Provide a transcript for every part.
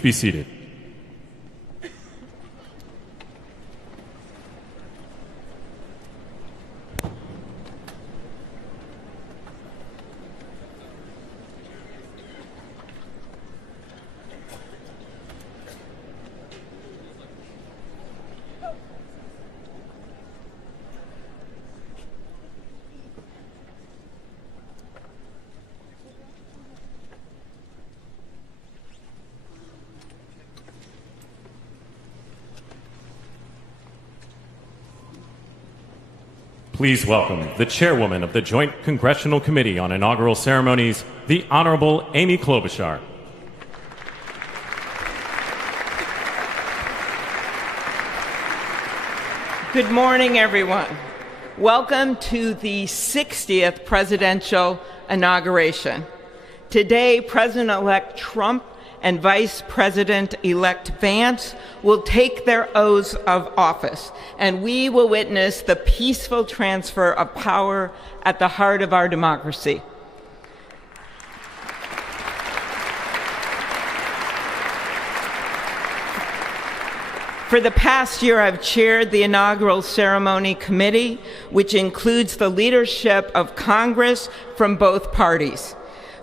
Be seated. Please welcome the chairwoman of the Joint Congressional Committee on Inaugural Ceremonies, the Honorable Amy Klobuchar. Good morning, everyone. Welcome to the 60th presidential inauguration. Today, President-elect Trump and Vice President-elect Vance will take their oaths of office, and we will witness the peaceful transfer of power at the heart of our democracy. For the past year, I've chaired the Inaugural Ceremony Committee, which includes the leadership of Congress from both parties.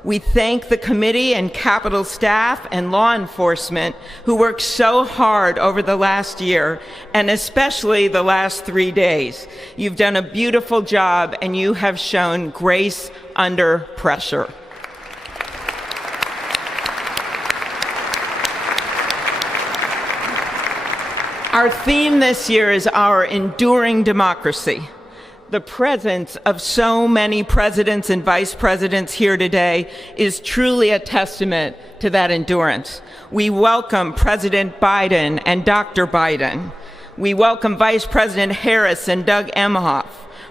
We thank the committee and Capitol staff and law enforcement who worked so hard over the last year, and especially the last 3 days. You've done a beautiful job, and you have shown grace under pressure. Our theme this year is our enduring democracy. The presence of so many presidents and vice presidents here today is truly a testament to that endurance. We welcome President Biden and Dr. Biden. We welcome Vice President Harris and Doug Emhoff,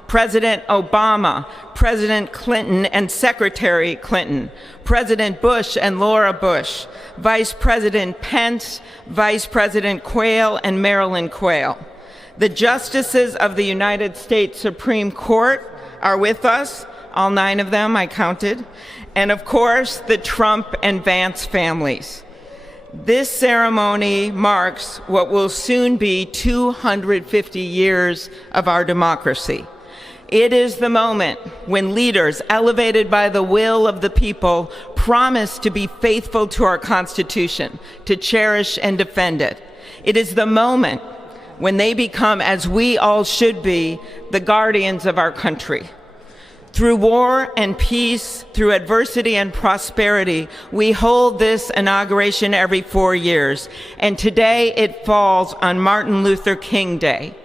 President Obama, President Clinton and Secretary Clinton, President Bush and Laura Bush, Vice President Pence, Vice President Quayle and Marilyn Quayle. The justices of the United States Supreme Court are with us, all 9 of them I counted, and of course the Trump and Vance families. This ceremony marks what will soon be 250 years of our democracy. It is the moment when leaders, elevated by the will of the people, promise to be faithful to our Constitution, to cherish and defend it. It is the moment when they become, as we all should be, the guardians of our country. Through war and peace, through adversity and prosperity, we hold this inauguration every 4 years, and today it falls on Martin Luther King Day,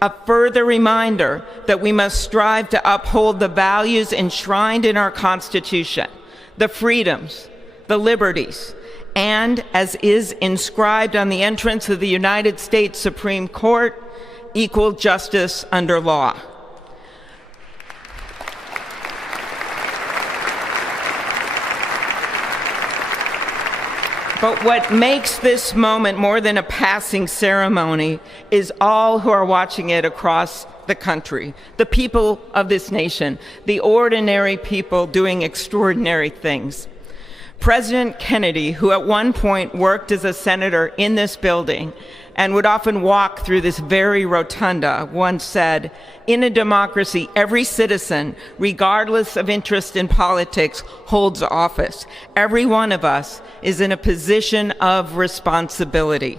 a further reminder that we must strive to uphold the values enshrined in our Constitution, the freedoms, the liberties, and, as is inscribed on the entrance of the United States Supreme Court, equal justice under law. But what makes this moment more than a passing ceremony is all who are watching it across the country, the people of this nation, the ordinary people doing extraordinary things. President Kennedy, who at one point worked as a senator in this building and would often walk through this very rotunda, once said, "In a democracy, every citizen, regardless of interest in politics, holds office. Every one of us is in a position of responsibility."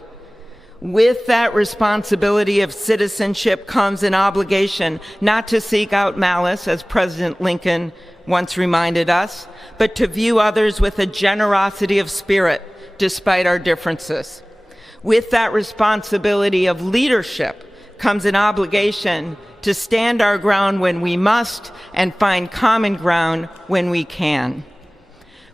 With that responsibility of citizenship comes an obligation not to seek out malice, as President Lincoln once reminded us, but to view others with a generosity of spirit despite our differences. With that responsibility of leadership comes an obligation to stand our ground when we must and find common ground when we can.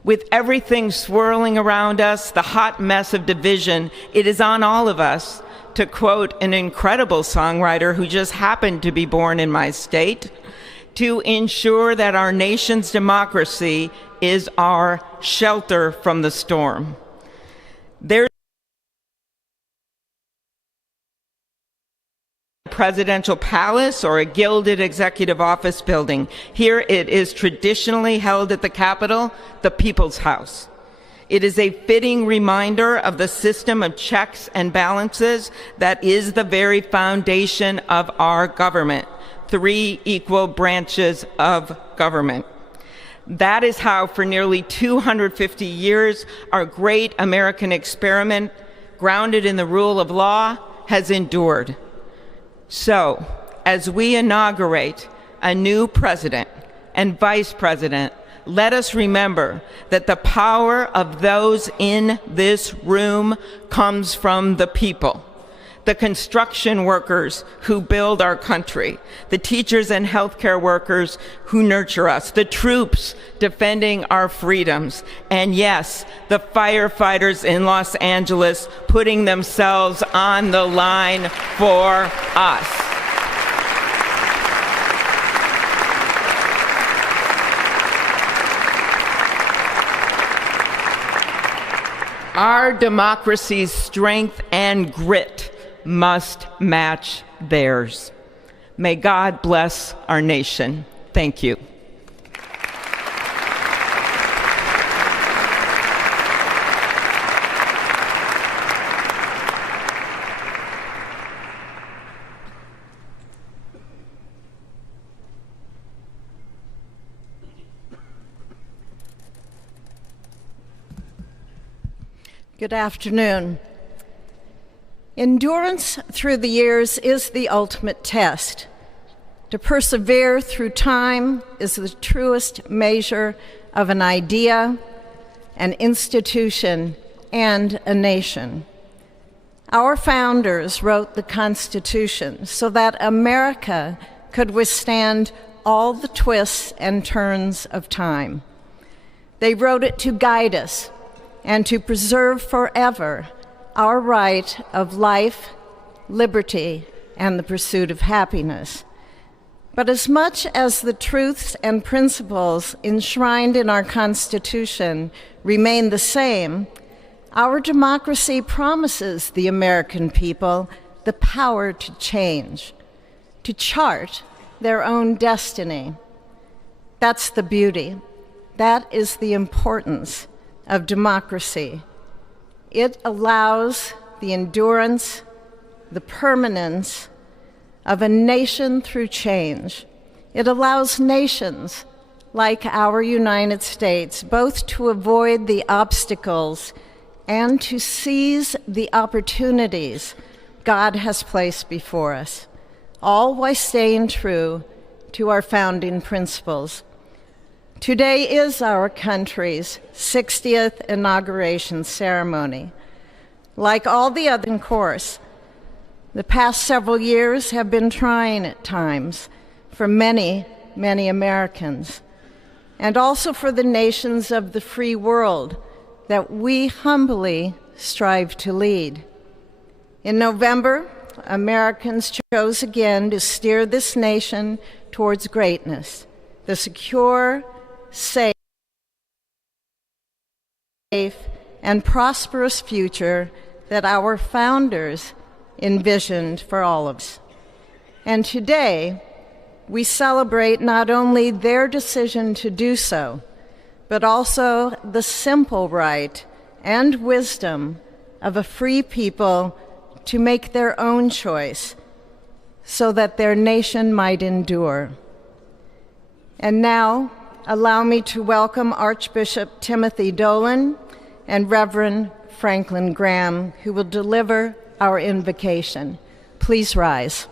With everything swirling around us, the hot mess of division, it is on all of us, to quote an incredible songwriter who just happened to be born in my state, to ensure that our nation's democracy is our shelter from the storm. There's a presidential palace or a gilded executive office building. Here it is traditionally held at the Capitol, the People's House. It is a fitting reminder of the system of checks and balances that is the very foundation of our government. 3 equal branches of government. That is how, for nearly 250 years, our great American experiment, grounded in the rule of law, has endured. So, as we inaugurate a new president and vice president, let us remember that the power of those in this room comes from the people. The construction workers who build our country, the teachers and healthcare workers who nurture us, the troops defending our freedoms, and yes, the firefighters in Los Angeles putting themselves on the line for us. Our democracy's strength and grit must match theirs. May God bless our nation. Thank you. Good afternoon. Endurance through the years is the ultimate test. To persevere through time is the truest measure of an idea, an institution, and a nation. Our founders wrote the Constitution so that America could withstand all the twists and turns of time. They wrote it to guide us and to preserve forever our right of life, liberty, and the pursuit of happiness. But as much as the truths and principles enshrined in our Constitution remain the same, our democracy promises the American people the power to change, to chart their own destiny. That's the beauty. That is the importance of democracy. It allows the endurance, the permanence of a nation through change. It allows nations like our United States both to avoid the obstacles and to seize the opportunities God has placed before us, all while staying true to our founding principles. Today is our country's 60th inauguration ceremony. Like all the other course, the past several years have been trying at times for many, many Americans, and also for the nations of the free world that we humbly strive to lead. In November, Americans chose again to steer this nation towards greatness, the secure, safe, and prosperous future that our founders envisioned for all of us. And today, we celebrate not only their decision to do so, but also the simple right and wisdom of a free people to make their own choice so that their nation might endure. And now, allow me to welcome Archbishop Timothy Dolan and Reverend Franklin Graham, who will deliver our invocation. Please rise.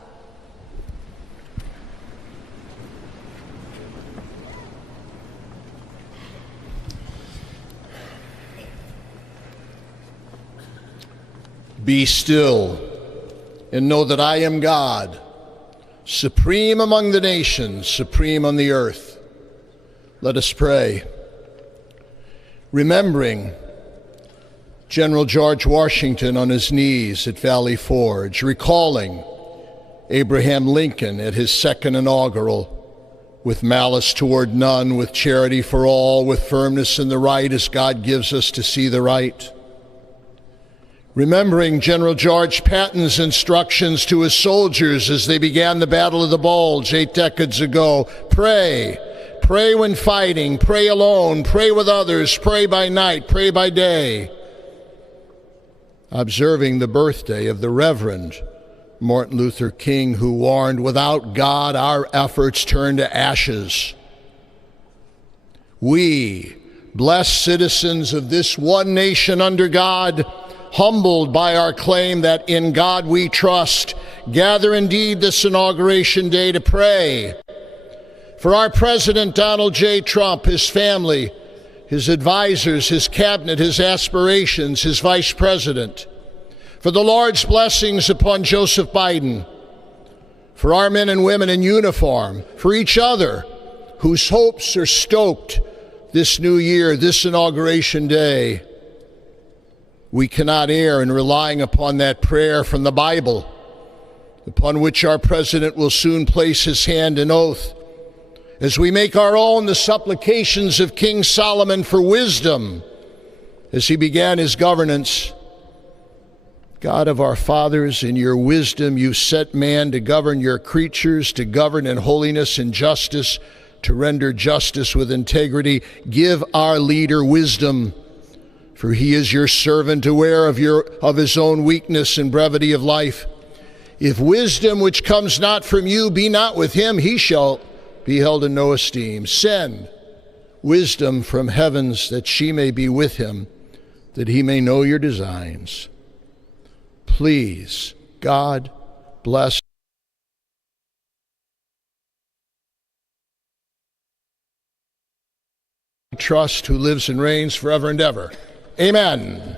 Be still and know that I am God, supreme among the nations, supreme on the earth. Let us pray. Remembering General George Washington on his knees at Valley Forge, recalling Abraham Lincoln at his second inaugural, with malice toward none, with charity for all, with firmness in the right as God gives us to see the right. Remembering General George Patton's instructions to his soldiers as they began the Battle of the Bulge 8 decades ago, pray, Pray when fighting, pray alone, pray with others, pray by night, pray by day. Observing the birthday of the Reverend Martin Luther King, who warned, "Without God, our efforts turn to ashes." We, blessed citizens of this one nation under God, humbled by our claim that in God we trust, gather indeed this Inauguration Day to pray for our President Donald J. Trump, his family, his advisors, his cabinet, his aspirations, his vice president, for the Lord's blessings upon Joseph Biden, for our men and women in uniform, for each other whose hopes are stoked this new year, this Inauguration Day. We cannot err in relying upon that prayer from the Bible, upon which our president will soon place his hand in oath, as we make our own the supplications of King Solomon for wisdom as he began his governance. God of our fathers, in your wisdom you set man to govern your creatures, to govern in holiness and justice, to render justice with integrity. Give our leader wisdom, for he is your servant, aware of his own weakness and brevity of life. If wisdom which comes not from you be not with him, he shall be held in no esteem. Send wisdom from heavens, that she may be with him, that he may know your designs. Please, God, bless trust, who lives and reigns forever and ever. Amen.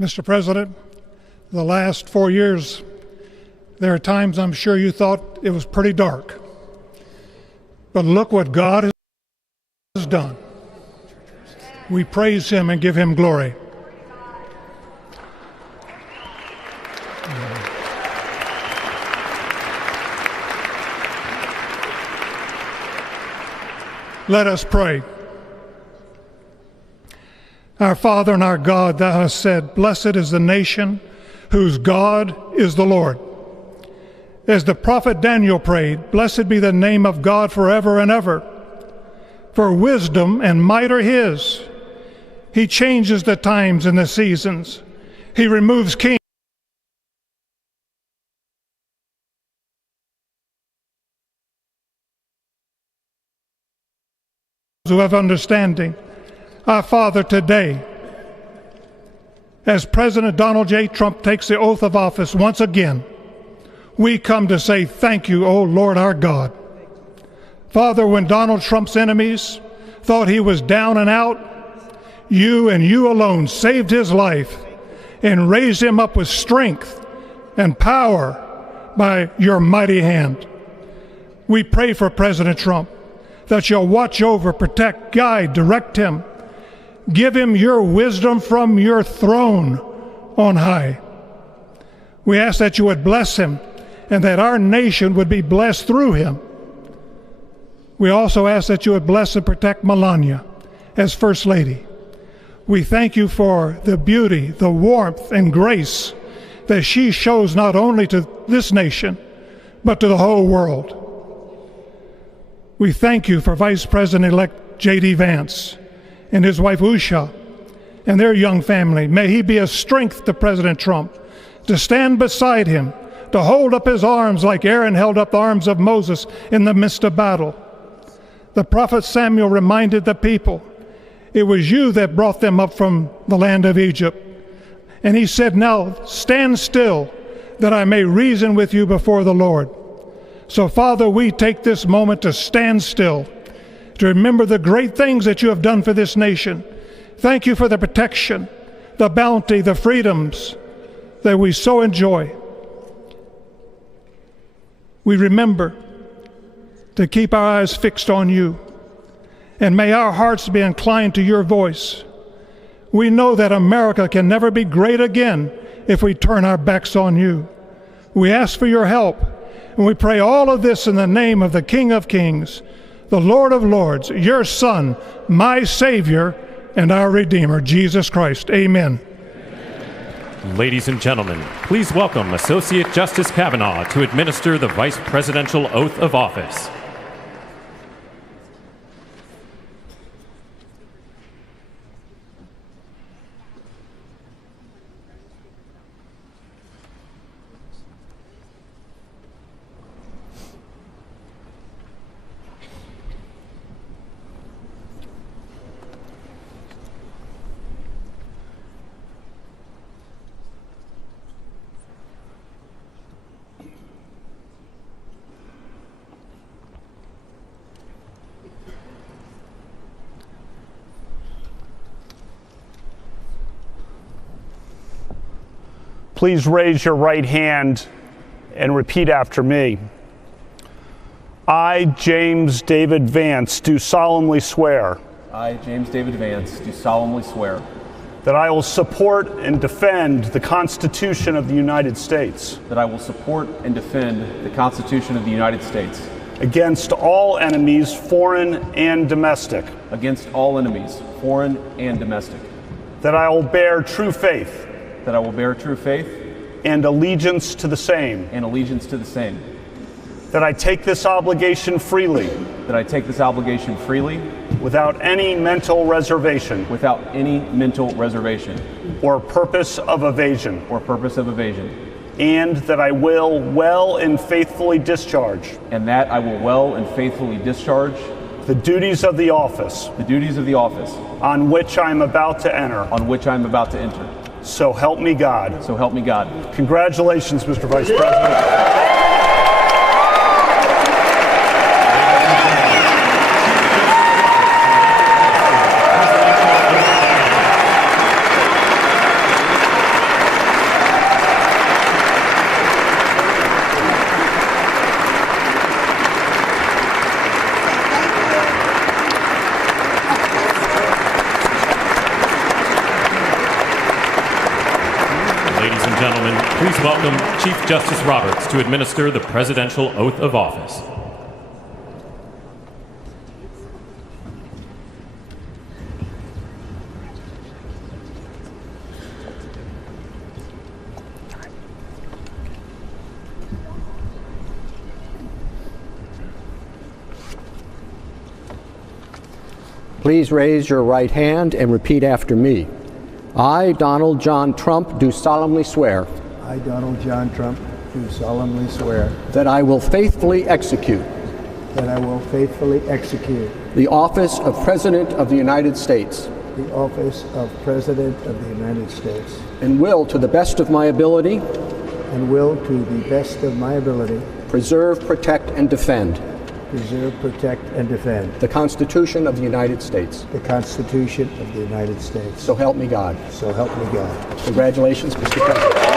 Mr. President, the last 4 years, there are times I'm sure you thought it was pretty dark. But look what God has done. We praise him and give him glory. Let us pray. Our Father and our God, thou hast said, "Blessed is the nation whose God is the Lord." As the prophet Daniel prayed, "Blessed be the name of God forever and ever. For wisdom and might are his. He changes the times and the seasons. He removes kings who have understanding." Our Father, today, as President Donald J. Trump takes the oath of office once again, we come to say thank you, O Lord our God. Father, when Donald Trump's enemies thought he was down and out, you and you alone saved his life and raised him up with strength and power by your mighty hand. We pray for President Trump, that you'll watch over, protect, guide, direct him. Give him your wisdom from your throne on high. We ask that you would bless him and that our nation would be blessed through him. We also ask that you would bless and protect Melania as First Lady. We thank you for the beauty, the warmth, and grace that she shows not only to this nation, but to the whole world. We thank you for Vice President-elect J.D. Vance and his wife Usha and their young family. May he be a strength to President Trump, to stand beside him, to hold up his arms like Aaron held up the arms of Moses in the midst of battle. The prophet Samuel reminded the people, it was you that brought them up from the land of Egypt. And he said, now stand still, that I may reason with you before the Lord. So, Father, we take this moment to stand still, to remember the great things that you have done for this nation. Thank you for the protection, the bounty, the freedoms that we so enjoy. We remember to keep our eyes fixed on you, and may our hearts be inclined to your voice. We know that America can never be great again if we turn our backs on you. We ask for your help, and we pray all of this in the name of the King of Kings, the Lord of Lords, your Son, my Savior, and our Redeemer, Jesus Christ. Amen. Ladies and gentlemen, please welcome Associate Justice Scavino to administer the Vice Presidential Oath of Office. Please raise your right hand and repeat after me. I, James David Vance, do solemnly swear. I, James David Vance, do solemnly swear that I will support and defend the Constitution of the United States that I will support and defend the Constitution of the United States against all enemies, foreign and domestic, against all enemies, foreign and domestic, that I will bear true faith that I will bear true faith and allegiance to the same, and allegiance to the same, that I take this obligation freely that I take this obligation freely without any mental reservation without any mental reservation or purpose of evasion, or purpose of evasion, and that I will well and faithfully discharge and that I will well and faithfully discharge the duties of the office on which I am about to enter. So help me God. So help me God. Congratulations, Mr. Vice President. Please welcome Chief Justice Roberts to administer the Presidential Oath of Office. Please raise your right hand and repeat after me. I, Donald John Trump, do solemnly swear. I, Donald John Trump, do solemnly swear that I will faithfully execute the office of President of the United States the office of President of the United States and will, to the best of my ability, preserve, protect, and defend the Constitution of the United States. So help me God. Congratulations, Mr. President.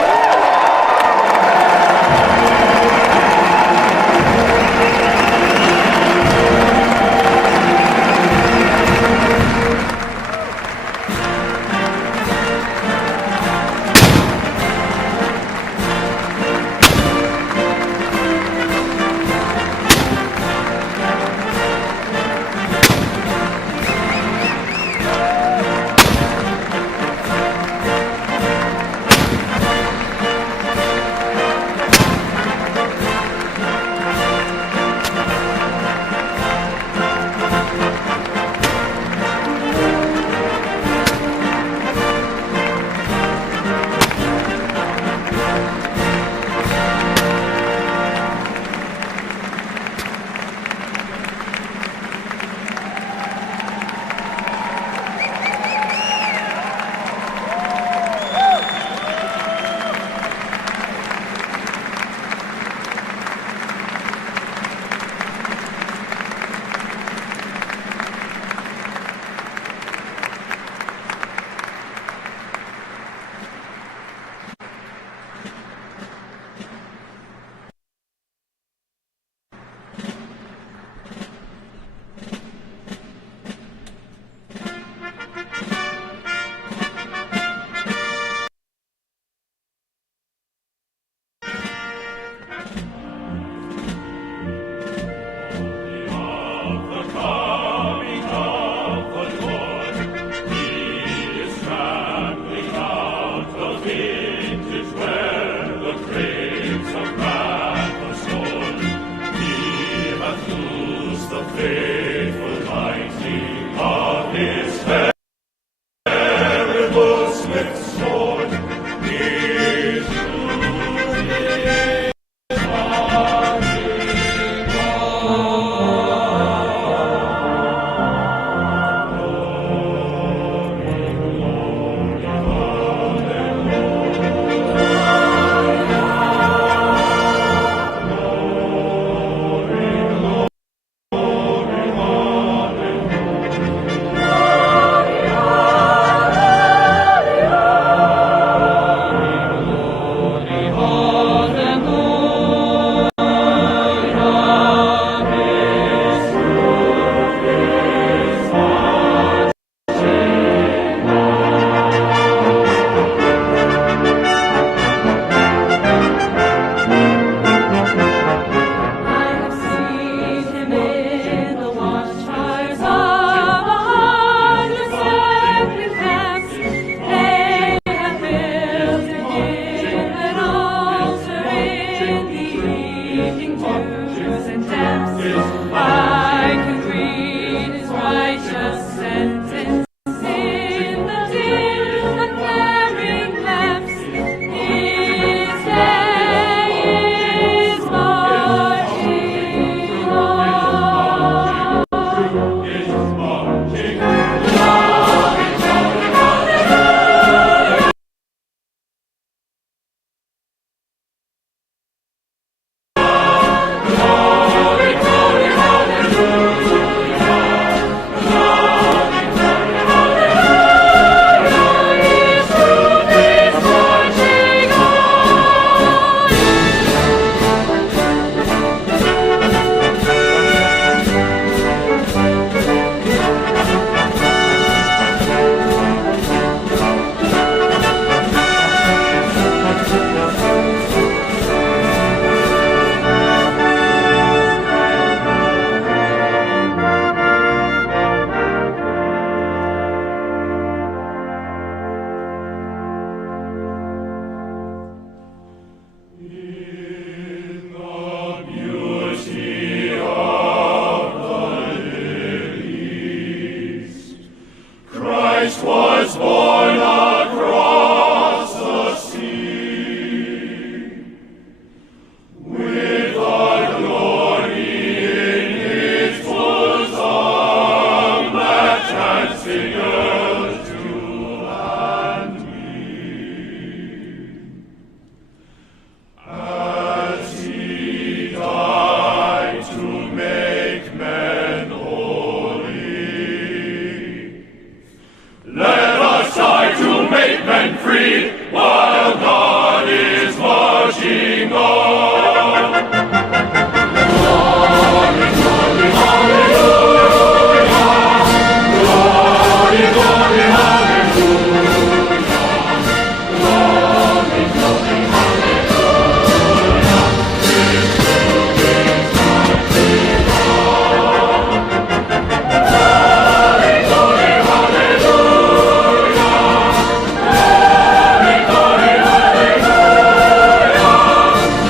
marching twos and taps. I can read his righteous sentence in the dim and flaring lamps. His day is marching on. Christ was born across the sea, with our glory in his bosom that transfigured you and me. As he died to make men holy, let us die to make men free, while God is marching on. Glory, glory, hallelujah. Glory, glory, hallelujah. Glory, glory, hallelujah. His truth is marching on. Glory, glory, hallelujah. Glory, glory, hallelujah.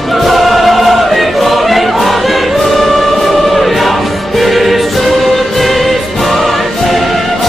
Glory, glory, hallelujah. His truth is marching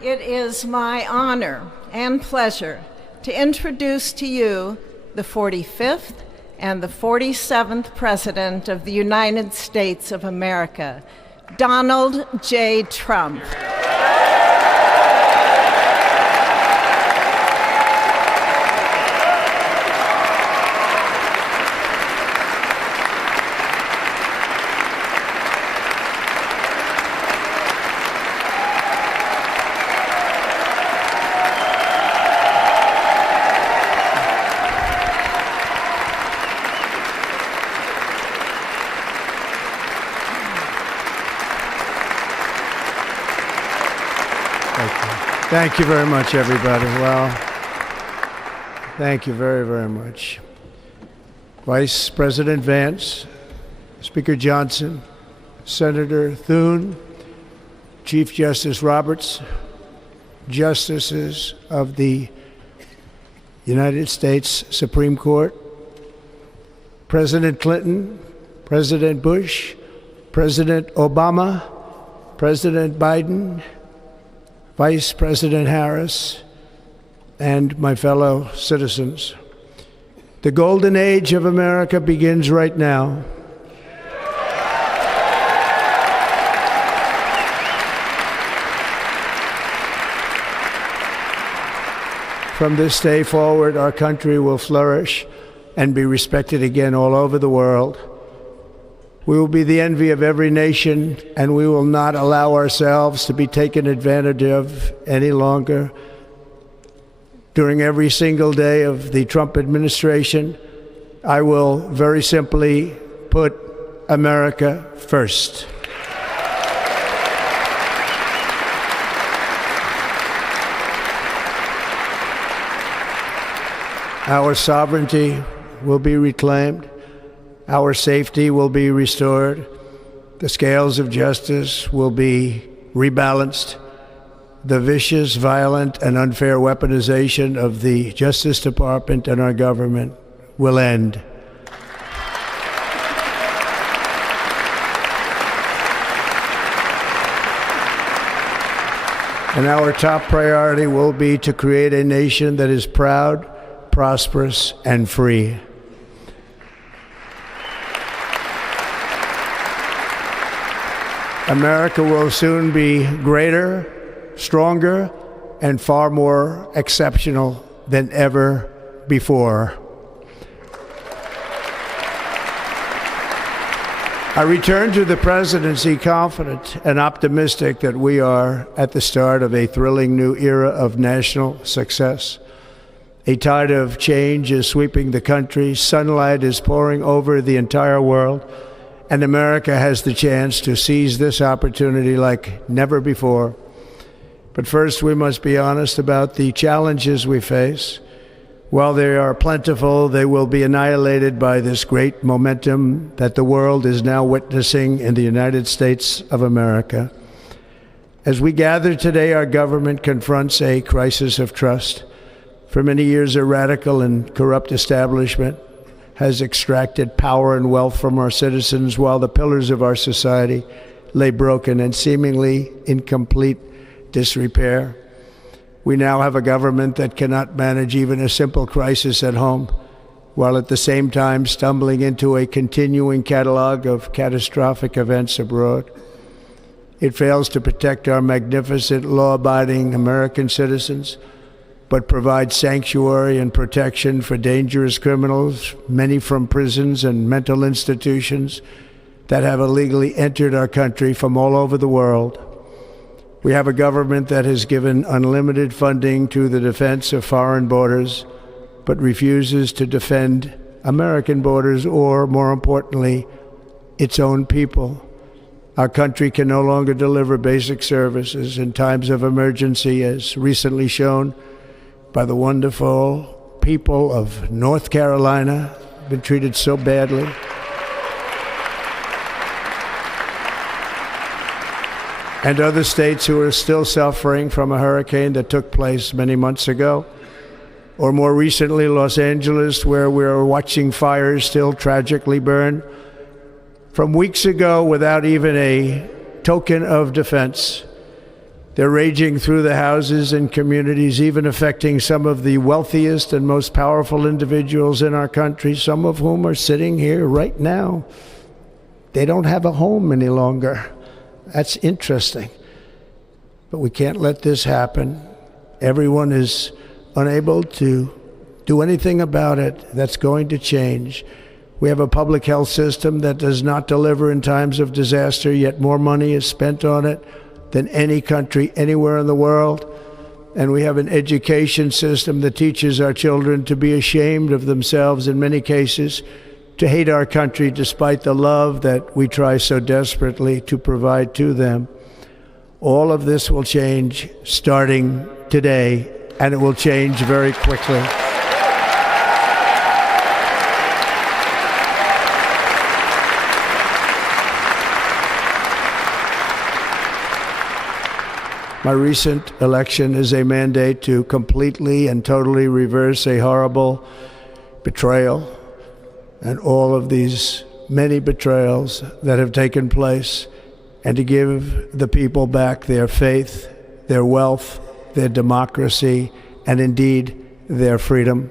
It is my honor and pleasure to introduce to you the 45th and the 47th President of the United States of America, Donald J. Trump. Thank you very much, everybody. Well, thank you very, very much. Vice President Vance, Speaker Johnson, Senator Thune, Chief Justice Roberts, Justices of the United States Supreme Court, President Clinton, President Bush, President Obama, President Biden, Vice President Harris, and my fellow citizens. The golden age of America begins right now. From this day forward, our country will flourish and be respected again all over the world. We will be the envy of every nation, and we will not allow ourselves to be taken advantage of any longer. During every single day of the Trump administration, I will very simply put America first. Our sovereignty will be reclaimed. Our safety will be restored. The scales of justice will be rebalanced. The vicious, violent, and unfair weaponization of the Justice Department and our government will end. And our top priority will be to create a nation that is proud, prosperous, and free. America will soon be greater, stronger, and far more exceptional than ever before. I return to the presidency confident and optimistic that we are at the start of a thrilling new era of national success. A tide of change is sweeping the country, sunlight is pouring over the entire world, and America has the chance to seize this opportunity like never before. But first, we must be honest about the challenges we face. While they are plentiful, they will be annihilated by this great momentum that the world is now witnessing in the United States of America. As we gather today, our government confronts a crisis of trust. For many years, a radical and corrupt establishment has extracted power and wealth from our citizens while the pillars of our society lay broken and seemingly in complete disrepair. We now have a government that cannot manage even a simple crisis at home, while at the same time stumbling into a continuing catalog of catastrophic events abroad. It fails to protect our magnificent, law-abiding American citizens, but provides sanctuary and protection for dangerous criminals, many from prisons and mental institutions that have illegally entered our country from all over the world. We have a government that has given unlimited funding to the defense of foreign borders, but refuses to defend American borders or, more importantly, its own people. Our country can no longer deliver basic services in times of emergency, as recently shown by the wonderful people of North Carolina, been treated so badly. And other states who are still suffering from a hurricane that took place many months ago. Or more recently, Los Angeles, where we're watching fires still tragically burn from weeks ago without even a token of defense. They're raging through the houses and communities, even affecting some of the wealthiest and most powerful individuals in our country, some of whom are sitting here right now. They don't have a home any longer. That's interesting. But we can't let this happen. Everyone is unable to do anything about it. That's going to change. We have a public health system that does not deliver in times of disaster, yet more money is spent on it than any country anywhere in the world. And we have an education system that teaches our children to be ashamed of themselves in many cases, to hate our country despite the love that we try so desperately to provide to them. All of this will change starting today, and it will change very quickly. My recent election is a mandate to completely and totally reverse a horrible betrayal and all of these many betrayals that have taken place, and to give the people back their faith, their wealth, their democracy, and indeed their freedom.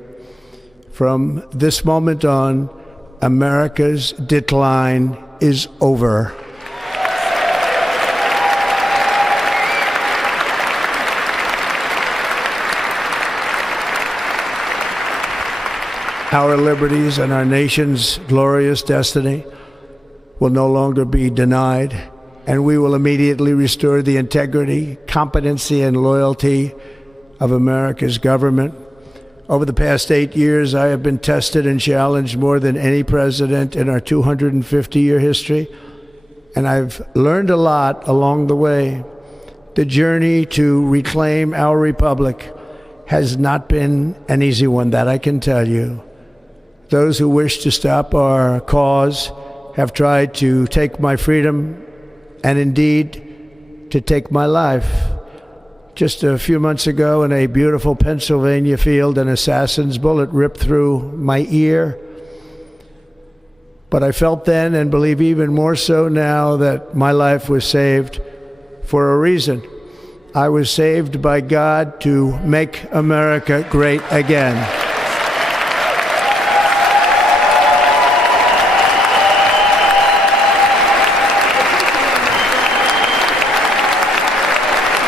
From this moment on, America's decline is over. our liberties and our nation's glorious destiny will no longer be denied, and we will immediately restore the integrity, competency, and loyalty of America's government. Over the past 8 years, I have been tested and challenged more than any president in our 250-year history, and I've learned a lot along the way. The journey to reclaim our republic has not been an easy one, that I can tell you. Those who wish to stop our cause have tried to take my freedom and indeed to take my life. Just a few months ago in a beautiful Pennsylvania field, an assassin's bullet ripped through my ear. But I felt then, and believe even more so now, that my life was saved for a reason. I was saved by God to make America great again.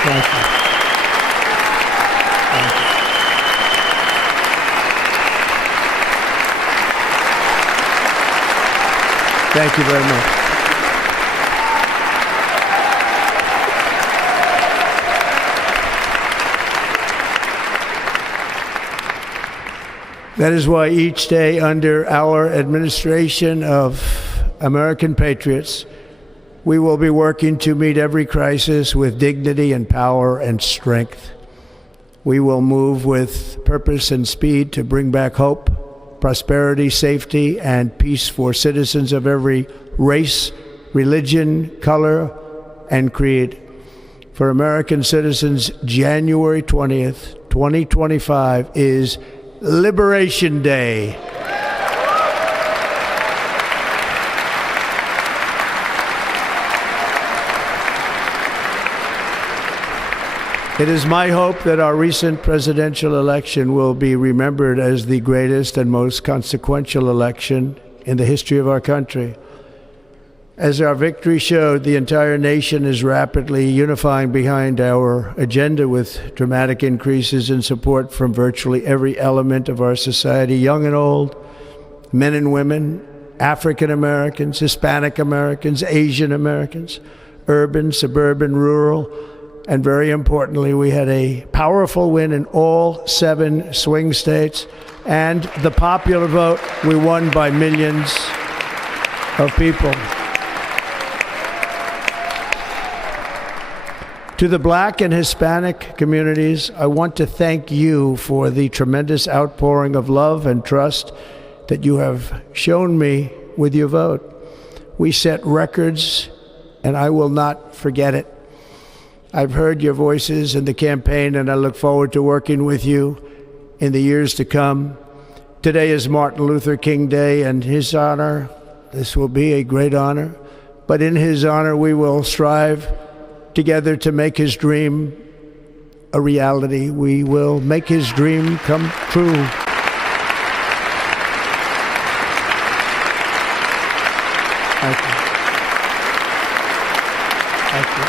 Thank you. Thank you very much. That is why each day under our administration of American patriots, we will be working to meet every crisis with dignity and power and strength. We will move with purpose and speed to bring back hope, prosperity, safety, and peace for citizens of every race, religion, color, and creed. For American citizens, January 20th, 2025 is Liberation Day. It is my hope that our recent presidential election will be remembered as the greatest and most consequential election in the history of our country. As our victory showed, the entire nation is rapidly unifying behind our agenda with dramatic increases in support from virtually every element of our society, young and old, men and women, African Americans, Hispanic Americans, Asian Americans, urban, suburban, rural, and very importantly, we had a powerful win in all 7 swing states, and the popular vote, we won by millions of people. To the Black and Hispanic communities, I want to thank you for the tremendous outpouring of love and trust that you have shown me with your vote. We set records, and I will not forget it. I've heard your voices in the campaign, and I look forward to working with you in the years to come. Today is Martin Luther King Day, and his honor, this will be a great honor, but in his honor we will strive together to make his dream a reality. We will make his dream come true. Thank you. Thank you.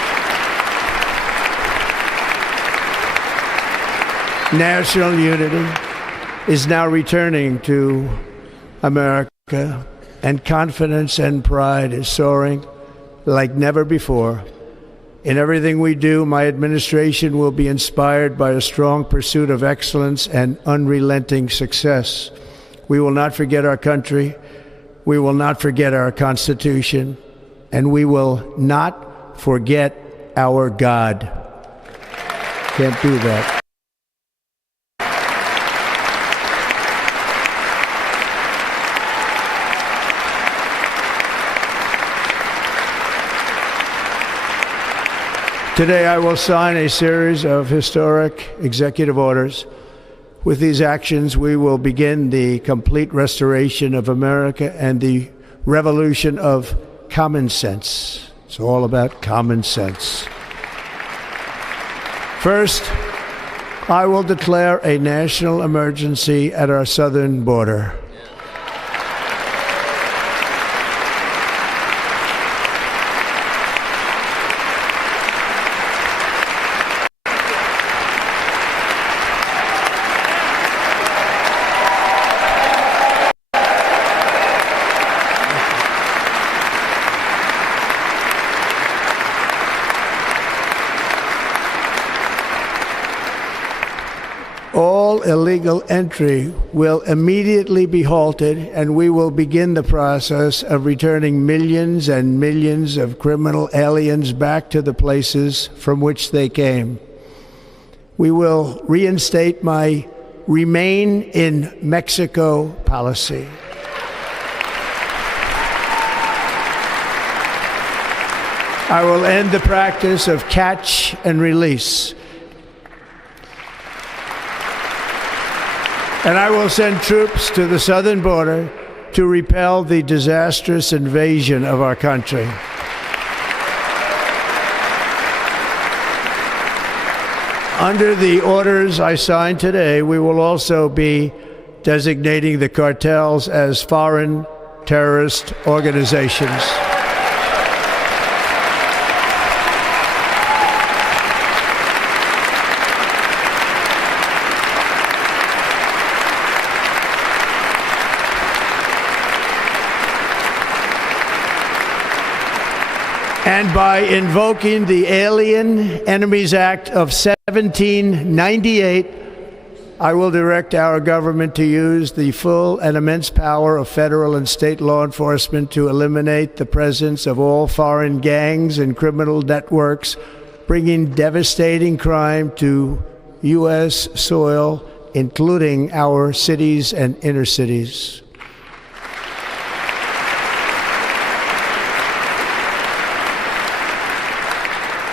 National unity is now returning to America, and confidence and pride is soaring like never before. In everything we do, my administration will be inspired by a strong pursuit of excellence and unrelenting success. We will not forget our country, we will not forget our Constitution, and we will not forget our God. Can't do that. Today, I will sign a series of historic executive orders. With these actions, we will begin the complete restoration of America and the revolution of common sense. It's all about common sense. First, I will declare a national emergency at our southern border. all illegal entry will immediately be halted, and we will begin the process of returning millions and millions of criminal aliens back to the places from which they came. We will reinstate my Remain in Mexico policy. I will end the practice of catch and release. And I will send troops to the southern border to repel the disastrous invasion of our country. Under the orders I signed today, we will also be designating the cartels as foreign terrorist organizations. And by invoking the Alien Enemies Act of 1798, I will direct our government to use the full and immense power of federal and state law enforcement to eliminate the presence of all foreign gangs and criminal networks, bringing devastating crime to U.S. soil, including our cities and inner cities.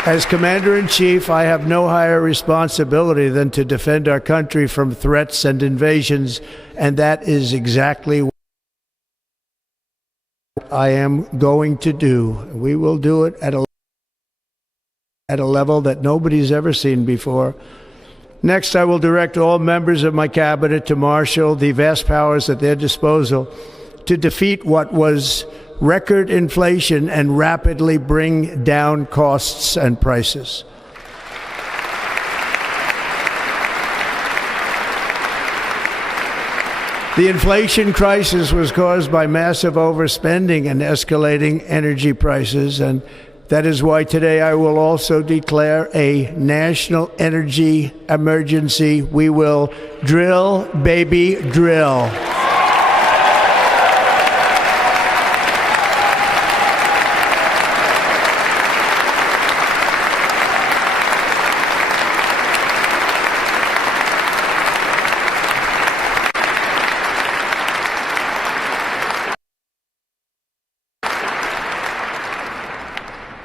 As Commander-in-Chief, I have no higher responsibility than to defend our country from threats and invasions, and that is exactly what I am going to do. We will do it at a level that nobody's ever seen before. Next, I will direct all members of my cabinet to marshal the vast powers at their disposal to defeat what was record inflation and rapidly bring down costs and prices. The inflation crisis was caused by massive overspending and escalating energy prices, and that is why today I will also declare a national energy emergency. We will drill, baby, drill.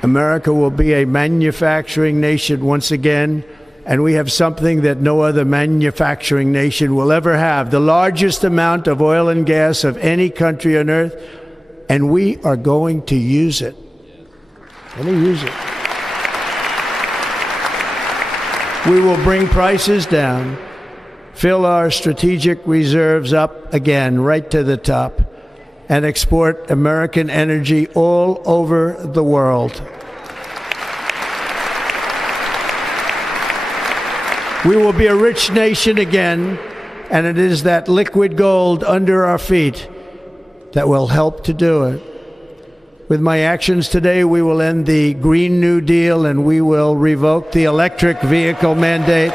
America will be a manufacturing nation once again, and we have something that no other manufacturing nation will ever have, the largest amount of oil and gas of any country on earth, and we are going to use it. We will bring prices down, fill our strategic reserves up again, right to the top, and export American energy all over the world. We will be a rich nation again, and it is that liquid gold under our feet that will help to do it. With my actions today, we will end the Green New Deal, and we will revoke the electric vehicle mandate,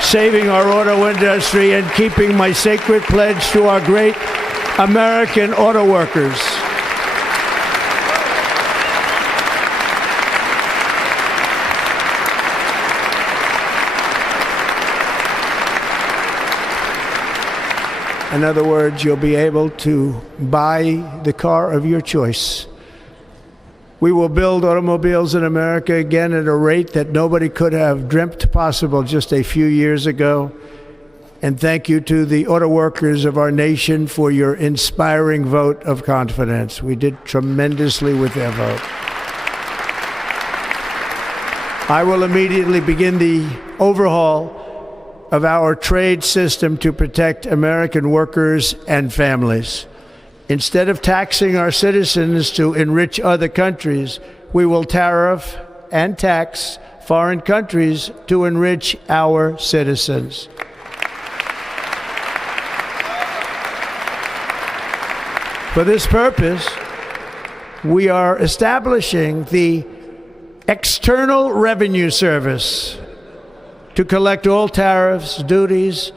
saving our auto industry and keeping my sacred pledge to our great American auto workers. In other words, you'll be able to buy the car of your choice. We will build automobiles in America again at a rate that nobody could have dreamt possible just a few years ago. And thank you to the auto workers of our nation for your inspiring vote of confidence. We did tremendously with their vote. I will immediately begin the overhaul of our trade system to protect American workers and families. Instead of taxing our citizens to enrich other countries, we will tariff and tax foreign countries to enrich our citizens. For this purpose, we are establishing the External Revenue Service to collect all tariffs, duties,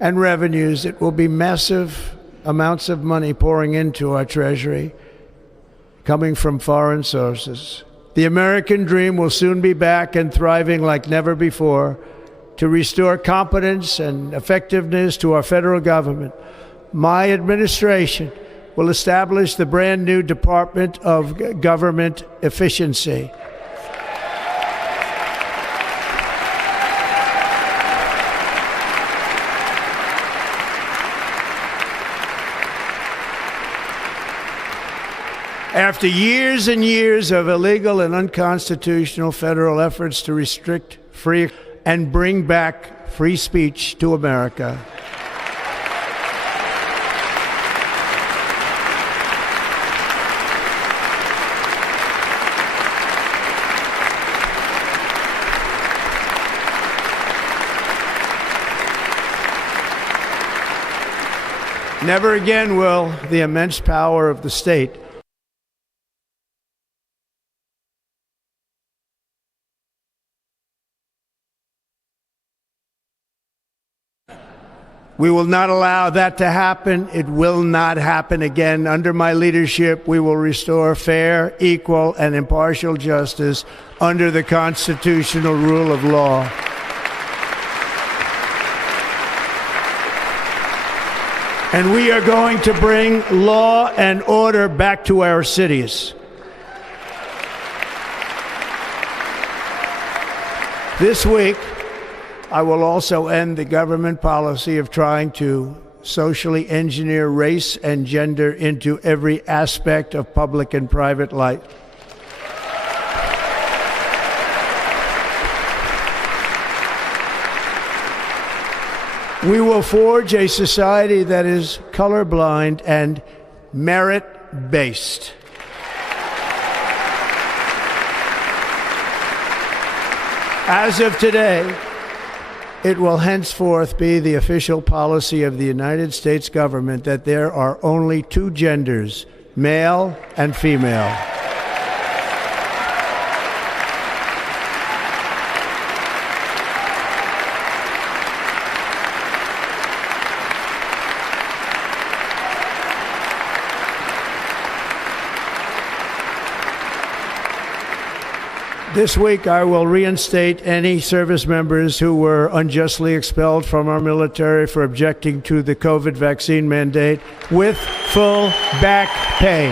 and revenues, it will be massive amounts of money pouring into our treasury, coming from foreign sources. The American dream will soon be back and thriving like never before to restore competence and effectiveness to our federal government. My administration will establish the brand new Department of Government Efficiency. After years and years of illegal and unconstitutional federal efforts to restrict free and bring back free speech to America, never again will the immense power of the state We will not allow that to happen. It will not happen again. Under my leadership, we will restore fair, equal, and impartial justice under the constitutional rule of law. And we are going to bring law and order back to our cities. This week, I will also end the government policy of trying to socially engineer race and gender into every aspect of public and private life. We will forge a society that is colorblind and merit-based. As of today, it will henceforth be the official policy of the United States government that there are only two genders, male and female. This week, I will reinstate any service members who were unjustly expelled from our military for objecting to the COVID vaccine mandate with full back pay.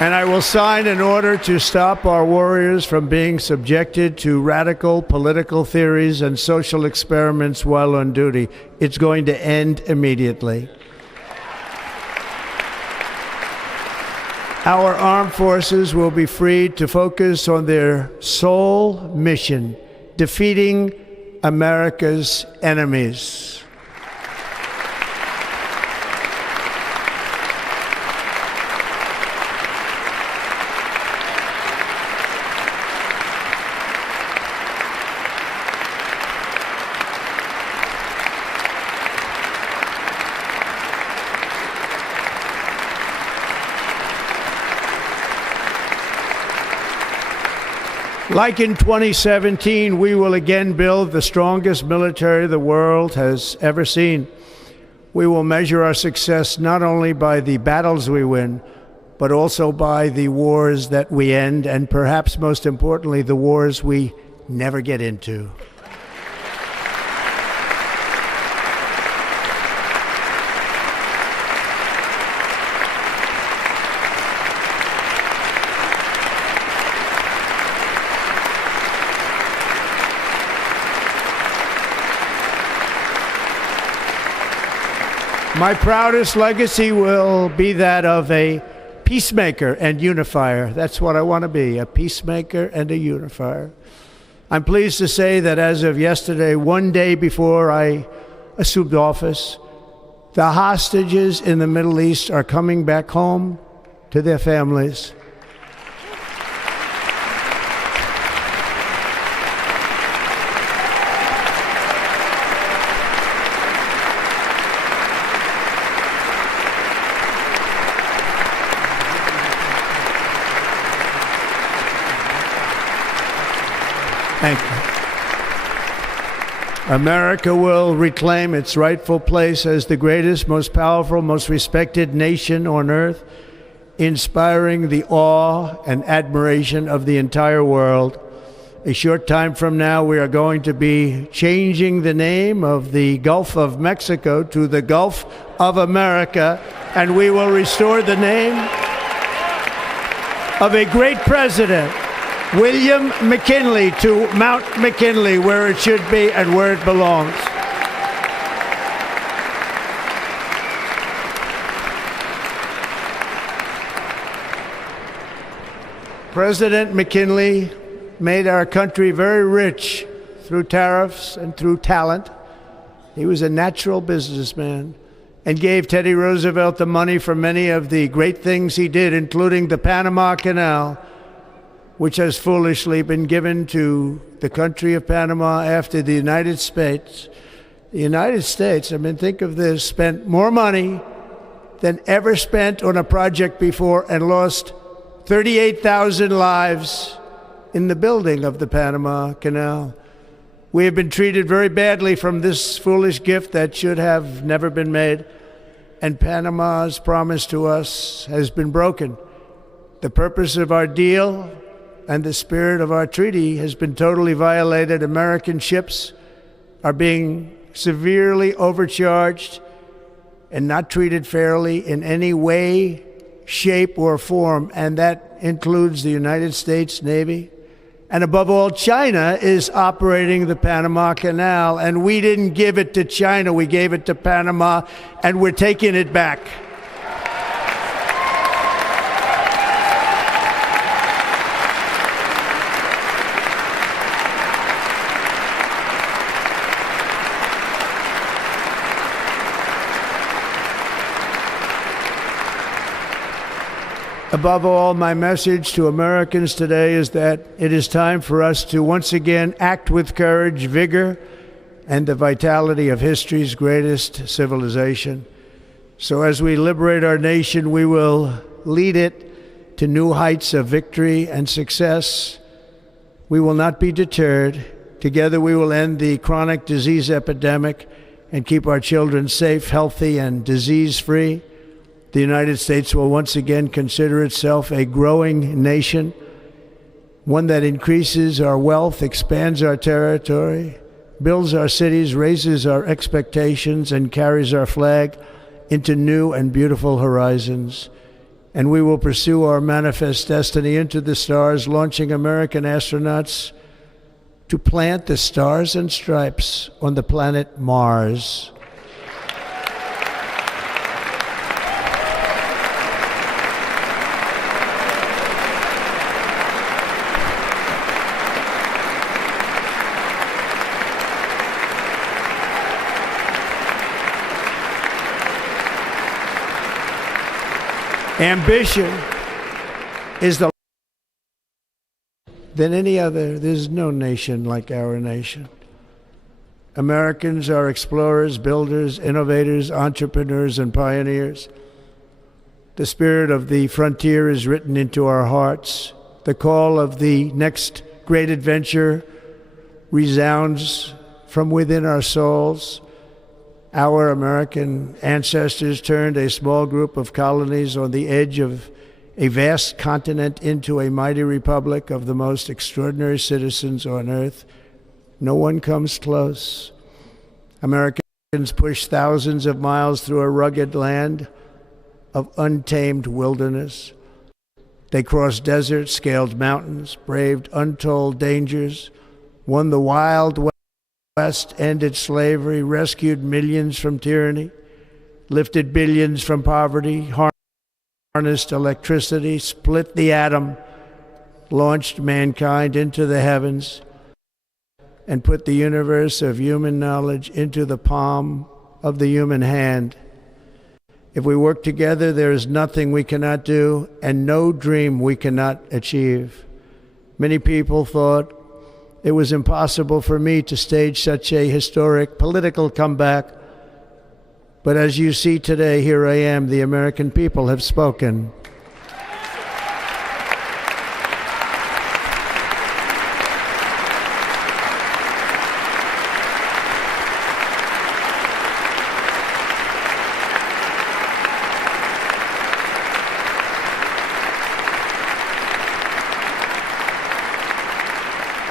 And I will sign an order to stop our warriors from being subjected to radical political theories and social experiments while on duty. It's going to end immediately. Our armed forces will be freed to focus on their sole mission, defeating America's enemies. Like in 2017, we will again build the strongest military the world has ever seen. We will measure our success not only by the battles we win, but also by the wars that we end, and perhaps most importantly, the wars we never get into. My proudest legacy will be that of a peacemaker and unifier. That's what I want to be, a peacemaker and a unifier. I'm pleased to say that as of yesterday, one day before I assumed office, the hostages in the Middle East are coming back home to their families. Thank you. America will reclaim its rightful place as the greatest, most powerful, most respected nation on earth, inspiring the awe and admiration of the entire world. A short time from now, we are going to be changing the name of the Gulf of Mexico to the Gulf of America, and we will restore the name of a great president, William McKinley, to Mount McKinley, where it should be and where it belongs. President McKinley made our country very rich through tariffs and through talent. He was a natural businessman and gave Teddy Roosevelt the money for many of the great things he did, including the Panama Canal, which has foolishly been given to the country of Panama after the United States. The United States, I mean, think of this, spent more money than ever spent on a project before and lost 38,000 lives in the building of the Panama Canal. We have been treated very badly from this foolish gift that should have never been made, and Panama's promise to us has been broken. The purpose of our deal and the spirit of our treaty has been totally violated. American ships are being severely overcharged and not treated fairly in any way, shape, or form, and that includes the United States Navy. And above all, China is operating the Panama Canal, and we didn't give it to China, we gave it to Panama, and we're taking it back. Above all, my message to Americans today is that it is time for us to once again act with courage, vigor, and the vitality of history's greatest civilization. So as we liberate our nation, we will lead it to new heights of victory and success. We will not be deterred. Together we will end the chronic disease epidemic and keep our children safe, healthy, and disease-free. The United States will once again consider itself a growing nation, one that increases our wealth, expands our territory, builds our cities, raises our expectations, and carries our flag into new and beautiful horizons. And we will pursue our manifest destiny into the stars, launching American astronauts to plant the stars and stripes on the planet Mars. Ambition is than any other. There's no nation like our nation. Americans are explorers, builders, innovators, entrepreneurs, and pioneers. The spirit of the frontier is written into our hearts. The call of the next great adventure resounds from within our souls. Our American ancestors turned a small group of colonies on the edge of a vast continent into a mighty republic of the most extraordinary citizens on earth. No one comes close. Americans pushed thousands of miles through a rugged land of untamed wilderness. They crossed deserts, scaled mountains, braved untold dangers, won the Wild West, ended slavery, rescued millions from tyranny, lifted billions from poverty, harnessed electricity, split the atom, launched mankind into the heavens, and put the universe of human knowledge into the palm of the human hand. If we work together, there is nothing we cannot do and no dream we cannot achieve. Many people thought it was impossible for me to stage such a historic political comeback. But as you see today, here I am. The American people have spoken.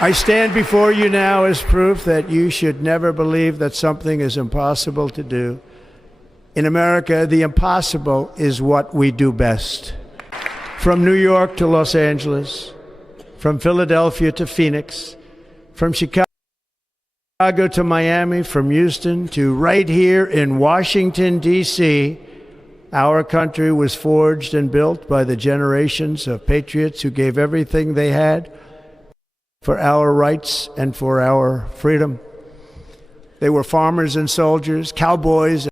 I stand before you now as proof that you should never believe that something is impossible to do. In America, the impossible is what we do best. From New York to Los Angeles, from Philadelphia to Phoenix, from Chicago to Miami, from Houston to right here in Washington, D.C., our country was forged and built by the generations of patriots who gave everything they had for our rights and for our freedom. They were farmers and soldiers, cowboys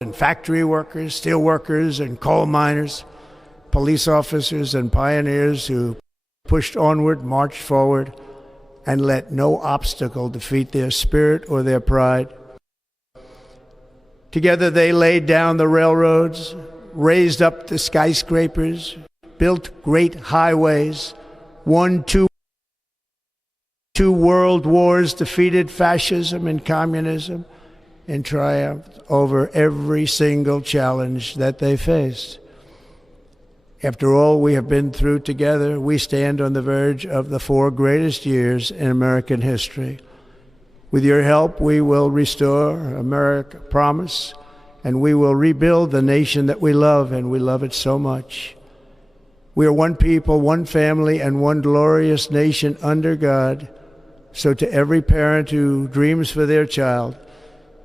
and factory workers, steel workers and coal miners, police officers and pioneers who pushed onward, marched forward, and let no obstacle defeat their spirit or their pride. Together they laid down the railroads, raised up the skyscrapers, built great highways, won two world wars, defeated fascism and communism, and triumphed over every single challenge that they faced. After all we have been through together, we stand on the verge of the 4 greatest years in American history. With your help, we will restore America promise, and we will rebuild the nation that we love, and we love it so much. We are one people, one family, and one glorious nation under God. So to every parent who dreams for their child,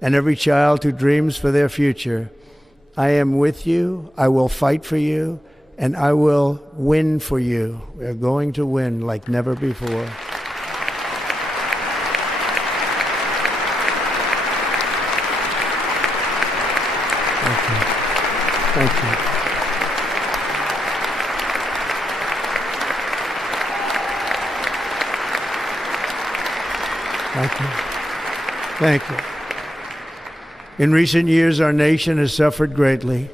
and every child who dreams for their future, I am with you, I will fight for you, and I will win for you. We are going to win like never before. Thank you. Thank you. Thank you. Thank you. In recent years, our nation has suffered greatly,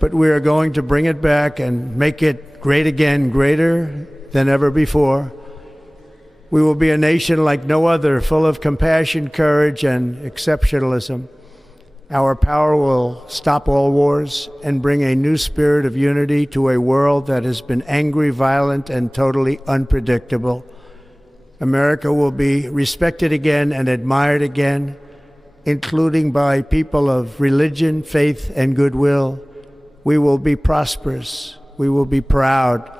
but we are going to bring it back and make it great again, greater than ever before. We will be a nation like no other, full of compassion, courage, and exceptionalism. Our power will stop all wars and bring a new spirit of unity to a world that has been angry, violent, and totally unpredictable. America will be respected again and admired again, including by people of religion, faith, and goodwill. We will be prosperous. We will be proud.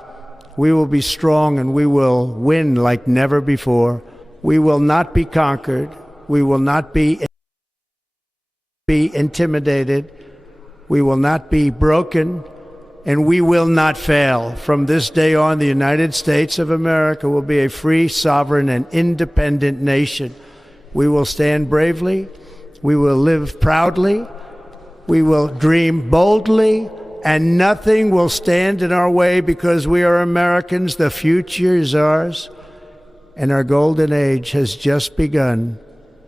We will be strong, and we will win like never before. We will not be conquered. We will not be intimidated. We will not be broken, and we will not fail. From this day on, the United States of America will be a free, sovereign, and independent nation. We will stand bravely. We will live proudly. We will dream boldly, and nothing will stand in our way because we are Americans. The future is ours, and our golden age has just begun.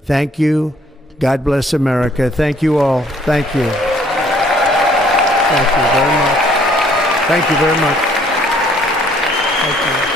Thank you. God bless America. Thank you all. Thank you. Thank you very much. Thank you very much. Thank you.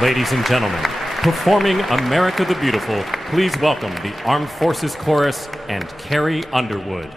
Ladies and gentlemen, performing America the Beautiful, please welcome the Armed Forces Chorus and Carrie Underwood.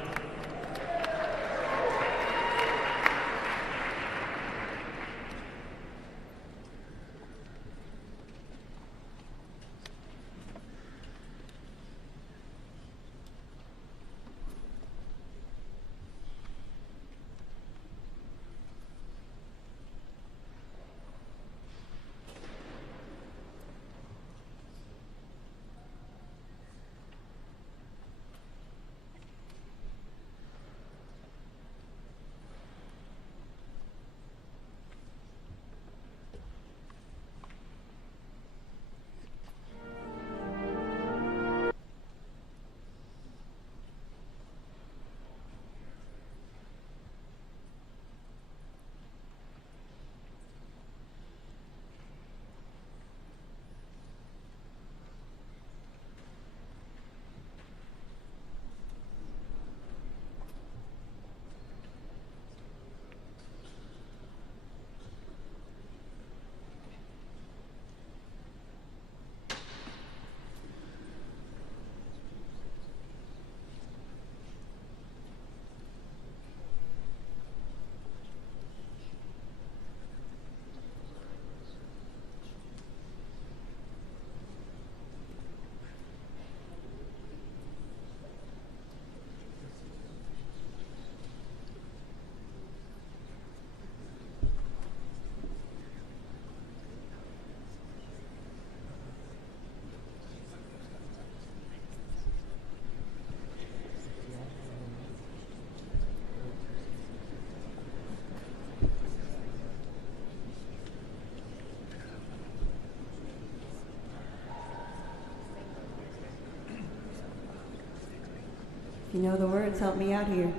you know the words, help me out here.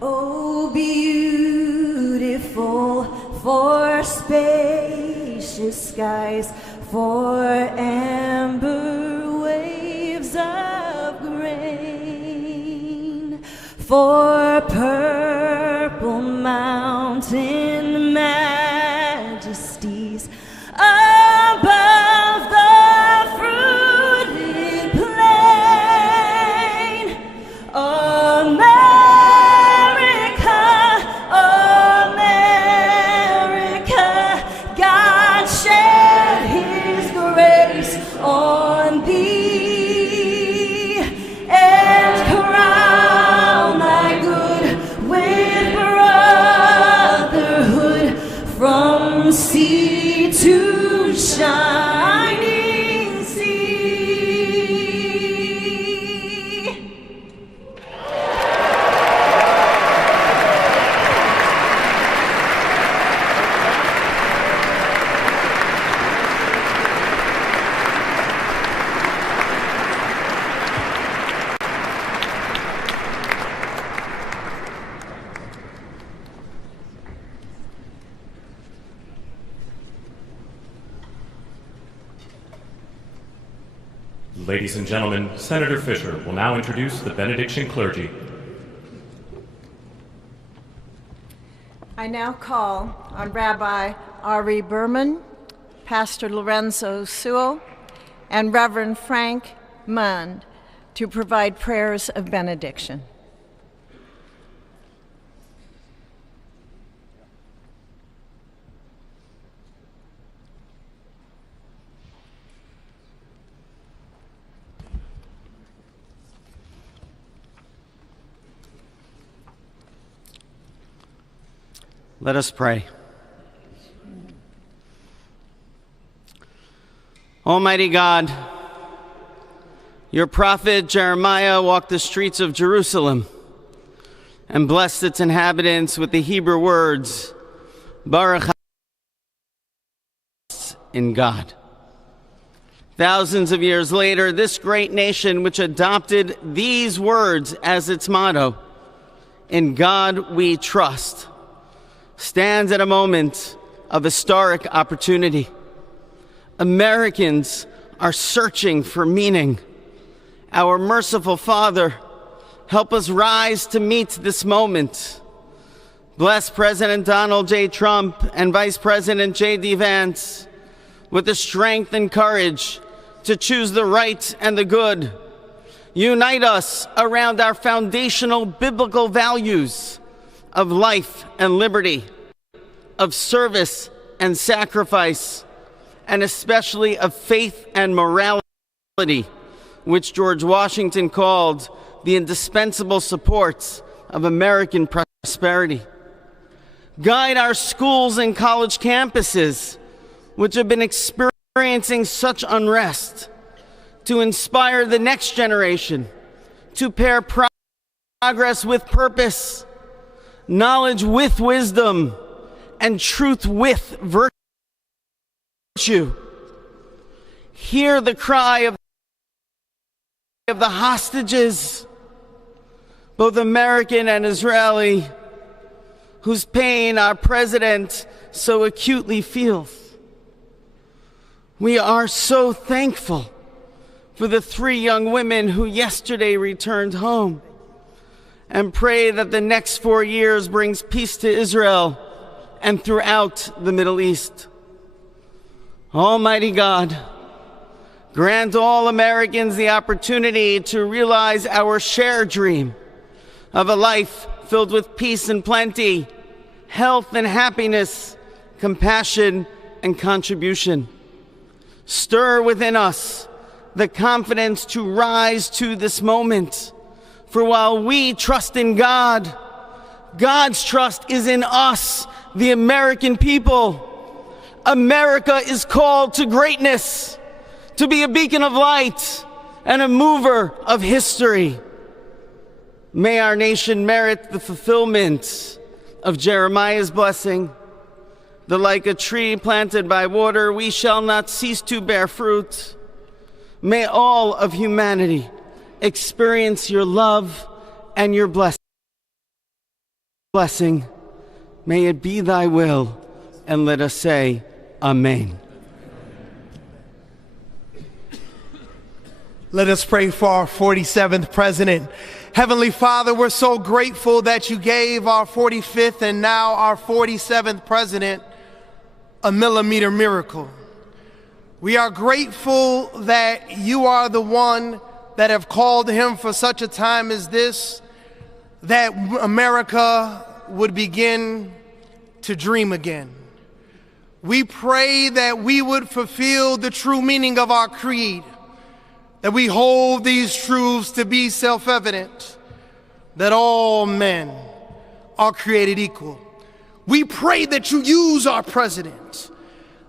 Oh, beautiful for spacious skies, for amber waves of grain, for purple mountain majesties above the fruited plain. America, America, God shed his grace on thee and crown thy good with brotherhood from sea to shining sea. Ladies and gentlemen, Senator Fisher will now introduce the benediction clergy. I now call on Rabbi Ari Berman, Pastor Lorenzo Sewell, and Reverend Frank Mund to provide prayers of benediction. Let us pray. Almighty God, your prophet Jeremiah walked the streets of Jerusalem and blessed its inhabitants with the Hebrew words, Baruch in God. Thousands of years later, this great nation, which adopted these words as its motto, in God we trust, stands at a moment of historic opportunity. Americans are searching for meaning. Our merciful Father, help us rise to meet this moment. Bless President Donald J. Trump and Vice President J.D. Vance with the strength and courage to choose the right and the good. Unite us around our foundational biblical values of life and liberty, of service and sacrifice, and especially of faith and morality, which George Washington called the indispensable supports of American prosperity. Guide our schools and college campuses, which have been experiencing such unrest, to inspire the next generation, to pair progress with purpose, knowledge with wisdom, and truth with virtue. Hear the cry of the hostages, both American and Israeli, whose pain our president so acutely feels. We are so thankful for the 3 young women who yesterday returned home, and pray that the next 4 years brings peace to Israel and throughout the Middle East. Almighty God, grant all Americans the opportunity to realize our shared dream of a life filled with peace and plenty, health and happiness, compassion and contribution. Stir within us the confidence to rise to this moment. For while we trust in God, God's trust is in us, the American people. America is called to greatness, to be a beacon of light and a mover of history. May our nation merit the fulfillment of Jeremiah's blessing, that like a tree planted by water, we shall not cease to bear fruit. May all of humanity experience your love and your blessing. May it be thy will, and let us say, Amen. Let us pray for our 47th president. Heavenly Father, we're so grateful that you gave our 45th and now our 47th president a millimeter miracle. We are grateful that you are the one that have called him for such a time as this, that America would begin to dream again. We pray that we would fulfill the true meaning of our creed, that we hold these truths to be self-evident, that all men are created equal. We pray that you use our president,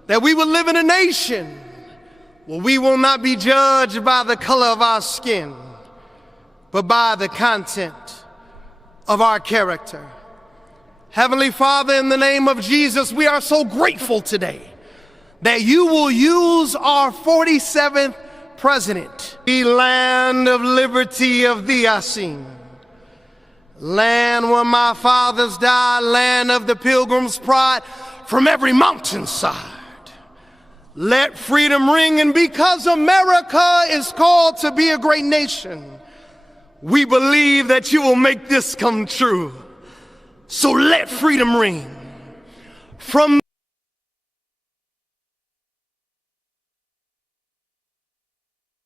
that we will live in a nation where we will not be judged by the color of our skin, but by the content of our character. Heavenly Father, in the name of Jesus, we are so grateful today that you will use our 47th president, the land of liberty of thee I sing. Land where my fathers died, land of the pilgrim's pride from every mountainside. Let freedom ring, and because America is called to be a great nation, we believe that you will make this come true. So let freedom ring from the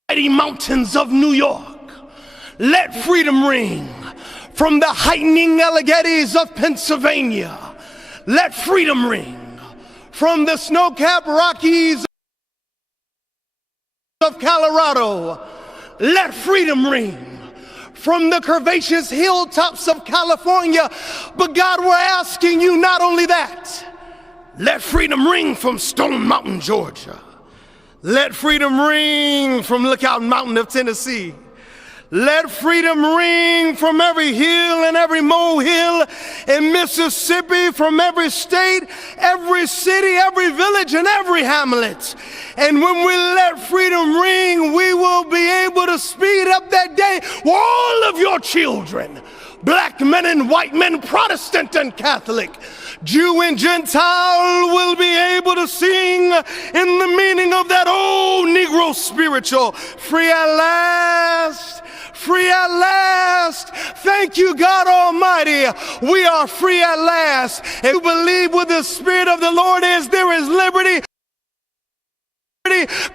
mighty mountains of New York. Let freedom ring from the heightening Alleghenies of Pennsylvania. Let freedom ring from the snow-capped Rockies of Colorado. Let freedom ring from the curvaceous hilltops of California. But God, we're asking you not only that. Let freedom ring from Stone Mountain, Georgia. Let freedom ring from Lookout Mountain of Tennessee. Let freedom ring from every hill and every molehill in Mississippi, from every state, every city, every village, and every hamlet. And when we let freedom ring, we will be able to speed up that day where all of your children, black men and white men, Protestant and Catholic, Jew and Gentile, will be able to sing in the meaning of that old Negro spiritual, free at last. Free at last. Thank you, God Almighty. We are free at last. And you believe where the Spirit of the Lord is, there is liberty.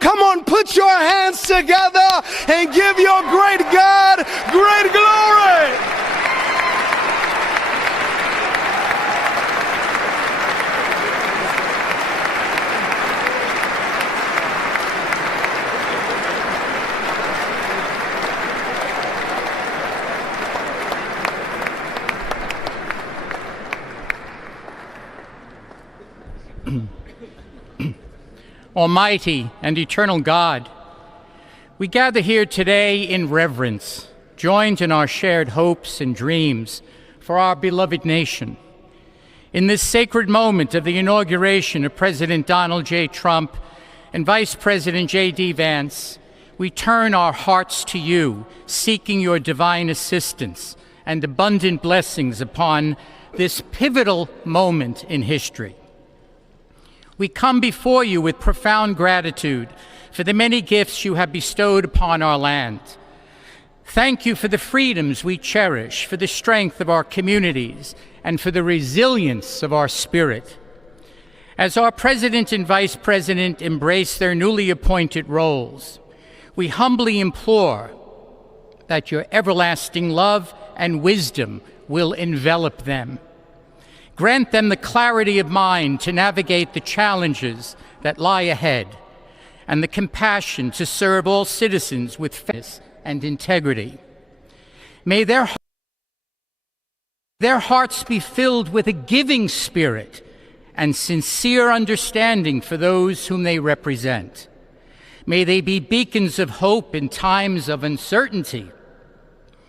Come on, put your hands together and give your great God great glory. Almighty and eternal God, we gather here today in reverence, joined in our shared hopes and dreams for our beloved nation. In this sacred moment of the inauguration of President Donald J. Trump and Vice President J.D. Vance, we turn our hearts to you, seeking your divine assistance and abundant blessings upon this pivotal moment in history. We come before you with profound gratitude for the many gifts you have bestowed upon our land. Thank you for the freedoms we cherish, for the strength of our communities, and for the resilience of our spirit. As our President and Vice President embrace their newly appointed roles, we humbly implore that your everlasting love and wisdom will envelop them. Grant them the clarity of mind to navigate the challenges that lie ahead, and the compassion to serve all citizens with fairness and integrity. May their hearts be filled with a giving spirit and sincere understanding for those whom they represent. May they be beacons of hope in times of uncertainty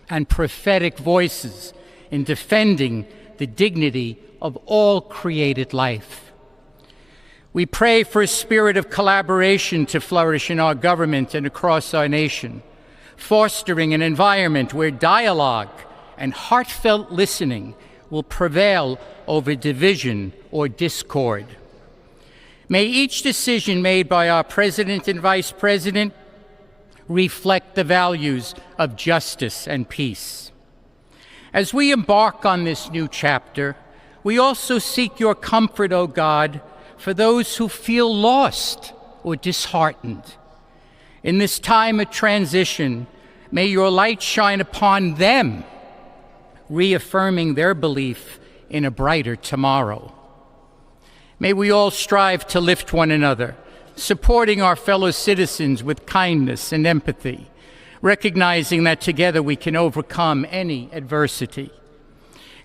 and prophetic voices in defending the dignity of all created life. We pray for a spirit of collaboration to flourish in our government and across our nation, fostering an environment where dialogue and heartfelt listening will prevail over division or discord. May each decision made by our President and Vice President reflect the values of justice and peace. As we embark on this new chapter, we also seek your comfort, O God, for those who feel lost or disheartened. In this time of transition, may your light shine upon them, reaffirming their belief in a brighter tomorrow. May we all strive to lift one another, supporting our fellow citizens with kindness and empathy, recognizing that together we can overcome any adversity.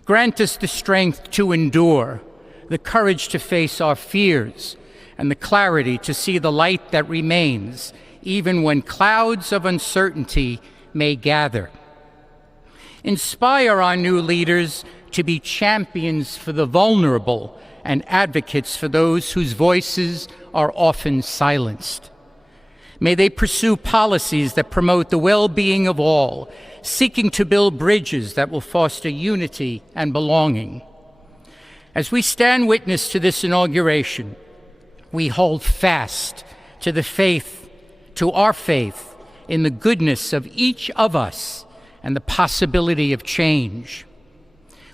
Grant us the strength to endure, the courage to face our fears, and the clarity to see the light that remains, even when clouds of uncertainty may gather. Inspire our new leaders to be champions for the vulnerable and advocates for those whose voices are often silenced. May they pursue policies that promote the well-being of all, seeking to build bridges that will foster unity and belonging. As we stand witness to this inauguration, we hold fast to our faith in the goodness of each of us and the possibility of change.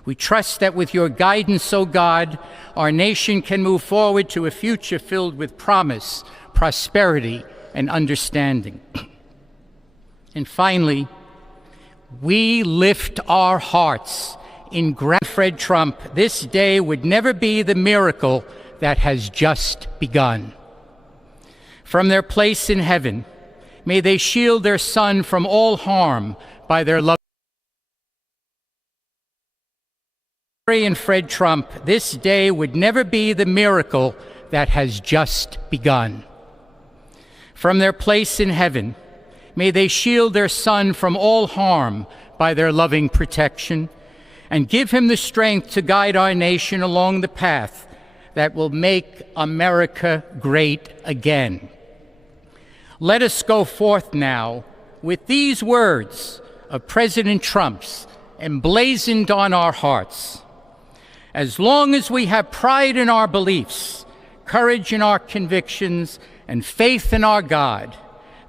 We trust that with your guidance, O God, our nation can move forward to a future filled with promise, prosperity, and understanding. And finally, we lift our hearts in gratitude. Fred Trump, this day would never be the miracle that has just begun. From their place in heaven, may they shield their son from all harm by their love. And Fred Trump, this day would never be the miracle that has just begun. From their place in heaven, may they shield their son from all harm by their loving protection, and give him the strength to guide our nation along the path that will make America great again. Let us go forth now with these words of President Trump's emblazoned on our hearts. As long as we have pride in our beliefs, courage in our convictions, and faith in our God,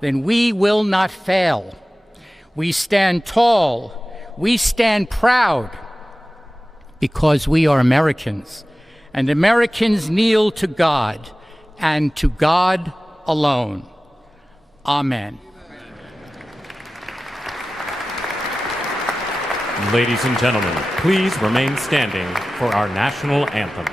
then we will not fail. We stand tall, we stand proud, because we are Americans, and Americans kneel to God, and to God alone. Amen. Ladies and gentlemen, please remain standing for our national anthem.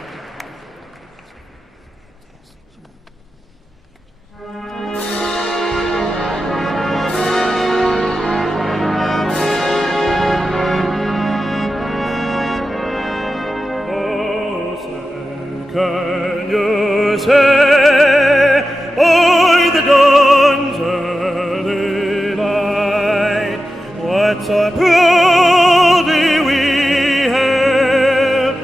Can you say, by the dawn's early light, what so proudly we hailed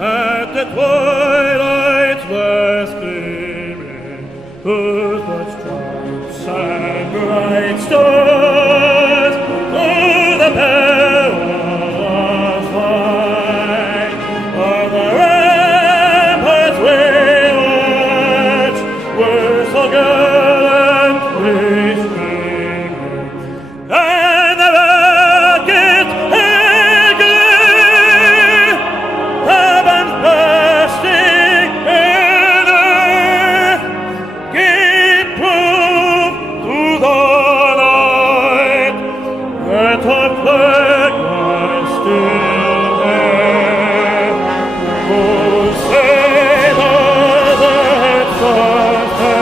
at the twilight's last gleaming, whose blood stripes and bright stars through the perilous fight of the ramparts we watched were so gallantly streaming, and the rockets eagerly, heavens bursting in earth, gave proof to the night that our flag was still there. Oh, sailors and forsakers,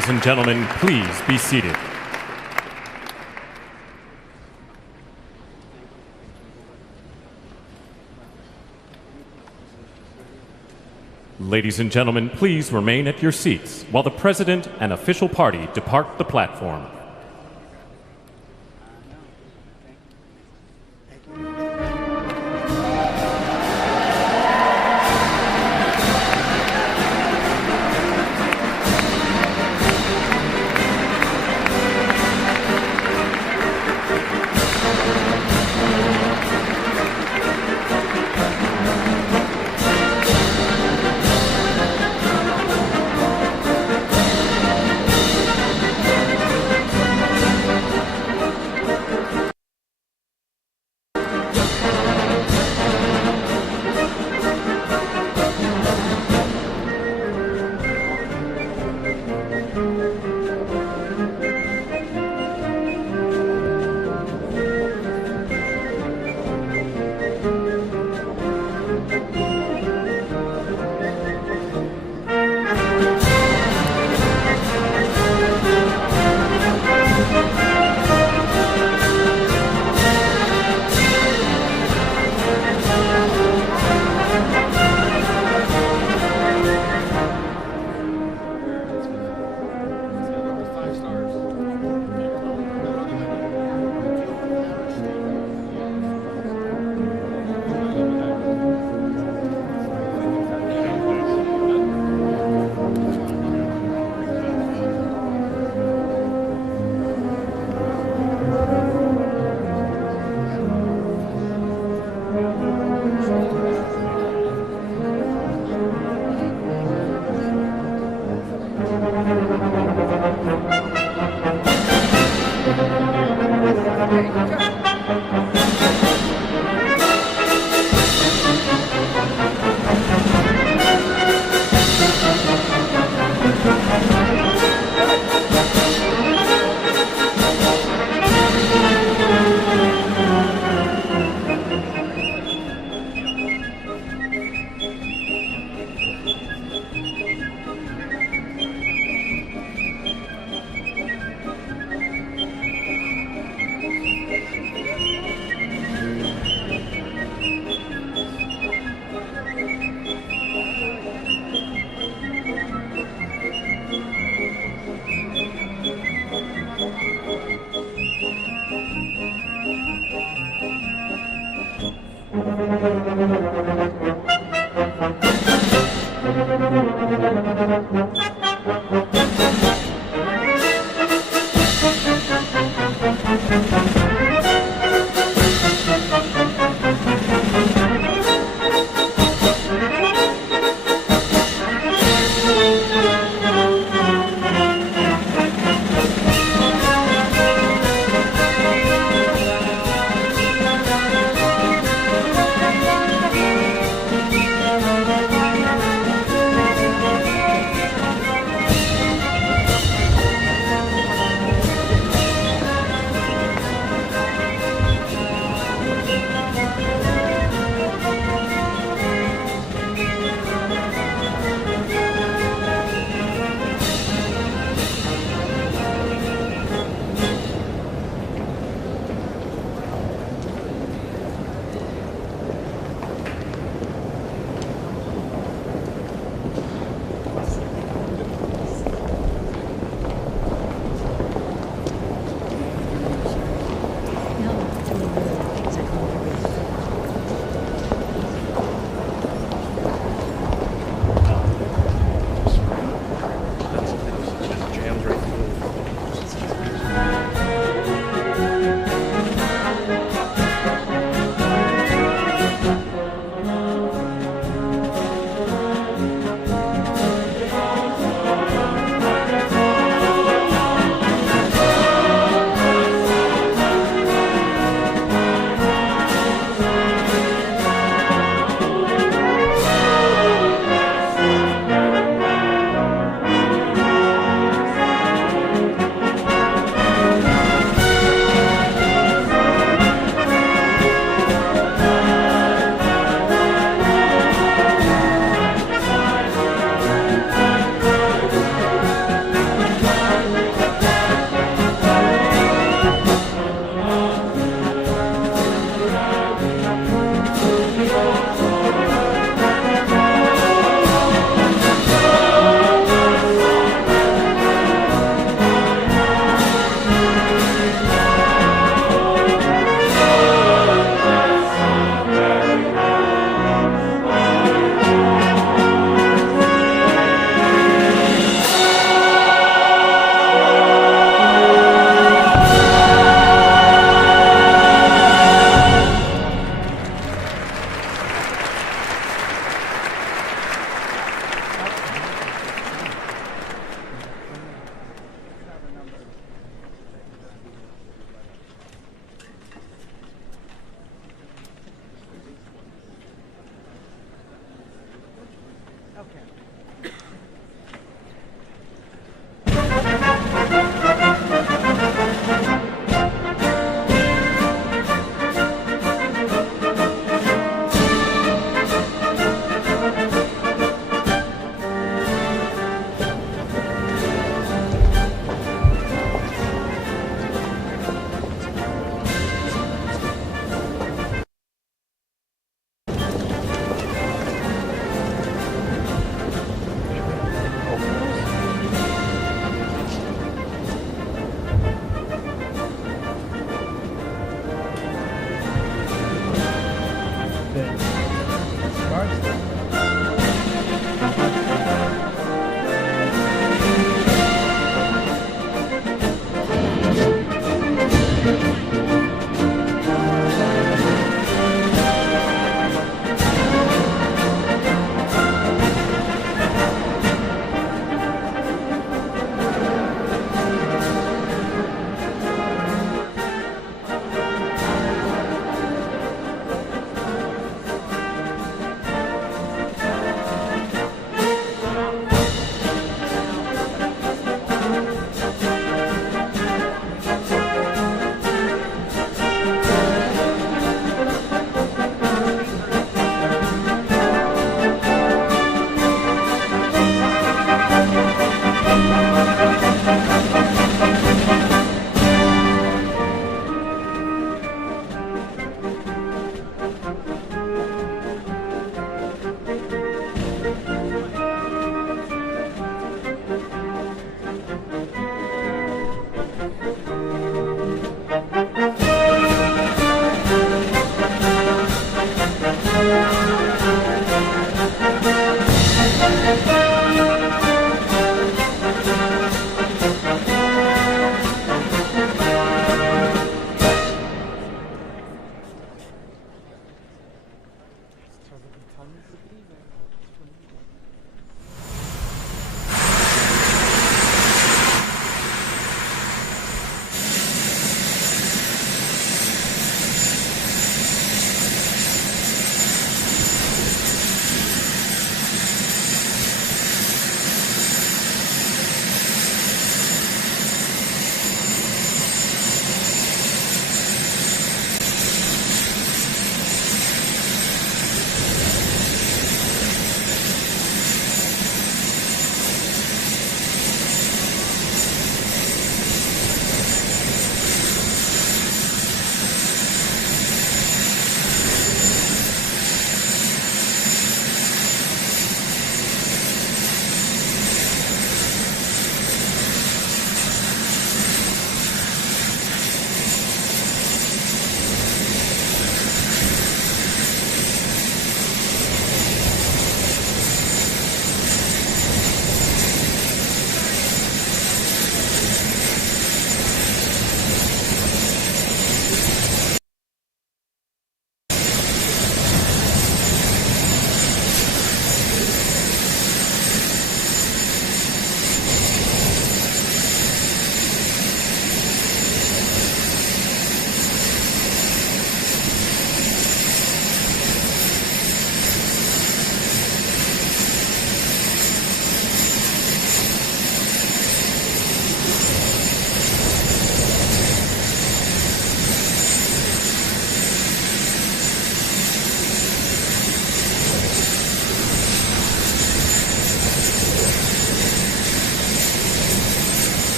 Ladies and gentlemen, please be seated. Ladies and gentlemen, please remain at your seats while the President and official party depart the platform.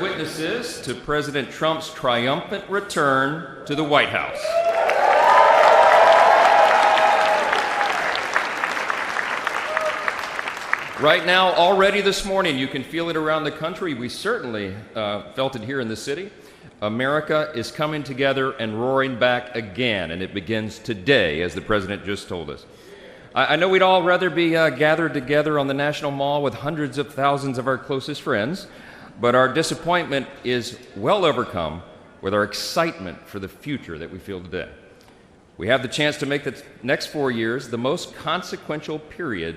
as witnesses to President Trump's triumphant return to the White House. Right now, already this morning, you can feel it around the country. We certainly felt it here in the city. America is coming together and roaring back again, and it begins today, as the president just told us. I know we'd all rather be gathered together on the National Mall with hundreds of thousands of our closest friends, but our disappointment is well overcome with our excitement for the future that we feel today. We have the chance to make the next 4 years the most consequential period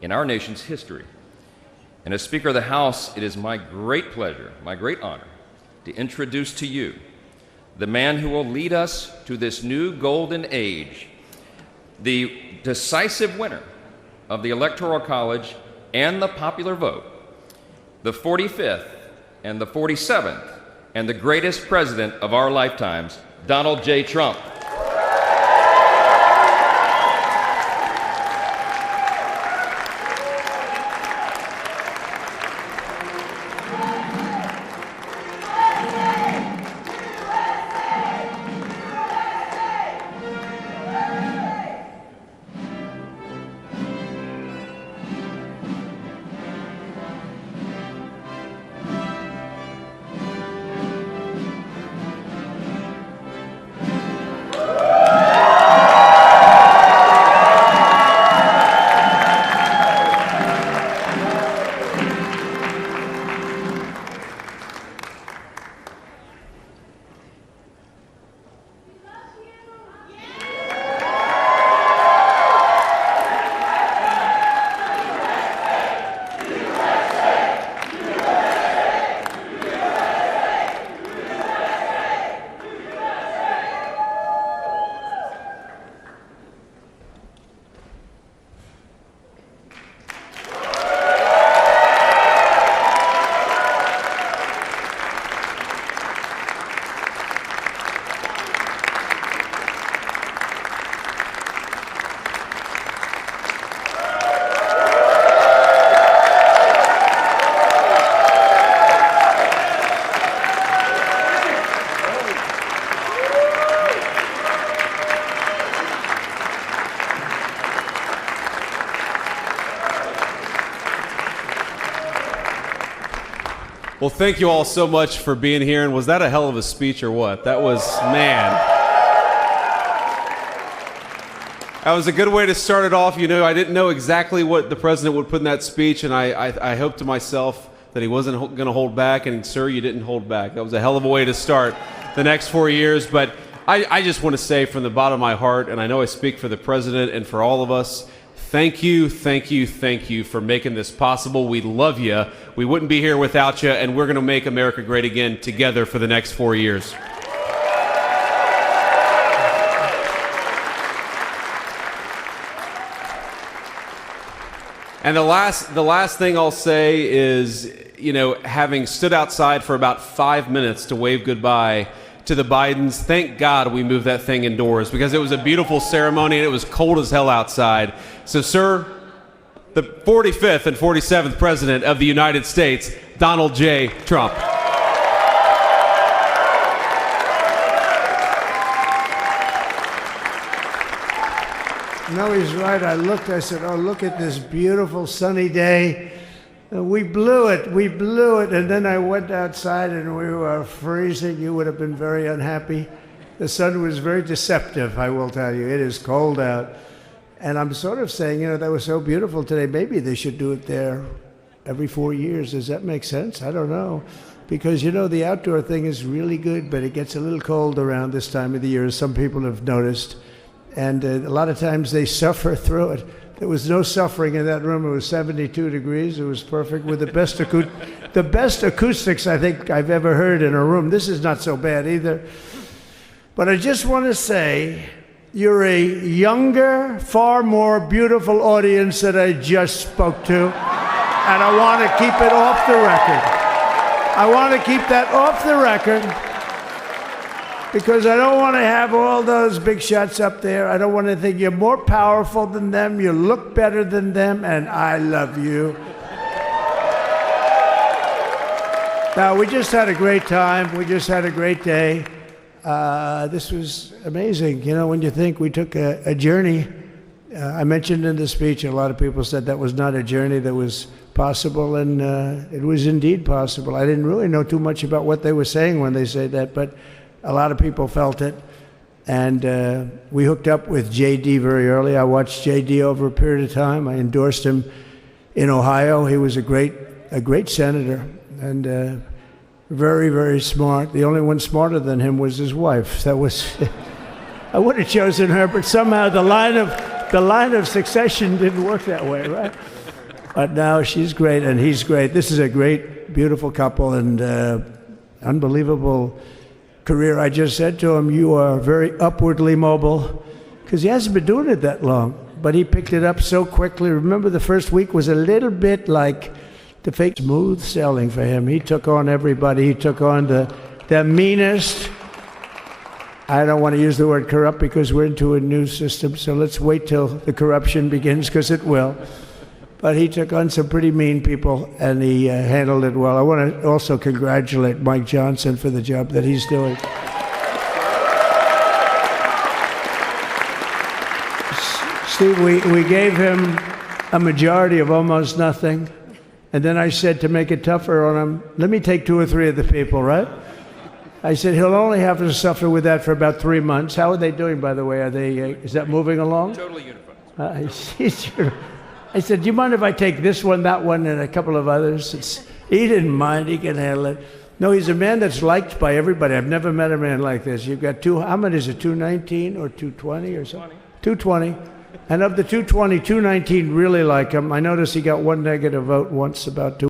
in our nation's history. And as Speaker of the House, it is my great pleasure, my great honor, to introduce to you the man who will lead us to this new golden age, the decisive winner of the Electoral College and the popular vote, the 45th and the 47th, and the greatest president of our lifetimes, Donald J. Trump. Well, thank you all so much for being here. And was that a hell of a speech or what? That was, man. That was a good way to start it off. You know, I didn't know exactly what the president would put in that speech, and I hoped to myself that he wasn't going to hold back, and sir, you didn't hold back. That was a hell of a way to start the next 4 years. But I just want to say from the bottom of my heart, and I know I speak for the president and for all of us, thank you, thank you, thank you for making this possible. We love you. We wouldn't be here without you, and we're going to make America great again together for the next 4 years. And the last thing I'll say is, you know, having stood outside for about 5 minutes to wave goodbye to the Bidens, thank God we moved that thing indoors, because it was a beautiful ceremony and it was cold as hell outside. So, sir, the 45th and 47th President of the United States, Donald J. Trump. No, he's right. I looked, I said, oh, look at this beautiful sunny day. We blew it. And then I went outside and we were freezing. You would have been very unhappy. The sun was very deceptive, I will tell you. It is cold out. And I'm sort of saying, you know, that was so beautiful today. Maybe they should do it there every 4 years. Does that make sense? I don't know. Because, you know, the outdoor thing is really good, but it gets a little cold around this time of the year, as some people have noticed. And a lot of times they suffer through it. There was no suffering in that room. It was 72 degrees. It was perfect with the best acoustics I think I've ever heard in a room. This is not so bad either. But I just want to say, you're a younger, far more beautiful audience that I just spoke to. And I want to keep it off the record. I want to keep that off the record. Because I don't want to have all those big shots up there. I don't want to think you're more powerful than them, you look better than them, and I love you. Now, we just had a great time. We just had a great day. This was amazing. You know, when you think we took a journey, I mentioned in the speech, a lot of people said that was not a journey that was possible, and it was indeed possible. I didn't really know too much about what they were saying when they said that, but a lot of people felt it. And we hooked up with JD very early. I watched JD over a period of time. I endorsed him in Ohio. He was a great senator, and very, very smart. The only one smarter than him was his wife. That was, I would have chosen her, but somehow the line of succession didn't work that way, right? But now she's great and he's great. This is a great, beautiful couple and unbelievable career. I just said to him, you are very upwardly mobile, because he hasn't been doing it that long, but he picked it up so quickly. Remember, the first week was a little bit like the fake smooth sailing for him. He took on everybody. He took on the meanest. I don't want to use the word corrupt because we're into a new system, so let's wait till the corruption begins, because it will. But he took on some pretty mean people, and he handled it well. I want to also congratulate Mike Johnson for the job that he's doing. Steve, we gave him a majority of almost nothing, and then I said, to make it tougher on him, let me take 2 or 3 of the people, right? I said, he'll only have to suffer with that for about 3 months. How are they doing, by the way? Are they? Is that moving along? Totally unified. I said, do you mind if I take this one, that one, and a couple of others? He didn't mind. He can handle it. No, he's a man that's liked by everybody. I've never met a man like this. You've got how many is it, 219 or 220 or something? 220. And of the 220, 219 really like him. I noticed he got 1 negative vote once about 2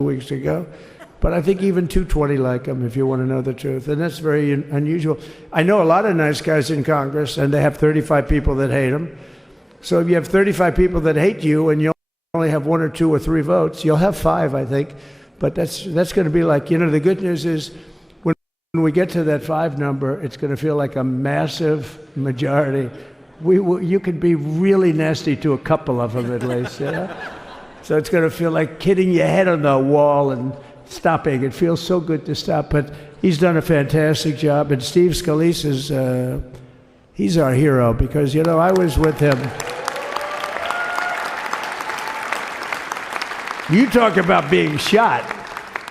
weeks ago. But I think even 220 like him, if you want to know the truth. And that's very unusual. I know a lot of nice guys in Congress, and they have 35 people that hate him. So if you have 35 people that hate you and you only have 1 or 2 or 3 votes, you'll have 5, I think. But that's going to be like, you know, the good news is when we get to that 5 number, it's going to feel like a massive majority. You could be really nasty to a couple of them at least, you know? So it's going to feel like hitting your head on the wall and stopping. It feels so good to stop. But he's done a fantastic job. And Steve Scalise is, he's our hero because, you know, I was with him. You talk about being shot.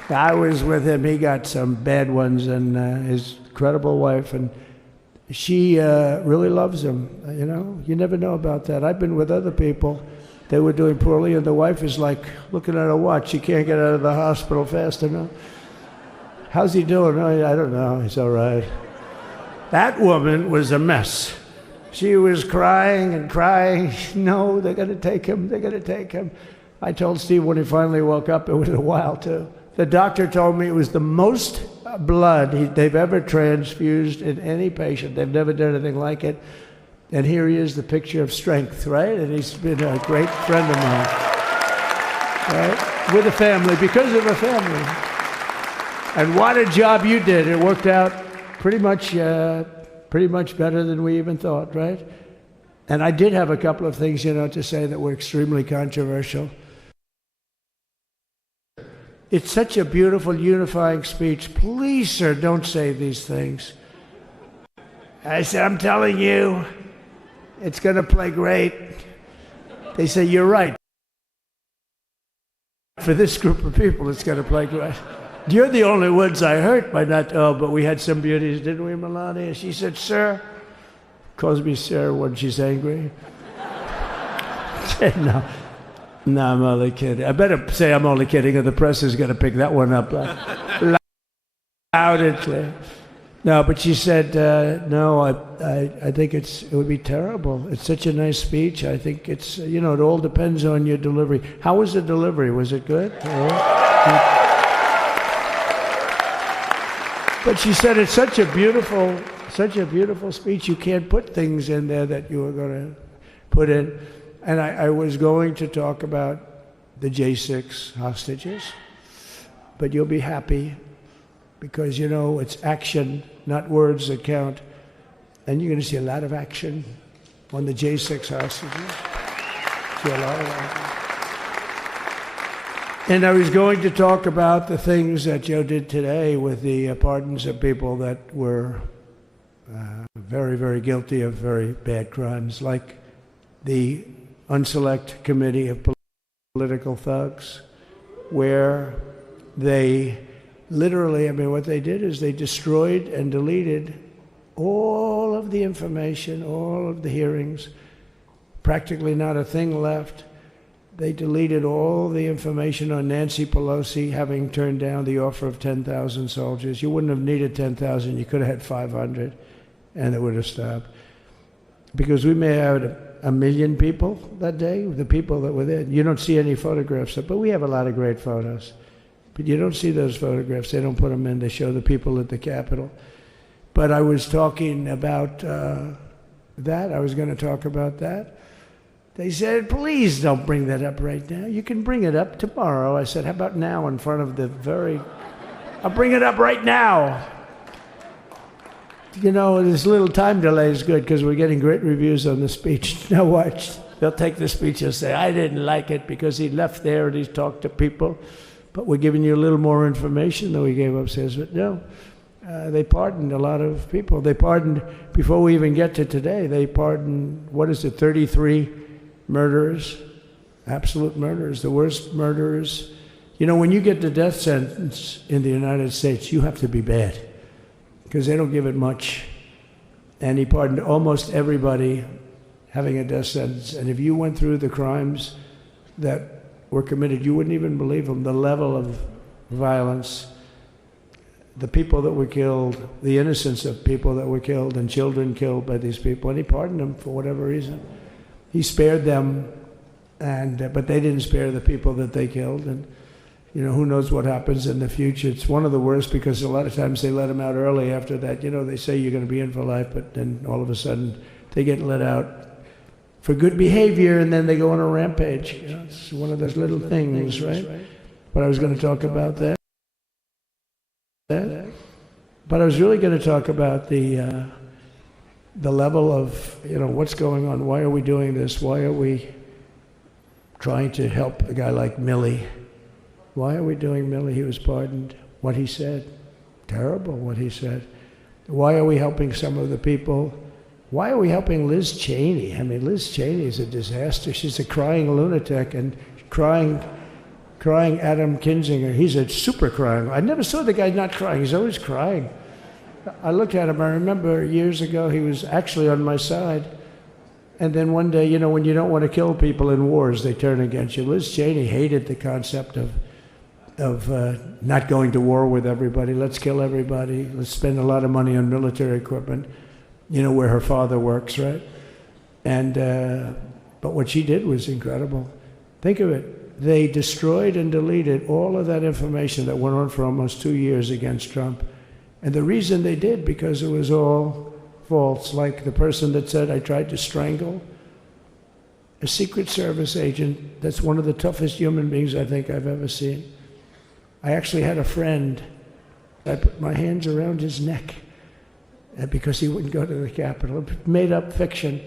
I was with him. He got some bad ones, and his incredible wife, and she really loves him. You know, you never know about that. I've been with other people. They were doing poorly, and the wife is like looking at her watch. She can't get out of the hospital fast enough. How's he doing? Oh, I don't know. He's all right. That woman was a mess. She was crying and crying. No, they're going to take him. They're going to take him. I told Steve when he finally woke up, it was a while too. The doctor told me it was the most blood they've ever transfused in any patient. They've never done anything like it. And here he is, the picture of strength, right? And he's been a great friend of mine, right? With a family, because of a family. And what a job you did. It worked out pretty much better than we even thought, right? And I did have a couple of things, you know, to say that were extremely controversial. It's such a beautiful, unifying speech. Please, sir, don't say these things. I said, I'm telling you, it's going to play great. They say, you're right. For this group of people, it's going to play great. You're the only ones I hurt by not, but we had some beauties, didn't we, Melania? She said, sir. Calls me sir when she's angry. No, I'm only kidding. I better say I'm only kidding, or the press is going to pick that one up loud and clear. No, but she said, no, I think it would be terrible. It's such a nice speech. I think it's, you know, it all depends on your delivery. How was the delivery? Was it good? But she said it's such a beautiful speech. You can't put things in there that you were going to put in. And I was going to talk about the J6 hostages, but you'll be happy because, you know, it's action, not words that count. And you're going to see a lot of action on the J6 hostages. See a lot of action. And I was going to talk about the things that Joe did today with the pardons of people that were very, very guilty of very bad crimes, like the Unselect Committee of Political Thugs, where they literally, I mean, what they did is they destroyed and deleted all of the information, all of the hearings, practically not a thing left. They deleted all the information on Nancy Pelosi having turned down the offer of 10,000 soldiers. You wouldn't have needed 10,000. You could have had 500, and it would have stopped. Because we may have had 1 million people that day, the people that were there. You don't see any photographs, but we have a lot of great photos. But you don't see those photographs. They don't put them in. They show the people at the Capitol. But I was talking about that. I was going to talk about that. They said, please don't bring that up right now. You can bring it up tomorrow. I said, how about now in front of the I'll bring it up right now. You know, this little time delay is good because we're getting great reviews on the speech. Now watch. They'll take the speech and say, I didn't like it because he left there and he talked to people. But we're giving you a little more information than we gave upstairs. But no, they pardoned a lot of people. They pardoned, before we even get to today, they pardoned, 33 murderers, absolute murderers, the worst murderers. You know, when you get the death sentence in the United States, you have to be bad because they don't give it much. And he pardoned almost everybody having a death sentence. And if you went through the crimes that were committed, you wouldn't even believe them. The level of violence, the people that were killed, the innocence of people that were killed and children killed by these people. And he pardoned them for whatever reason. He spared them, but they didn't spare the people that they killed. And, you know, who knows what happens in the future. It's one of the worst because a lot of times they let them out early after that. You know, they say you're going to be in for life, but then all of a sudden they get let out for good behavior and then they go on a rampage. You know, it's one of those little things, right? But I was going to talk about that. But I was really going to talk about the level of, you know, what's going on. Why are we doing this? Why are we trying to help a guy like Milley? Why are we doing Milley? He was pardoned. What he said, terrible what he said. Why are we helping some of the people? Why are we helping Liz Cheney? I mean, Liz Cheney is a disaster. She's a crying lunatic and crying Adam Kinzinger. He's a super crying. I never saw the guy not crying. He's always crying. I looked at him, I remember years ago, he was actually on my side. And then one day, you know, when you don't want to kill people in wars, they turn against you. Liz Cheney hated the concept of not going to war with everybody. Let's kill everybody. Let's spend a lot of money on military equipment, you know, where her father works, right? And, but what she did was incredible. Think of it. They destroyed and deleted all of that information that went on for almost 2 years against Trump. And the reason they did, because it was all false, like the person that said, I tried to strangle a Secret Service agent. That's one of the toughest human beings I think I've ever seen. I actually had a friend, I put my hands around his neck because he wouldn't go to the Capitol. Made up fiction.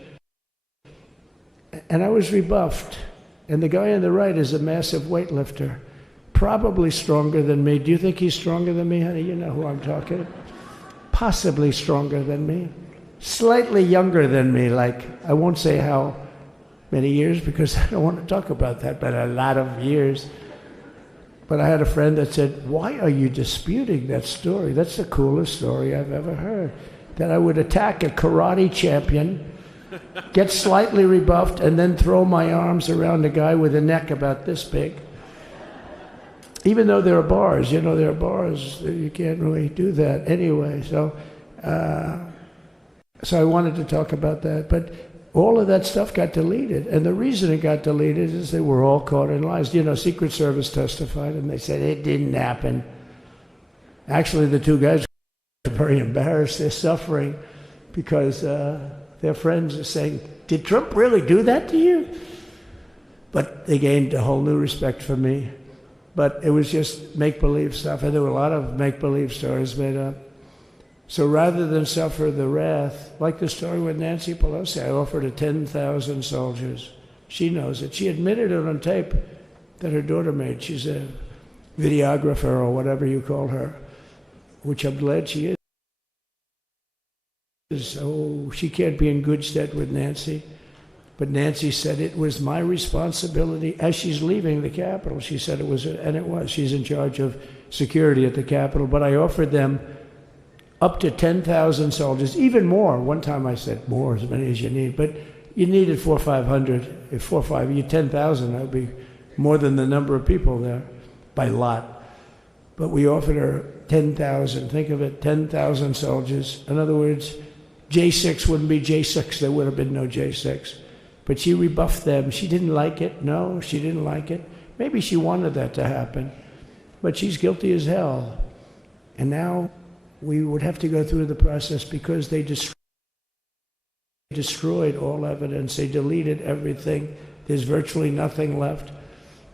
And I was rebuffed. And the guy on the right is a massive weightlifter. Probably stronger than me. Do you think he's stronger than me, honey? You know who I'm talking about. Possibly stronger than me. Slightly younger than me, like, I won't say how many years because I don't want to talk about that, but a lot of years. But I had a friend that said, why are you disputing that story? That's the coolest story I've ever heard. That I would attack a karate champion, get slightly rebuffed, and then throw my arms around a guy with a neck about this big. Even though there are bars, you know, there are bars, you can't really do that anyway. So I wanted to talk about that. But all of that stuff got deleted. And the reason it got deleted is they were all caught in lies. You know, Secret Service testified, and they said it didn't happen. Actually, the two guys are very embarrassed. They're suffering because their friends are saying, did Trump really do that to you? But they gained a whole new respect for me. But it was just make-believe stuff, and there were a lot of make-believe stories made up. So rather than suffer the wrath, like the story with Nancy Pelosi, I offered her 10,000 soldiers. She knows it. She admitted it on tape that her daughter made. She's a videographer or whatever you call her, which I'm glad she is. Oh, she can't be in good stead with Nancy. But Nancy said it was my responsibility as she's leaving the Capitol. She said it was, and it was. She's in charge of security at the Capitol. But I offered them up to 10,000 soldiers, even more. One time I said more, as many as you need. But you needed 400 or 500. If 4 or 5, you 10,000, that would be more than the number of people there by lot. But we offered her 10,000. Think of it, 10,000 soldiers. In other words, J6 wouldn't be J6. There would have been no J6. But she rebuffed them. She didn't like it. No, she didn't like it. Maybe she wanted that to happen. But she's guilty as hell. And now we would have to go through the process because they destroyed all evidence. They deleted everything. There's virtually nothing left.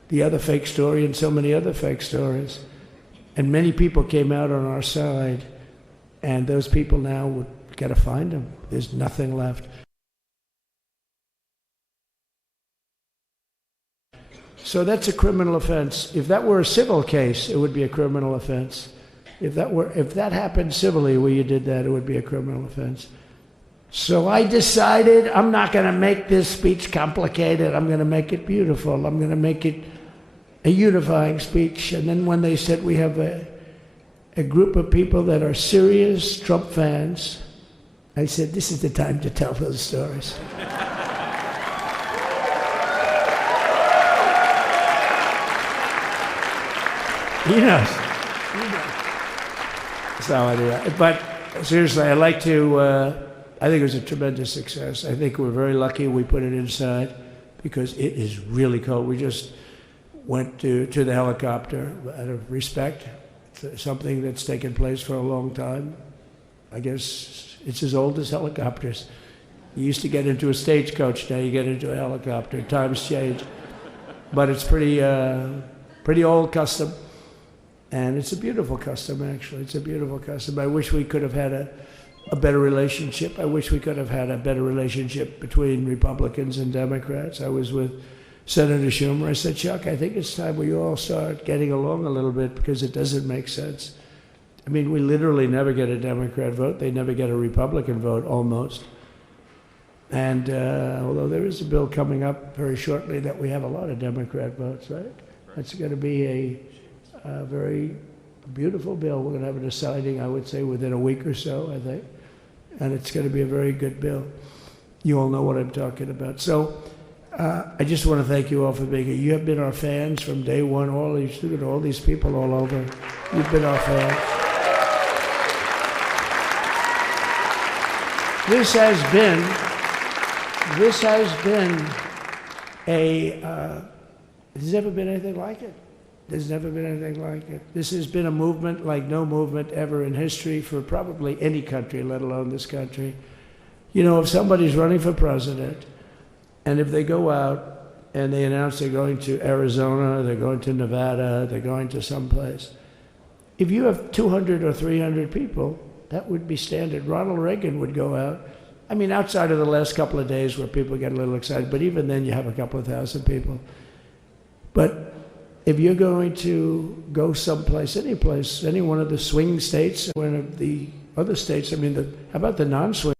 The other fake story and so many other fake stories. And many people came out on our side. And those people now would got to find them. There's nothing left. So that's a criminal offense. If that were a civil case, it would be a criminal offense. If that happened civilly where you did that, it would be a criminal offense. So I decided I'm not going to make this speech complicated. I'm going to make it beautiful. I'm going to make it a unifying speech. And then when they said we have a group of people that are serious Trump fans, I said, this is the time to tell those stories. He knows. So anyway, but seriously, I'd like to, I think it was a tremendous success. I think we're very lucky we put it inside because it is really cold. We just went to the helicopter out of respect, something that's taken place for a long time. I guess it's as old as helicopters. You used to get into a stagecoach, now you get into a helicopter. Times change. But it's pretty old custom. And it's a beautiful custom, actually. It's a beautiful custom. I wish we could have had a better relationship. I wish we could have had a better relationship between Republicans and Democrats. I was with Senator Schumer. I said, Chuck, I think it's time we all start getting along a little bit because it doesn't make sense. I mean, we literally never get a Democrat vote. They never get a Republican vote, almost. And although there is a bill coming up very shortly that we have a lot of Democrat votes, right? That's going to be a very beautiful bill. We're going to have a deciding, I would say, within a week or so, I think. And it's going to be a very good bill. You all know what I'm talking about. So I just want to thank you all for being here. You have been our fans from day one. Look at all these people all over. You've been our fans. This has never been anything like it. There's never been anything like it. This has been a movement like no movement ever in history for probably any country, let alone this country. You know, if somebody's running for president, and if they go out and they announce they're going to Arizona, they're going to Nevada, they're going to someplace, if you have 200 or 300 people, that would be standard. Ronald Reagan would go out. I mean, outside of the last couple of days where people get a little excited, but even then you have a couple of thousand people. But if you're going to go someplace, any place, any one of the swing states, one of the other states, I mean, how about the non-swing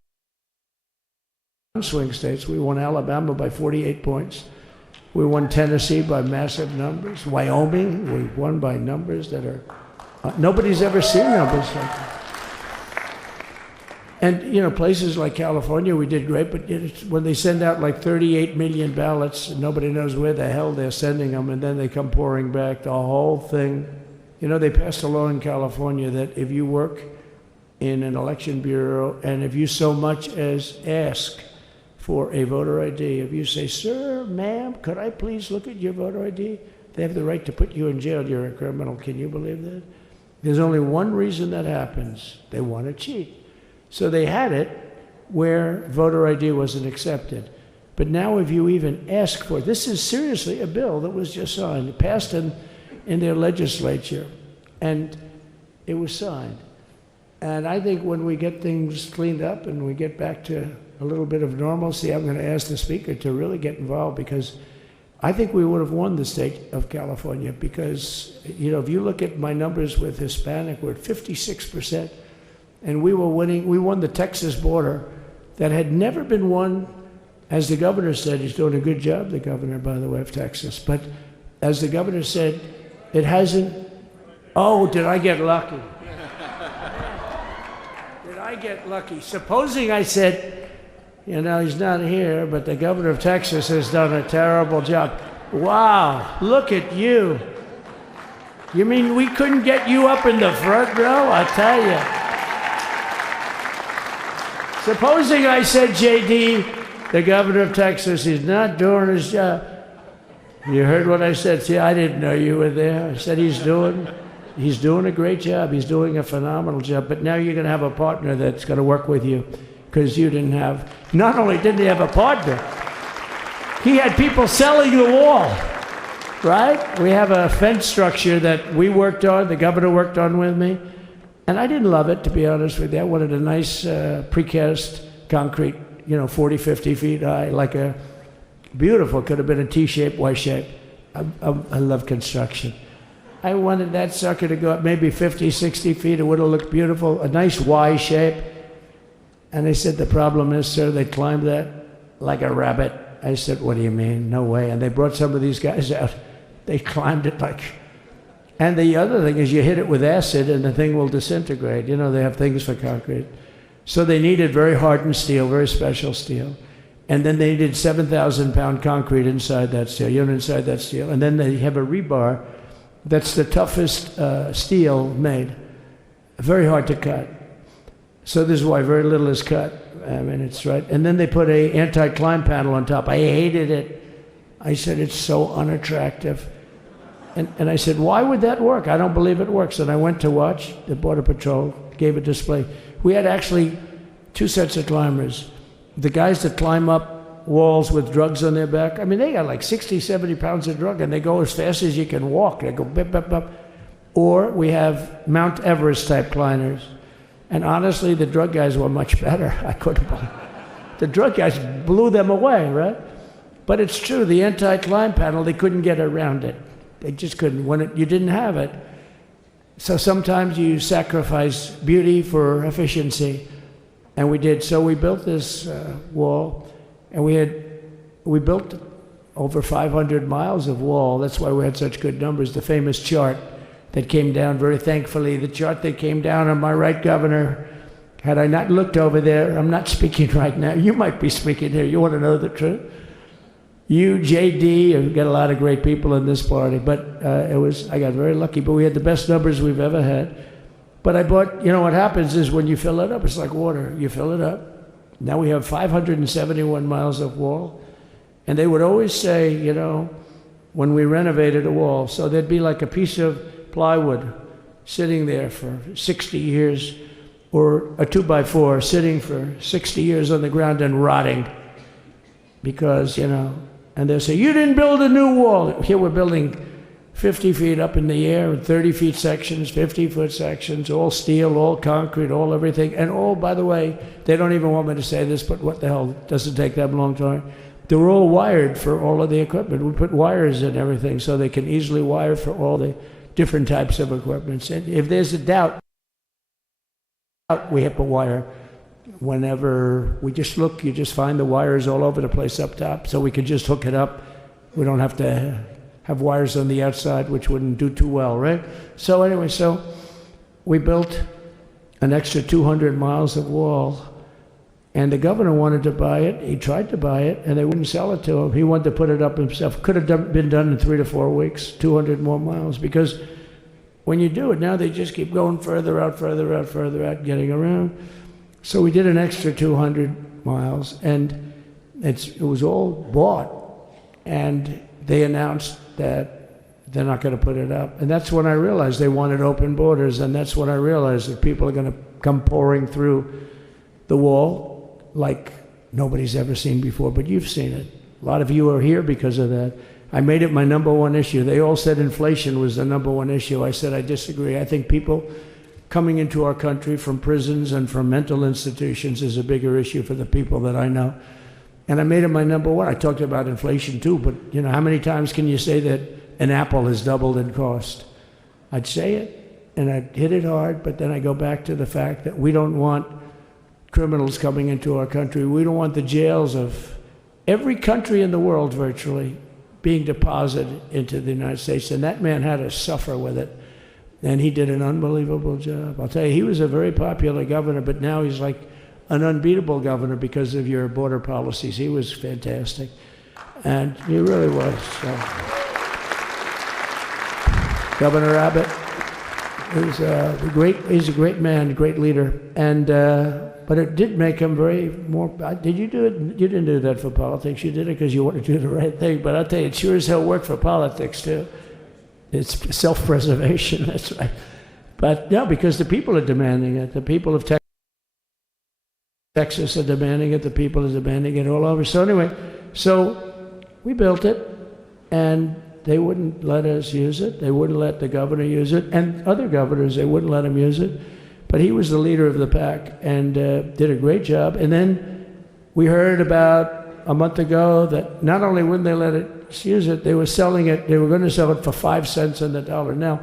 states? We won Alabama by 48 points. We won Tennessee by massive numbers. Wyoming, we won by numbers that are, nobody's ever seen numbers like that. And, you know, places like California, we did great, but when they send out like 38 million ballots, nobody knows where the hell they're sending them, and then they come pouring back, the whole thing. You know, they passed a law in California that if you work in an election bureau, and if you so much as ask for a voter ID, if you say, sir, ma'am, could I please look at your voter ID? They have the right to put you in jail. You're a criminal. Can you believe that? There's only one reason that happens. They want to cheat. So they had it where voter ID wasn't accepted. But now if you even ask for it, this is seriously a bill that was just signed, passed in their legislature, and it was signed. And I think when we get things cleaned up and we get back to a little bit of normalcy, I'm going to ask the speaker to really get involved because I think we would have won the state of California because, you know, if you look at my numbers with Hispanic, we're at 56%. And we won the Texas border that had never been won. As the governor said, he's doing a good job, the governor, by the way, of Texas. But as the governor said, it hasn't, oh, did I get lucky? Did I get lucky? Supposing I said, you know, he's not here, but the governor of Texas has done a terrible job. Wow, look at you. You mean we couldn't get you up in the front row? I'll tell you. Supposing I said, JD, the governor of Texas, is not doing his job. You heard what I said. See, I didn't know you were there. I said he's doing a great job. He's doing a phenomenal job. But now you're going to have a partner that's going to work with you because you didn't have, not only didn't he have a partner, he had people selling the wall, right? We have a fence structure that we worked on, the governor worked on with me. And I didn't love it, to be honest with you. I wanted a nice precast concrete, you know, 40, 50 feet high, like a beautiful, could have been a T-shape, Y-shape. I love construction. I wanted that sucker to go up maybe 50, 60 feet. It would have looked beautiful, a nice Y shape. And they said, the problem is, sir, they climbed that like a rabbit. I said, what do you mean? No way. And they brought some of these guys out. They climbed it like... And the other thing is you hit it with acid and the thing will disintegrate. You know, they have things for concrete. So they needed very hardened steel, very special steel. And then they needed 7,000-pound concrete inside that steel, inside that steel. And then they have a rebar that's the toughest steel made. Very hard to cut. So this is why very little is cut. I mean, it's right. And then they put a anti-climb panel on top. I hated it. I said, it's so unattractive. And I said, why would that work? I don't believe it works. And I went to watch the Border Patrol, gave a display. We had actually two sets of climbers. The guys that climb up walls with drugs on their back, I mean, they got like 60, 70 pounds of drug, and they go as fast as you can walk. They go bip, bip, bip. Or we have Mount Everest type climbers. And honestly, the drug guys were much better. I couldn't believe it. The drug guys blew them away, right? But it's true, the anti-climb panel, they couldn't get around it. They just couldn't. You didn't have it. So sometimes you sacrifice beauty for efficiency. And we did. So we built this wall, and we built over 500 miles of wall. That's why we had such good numbers. The famous chart that came down, very thankfully, the chart that came down on my right, Governor, had I not looked over there, I'm not speaking right now. You might be speaking here. You want to know the truth? You, JD, we've got a lot of great people in this party, but I got very lucky, but we had the best numbers we've ever had. But I bought, you know what happens is when you fill it up, it's like water. You fill it up. Now we have 571 miles of wall. And they would always say, you know, when we renovated a wall, so there'd be like a piece of plywood sitting there for 60 years, or a 2x4 sitting for 60 years on the ground and rotting. Because, you know, and they'll say, you didn't build a new wall. Here we're building 50 feet up in the air, 30 feet sections, 50-foot sections, all steel, all concrete, all everything. And all, by the way, they don't even want me to say this, but what the hell, it doesn't take that long time. They were all wired for all of the equipment. We put wires in everything so they can easily wire for all the different types of equipment. And if there's a doubt, we have to wire. Whenever we just look, you just find the wires all over the place up top, so we can just hook it up. We don't have to have wires on the outside, which wouldn't do too well, right? So anyway, so we built an extra 200 miles of wall, and the governor wanted to buy it. He tried to buy it, and they wouldn't sell it to him. He wanted to put it up himself. Could have been done in 3 to 4 weeks, 200 more miles, because when you do it now, they just keep going further out, further out, further out, getting around. So we did an extra 200 miles, and it was all bought, and they announced that they're not going to put it up. And that's when I realized they wanted open borders, and that's when I realized that people are going to come pouring through the wall like nobody's ever seen before, but you've seen it. A lot of you are here because of that. I made it my #1 issue. They all said inflation was the #1 issue. I said I disagree. I think people coming into our country from prisons and from mental institutions is a bigger issue for the people that I know. And I made it my number one. I talked about inflation too, but you know, how many times can you say that an apple has doubled in cost? I'd say it, and I'd hit it hard, but then I go back to the fact that we don't want criminals coming into our country. We don't want the jails of every country in the world virtually being deposited into the United States. And that man had to suffer with it. And he did an unbelievable job. I'll tell you, he was a very popular governor, but now he's like an unbeatable governor because of your border policies. He was fantastic. And he really was. So. Governor Abbott is he's a great man, great leader. And but it did make him very more. Did you do it? You didn't do that for politics. You did it because you wanted to do the right thing. But I'll tell you, it sure as hell worked for politics too. It's self-preservation. That's right. But no, because the people are demanding it. The people of Texas are demanding it. The people are demanding it all over. So anyway, so we built it, and they wouldn't let us use it. They wouldn't let the governor use it, and other governors, they wouldn't let him use it. But he was the leader of the pack and did a great job. And then we heard about a month ago that not only wouldn't they let us use it, they were selling it. They were going to sell it for 5 cents on the dollar. Now,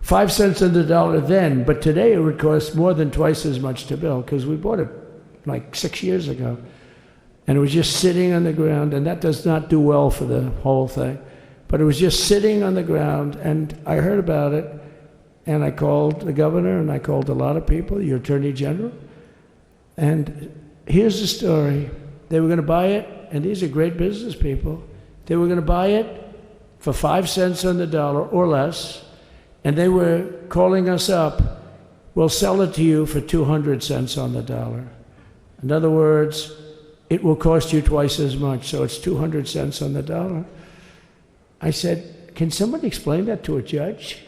5 cents on the dollar then, but today it would cost more than twice as much to build because we bought it like 6 years ago. And it was just sitting on the ground, and that does not do well for the whole thing. But it was just sitting on the ground, and I heard about it, and I called the governor, and I called a lot of people, your attorney general. And here's the story. They were going to buy it, and these are great business people. They were going to buy it for 5 cents on the dollar or less, and they were calling us up, we'll sell it to you for 200 cents on the dollar. In other words, it will cost you twice as much, so it's 200 cents on the dollar. I said, can somebody explain that to a judge?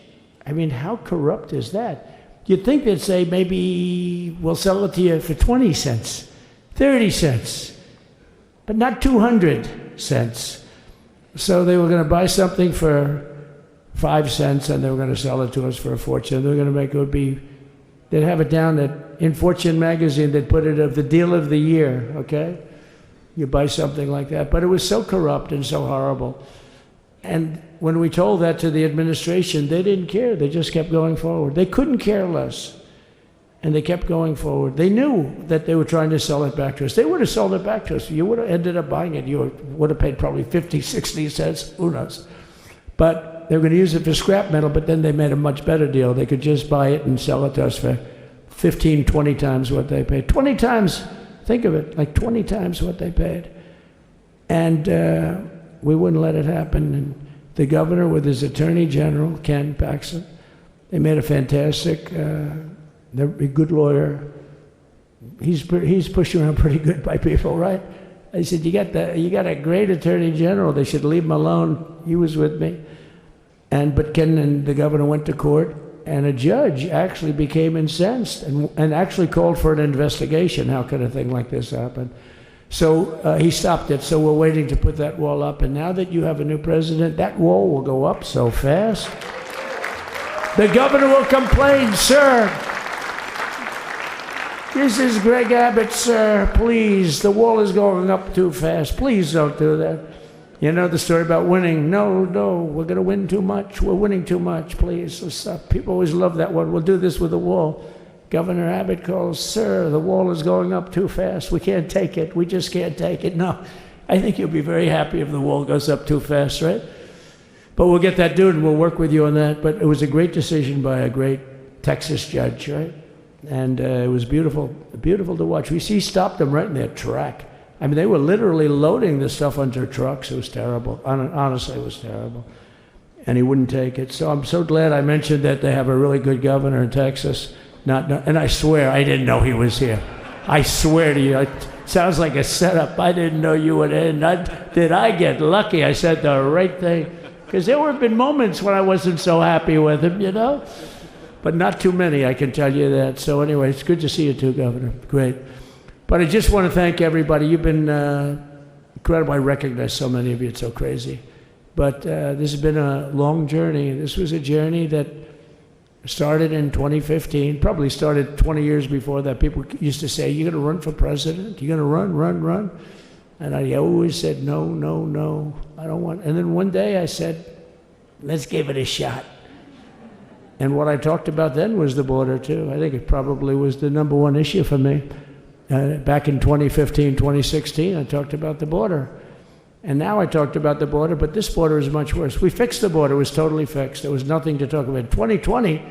I mean, how corrupt is that? You'd think they'd say, maybe we'll sell it to you for 20 cents, 30 cents, but not 200 cents. So they were going to buy something for 5 cents, and they were going to sell it to us for a fortune. They were going to make it would be, they'd have it down in Fortune magazine, they'd put it of the deal of the year, okay? You buy something like that. But it was so corrupt and so horrible. And when we told that to the administration, they didn't care. They just kept going forward. They couldn't care less. And they kept going forward. They knew that they were trying to sell it back to us. They would have sold it back to us. You would have ended up buying it. You would have paid probably 50, 60 cents, who knows. But they were going to use it for scrap metal, but then they made a much better deal. They could just buy it and sell it to us for 15, 20 times what they paid. 20 times, think of it, like 20 times what they paid. And we wouldn't let it happen. And the governor with his attorney general, Ken Paxton, they made a fantastic, they're a good lawyer. He's pushed around pretty good by people, right? I said, you got a great attorney general. They should leave him alone. He was with me. But Ken and the governor went to court, and a judge actually became incensed and actually called for an investigation. How could a thing like this happen? So he stopped it. So we're waiting to put that wall up. And now that you have a new president, that wall will go up so fast. The governor will complain, sir. This is Greg Abbott, sir. Please, the wall is going up too fast. Please don't do that. You know the story about winning. No, we're going to win too much. We're winning too much. Please, let's stop. People always love that one. We'll do this with the wall. Governor Abbott calls, sir, the wall is going up too fast. We can't take it. We just can't take it. No, I think you'll be very happy if the wall goes up too fast, right? But we'll get that dude and we'll work with you on that. But it was a great decision by a great Texas judge, right? And it was beautiful, beautiful to watch. He stopped them right in their track. I mean, they were literally loading this stuff onto trucks. It was terrible. Honestly, it was terrible. And he wouldn't take it. So I'm so glad I mentioned that they have a really good governor in Texas. And I swear, I didn't know he was here. I swear to you, it sounds like a setup. I didn't know you would end. Did I get lucky? I said the right thing. Because there have been moments when I wasn't so happy with him, you know? But not too many, I can tell you that. So anyway, it's good to see you too, Governor. Great. But I just want to thank everybody. You've been incredible. I recognize so many of you. It's so crazy. But this has been a long journey. This was a journey that started in 2015, probably started 20 years before that. People used to say, you're going to run for president? You're going to run? And I always said, no, no, no, I don't want. And then one day I said, let's give it a shot. And what I talked about then was the border, too. I think it probably was the number one issue for me. Back in 2015, 2016, I talked about the border. And now I talked about the border, but this border is much worse. We fixed the border. It was totally fixed. There was nothing to talk about. 2020,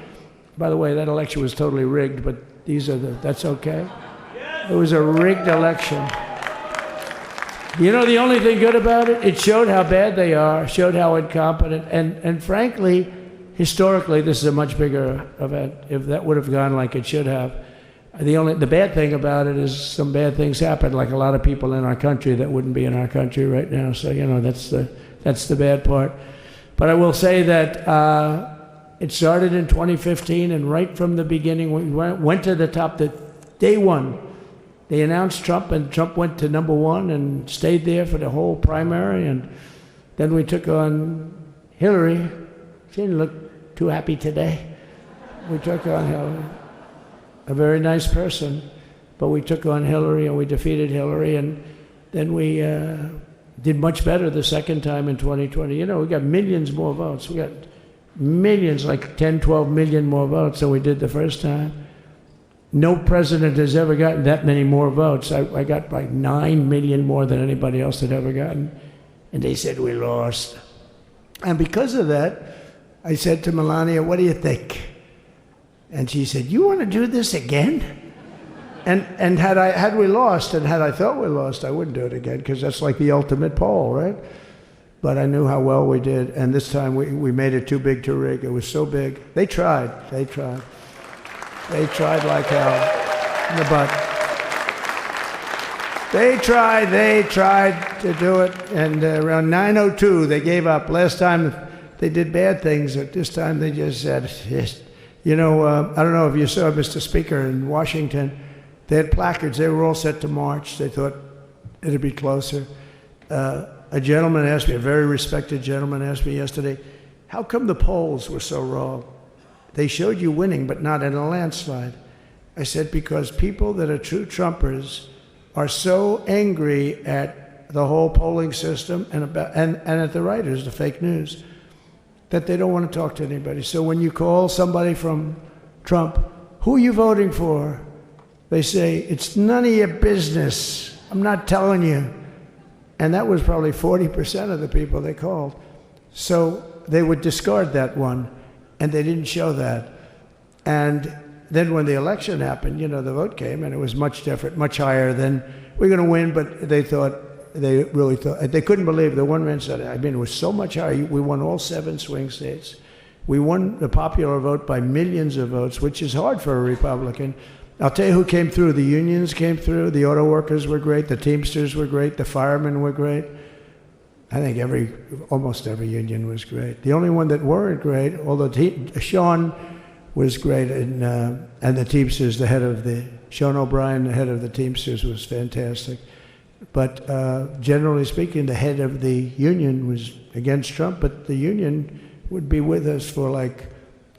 by the way, that election was totally rigged, but that's okay. It was a rigged election. You know the only thing good about it? It showed how bad they are, showed how incompetent, and frankly, historically, this is a much bigger event if that would have gone like it should have. The bad thing about it is some bad things happen, like a lot of people in our country that wouldn't be in our country right now. So, you know, that's the bad part. But I will say that it started in 2015, and right from the beginning, we went to the top. Day one, they announced Trump, and Trump went to number one and stayed there for the whole primary. And then we took on Hillary. She didn't look too happy today. We took on Hillary. A very nice person, but we took on Hillary and we defeated Hillary, and then we did much better the second time in 2020. You know, we got millions more votes. We got millions, like 10, 12 million more votes than we did the first time. No president has ever gotten that many more votes. I got like 9 million more than anybody else had ever gotten, and they said we lost. And because of that, I said to Melania, what do you think? And she said, you want to do this again? And had we lost, and had I thought we lost, I wouldn't do it again, because that's like the ultimate poll, right? But I knew how well we did, and this time we made it too big to rig. It was so big. They tried like hell in the butt. They tried to do it, and around 9:02 they gave up. Last time they did bad things, but this time they just said, yes. You know, I don't know if you saw, Mr. Speaker, in Washington, they had placards. They were all set to march. They thought it'd be closer. A gentleman asked me, a very respected gentleman asked me yesterday, how come the polls were so wrong? They showed you winning, but not in a landslide. I said, because people that are true Trumpers are so angry at the whole polling system and at the writers, the fake news, that they don't want to talk to anybody. So when you call somebody from Trump, who are you voting for? They say, it's none of your business. I'm not telling you. And that was probably 40% of the people they called. So they would discard that one, and they didn't show that. And then when the election happened, you know, the vote came, and it was much different, much higher than we're going to win, but they really thought, they couldn't believe, the one man said, I mean, it was so much higher. We won all 7 swing states. We won the popular vote by millions of votes, which is hard for a Republican. I'll tell you who came through. The unions came through. The auto workers were great. The Teamsters were great. The firemen were great. I think almost every union was great. The only one that weren't great, although Sean was great, and the Teamsters, Sean O'Brien, the head of the Teamsters, was fantastic. But generally speaking, the head of the union was against Trump, but the union would be with us for like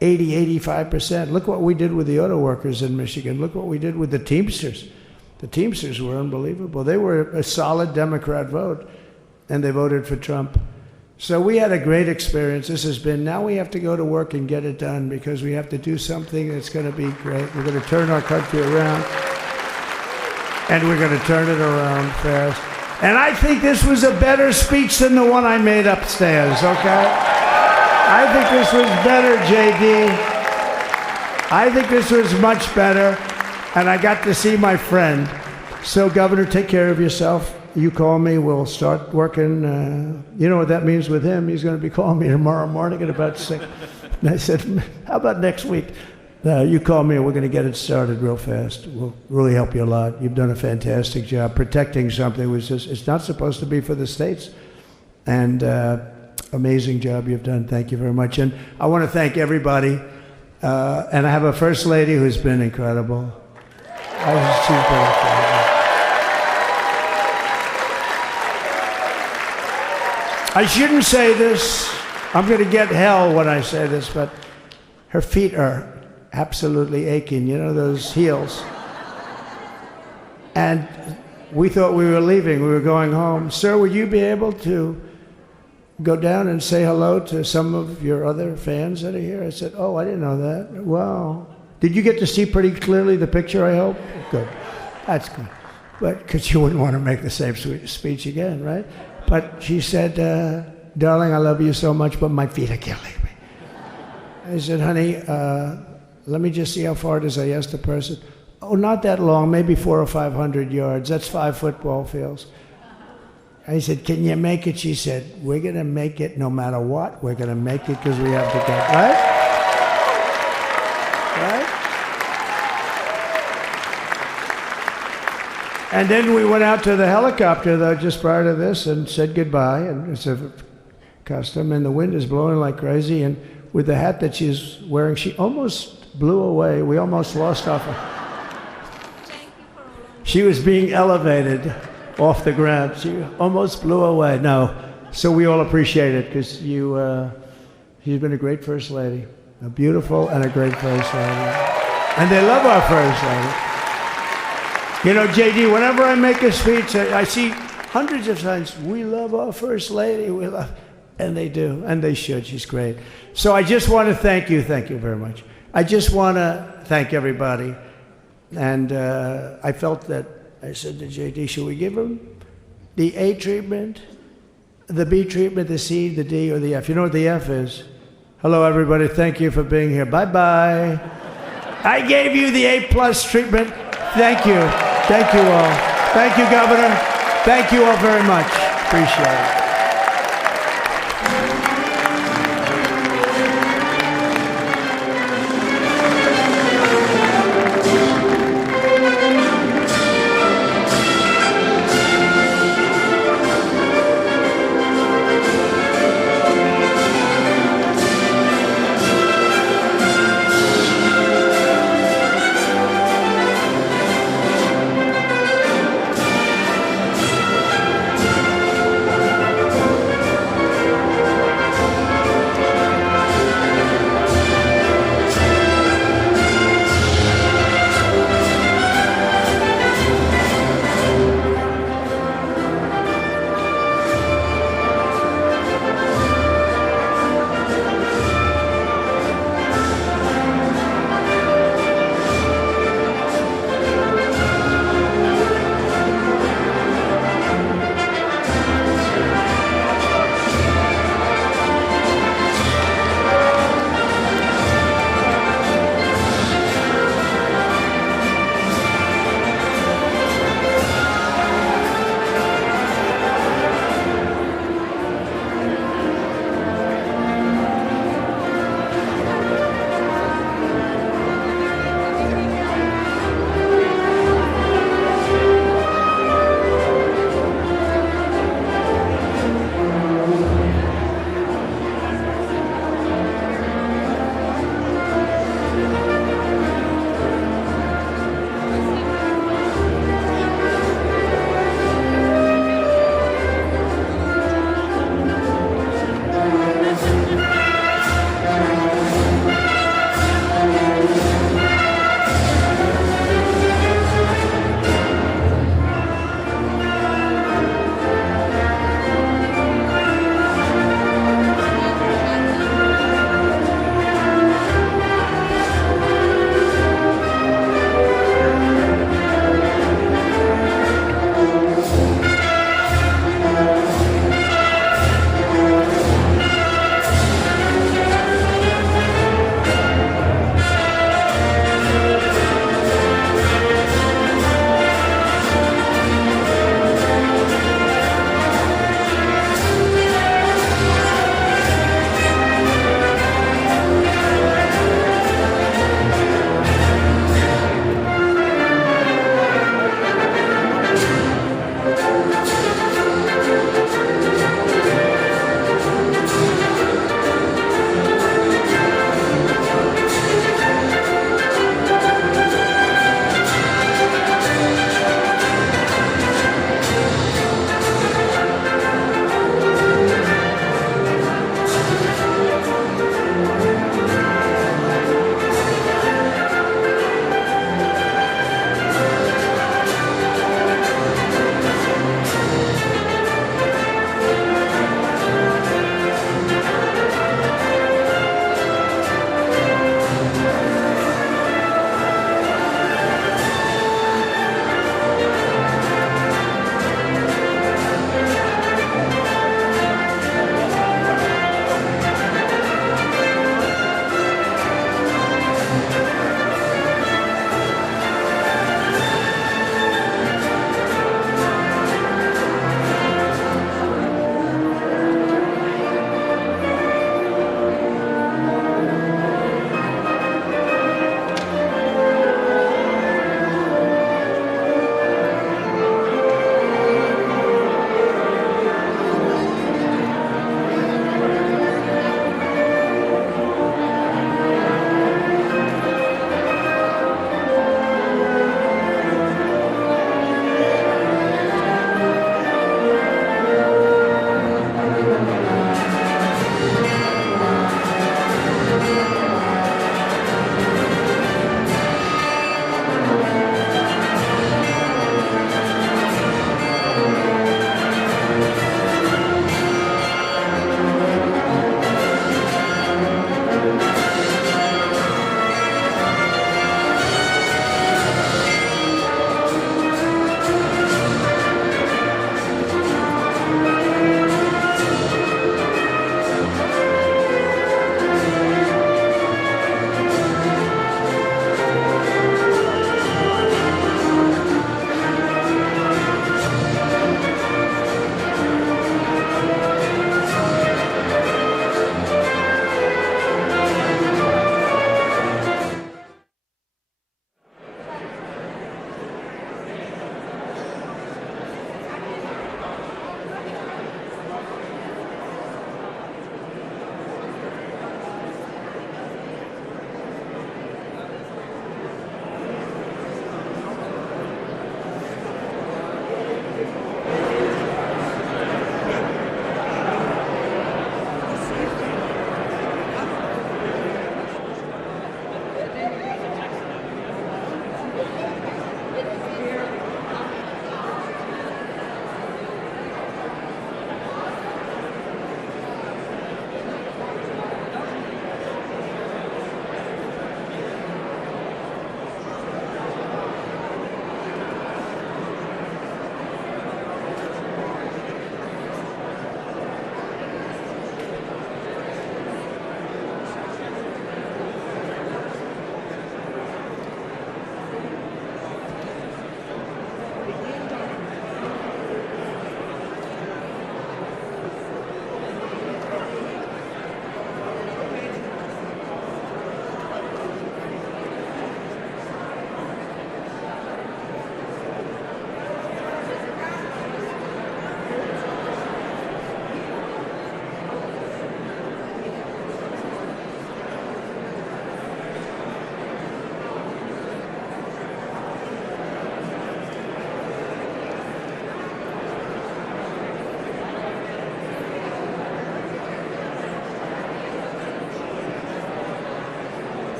80, 85%. Look what we did with the auto workers in Michigan. Look what we did with the Teamsters. The Teamsters were unbelievable. They were a solid Democrat vote, and they voted for Trump. So we had a great experience. Now we have to go to work and get it done, because we have to do something that's going to be great. We're going to turn our country around. And we're going to turn it around fast. And I think this was a better speech than the one I made upstairs, okay? I think this was better, JD. I think this was much better. And I got to see my friend. So, Governor, take care of yourself. You call me, we'll start working. You know what that means with him? He's going to be calling me tomorrow morning at about 6. And I said, how about next week? You call me and we're going to get it started real fast. We'll really help you a lot. You've done a fantastic job protecting something which it's not supposed to be for the states. And amazing job you've done. Thank you very much. And I want to thank everybody. And I have a First Lady who's been incredible. She's been incredible. I shouldn't say this. I'm going to get hell when I say this, but her feet are absolutely aching, you know, those heels. And we thought we were leaving. We were going home. Sir, would you be able to go down and say hello to some of your other fans that are here? I said, oh, I didn't know that. Wow. Did you get to see pretty clearly the picture, I hope? Good. That's good. But because you wouldn't want to make the same speech again, right? But she said, darling, I love you so much, but my feet are killing me. I said, honey, let me just see how far it is. I asked the person. Oh, not that long, maybe 400 or 500 yards. That's 5 football fields. I said, can you make it? She said, we're going to make it no matter what. We're going to make it because we have to go. Right? Right? And then we went out to the helicopter, though, just prior to this and said goodbye. And it's a custom. And the wind is blowing like crazy. And with the hat that she's wearing, she almost blew away. We almost lost our... She was being elevated off the ground. She almost blew away. No. So we all appreciate it because she's been a great First Lady. A beautiful and a great First Lady. And they love our First Lady. You know, JD, whenever I make a speech, I see hundreds of times, we love our First Lady. We love, and they do, and they should. She's great. So I just want to thank you. Thank you very much. I just want to thank everybody. And I felt that, I said to JD, should we give him the A treatment, the B treatment, the C, the D, or the F? You know what the F is? Hello, everybody. Thank you for being here. Bye-bye. I gave you the A+ treatment. Thank you. Thank you all. Thank you, Governor. Thank you all very much. Appreciate it.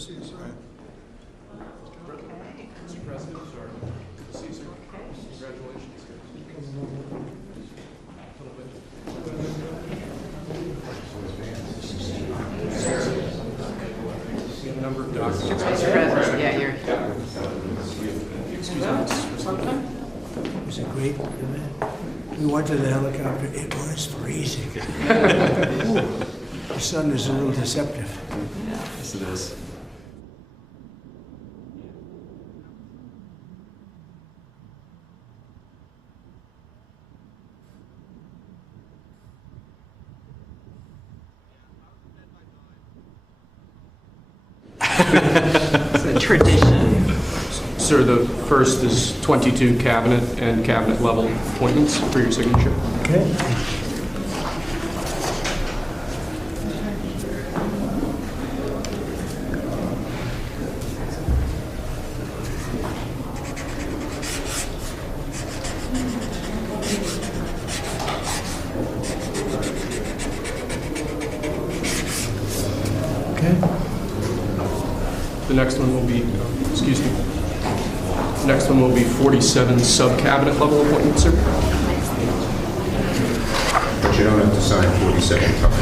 Mr. President, yeah, you're. It was a great event. We went to the helicopter. It was freezing. The sun is a little deceptive. Yes, it is. It's a tradition. Sir, the first is 22 cabinet and cabinet level appointments for your signature. Okay. The next one will be, excuse me, next one will be 47 sub-cabinet level appointments, sir. But you don't have to sign 47 times.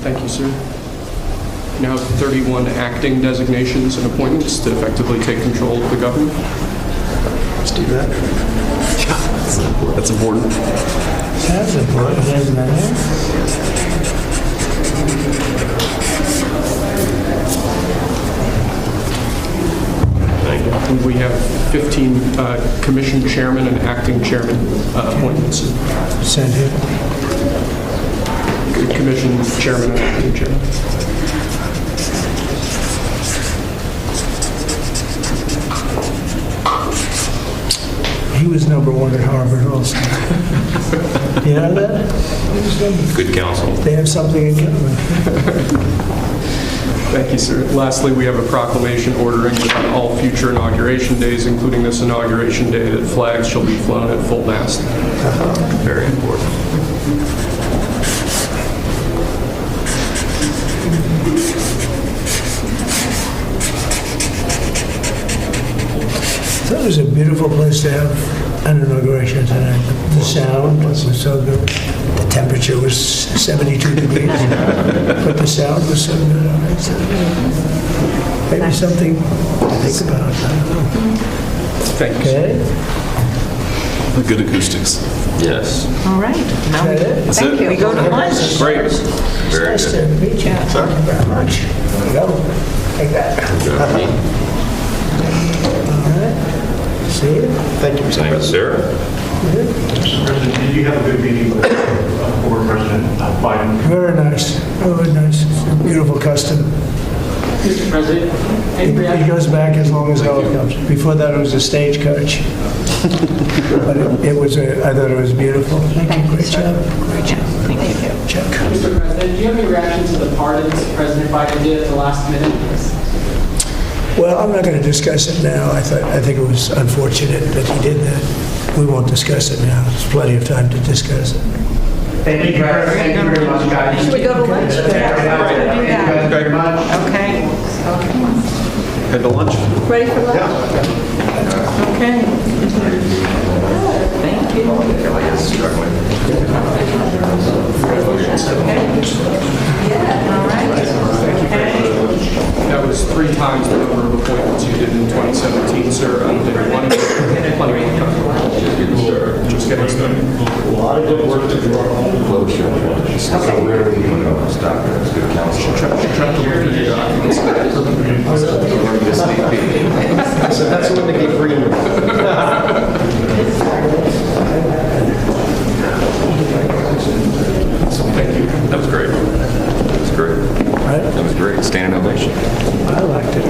Thank you, sir. Now 31 acting designations and appointments to effectively take control of the government. Let's do that. That's important. That's important, isn't it? And we have 15 commission chairman and acting chairman appointments. Send him. Commission chairman and acting chairman. He was #1 at Harvard also. You know that? Good counsel. They have something in common. Thank you, sir. Lastly, we have a proclamation ordering that on all future inauguration days, including this inauguration day, that flags shall be flown at full mast. Very important. That was a beautiful place to have an inauguration tonight. The sound was so good. The temperature was 72 degrees, but the sound was so good. So, maybe something to think about. I don't know. Thank you. Okay. The good acoustics. Yes. All right. Now That's thank it. you. We go to lunch. Great. Very Nice good. to meet you. Thank you very much. There you go. Take that. See you. Thank you, Mr. President. Sir. Mr. President, did you have a good meeting with former President Biden? Very nice. Very nice. Beautiful custom. Mr. President, It goes back as long as Ella comes. Before that, it was a stagecoach. But it was, I thought it was beautiful. Thank you. Great job. Great job. Thank you. Check. Mr. President, do you have any reaction to the pardons President Biden did at the last minute? Well, I'm not going to discuss it now. I think it was unfortunate that he did that. We won't discuss it now. There's plenty of time to discuss it. Thank you, President. Thank you very much, guys. Should we go to lunch? Thank you very much. Okay. Head to lunch. Ready for lunch? Okay. Thank you. All right. That was 3 times the number of appointments you did in 2017, sir. Plenty more time. Just getting started. A lot of good work to do. Closure. So where are we going to stop there? It's good counsel. Try to look at your documents. So that's when they keep bringing it. Thank you. That was great. That was great. That was great. Standing ovation. I liked it.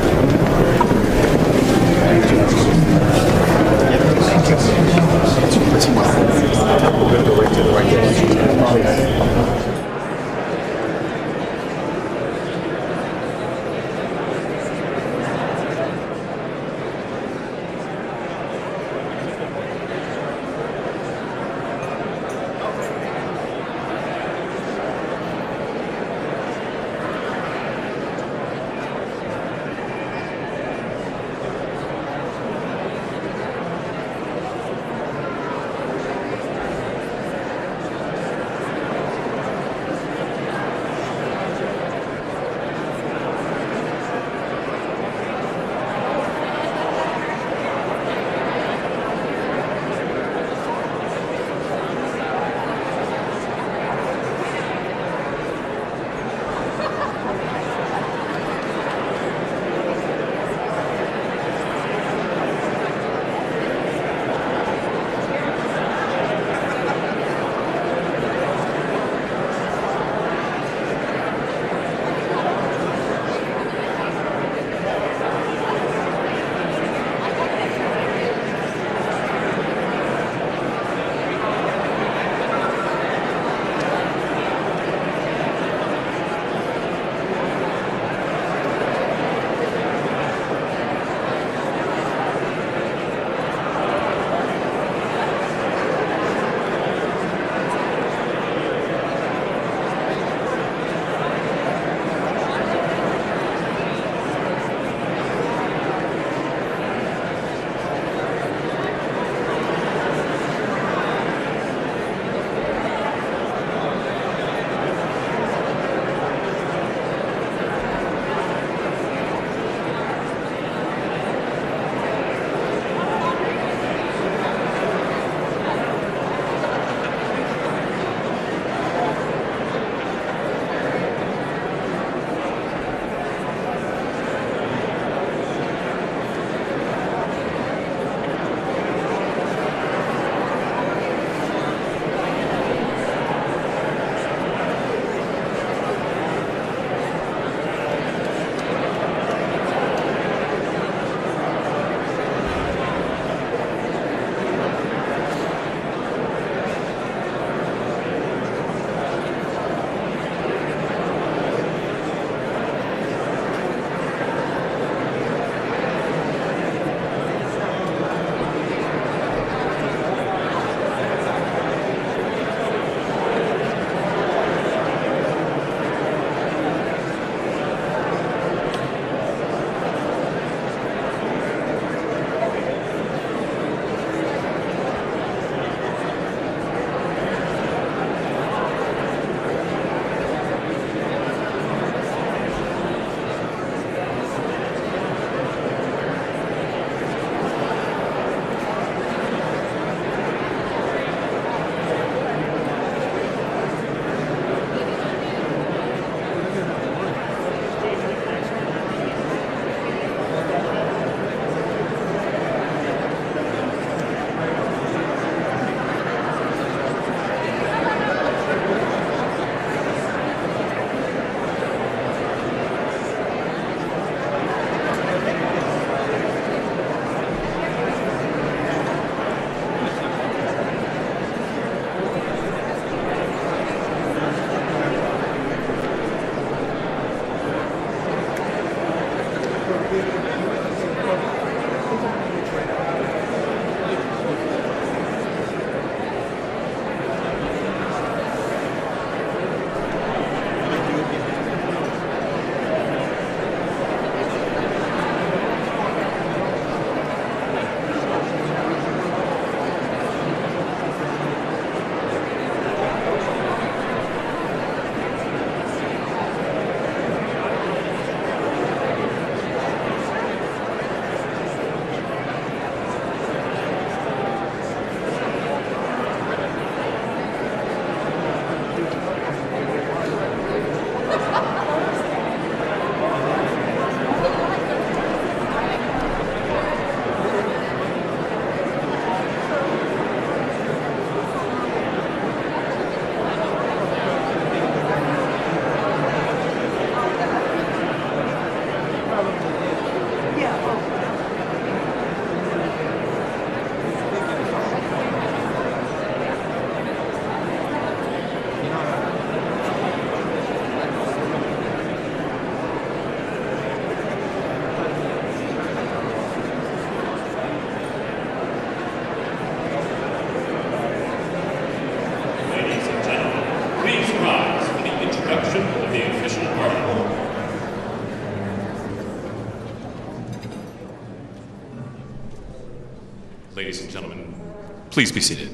Ladies and gentlemen, please be seated.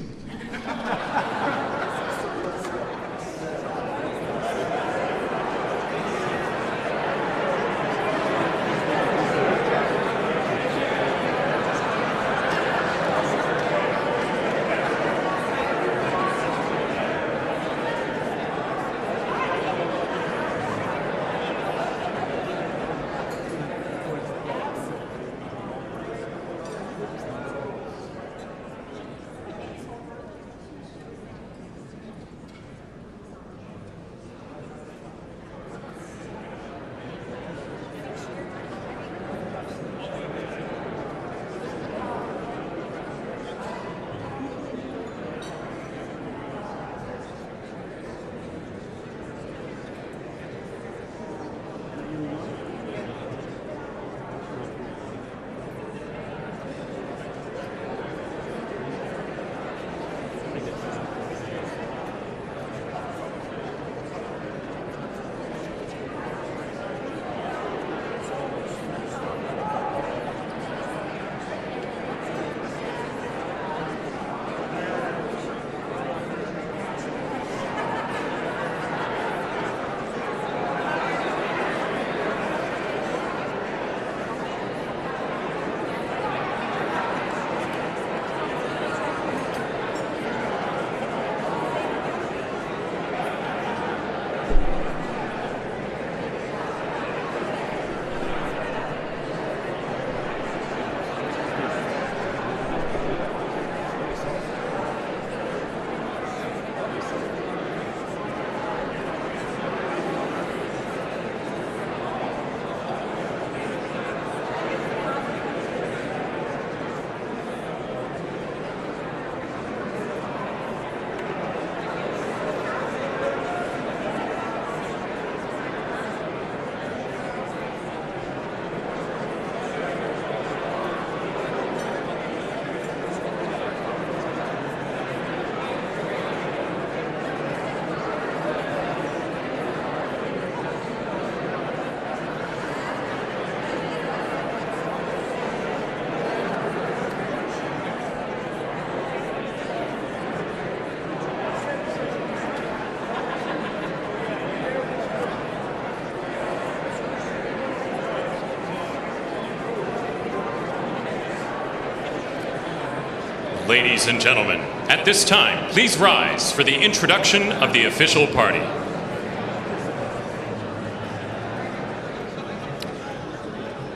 Ladies and gentlemen, at this time, please rise for the introduction of the official party.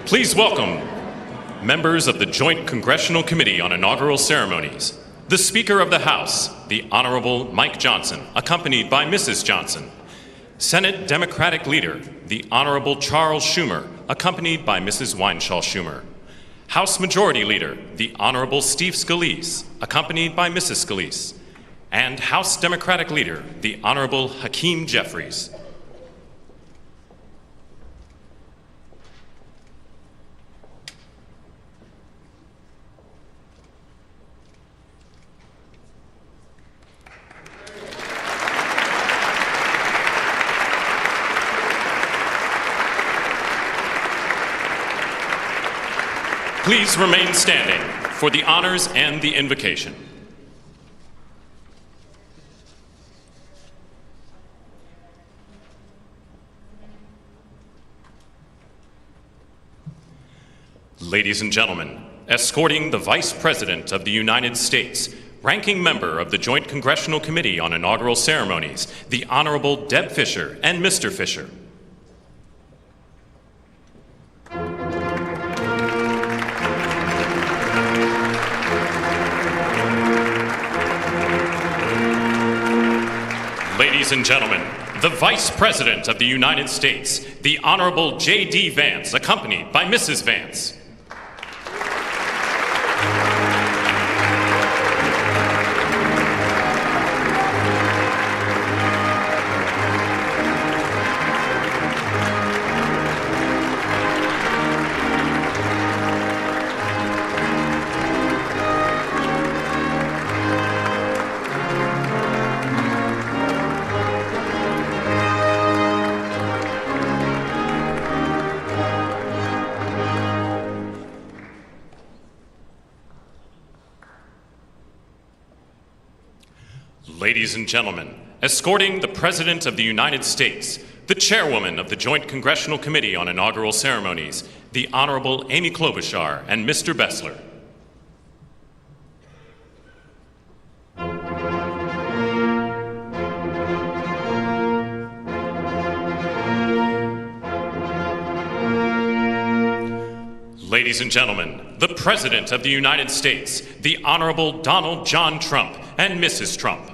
Please welcome members of the Joint Congressional Committee on Inaugural Ceremonies, the Speaker of the House, the Honorable Mike Johnson, accompanied by Mrs. Johnson, Senate Democratic Leader, the Honorable Charles Schumer, accompanied by Mrs. Weinshaw Schumer, House Majority Leader, the Honorable Steve Scalise, accompanied by Mrs. Scalise, and House Democratic Leader, the Honorable Hakeem Jeffries. Please remain standing for the honors and the invocation. Ladies and gentlemen, escorting the Vice President of the United States, ranking member of the Joint Congressional Committee on Inaugural Ceremonies, the Honorable Deb Fischer and Mr. Fischer. Ladies and gentlemen, the Vice President of the United States, the Honorable J.D. Vance, accompanied by Mrs. Vance. Ladies and gentlemen, escorting the President of the United States, the Chairwoman of the Joint Congressional Committee on Inaugural Ceremonies, the Honorable Amy Klobuchar and Mr. Bessler. Ladies and gentlemen, the President of the United States, the Honorable Donald John Trump and Mrs. Trump.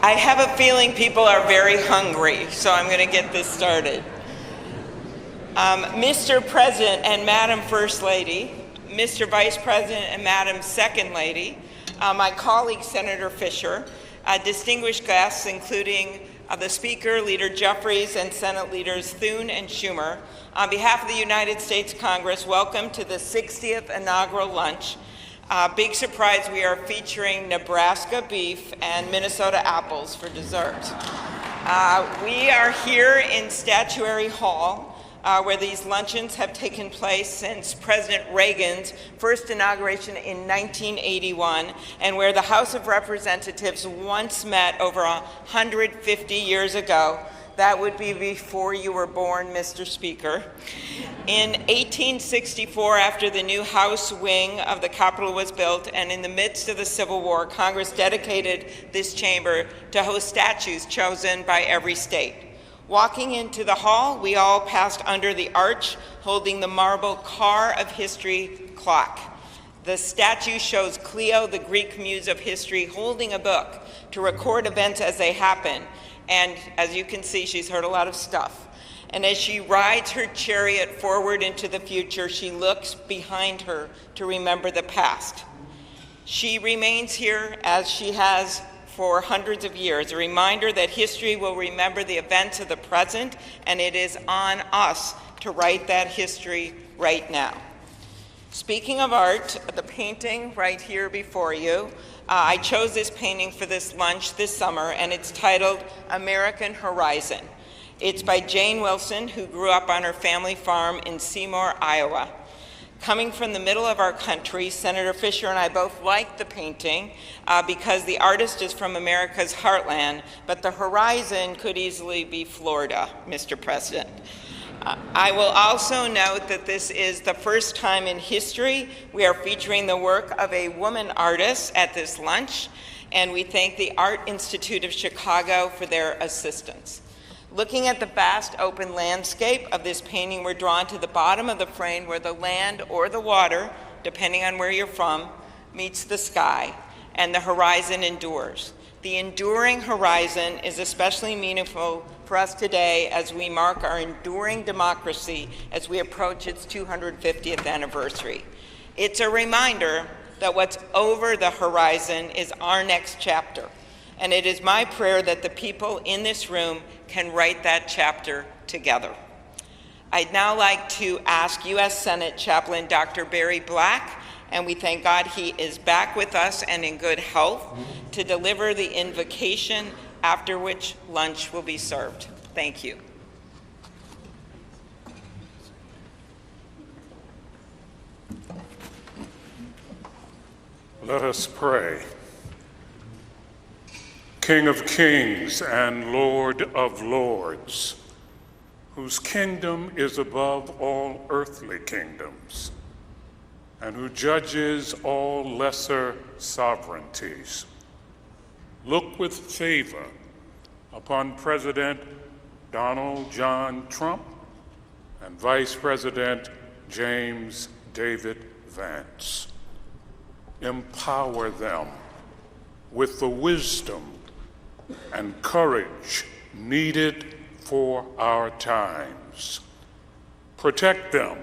I have a feeling people are very hungry, so I'm going to get this started. Mr. President and Madam First Lady, Mr. Vice President and Madam Second Lady, my colleague Senator Fisher, distinguished guests including the Speaker, Leader Jeffries, and Senate Leaders Thune and Schumer, on behalf of the United States Congress, welcome to the 60th inaugural lunch. Big surprise, we are featuring Nebraska beef and Minnesota apples for dessert. We are here in Statuary Hall, where these luncheons have taken place since President Reagan's first inauguration in 1981, and where the House of Representatives once met over 150 years ago. That would be before you were born, Mr. Speaker. In 1864, after the new House wing of the Capitol was built, and in the midst of the Civil War, Congress dedicated this chamber to host statues chosen by every state. Walking into the hall, we all passed under the arch, holding the marble Car of History clock. The statue shows Cleo, the Greek muse of history, holding a book to record events as they happen. And as you can see, she's heard a lot of stuff. And as she rides her chariot forward into the future, she looks behind her to remember the past. She remains here as she has for hundreds of years, a reminder that history will remember the events of the present, and it is on us to write that history right now. Speaking of art, the painting right here before you, I chose this painting for this lunch this summer, and it's titled American Horizon. It's by Jane Wilson, who grew up on her family farm in Seymour, Iowa. Coming from the middle of our country, Senator Fisher and I both liked the painting because the artist is from America's heartland, but the horizon could easily be Florida, Mr. President. I will also note that this is the first time in history we are featuring the work of a woman artist at this lunch, and we thank the Art Institute of Chicago for their assistance. Looking at the vast open landscape of this painting, we're drawn to the bottom of the frame where the land or the water, depending on where you're from, meets the sky, and the horizon endures. The enduring horizon is especially meaningful for us today as we mark our enduring democracy as we approach its 250th anniversary. It's a reminder that what's over the horizon is our next chapter, and it is my prayer that the people in this room can write that chapter together. I'd now like to ask U.S. Senate Chaplain Dr. Barry Black, and we thank God he is back with us and in good health, to deliver the invocation, after which lunch will be served. Thank you. Let us pray. King of kings and Lord of lords, whose kingdom is above all earthly kingdoms, and who judges all lesser sovereignties, look with favor upon President Donald John Trump and Vice President James David Vance. Empower them with the wisdom and courage needed for our times. Protect them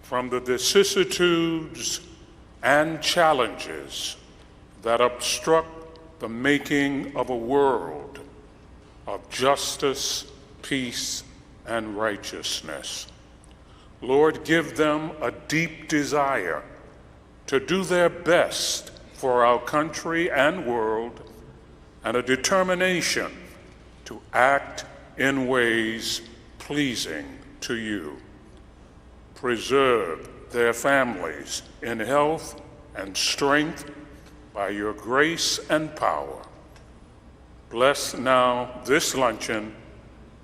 from the vicissitudes and challenges that obstruct the making of a world of justice, peace, and righteousness. Lord, give them a deep desire to do their best for our country and world, and a determination to act in ways pleasing to you. Preserve their families in health and strength by your grace and power. Bless now this luncheon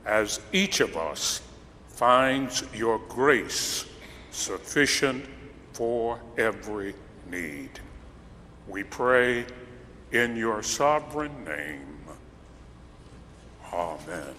as each of us finds your grace sufficient for every need. We pray in your sovereign name. Amen.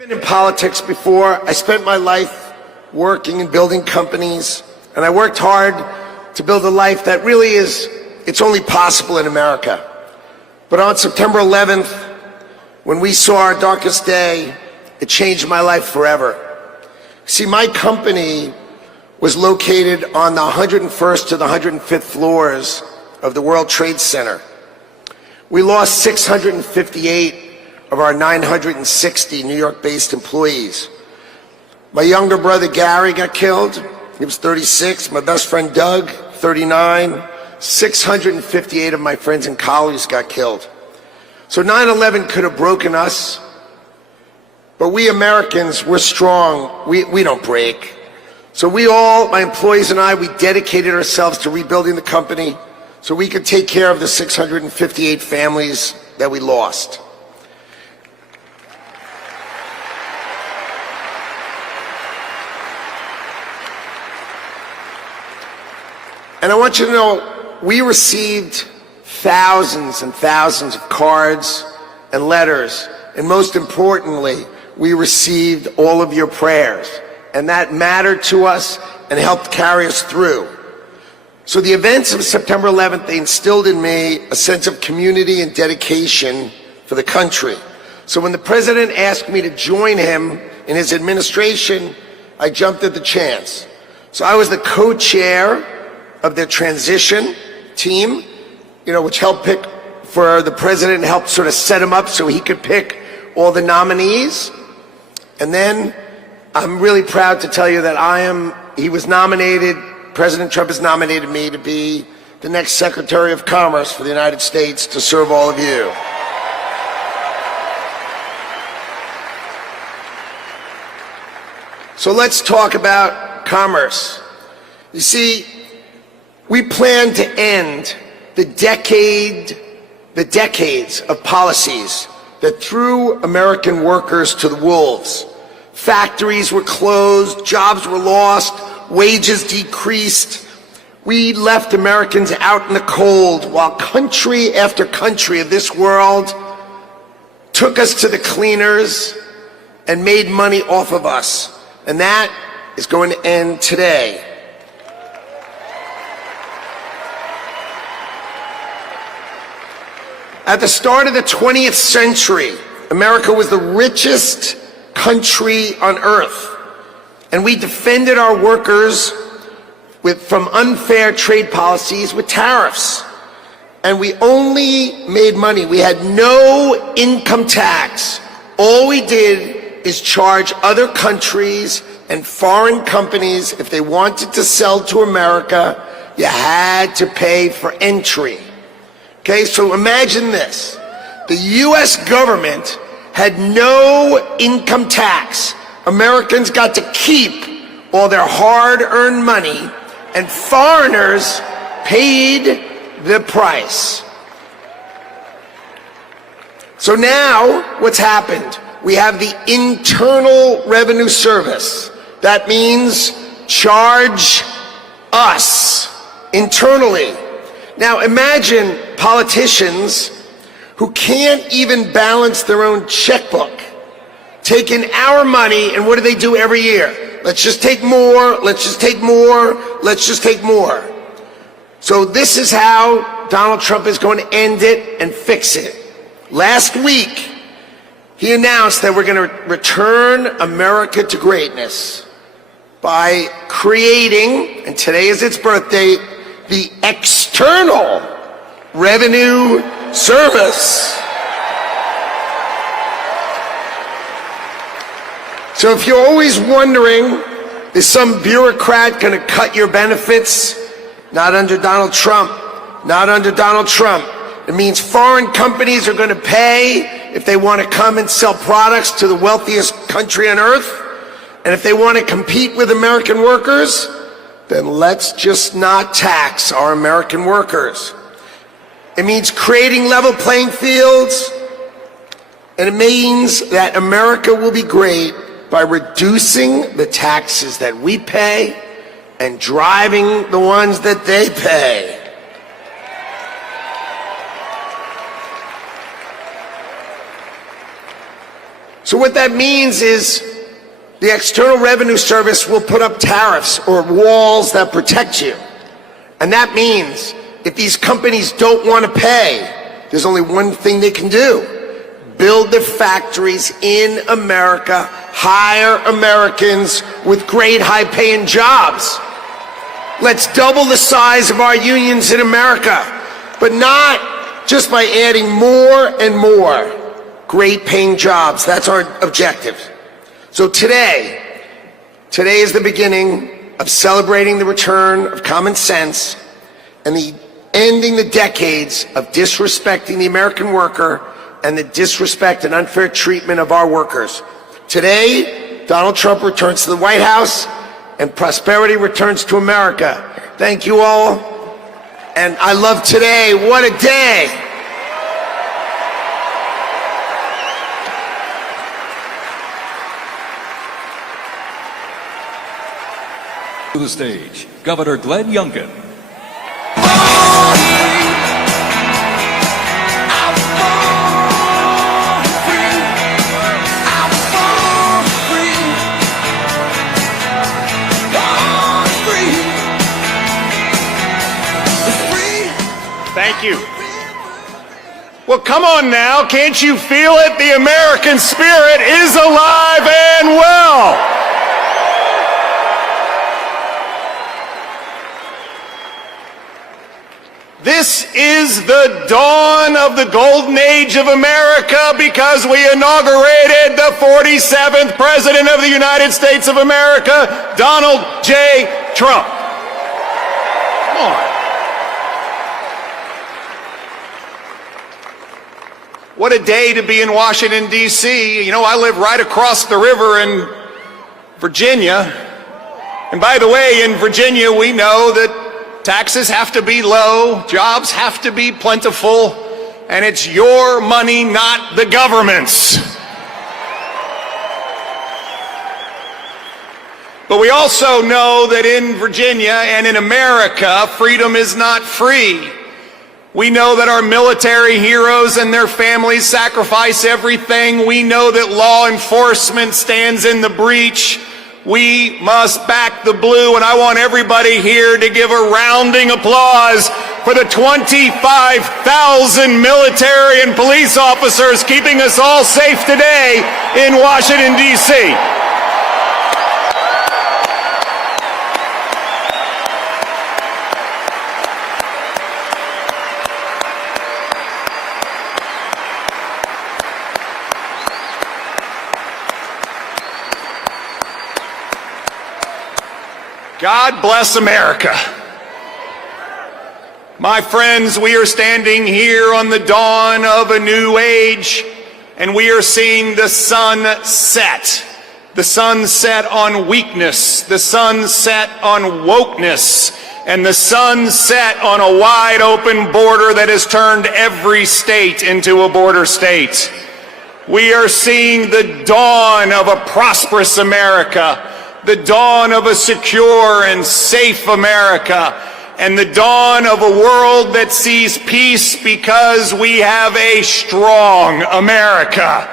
Been in politics before. I spent my life working and building companies, and I worked hard to build a life that really it's only possible in America. But on September 11th, when we saw our darkest day, it changed my life forever. See, my company was located on the 101st to the 105th floors of the World Trade Center. We lost 658 of our 960 New York-based employees. My younger brother Gary got killed. He was 36. My best friend Doug, 39. 658 of my friends and colleagues got killed. So 9/11 could have broken us, but we Americans, we're strong. We don't break. So we all, my employees and I, we dedicated ourselves to rebuilding the company so we could take care of the 658 families that we lost. And I want you to know, we received thousands and thousands of cards and letters, and most importantly, we received all of your prayers, and that mattered to us and helped carry us through. So the events of September 11th, they instilled in me a sense of community and dedication for the country. So when the president asked me to join him in his administration, I jumped at the chance. So I was the co-chair of their transition team, which helped pick for the president and helped sort of set him up so he could pick all the nominees. And then I'm really proud to tell you that President Trump has nominated me to be the next Secretary of Commerce for the United States to serve all of you. So let's talk about commerce. You see, we plan to end the decades of policies that threw American workers to the wolves. Factories were closed, jobs were lost, wages decreased. We left Americans out in the cold while country after country of this world took us to the cleaners and made money off of us. And that is going to end today. At the start of the 20th century, America was the richest country on earth, and we defended our workers from unfair trade policies with tariffs. And we only made money. We had no income tax. All we did is charge other countries and foreign companies, if they wanted to sell to America, you had to pay for entry. Okay, so imagine this. The U.S. government had no income tax. Americans got to keep all their hard-earned money, and foreigners paid the price. So now, what's happened? We have the Internal Revenue Service. That means charge us internally. Now imagine politicians who can't even balance their own checkbook, taking our money, and what do they do every year? Let's just take more, let's just take more, let's just take more. So this is how Donald Trump is going to end it and fix it. Last week, he announced that we're going to return America to greatness by creating, and today is its birthday, the External Revenue Service. So if you're always wondering, is some bureaucrat going to cut your benefits? Not under Donald Trump. Not under Donald Trump. It means foreign companies are going to pay if they want to come and sell products to the wealthiest country on earth. And if they want to compete with American workers, then let's just not tax our American workers. It means creating level playing fields, and it means that America will be great by reducing the taxes that we pay and driving the ones that they pay. So what that means is the External Revenue Service will put up tariffs or walls that protect you. And that means if these companies don't want to pay, there's only one thing they can do: build their factories in America, hire Americans with great high-paying jobs. Let's double the size of our unions in America, but not just by adding more and more great-paying jobs. That's our objective. So today is the beginning of celebrating the return of common sense and ending the decades of disrespecting the American worker and the disrespect and unfair treatment of our workers. Today, Donald Trump returns to the White House and prosperity returns to America. Thank you all. And I love today. What a day. To the stage, Governor Glenn Youngkin. Thank you. Well, come on now. Can't you feel it? The American spirit is alive and well. This is the dawn of the golden age of America because we inaugurated the 47th President of the United States of America, Donald J. Trump. Come on. What a day to be in Washington, D.C. You know, I live right across the river in Virginia. And by the way, in Virginia, we know that taxes have to be low, jobs have to be plentiful, and it's your money, not the government's. But we also know that in Virginia and in America, freedom is not free. We know that our military heroes and their families sacrifice everything. We know that law enforcement stands in the breach. We must back the blue, and I want everybody here to give a rounding applause for the 25,000 military and police officers keeping us all safe today in Washington, D.C. God bless America. My friends, we are standing here on the dawn of a new age, and we are seeing the sun set. The sun set on weakness, the sun set on wokeness, and the sun set on a wide open border that has turned every state into a border state. We are seeing the dawn of a prosperous America, the dawn of a secure and safe America, and the dawn of a world that sees peace because we have a strong America.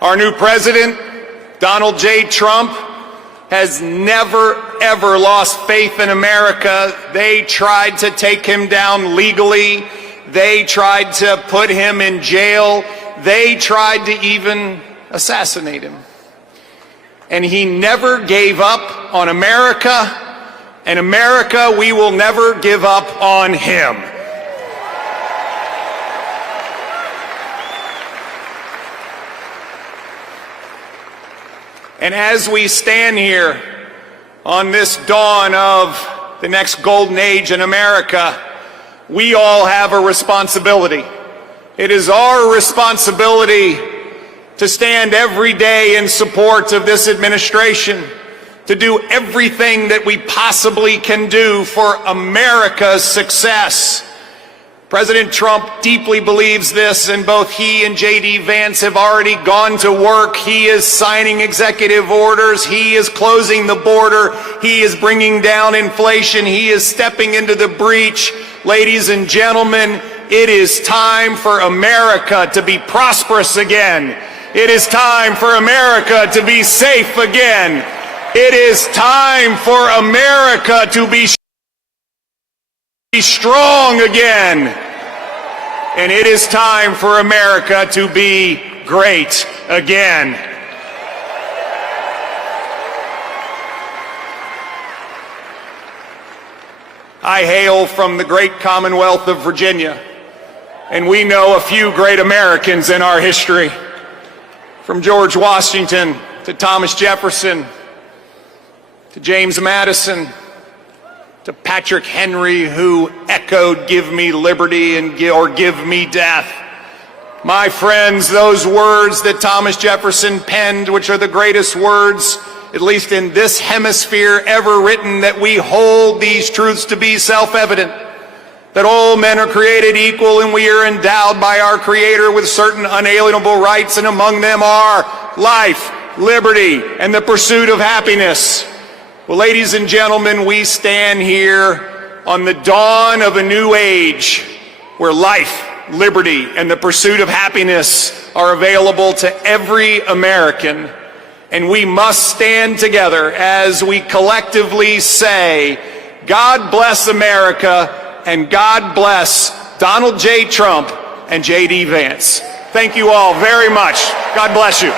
Our new president, Donald J. Trump, has never, ever lost faith in America. They tried to take him down legally. They tried to put him in jail. They tried to even assassinate him. And he never gave up on America, and America, we will never give up on him. And as we stand here on this dawn of the next golden age in America, we all have a responsibility. It is our responsibility to stand every day in support of this administration, to do everything that we possibly can do for America's success. President Trump deeply believes this, and both he and J.D. Vance have already gone to work. He is signing executive orders. He is closing the border. He is bringing down inflation. He is stepping into the breach. Ladies and gentlemen, it is time for America to be prosperous again. It is time for America to be safe again. It is time for America to be strong again. And it is time for America to be great again. I hail from the great Commonwealth of Virginia, and we know a few great Americans in our history. From George Washington to Thomas Jefferson to James Madison to Patrick Henry, who echoed, "Give me liberty or give me death." My friends, those words that Thomas Jefferson penned, which are the greatest words, at least in this hemisphere, ever written, that we hold these truths to be self-evident, that all men are created equal and we are endowed by our Creator with certain unalienable rights, and among them are life, liberty, and the pursuit of happiness. Well, ladies and gentlemen, we stand here on the dawn of a new age where life, liberty, and the pursuit of happiness are available to every American. And we must stand together as we collectively say, God bless America, and God bless Donald J. Trump and J.D. Vance. Thank you all very much. God bless you.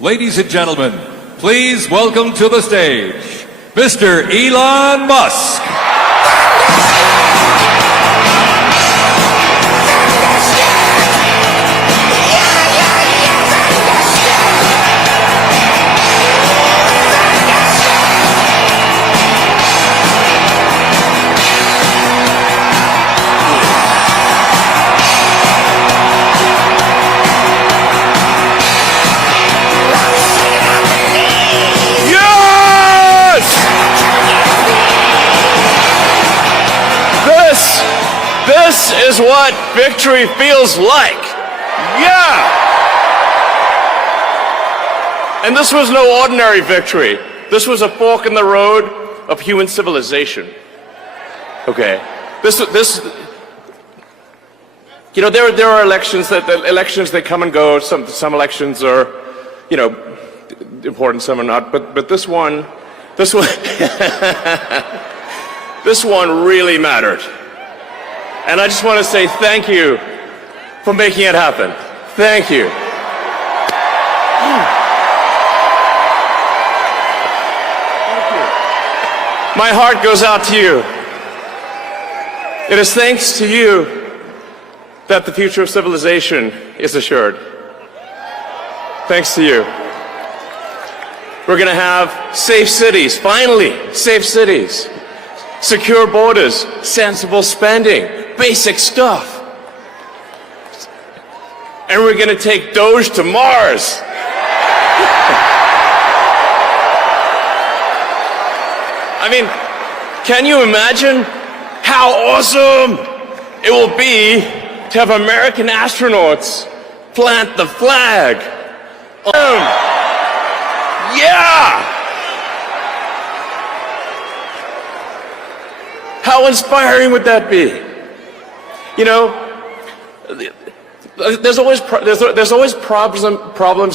Ladies and gentlemen, please welcome to the stage, Mr. Elon Musk. This is what victory feels like. Yeah! And this was no ordinary victory. This was a fork in the road of human civilization. Okay. You know, there are elections that come and go. Some elections are, you know, important, some are not. But this one this one really mattered. And I just want to say thank you for making it happen. Thank you. My heart goes out to you. It is thanks to you that the future of civilization is assured. Thanks to you. We're going to have safe cities, finally, safe cities. Secure borders, sensible spending, basic stuff. And we're going to take Doge to Mars. I mean, can you imagine how awesome it will be to have American astronauts plant the flag? Yeah! How inspiring would that be? You know, there's always problems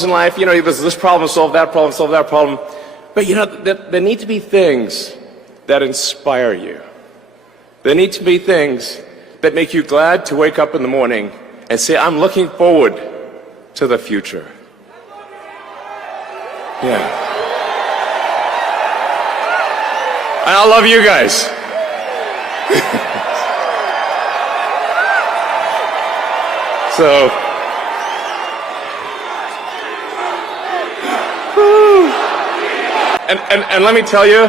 in life. You know, there's this problem, solve that problem. But you know, there need to be things that inspire you. There need to be things that make you glad to wake up in the morning and say, I'm looking forward to the future. Yeah. And I love you guys. So, and let me tell you,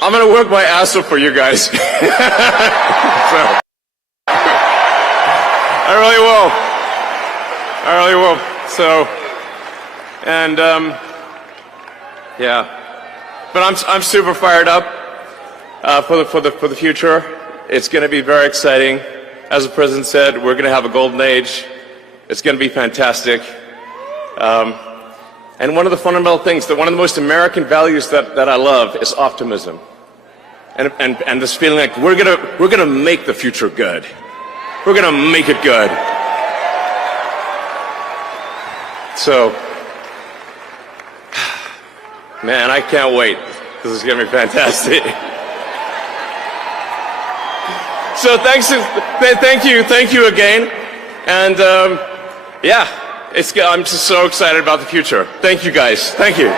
I'm gonna work my ass off for you guys. So. I really will. I really will. So, and yeah, but I'm super fired up for the future. It's going to be very exciting. As the president said, we're going to have a golden age. It's going to be fantastic. And one of the fundamental things, that one of the most American values that I love is optimism, and this feeling like we're gonna make the future good. We're gonna make it good. So, man, I can't wait. This is gonna be fantastic. So thank you again, and yeah, I'm just so excited about the future. Thank you guys. Thank you.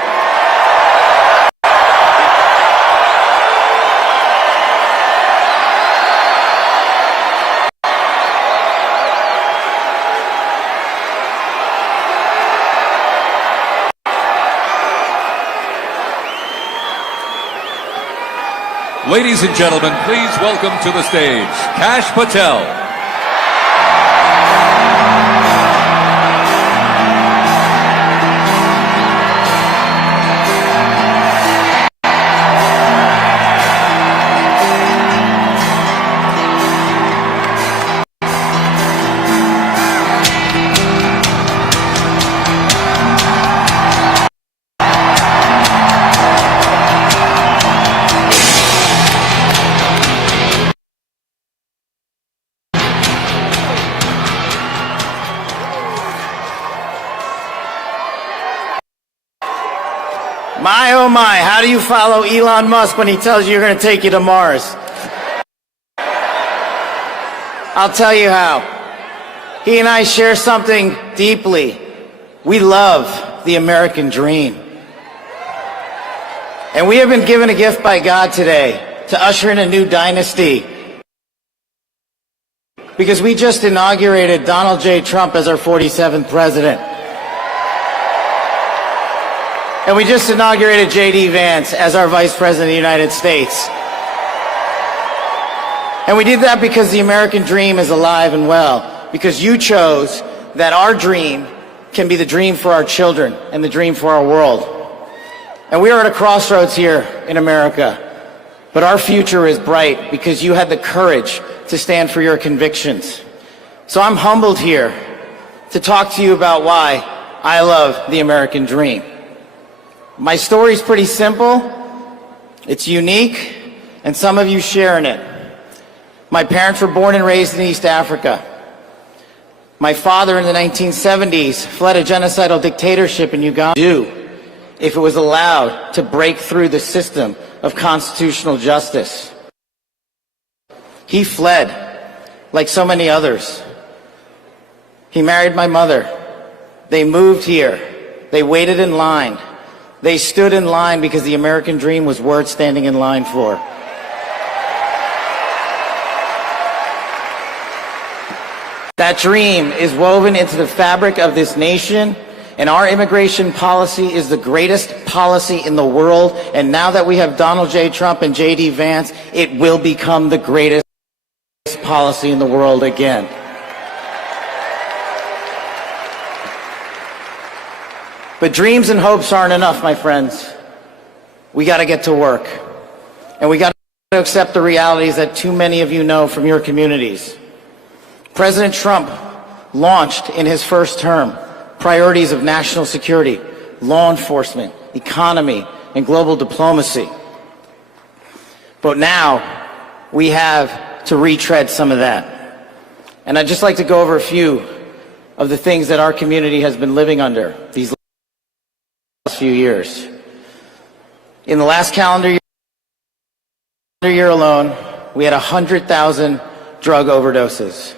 Ladies and gentlemen, please welcome to the stage, Kash Patel. My, oh my, how do you follow Elon Musk when he tells you you're going to take you to Mars? I'll tell you how. He and I share something deeply. We love the American dream. And we have been given a gift by God today to usher in a new dynasty. Because we just inaugurated Donald J. Trump as our 47th president. And we just inaugurated J.D. Vance as our Vice President of the United States. And we did that because the American dream is alive and well. Because you chose that our dream can be the dream for our children and the dream for our world. And we are at a crossroads here in America. But our future is bright because you had the courage to stand for your convictions. So I'm humbled here to talk to you about why I love the American dream. My story's pretty simple, it's unique, and some of you share in it. My parents were born and raised in East Africa. My father in the 1970s fled a genocidal dictatorship in Uganda if it was allowed to break through the system of constitutional justice. He fled, like so many others. He married my mother. They moved here. They waited in line. They stood in line because the American dream was worth standing in line for. That dream is woven into the fabric of this nation, and our immigration policy is the greatest policy in the world. And now that we have Donald J. Trump and J.D. Vance, it will become the greatest policy in the world again. But dreams and hopes aren't enough, my friends. We got to get to work. And we got to accept the realities that too many of you know from your communities. President Trump launched in his first term priorities of national security, law enforcement, economy, and global diplomacy. But now we have to retread some of that. And I'd just like to go over a few of the things that our community has been living under these last few years. In the last calendar year alone, we had 100,000 drug overdoses.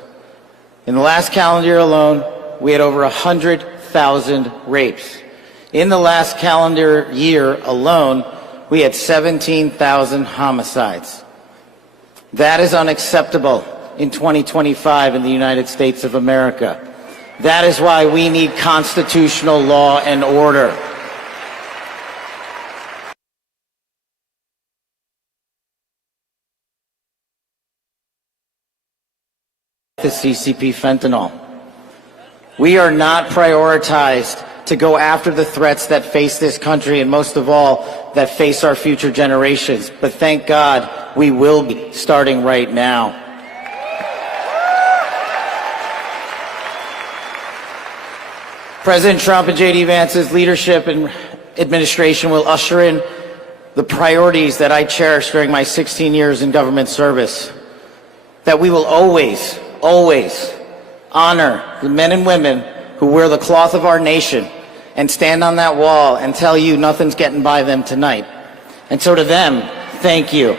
In the last calendar year alone, we had over 100,000 rapes. In the last calendar year alone, we had 17,000 homicides. That is unacceptable in 2025 in the United States of America. That is why we need constitutional law and order. to CCP fentanyl. We are not prioritized to go after the threats that face this country and most of all, that face our future generations. But thank God we will be starting right now. President Trump and J.D. Vance's leadership and administration will usher in the priorities that I cherished during my 16 years in government service. That we will always, always honor the men and women who wear the cloth of our nation and stand on that wall and tell you nothing's getting by them tonight. And so to them, thank you.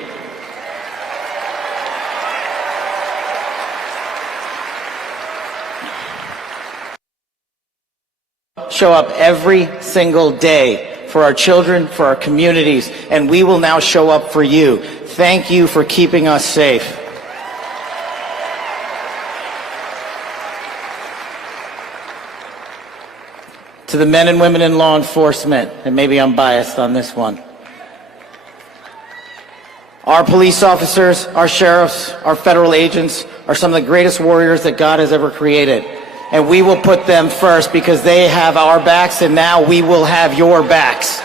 Show up every single day for our children, for our communities, and we will now show up for you. Thank you for keeping us safe. To the men and women in law enforcement, and maybe I'm biased on this one. Our police officers, our sheriffs, our federal agents are some of the greatest warriors that God has ever created. And we will put them first because they have our backs, and now we will have your backs.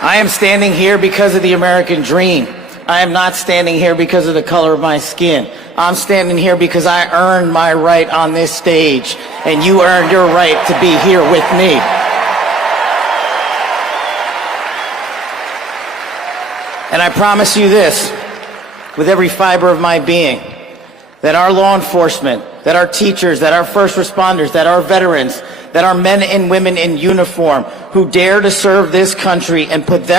I am standing here because of the American dream. I am not standing here because of the color of my skin. I'm standing here because I earned my right on this stage, and you earned your right to be here with me. And I promise you this, with every fiber of my being, that our law enforcement, that our teachers, that our first responders, that our veterans, that our men and women in uniform who dare to serve this country and put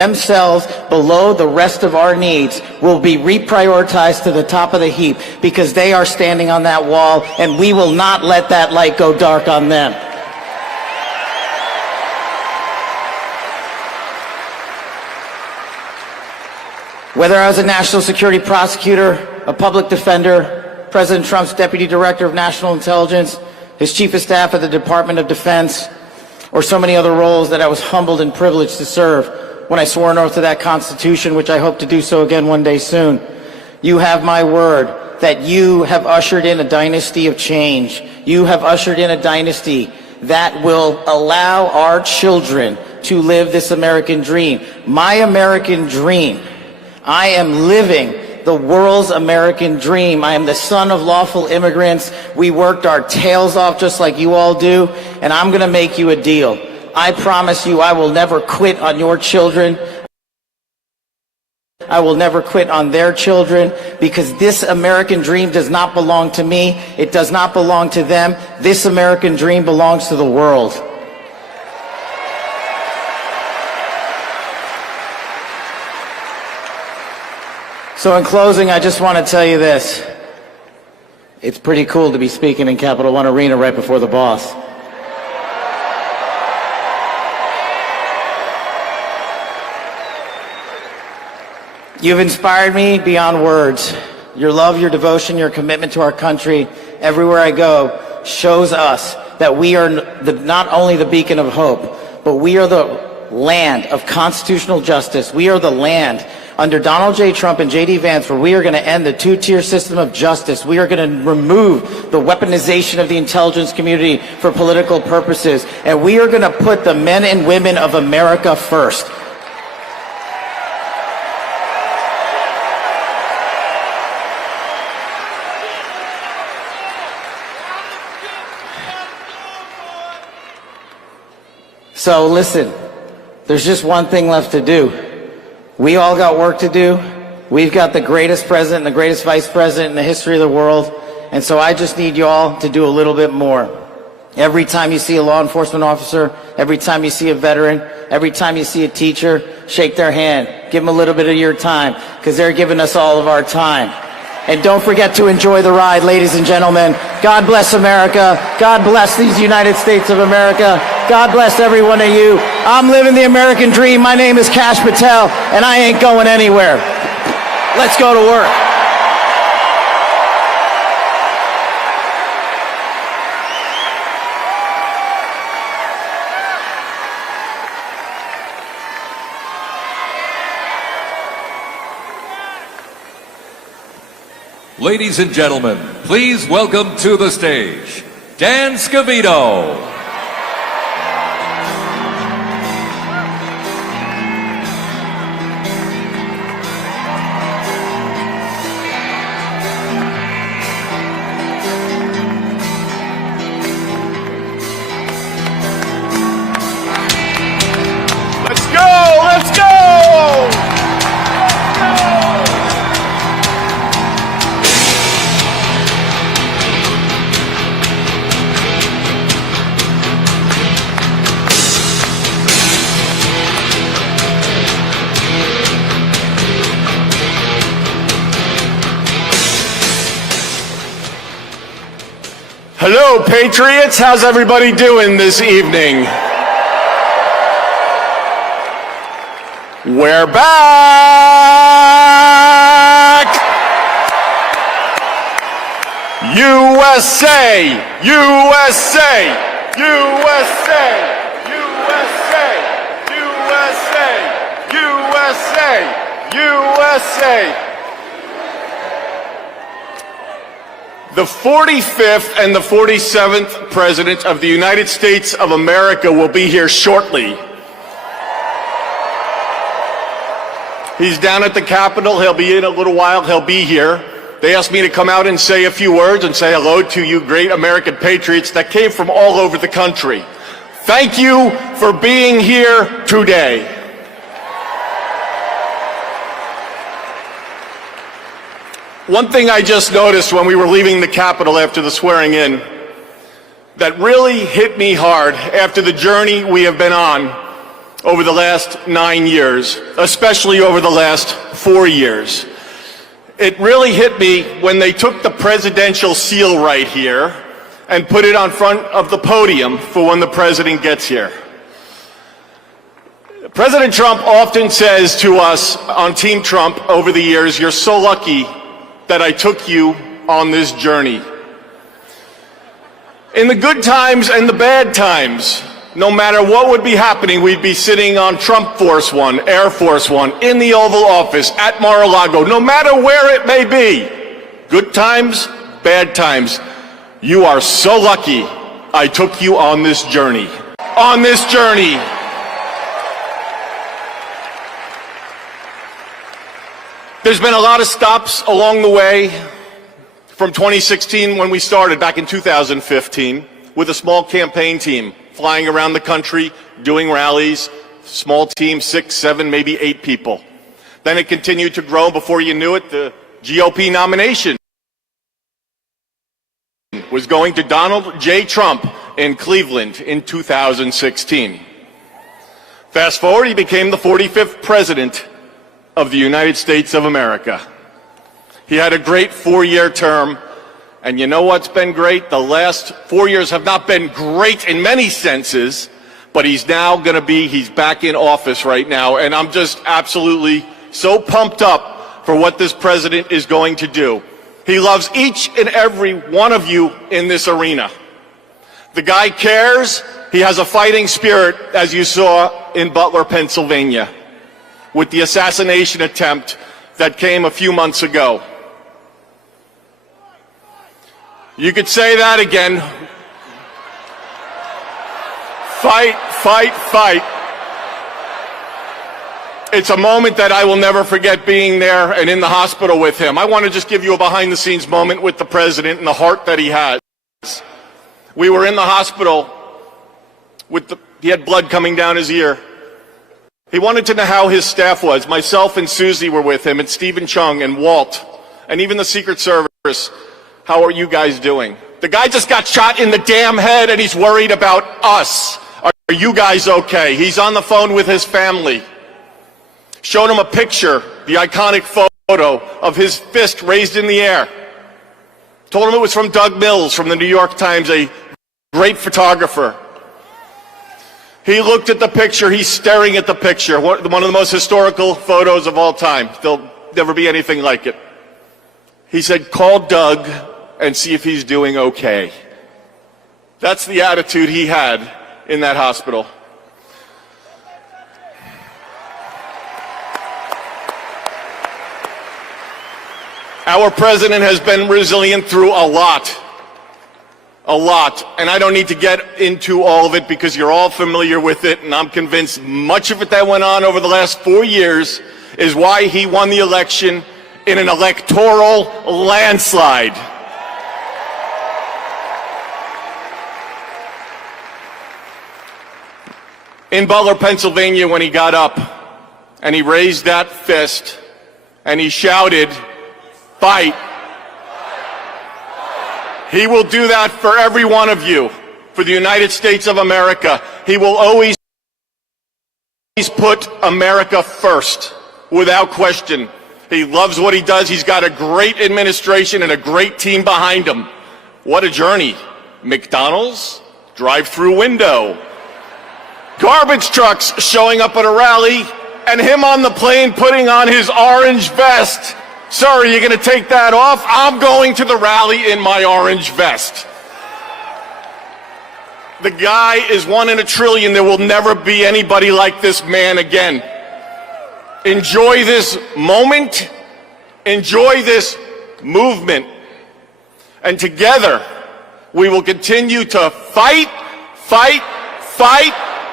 themselves below the rest of our needs will be reprioritized to the top of the heap because they are standing on that wall, and we will not let that light go dark on them. Whether I was a national security prosecutor, a public defender, President Trump's deputy director of national intelligence, his chief of staff at the Department of Defense, or so many other roles that I was humbled and privileged to serve when I swore an oath to that Constitution, which I hope to do so again one day soon. You have my word that you have ushered in a dynasty of change. You have ushered in a dynasty that will allow our children to live this American dream. My American dream. I am living the world's American dream. I am the son of lawful immigrants. We worked our tails off just like you all do, and I'm going to make you a deal. I promise you I will never quit on your children. I will never quit on their children, because this American dream does not belong to me. It does not belong to them. This American dream belongs to the world. So in closing, I just want to tell you this. It's pretty cool to be speaking in Capital One Arena right before the boss. You've inspired me beyond words. Your love, your devotion, your commitment to our country, everywhere I go, shows us that we are not only the beacon of hope, but we are the land of constitutional justice. We are the land under Donald J. Trump and J.D. Vance, where we are going to end the two-tier system of justice. We are going to remove the weaponization of the intelligence community for political purposes. And we are going to put the men and women of America first. So listen, there's just one thing left to do. We all got work to do. We've got the greatest president and the greatest vice president in the history of the world. And so I just need you all to do a little bit more. Every time you see a law enforcement officer, every time you see a veteran, every time you see a teacher, shake their hand. Give them a little bit of your time, because they're giving us all of our time. And don't forget to enjoy the ride, ladies and gentlemen. God bless America. God bless these United States of America. God bless every one of you. I'm living the American dream. My name is Kash Patel, and I ain't going anywhere. Let's go to work. Ladies and gentlemen, please welcome to the stage, Dan Scavino. Let's go! Let's go! Hello, Patriots. How's everybody doing this evening? We're back! USA! USA! USA! USA! USA! USA! USA! The 45th and the 47th President of the United States of America will be here shortly. He's down at the Capitol. He'll be in a little while. He'll be here. They asked me to come out and say a few words and say hello to you great American patriots that came from all over the country. Thank you for being here today. One thing I just noticed when we were leaving the Capitol after the swearing in that really hit me hard after the journey we have been on over the last 9 years, especially over the last 4 years. It really hit me when they took the presidential seal right here and put it on front of the podium for when the president gets here. President Trump often says to us on Team Trump over the years, "You're so lucky that I took you on this journey." In the good times and the bad times, no matter what would be happening, we'd be sitting on Trump Force One, Air Force One, in the Oval Office, at Mar-a-Lago, no matter where it may be. Good times, bad times. You are so lucky I took you on this journey. On this journey. There's been a lot of stops along the way from 2016 when we started back in 2015 with a small campaign team flying around the country, doing rallies, small team, 6, 7, maybe 8 people. Then it continued to grow. Before you knew it, the GOP nomination was going to Donald J. Trump in Cleveland in 2016. Fast forward, he became the 45th president of the United States of America. He had a great 4-year term, and you know what's been great? The last 4 years have not been great in many senses, but he's now going to be, he's back in office right now, and I'm just absolutely so pumped up for what this president is going to do. He loves each and every one of you in this arena. The guy cares. He has a fighting spirit, as you saw in Butler, Pennsylvania, with the assassination attempt that came a few months ago. You could say that again. Fight, fight, fight. It's a moment that I will never forget, being there and in the hospital with him. I want to just give you a behind-the-scenes moment with the president and the heart that he has. We were in the hospital he had blood coming down his ear. He wanted to know how his staff was. Myself and Susie were with him, and Stephen Chung and Walt, and even the Secret Service. How are you guys doing? The guy just got shot in the damn head, and he's worried about us. Are you guys okay? He's on the phone with his family. Showed him a picture, the iconic photo of his fist raised in the air. Told him it was from Doug Mills from the New York Times, a great photographer. He looked at the picture, he's staring at the picture, one of the most historical photos of all time. There'll never be anything like it. He said, call Doug and see if he's doing okay. That's the attitude he had in that hospital. Our president has been resilient through a lot. And I don't need to get into all of it because you're all familiar with it, and I'm convinced much of it that went on over the last 4 years is why he won the election in an electoral landslide. In Butler, Pennsylvania, when he got up and he raised that fist and he shouted, "Fight." He will do that for every one of you, for the United States of America. He will always put America first, without question. He loves what he does. He's got a great administration and a great team behind him. What a journey. McDonald's, drive-through window, garbage trucks showing up at a rally, and him on the plane putting on his orange vest. Sir, are you going to take that off? I'm going to the rally in my orange vest. The guy is 1 in a trillion. There will never be anybody like this man again. Enjoy this moment. Enjoy this movement. And together, we will continue to fight,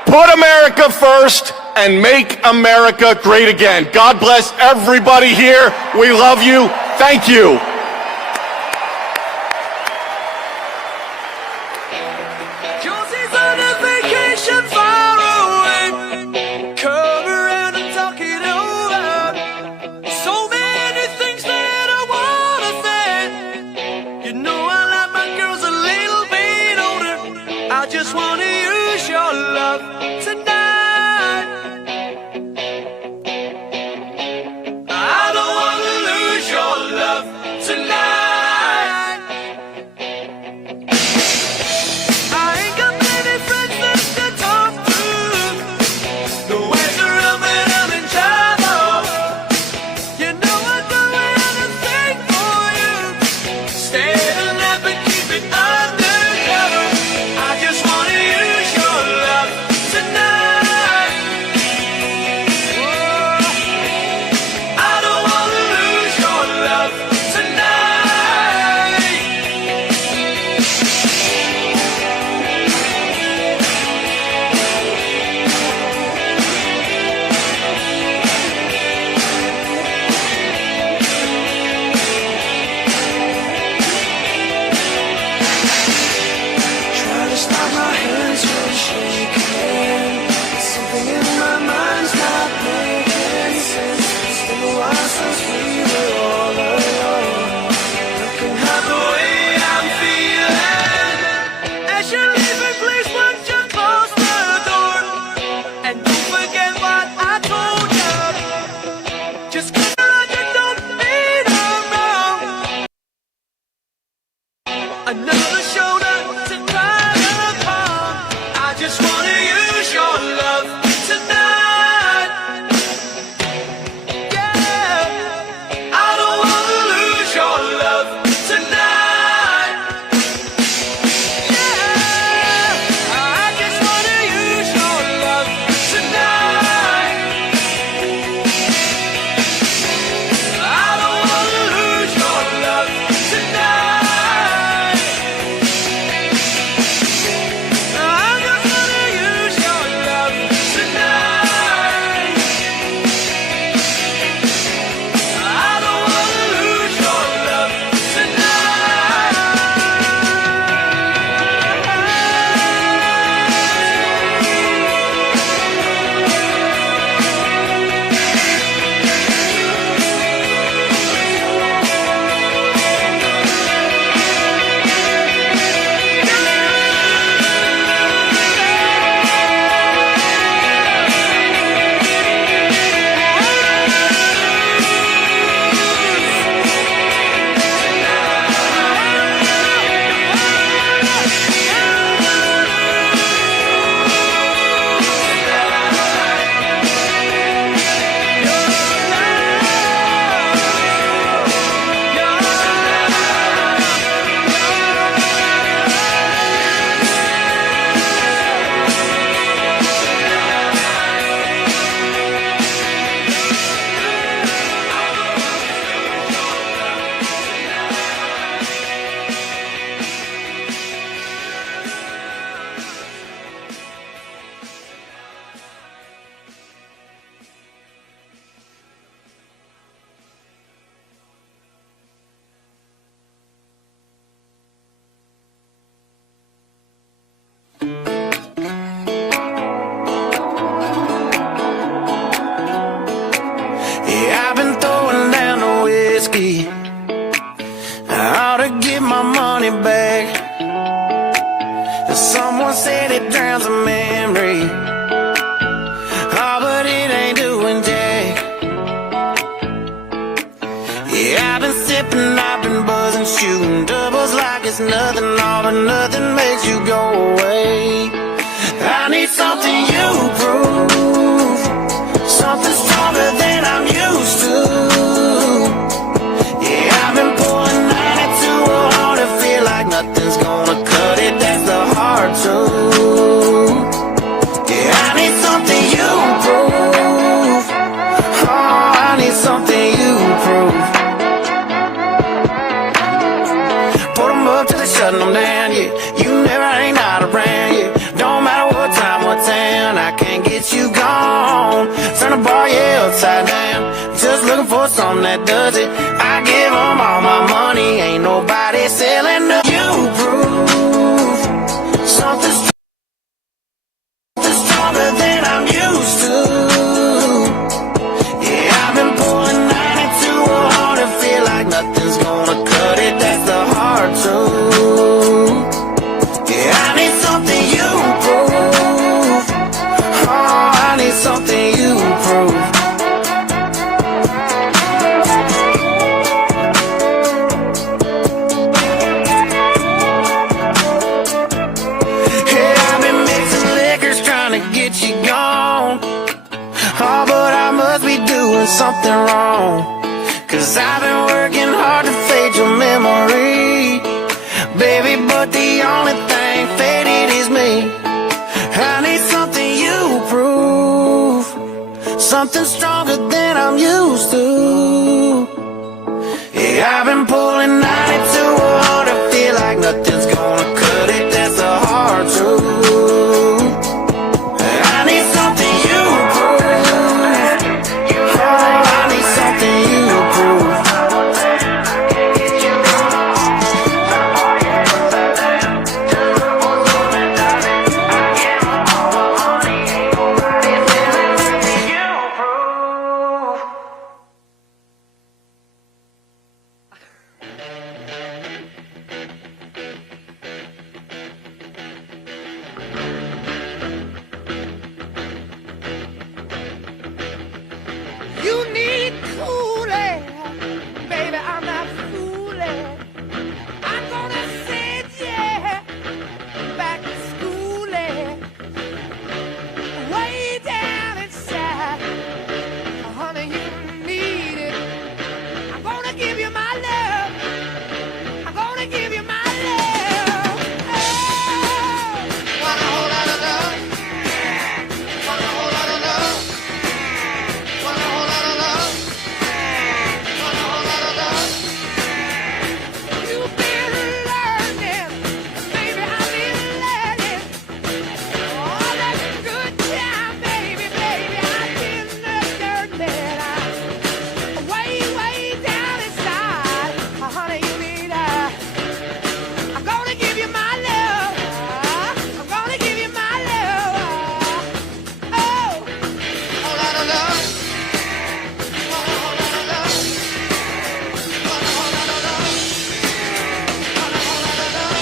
put America first, and make America great again. God bless everybody here. We love you. Thank you. Josie's on a vacation far away. Come around and talk it over. So many things that I wanna say. You know I like my girls a little bit older. I just wanna use your love tonight. I don't wanna lose your love tonight. sipping, I've been buzzing, shooting doubles like it's nothing, all but nothing makes you go away. I need something you prove, something stronger than I'm used to. Yeah, I've been pouring 92 on to feel like nothing's gonna cut it, that's the hard truth. Yeah, I need something you prove, oh, I need something you prove. Put them up till they're shutting them down, yeah. You never ain't out of brand, yeah. Don't matter what time, what town, I can't get you gone. Turn the bar, yeah, upside down. Just looking for something that does it. I give them all my money, ain't nobody selling to you prove something stronger than I'm used to. Yeah, I've been pouring 92 on to feel like nothing's gonna cut it, that's the hard truth. Yeah, I need something you prove, oh, I need something you prove. Yeah, I've been mixing liquors trying to get you gone, oh, but I must be doing something wrong, 'cause I've been working hard to fade your memory, baby, but the only thing faded is me. I need something you prove, something stronger than I'm used to. Yeah, I've been pulling 92 hard to feel like nothing's gonna cut it, that's the hard truth. I need something you prove, oh, I need something you prove. You need cooling, baby, I'm not fooling. I'm gonna send you back to schooling, way down inside. Honey, you need it. I'm gonna give you my love. I'm gonna give you my love. Oh, want a whole lot of love. Want a whole lot of love. Want a whole lot of love. Want a whole lot of love. You've been learning, baby, I've been learning. All that good time, baby, baby, I've been learning. I'm way down inside. Honey, you need I'm gonna give you my love. I'm gonna give you my love. Oh, whole lot of love. Want a whole lot of love. Want a whole lot of love. Want a whole lot of love.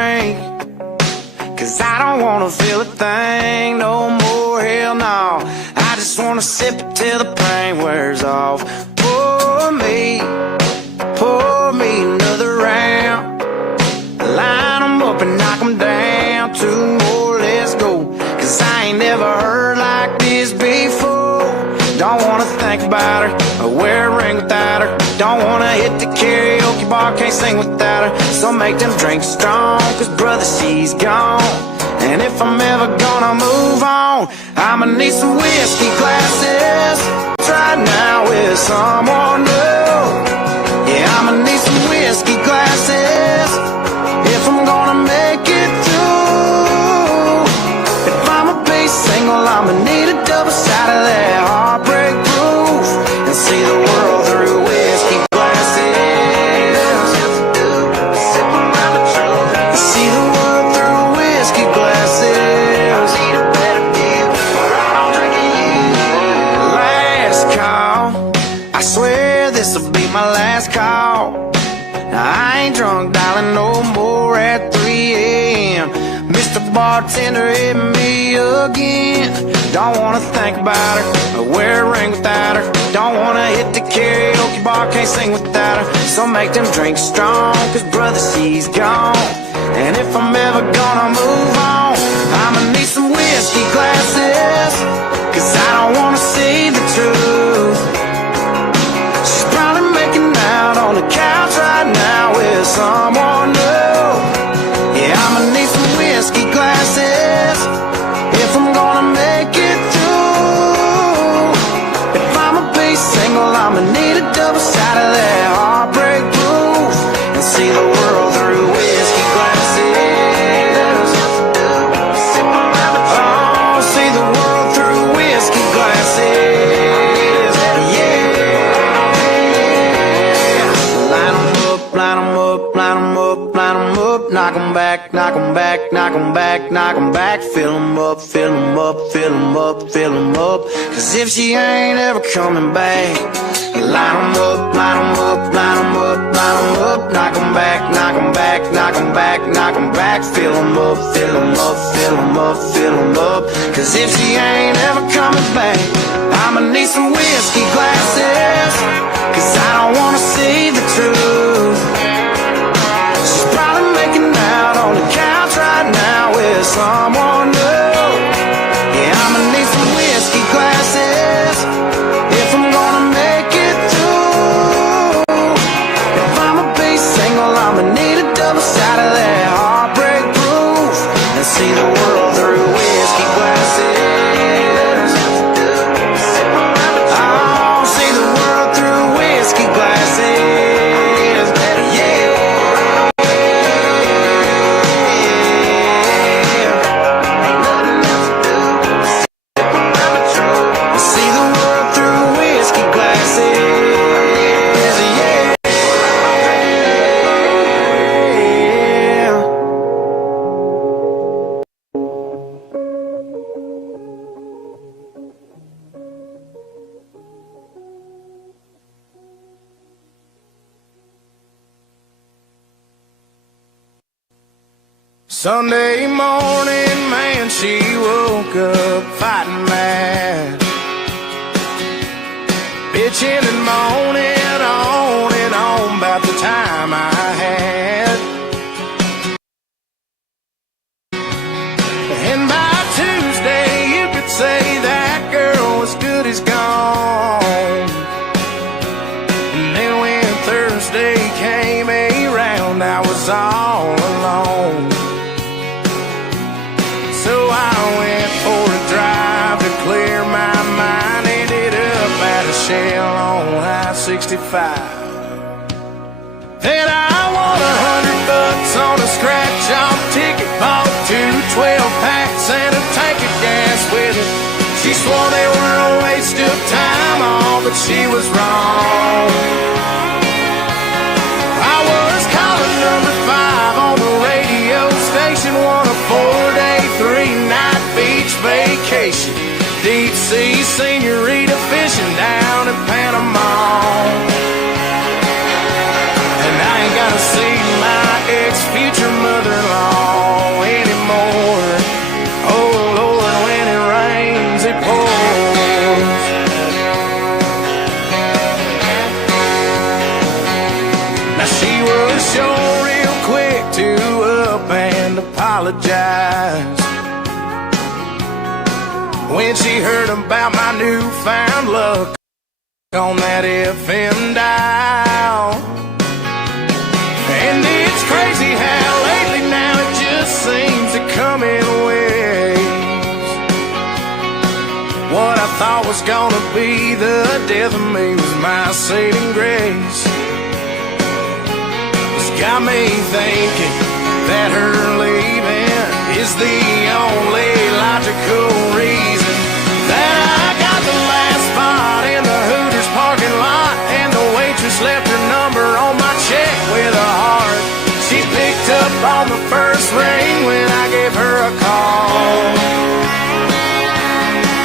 drink, 'cause I don't wanna feel a thing no more, hell no. I just wanna sip it till the pain wears off. Pour me another round. Line 'em up and knock 'em down. 2 more, let's go. 'Cause I ain't never heard like this before. Don't wanna think about her or wear a ring without her. Don't wanna hit the karaoke bar, can't sing without her. So make them drinks strong, 'cause brother, she's gone. And if I'm ever gonna move on, I'ma need some whiskey glasses right now with someone new. Yeah, I'ma need some whiskey glasses if I'm gonna make it through. If I'ma be single, I'ma need a double shot of that heartbreak proof and see the world through whiskey glasses. See the world through whiskey glasses. Last call, I swear this'll be my last call. Now I ain't drunk, darling, no more at 3 a.m. Mr. Bartender, hit me again. Don't wanna think about her or wear a ring without her. Don't wanna hit the karaoke bar, can't sing without her. So make them drinks strong, 'cause brother, she's gone. And if I'm ever gonna move on, I'ma need some whiskey glasses, 'cause I don't wanna see the truth. She's probably making out on the couch right now with someone new. Yeah, I'ma need some whiskey glasses if I'm gonna make it through. If I'ma be single, I'ma need a double shot of that heartbreak proof and see the world through whiskey glasses. Oh, see the world through whiskey glasses. Yeah. Line 'em up, line 'em up, line 'em up, line 'em up. Knock 'em back, knock 'em back, knock 'em back, knock 'em back. Fill 'em up, fill 'em up, fill 'em up, fill 'em up. 'Cause if she ain't ever coming back, line 'em up, line 'em up, line 'em up, line 'em up. Knock 'em back, knock 'em back, knock 'em back, knock 'em back. Fill 'em up, fill 'em up, fill 'em up, fill 'em up. 'Cause if she ain't ever coming back, I'ma need some whiskey glasses, 'cause I don't wanna see the truth. She's probably making out on the couch right now with someone new. Yeah, I'ma need some whiskey glasses if I'm gonna make it through. If I'ma be single, I'ma need a double shot of that heartbreak proof and see the world through whiskey glasses. Oh, see the world through whiskey glasses. Yeah. See the world through whiskey glasses. Yeah. Sunday morning, man, she woke up fighting mad, bitching and moaning on and on about the time I had. And by Tuesday, you could say that girl was good as gone. And then when Thursday came around, I was all alone. So I went for a drive to clear my mind. Ended up at a Shell on I-65. Then I won $100 on a scratch-off ticket. Bought 2 12-packs and a tank of gas with it. She swore they were a waste of time, all but she was wrong. I was calling number 5 on the radio station, won a 4-day, 3-night beach vacation. Deep sea senorita fishing down in Panama. And I ain't gotta see my ex-future mother-in-law. apologize. When she heard about my newfound luck on that FM dial. And it's crazy how lately now it just seems to come in waves. What I thought was gonna be the death of me was my saving grace. It's got me thinking that her leaving is the only logical reason that I got the last spot in the Hooters parking lot, and the waitress left her number on my check with a heart. She picked up on the first ring when I gave her a call,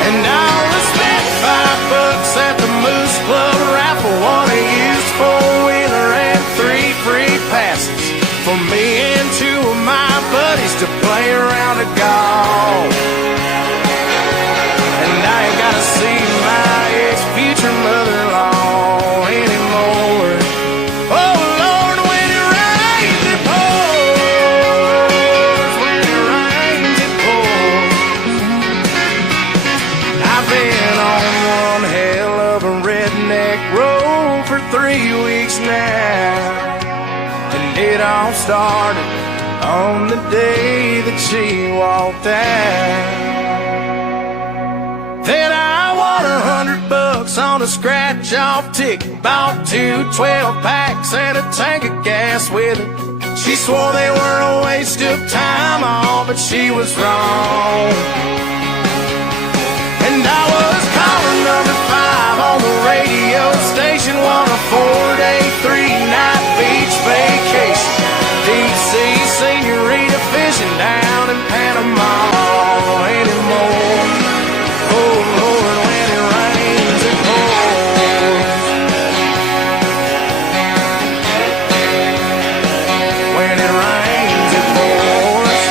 and I only spent $5 at the Moose Club raffle, one a used four-wheeler and 3 free passes for me and 2 of my buddies to play around a golf. And I ain't gotta see my ex-future mother-in-law anymore. Oh Lord, when it rains it pours, when it rains it pours. I've been on one hell of a redneck road for 3 weeks now. It all started on the day that she walked out. Then I won $100 on a scratch-off ticket, bought 2 12-packs and a tank of gas with it. She swore they were a waste of time, all but she was wrong. And I was caller number 5 on the radio station, won a 4-day, 3-night beach vacation. Deep sea senorita fishing down in Panama anymore. Oh Lord, when it rains it pours. When it rains it pours.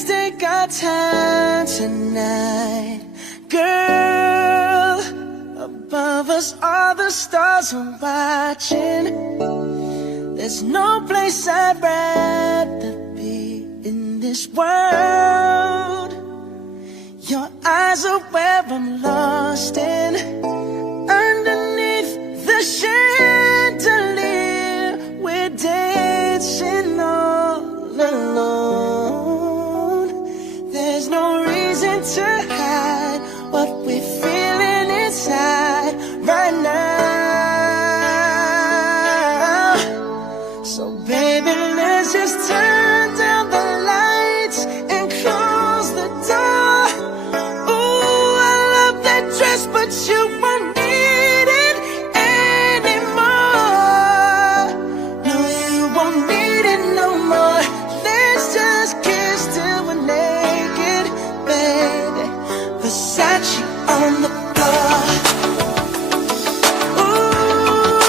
let's take our time tonight. Girl, above us all the stars are watching. There's no place I'd rather be in this world. Your eyes are where I'm lost in. Underneath the chandelier, we're dancing all alone. There's no reason to hide what we're feeling inside right now. So baby, let's just turn down the lights and close the door. Ooh, I love that dress, but you won't need it anymore. No, you won't need it no more. Let's just kiss till we're naked, baby. Versace on the floor. Ooh,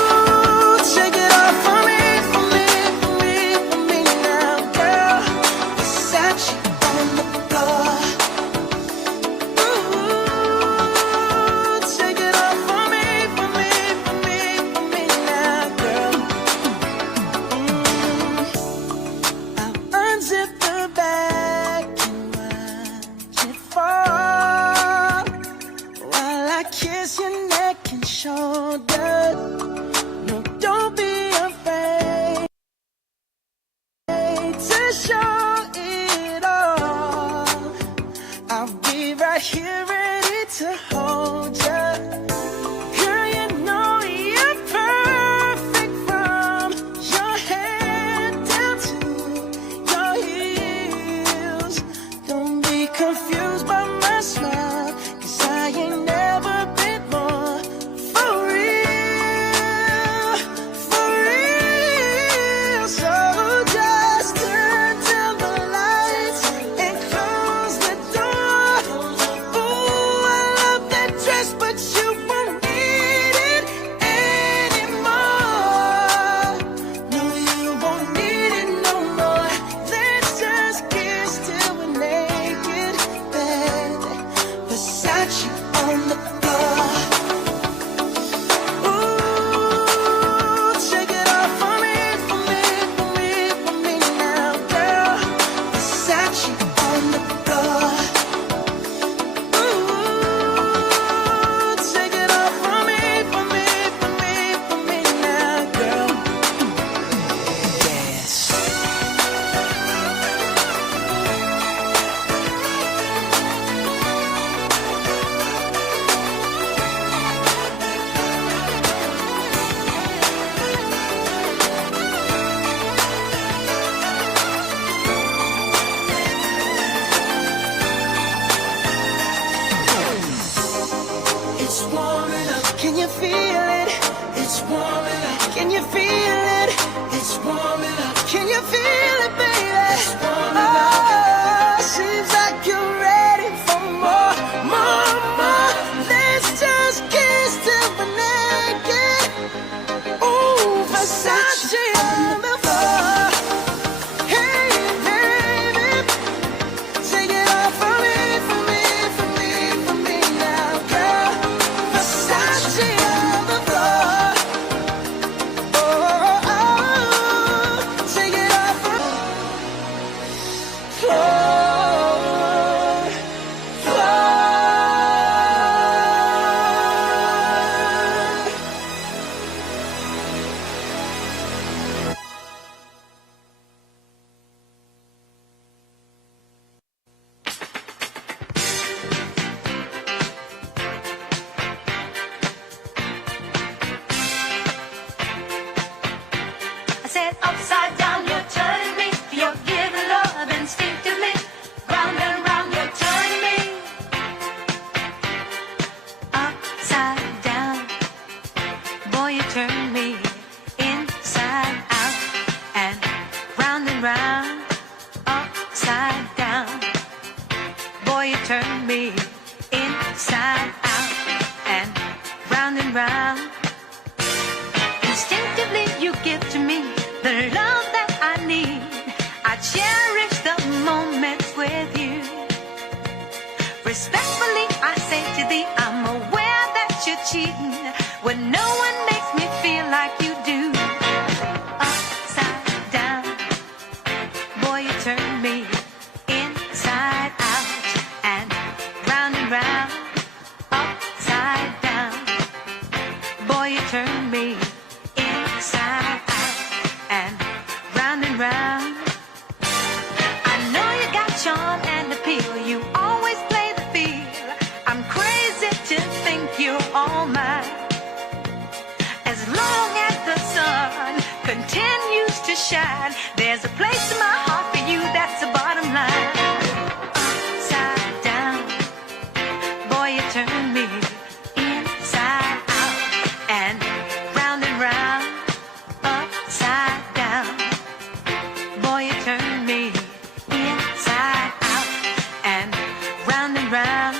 take it off for me, for me, for me, for me now, girl. Versace on the floor. Ooh, take it off for me, for me, for me, for me now, girl. I'll unzip the back and watch it fall while I kiss your neck and shoulder. No, don't be afraid to show it all. I'll be right here ready to hold ya. Girl, you know you're perfect from your head down to your heels. Don't be confused by my smile, 'cause I ain't never been more for real, for real. So just turn down the lights and close the door. Ooh, I love that dress, but you won't need it anymore. No, you won't need it no more. Let's just kiss till we're naked, baby. Versace on the floor. Ooh, take it off for me, for me, for me, for me now, girl. Versace on the floor. Ooh, take it off for me, for me, for me, for me now, girl. Dance. It's warming up, can you feel it? It's warming up, can you feel it? It's warming up, can you feel it, baby? It's warming up. Seems like you're ready for more, more, more. Let's just kiss till we're naked. Ooh, Versace on the floor. Hey, baby, take it off for me, for me, for me, for me now, girl. Versace on the floor. Oh, oh, oh. Take it off for floor, floor. I said upside down, you're turning me. You're giving love instinctively. Round and round, you're turning me. Upside down, boy, you turn me inside out and round and round. Upside down, boy, you turn me inside out and round and round. Instinctively, you give to me the love do. Upside down, boy, you turn me inside out and round, upside down. Boy, you turn me inside out and round. I know you got charm and appeal, you always play the field. I'm crazy to think you're all mine. As long as the sun continues to shine, there's a place in my heart for you, that's the bottom line. Upside down, boy, you turn me inside out and round, upside down. Boy, you turn me inside out and round.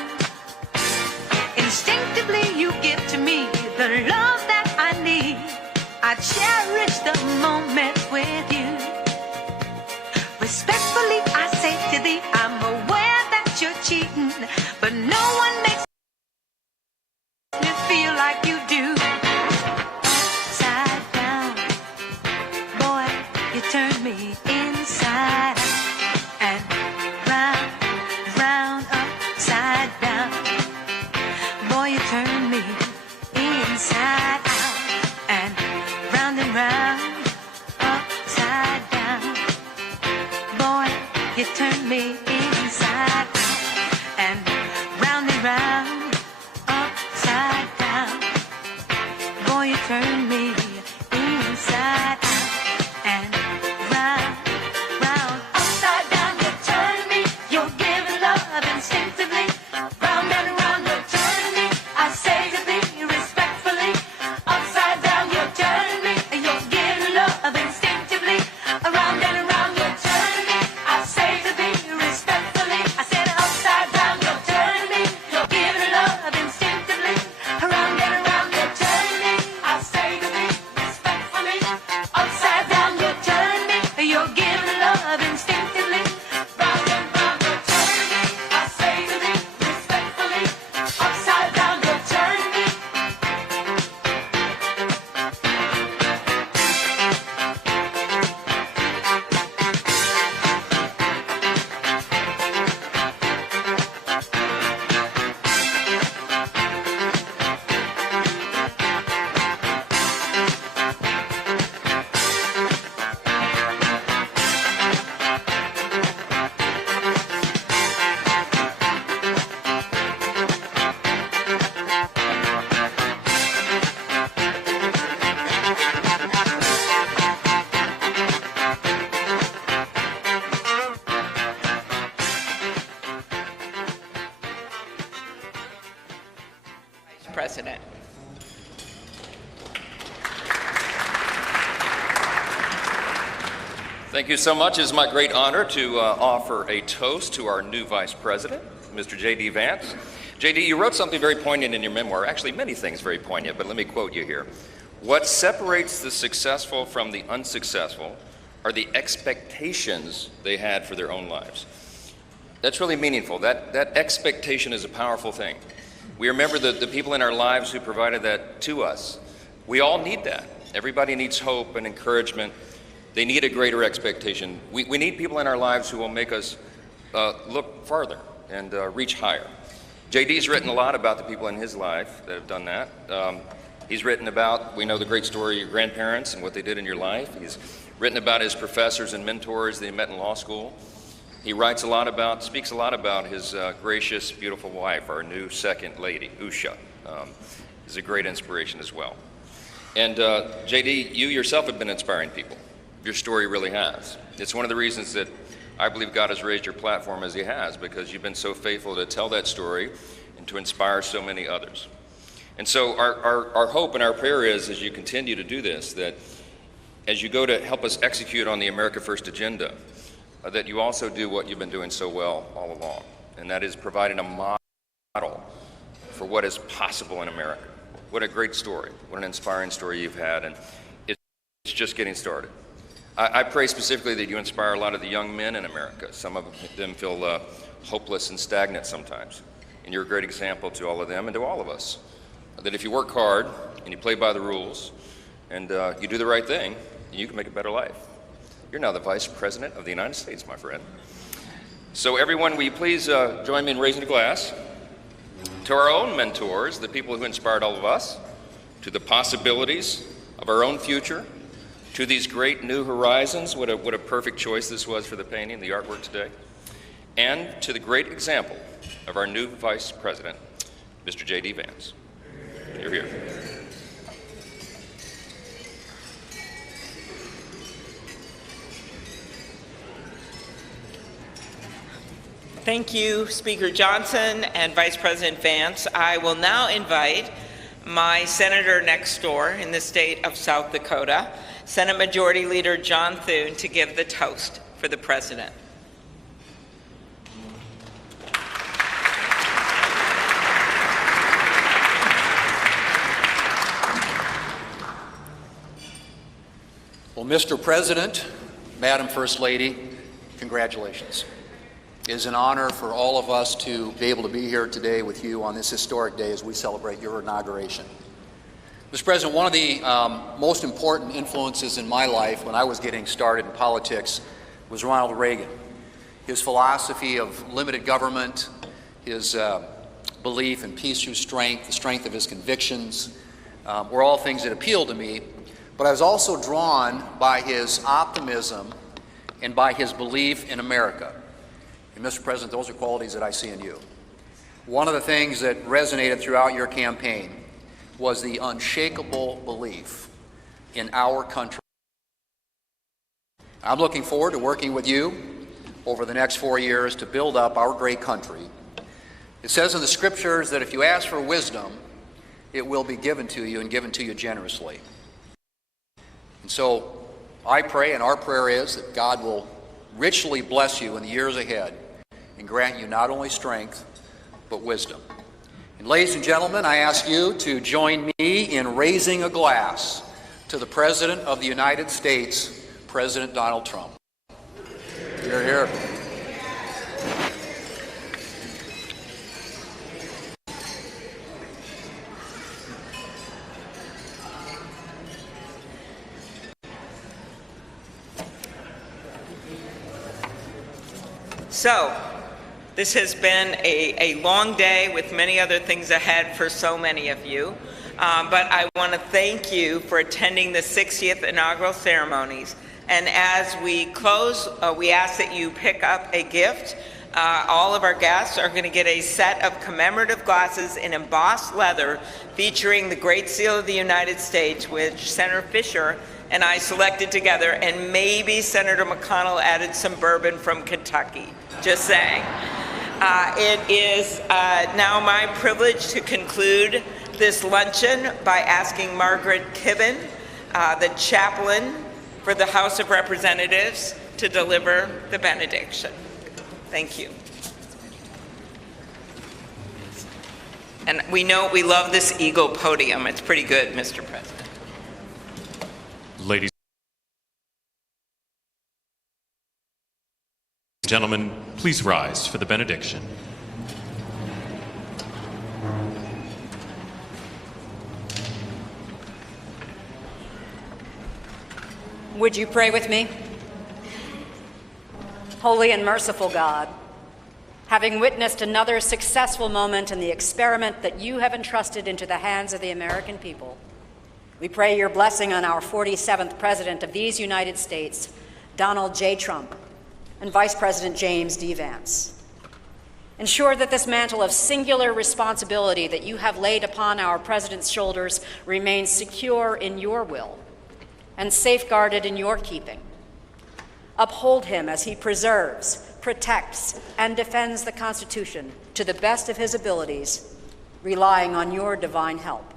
Instinctively you give to me the love that I need. I cherish the moment with you. Respectfully I say to thee, I'm aware that you're cheating, but no one makes me feel like you do. Upside down, boy, you turn me inside out and round, upside down. Boy, you turn me inside out and round, upside down. Boy, you turn me inside out and round, upside down. Boy, you turn me inside out and round, upside down. You turn me, you're giving love instinctively. Round and round, you turn me, I say to thee respectfully. Upside down, you turn me, you're giving love instinctively. Around and around, you turn me, I say to thee respectfully. I said upside down, you turn me, you're giving love instinctively. Around and around, you turn me, I say to thee respectfully. Upside down, you turn me, you're giving love instinctively. Round and round, you turn me, I say to thee respectfully. Upside down, you turn me. President. Thank you so much. It is my great honor to offer a toast to our new Vice President, Mr. J.D. Vance. J.D., you wrote something very poignant in your memoir, actually many things very poignant, but let me quote you here. What separates the successful from the unsuccessful are the expectations they had for their own lives. That's really meaningful. That expectation is a powerful thing. We remember the people in our lives who provided that to us. We all need that. Everybody needs hope and encouragement. They need a greater expectation. We need people in our lives who will make us look farther and reach higher. JD's written a lot about the people in his life that have done that. He's written about, we know the great story of your grandparents and what they did in your life. He's written about his professors and mentors that he met in law school. He speaks a lot about his gracious, beautiful wife, our new second lady, Usha. Is a great inspiration as well. And JD, you yourself have been inspiring people. Your story really has. It's one of the reasons that I believe God has raised your platform as he has, because you've been so faithful to tell that story and to inspire so many others. And so our hope and our prayer is, as you continue to do this, that as you go to help us execute on the America First agenda, that you also do what you've been doing so well all along, and that is providing a model for what is possible in America. What a great story. What an inspiring story you've had, and it's just getting started. I pray specifically that you inspire a lot of the young men in America. Some of them feel hopeless and stagnant sometimes, and you're a great example to all of them and to all of us. That if you work hard and you play by the rules and you do the right thing, you can make a better life. You're now the Vice President of the United States, my friend. So everyone, will you please join me in raising a glass to our own mentors, the people who inspired all of us, to the possibilities of our own future, to these great new horizons. What a perfect choice this was for the painting, the artwork today. And to the great example of our new Vice President, Mr. J.D. Vance. You're here. Thank you, Speaker Johnson and Vice President Vance. I will now invite my senator next door in the state of South Dakota, Senate Majority Leader John Thune, to give the toast for the President. Well, Mr. President, Madam First Lady, congratulations. It is an honor for all of us to be able to be here today with you on this historic day as we celebrate your inauguration. Mr. President, one of the most important influences in my life when I was getting started in politics was Ronald Reagan. His philosophy of limited government, his belief in peace through strength, the strength of his convictions, were all things that appealed to me. But I was also drawn by his optimism and by his belief in America. And Mr. President, those are qualities that I see in you. One of the things that resonated throughout your campaign was the unshakable belief in our country. I'm looking forward to working with you over the next 4 years to build up our great country. It says in the scriptures that if you ask for wisdom, it will be given to you and given to you generously. And so I pray, and our prayer is, that God will richly bless you in the years ahead and grant you not only strength, but wisdom. And ladies and gentlemen, I ask you to join me in raising a glass to the President of the United States, President Donald Trump. Hear, hear. So, this has been a long day with many other things ahead for so many of you. But I want to thank you for attending the 60th inaugural ceremonies. And as we close, we ask that you pick up a gift. All of our guests are going to get a set of commemorative glasses in embossed leather featuring the Great Seal of the United States, which Senator Fisher and I selected together, and maybe Senator McConnell added some bourbon from Kentucky. Just saying. It is now my privilege to conclude this luncheon by asking Margaret Kibben, the chaplain for the House of Representatives, to deliver the benediction. Thank you. And we know we love this eagle podium. It's pretty good, Mr. President. Ladies and gentlemen, please rise for the benediction. Would you pray with me? Holy and merciful God, having witnessed another successful moment in the experiment that you have entrusted into the hands of the American people, we pray your blessing on our 47th President of these United States, Donald J. Trump, and Vice President James D. Vance. Ensure that this mantle of singular responsibility that you have laid upon our President's shoulders remains secure in your will and safeguarded in your keeping. Uphold him as he preserves, protects, and defends the Constitution to the best of his abilities, relying on your divine help.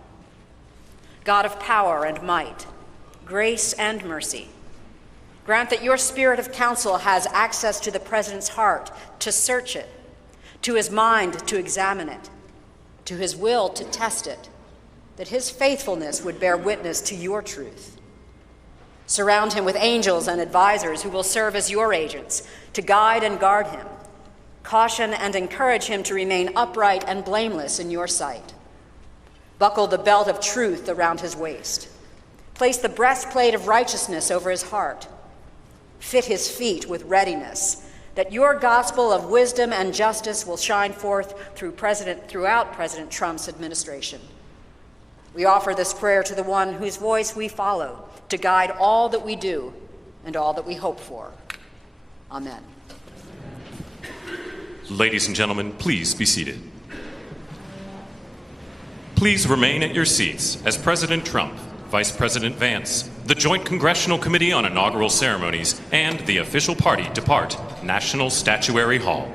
God of power and might, grace and mercy, grant that your spirit of counsel has access to the President's heart to search it, to his mind to examine it, to his will to test it, that his faithfulness would bear witness to your truth. Surround him with angels and advisors who will serve as your agents to guide and guard him, caution and encourage him to remain upright and blameless in your sight. Buckle the belt of truth around his waist. Place the breastplate of righteousness over his heart. Fit his feet with readiness, that your gospel of wisdom and justice will shine forth throughout President Trump's administration. We offer this prayer to the one whose voice we follow, to guide all that we do and all that we hope for. Amen. Ladies and gentlemen, please be seated. Please remain at your seats as President Trump, Vice President Vance, the Joint Congressional Committee on Inaugural Ceremonies, and the official party depart National Statuary Hall.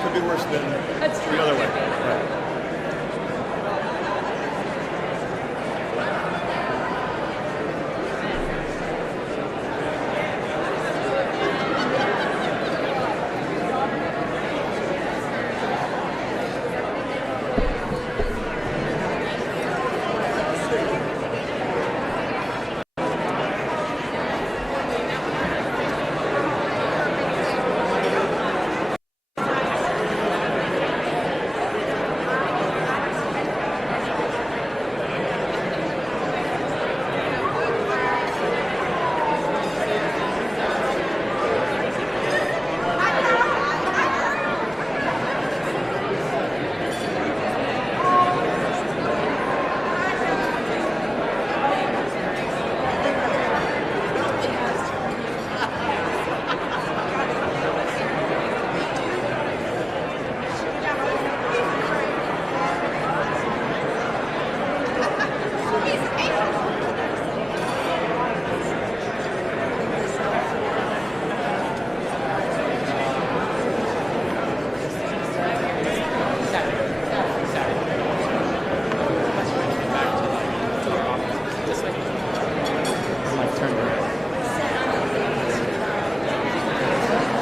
Could be worse than the other way. Right.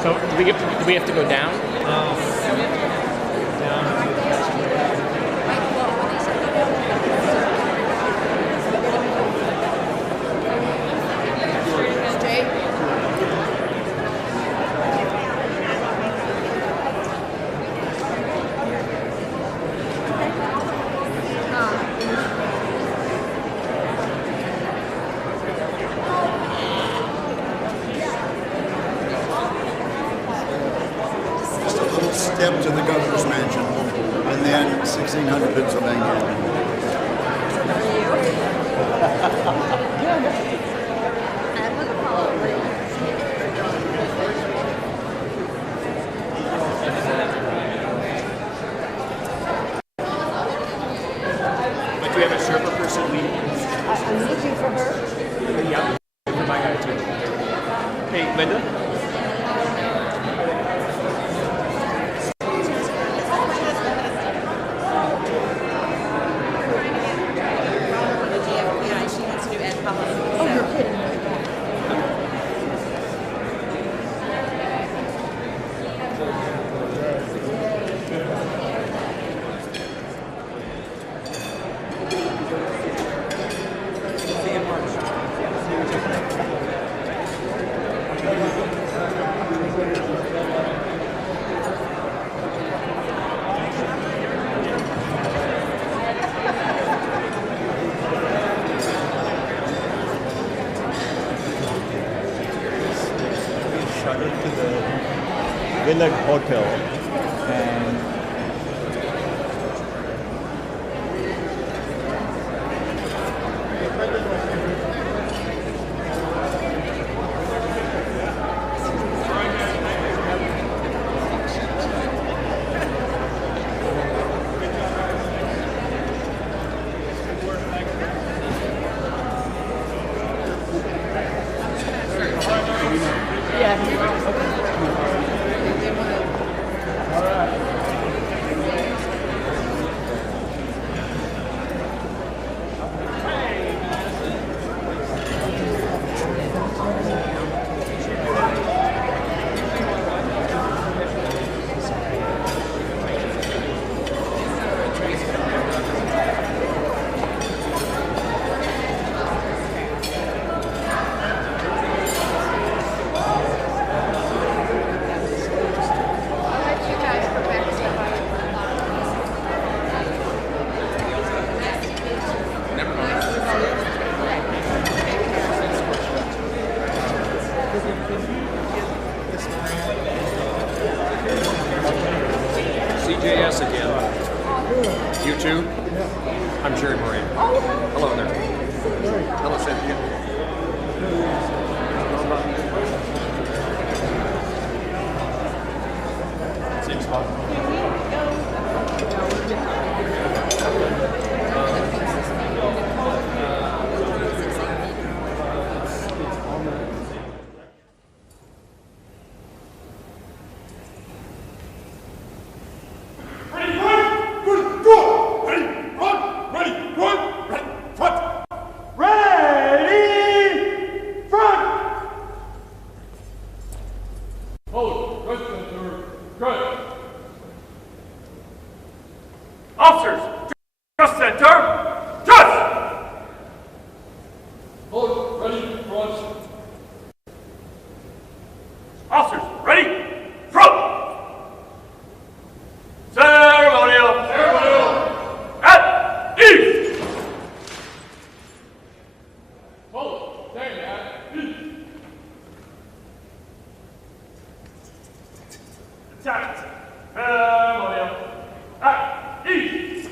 So do we have to go down? Step to the governor's mansion, and then 1600 Pennsylvania. But do we have a Sherpa person leading? I'm looking for her. Yeah, my guy too. Hey, Linda. To the Village Hotel, and CJS again. You too? I'm Jerry Moran. Hello there. Hello, Cynthia. Same spot. Officers, just center, just! Hold, ready, front. Officers, ready, front! Ceremonial, at ease! Hold, stand at ease. Attack, ceremonial, at ease!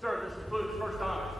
Sir, this includes first honors.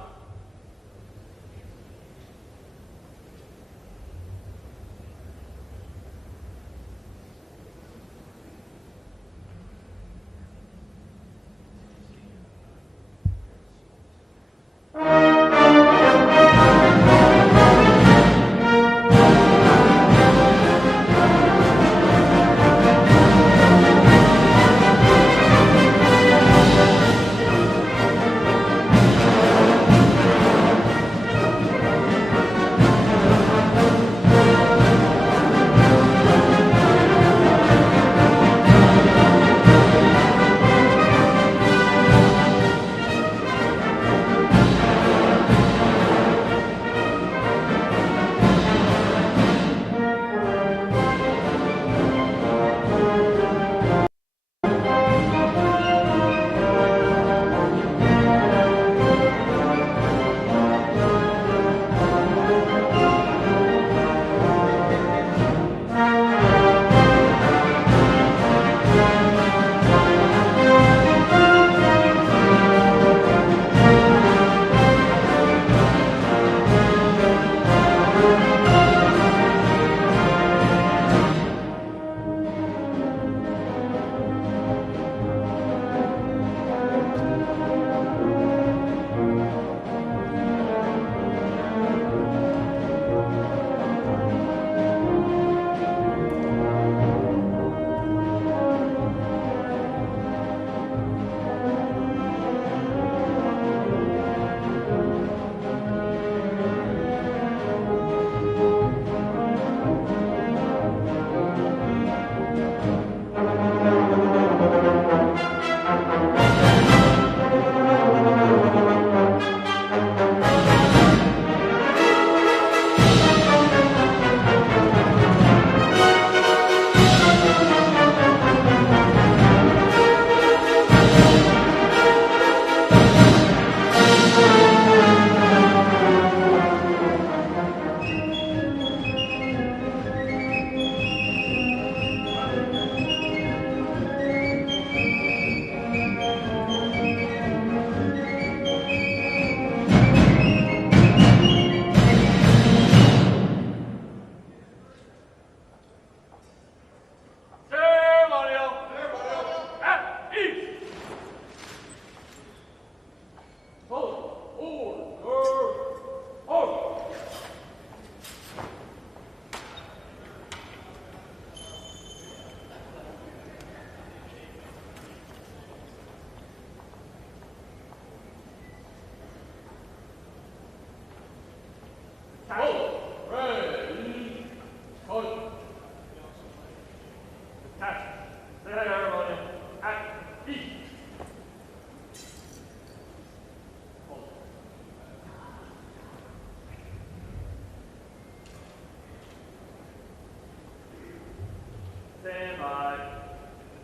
Stand by.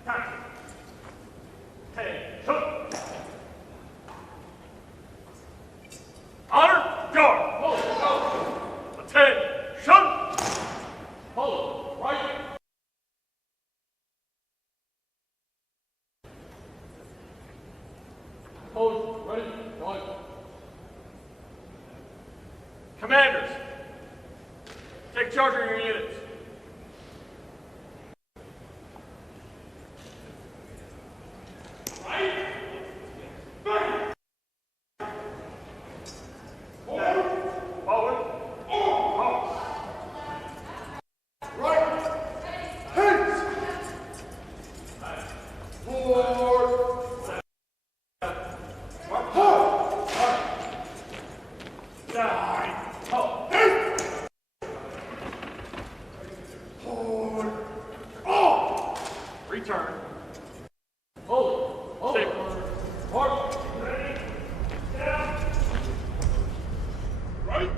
Attack. Attention. Honor, guard. Hold. Attention. Hold. Right. Hold. Ready. Go. Commanders, take charge of your units. Right. Back. Forward. Forward. Forward. Right. Hands. Forward. Return. Hold. Hold. March. Ready. Down. Right.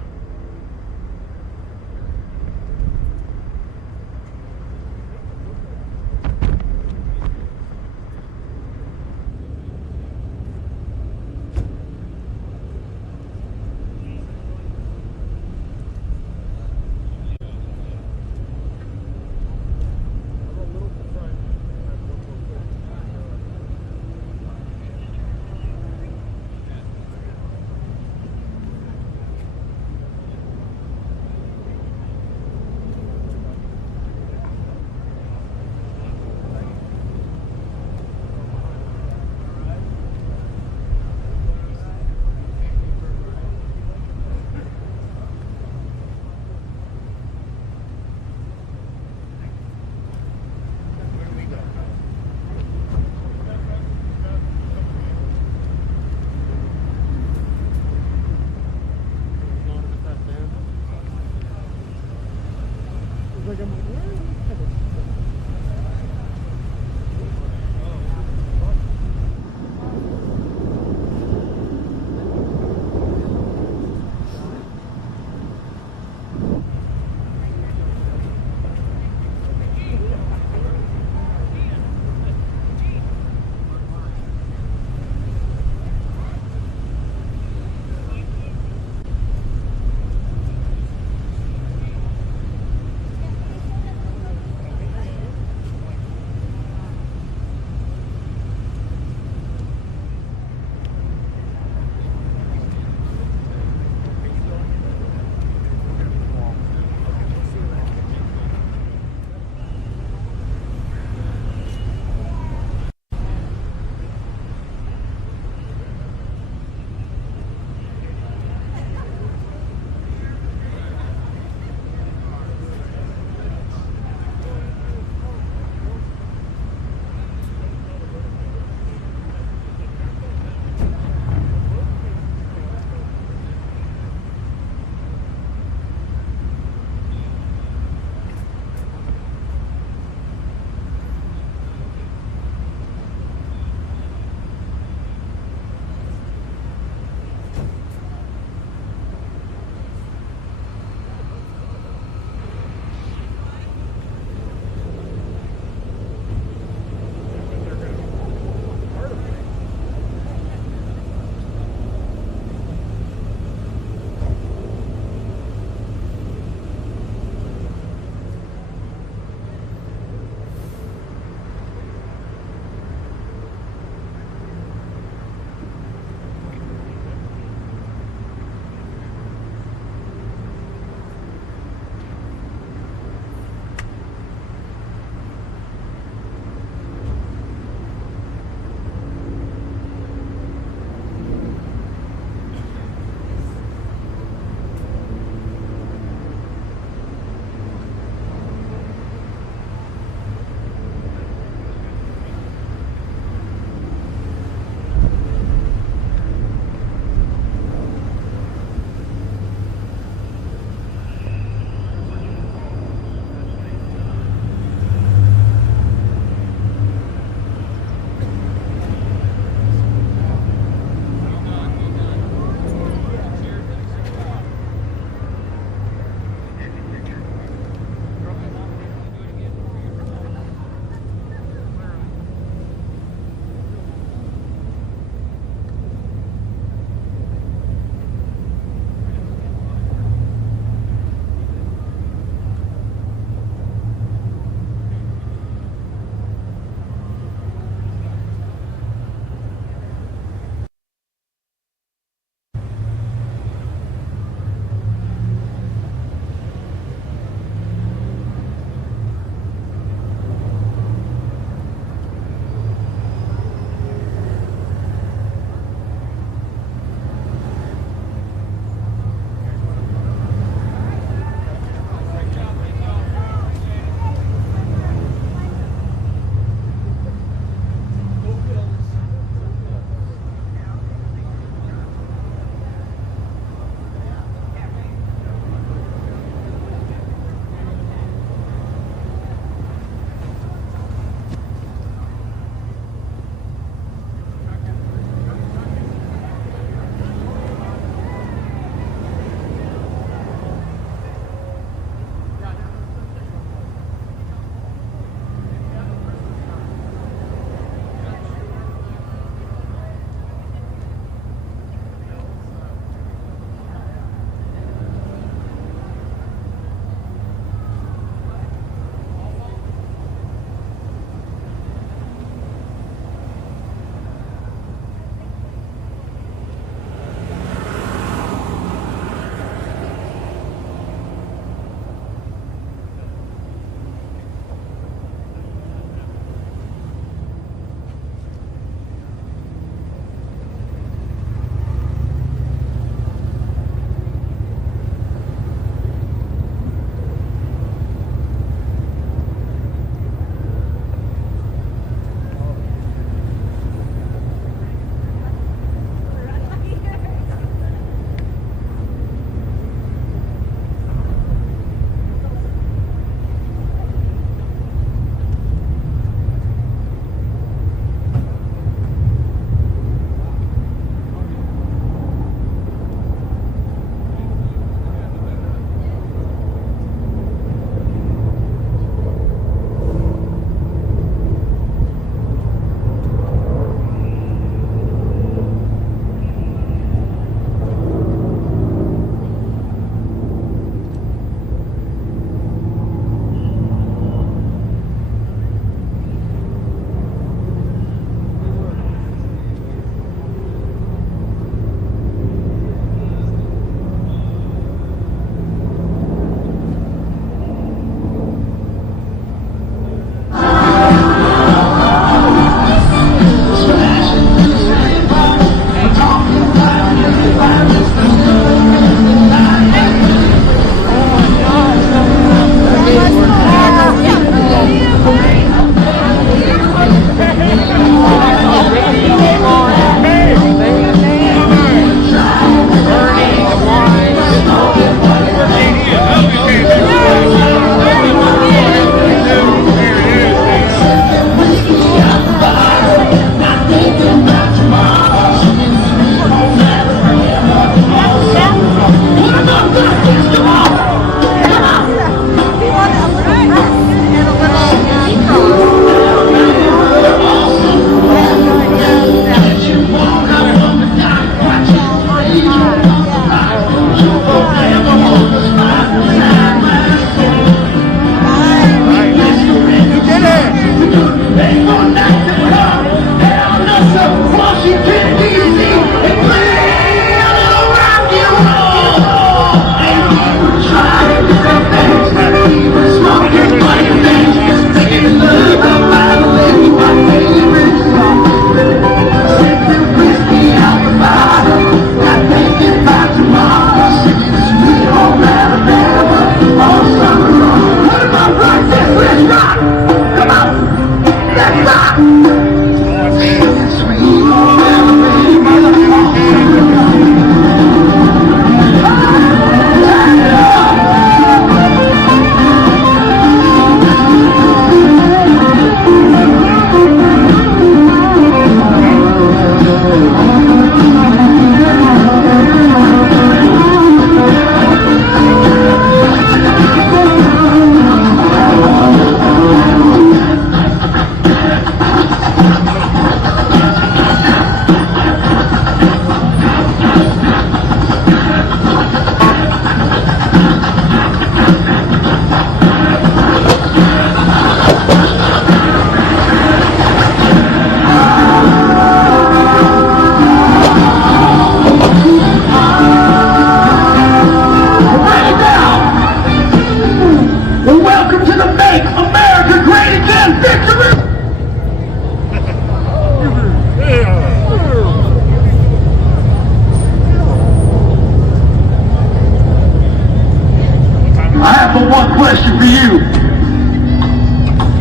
question for you.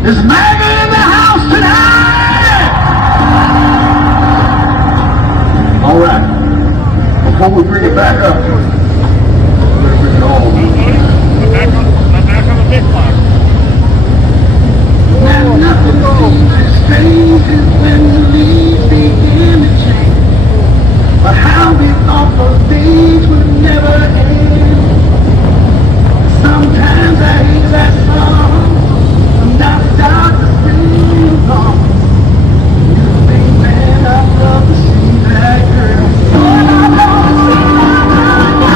Is MAGA in the house tonight? All right. Before we bring it back up, we're going to bring it all. Back on the big block. Now nothing seems as strange as when the leaves begin to change. But how we thought those days would never end. Sometimes I hear that song, and I start to sing along. You think, man, I'd love to see that girl. Oh, I'd love to see that girl.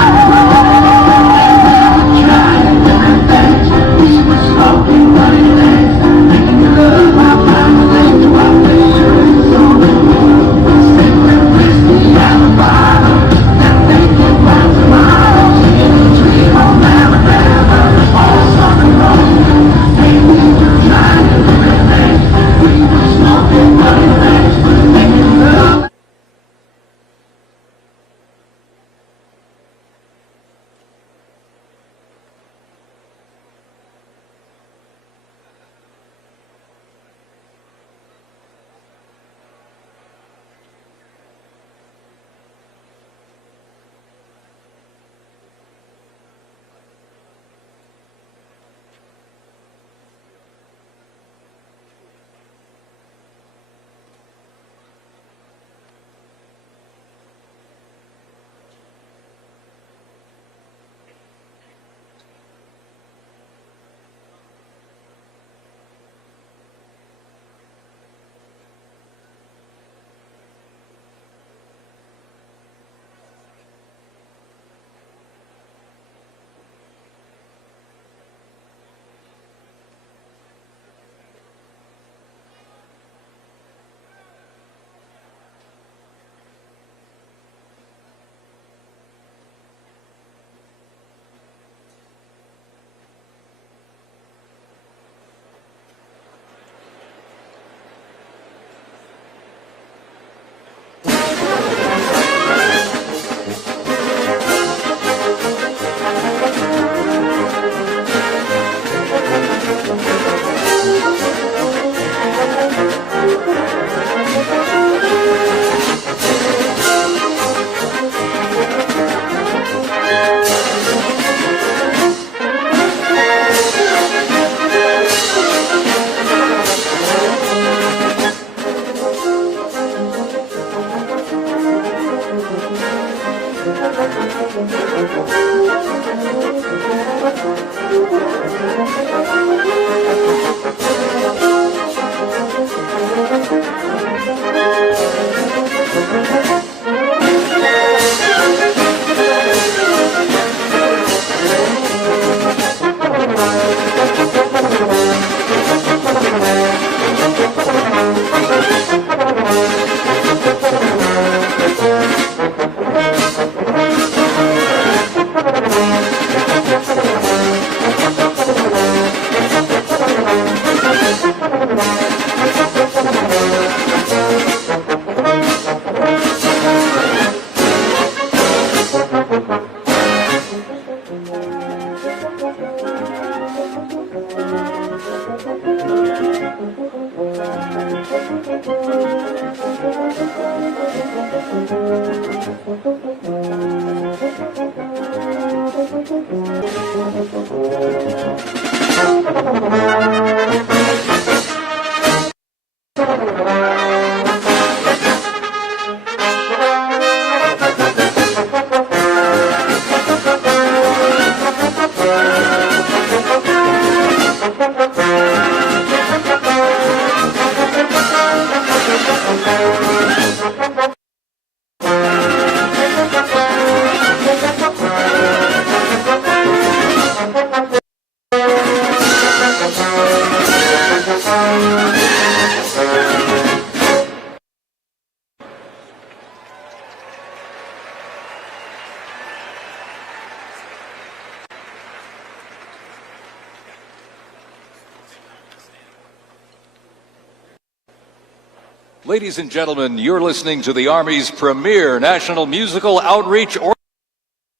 Ladies and gentlemen, you're listening to the Army's premier national musical outreach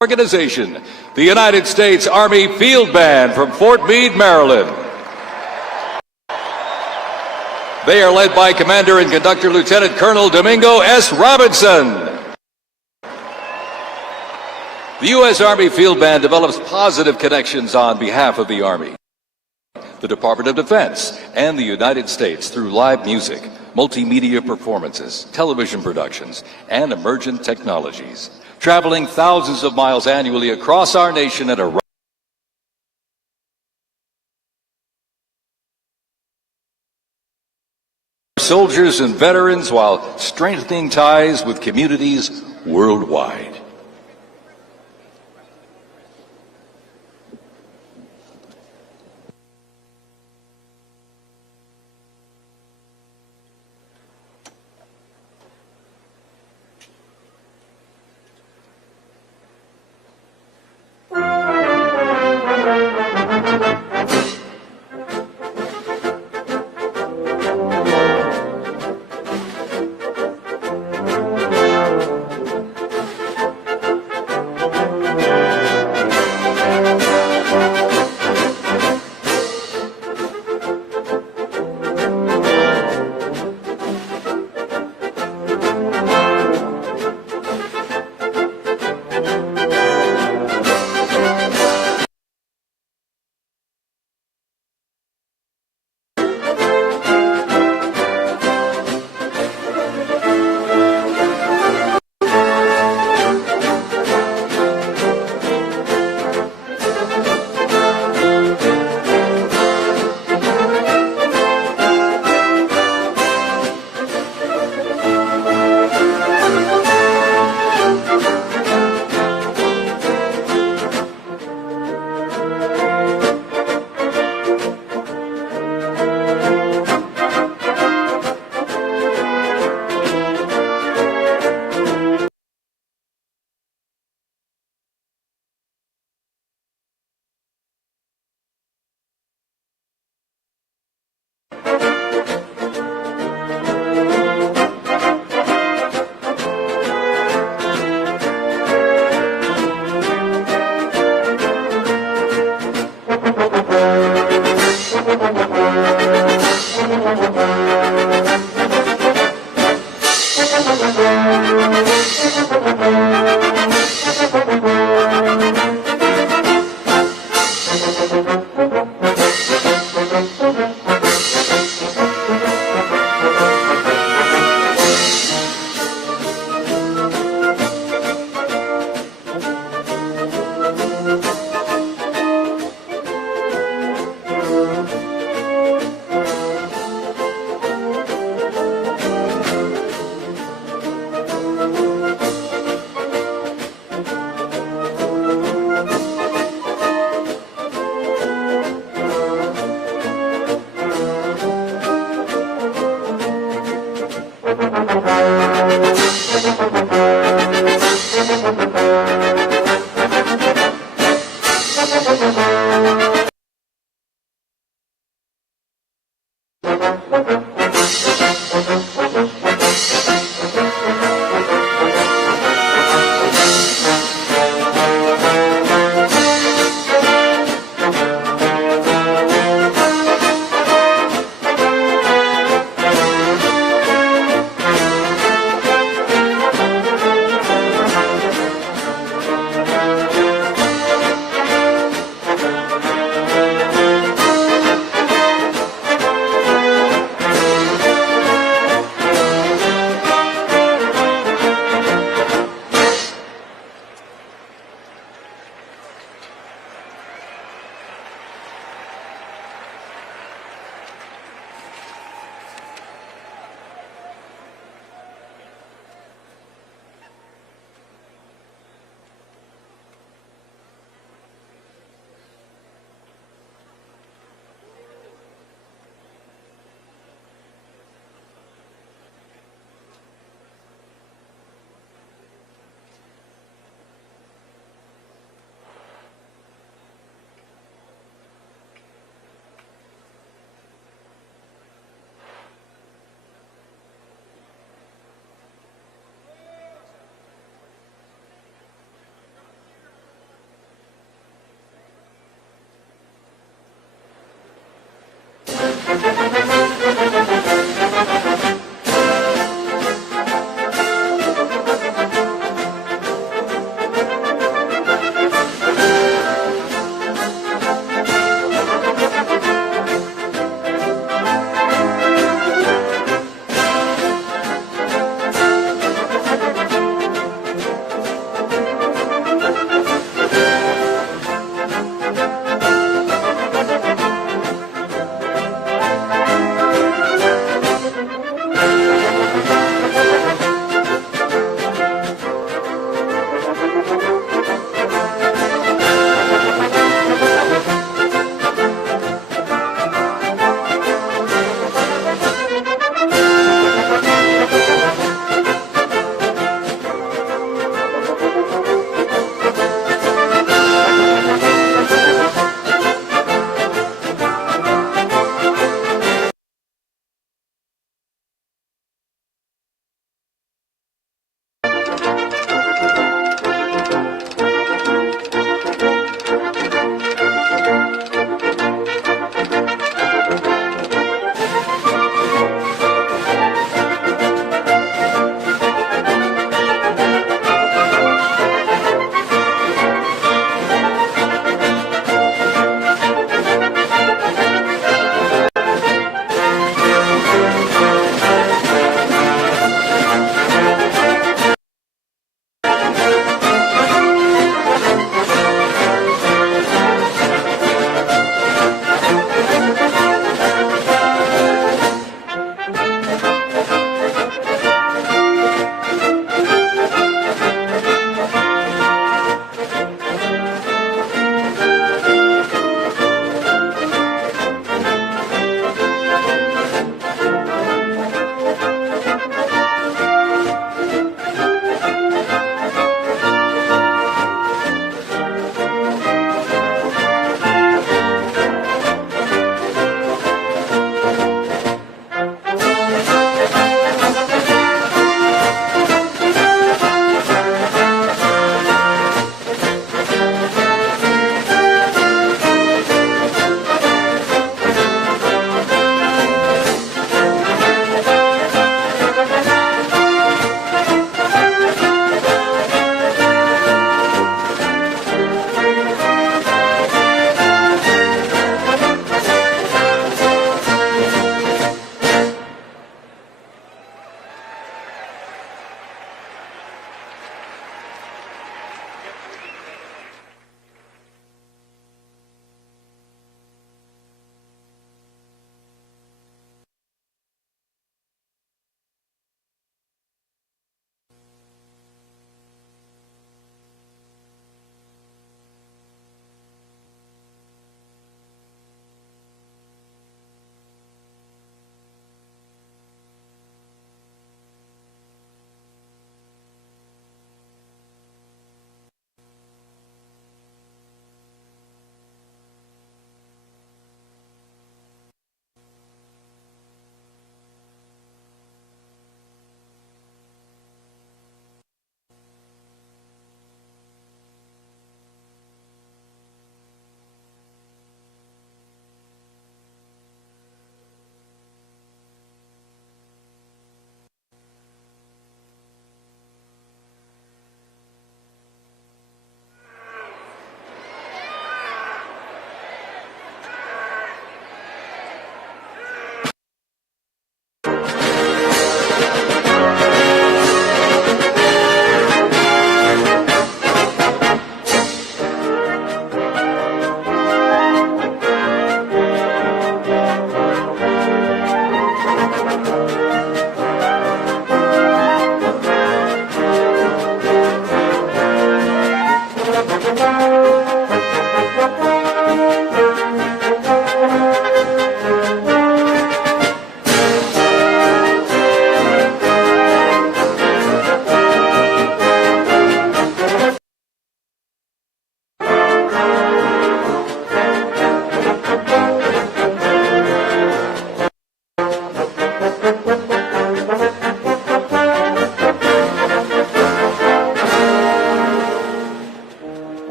organization, the United States Army Field Band from Fort Meade, Maryland. They are led by Commander and Conductor Lieutenant Colonel Domingo S. Robinson. The U.S. Army Field Band develops positive connections on behalf of the Army, the Department of Defense, and the United States through live music, multimedia performances, television productions, and emergent technologies, traveling thousands of miles annually across our nation and around soldiers and veterans while strengthening ties with communities worldwide.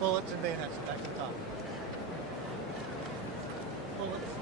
Bullets and bayonets, back to the top. Bullets.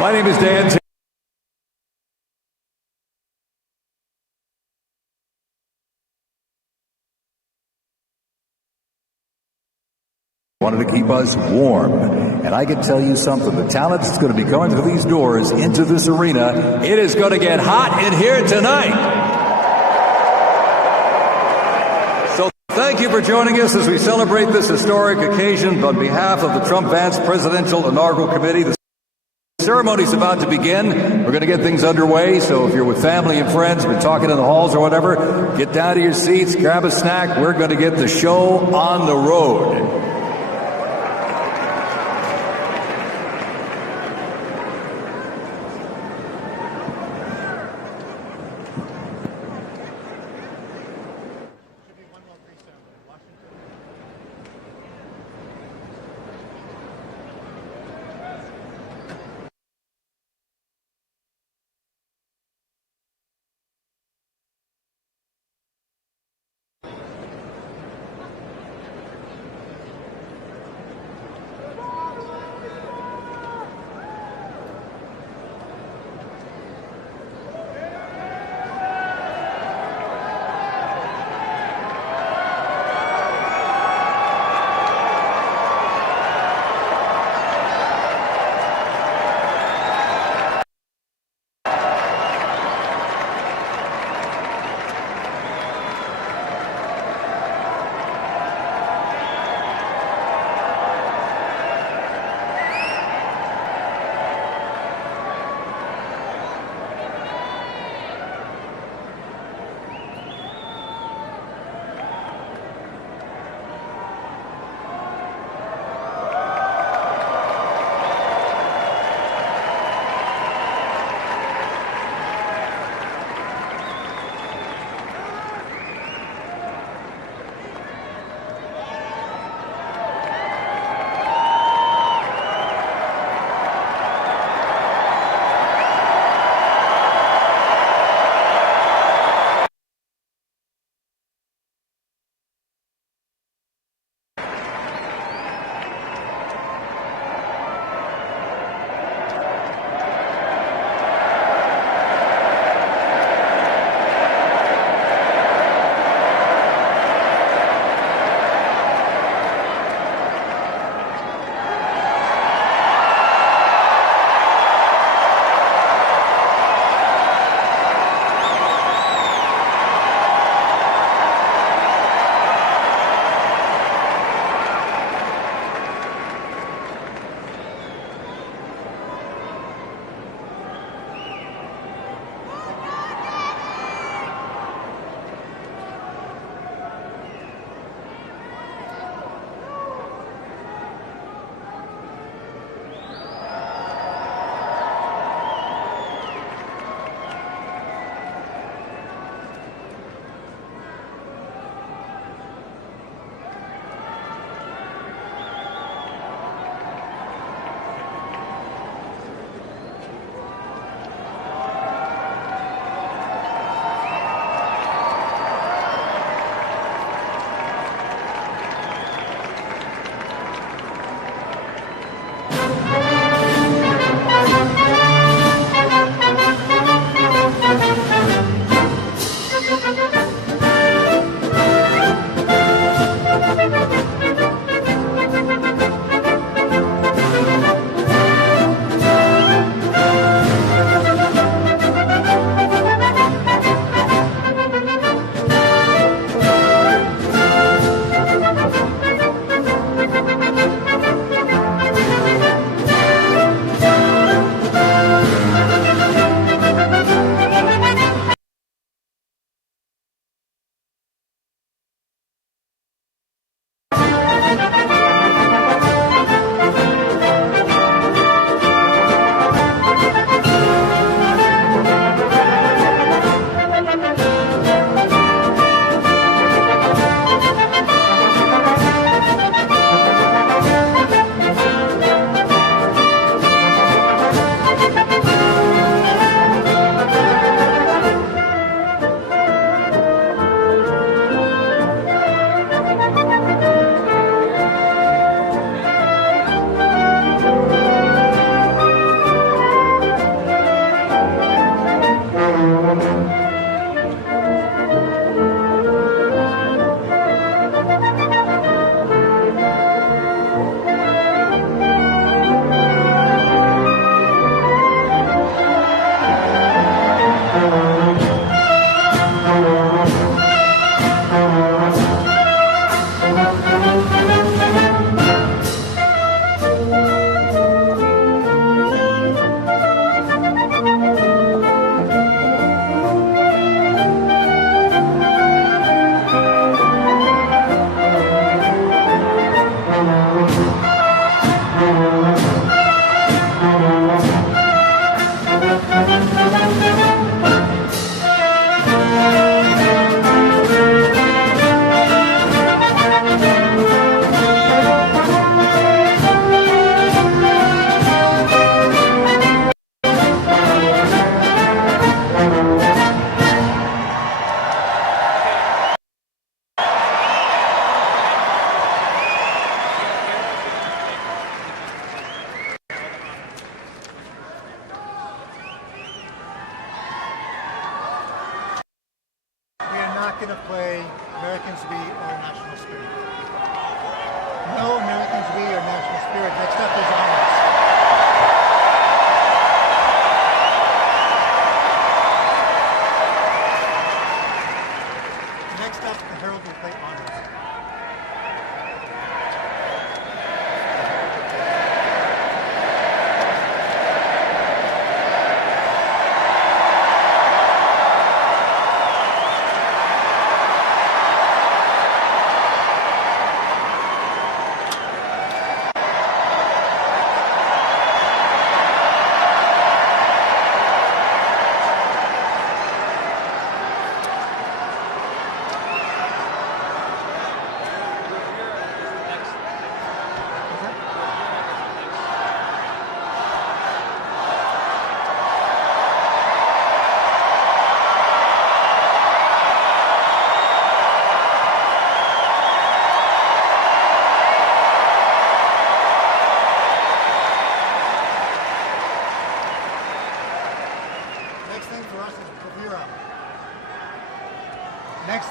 My name is Dan. Wanted to keep us warm. And I can tell you something, the talent that's going to be coming through these doors into this arena, it is going to get hot in here tonight. So thank you for joining us as we celebrate this historic occasion on behalf of the Trump-Vance Presidential Inaugural Committee. The ceremony's about to begin. We're going to get things underway, so if you're with family and friends, been talking in the halls or whatever, get down to your seats, grab a snack. We're going to get the show on the road.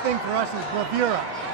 thing for us is bravura.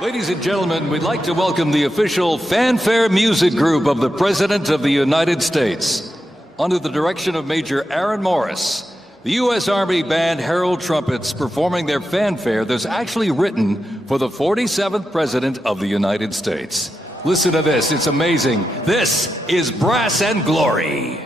Ladies and gentlemen, we'd like to welcome the official Fanfare music group of the President of the United States. Under the direction of Major Aaron Morris, the U.S. Army Band Herald Trumpets performing their fanfare that's actually written for the 47th President of the United States. Listen to this, it's amazing. This is Brass and Glory.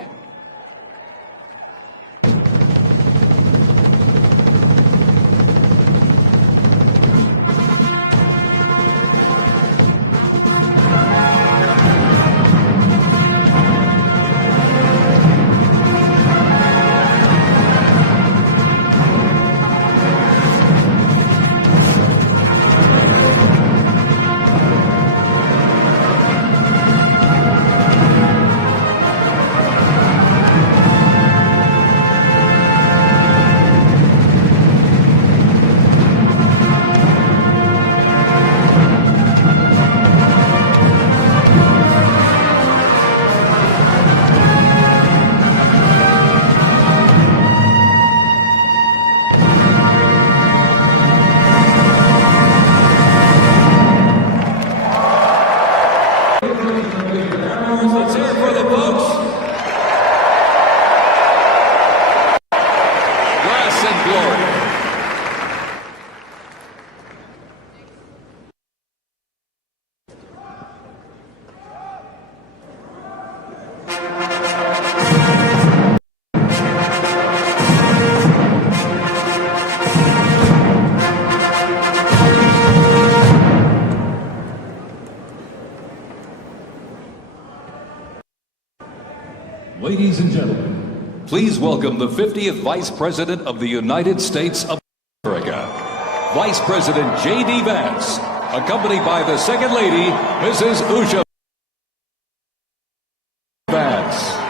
Ladies and gentlemen, please welcome the 50th Vice President of the United States of America, Vice President J.D. Vance, accompanied by the Second Lady, Mrs. Usha Vance.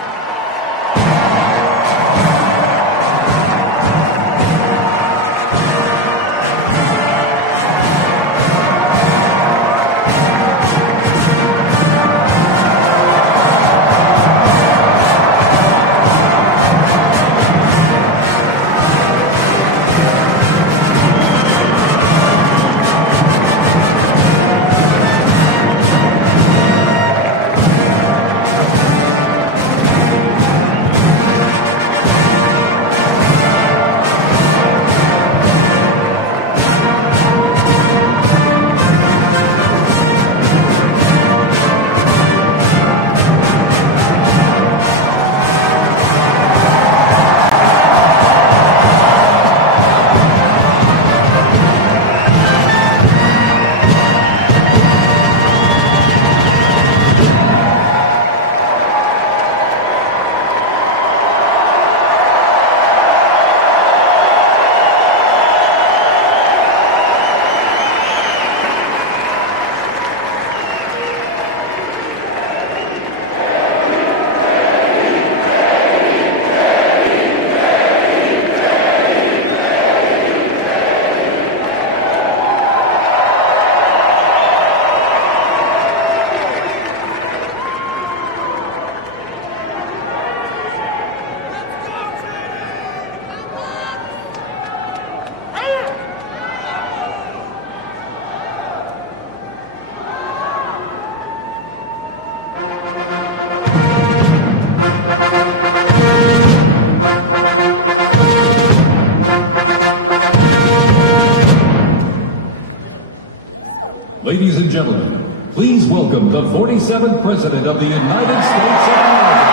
Ladies and gentlemen, please welcome the 47th President of the United States of America,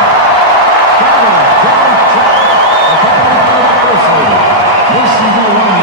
accompanied by the First Lady, Miss Melania.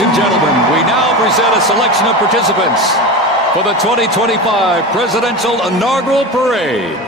Ladies and gentlemen, we now present a selection of participants for the 2025 Presidential Inaugural Parade.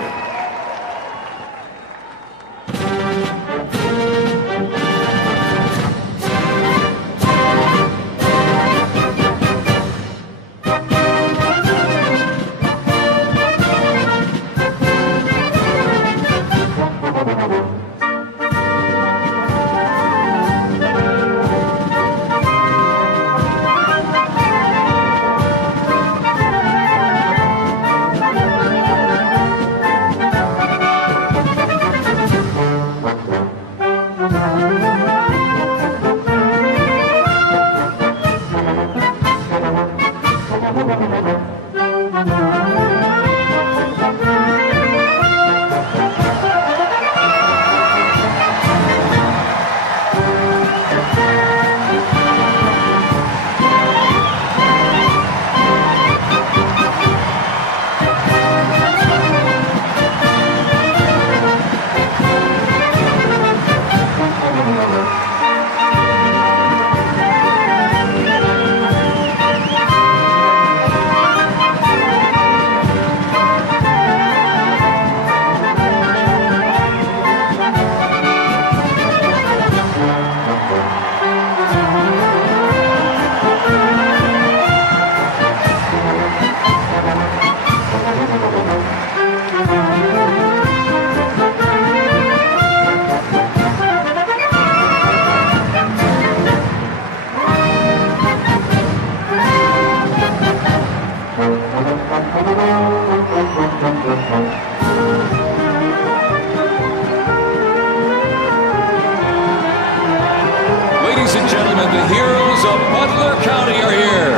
Ladies and gentlemen, the heroes of Butler County are here.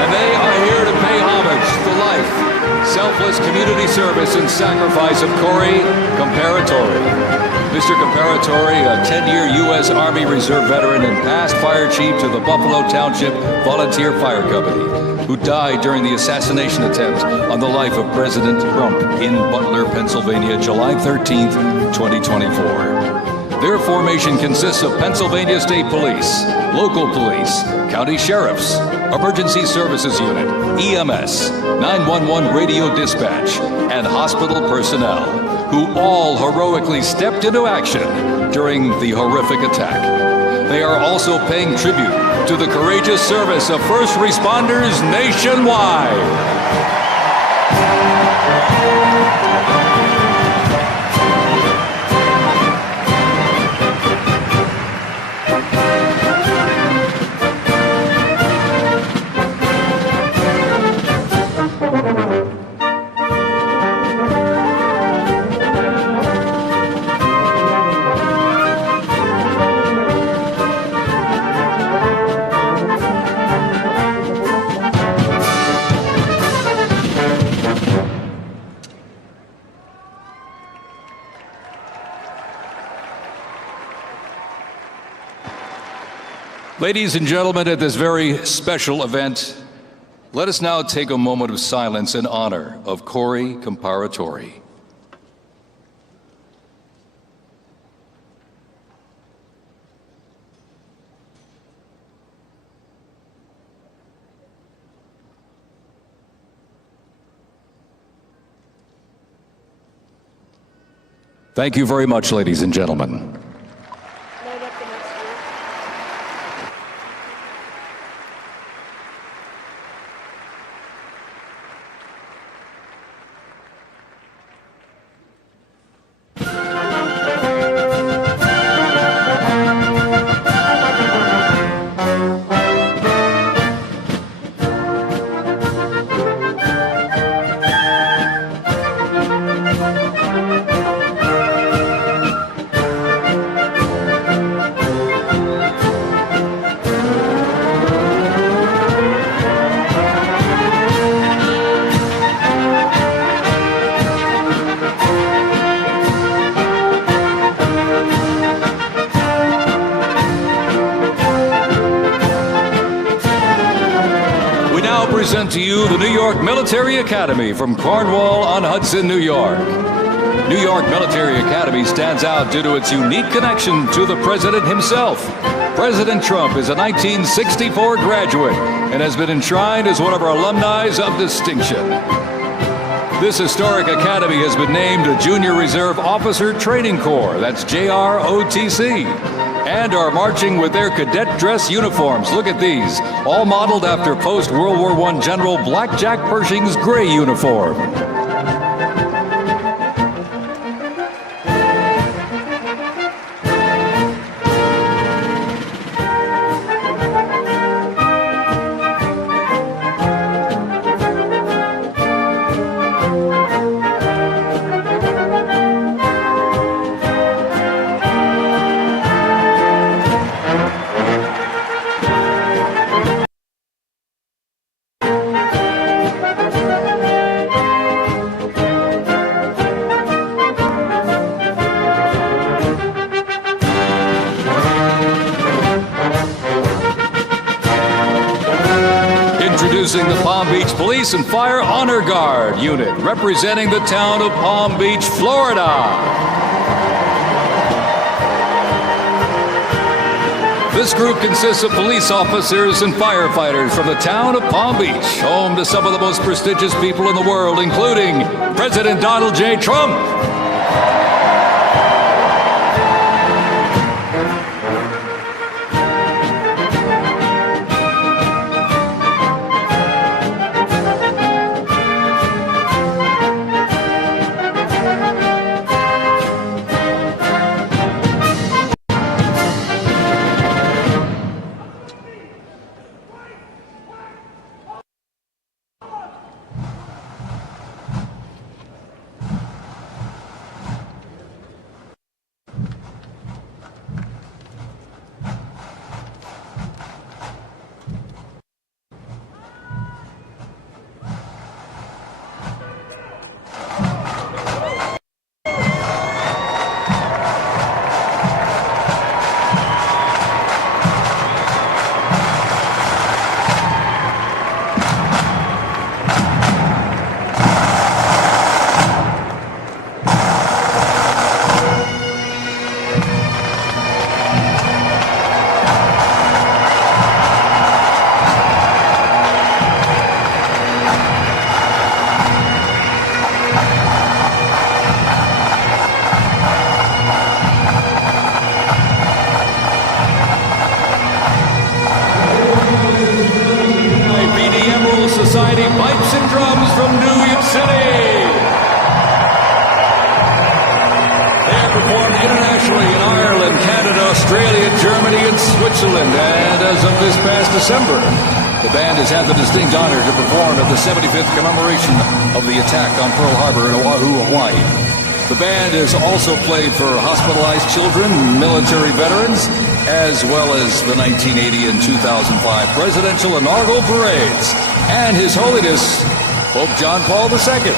And they are here to pay homage to the life, selfless community service, and sacrifice of Corey Comparatori. Mr. Comparatori, a 10-year U.S. Army Reserve veteran and past fire chief to the Buffalo Township Volunteer Fire Company, who died during the assassination attempt on the life of President Trump in Butler, Pennsylvania, July 13th, 2024. Their formation consists of Pennsylvania State Police, local police, county sheriffs, emergency services unit, EMS, 911 radio dispatch, and hospital personnel, who all heroically stepped into action during the horrific attack. They are also paying tribute to the courageous service of first responders nationwide. Ladies and gentlemen, at this very special event, let us now take a moment of silence in honor of Corey Comparatori. Thank you very much, ladies and gentlemen. Present to you the New York Military Academy from Cornwall-on-Hudson, New York. New York Military Academy stands out due to its unique connection to the president himself. President Trump is a 1964 graduate and has been enshrined as one of our alumni of distinction. This historic academy has been named a Junior Reserve Officer Training Corps, that's JROTC, and are marching with their cadet dress uniforms. Look at these, all modeled after post-World War I General Blackjack Pershing's gray uniform. Introducing the Palm Beach Police and Fire Honor Guard unit, representing the town of Palm Beach, Florida. This group consists of police officers and firefighters from the town of Palm Beach, home to some of the most prestigious people in the world, including President Donald J. Trump. Society pipes and drums from New York City. They have performed internationally in Ireland, Canada, Australia, Germany, and Switzerland. And as of this past December, the band has had the distinct honor to perform at the 75th commemoration of the attack on Pearl Harbor in Oahu, Hawaii. The band has also played for hospitalized children, military veterans, as well as the 1980 and 2005 presidential inaugural parades, and His Holiness Pope John Paul II.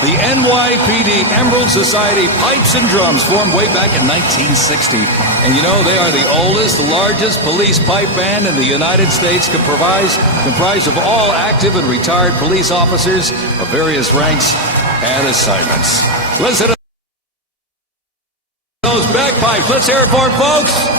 The NYPD Emerald Society Pipes and Drums formed way back in 1960. And you know, they are the oldest, largest police pipe band in the United States, comprised of all active and retired police officers of various ranks and assignments. Listen to those bagpipes. Let's hear it for them, folks.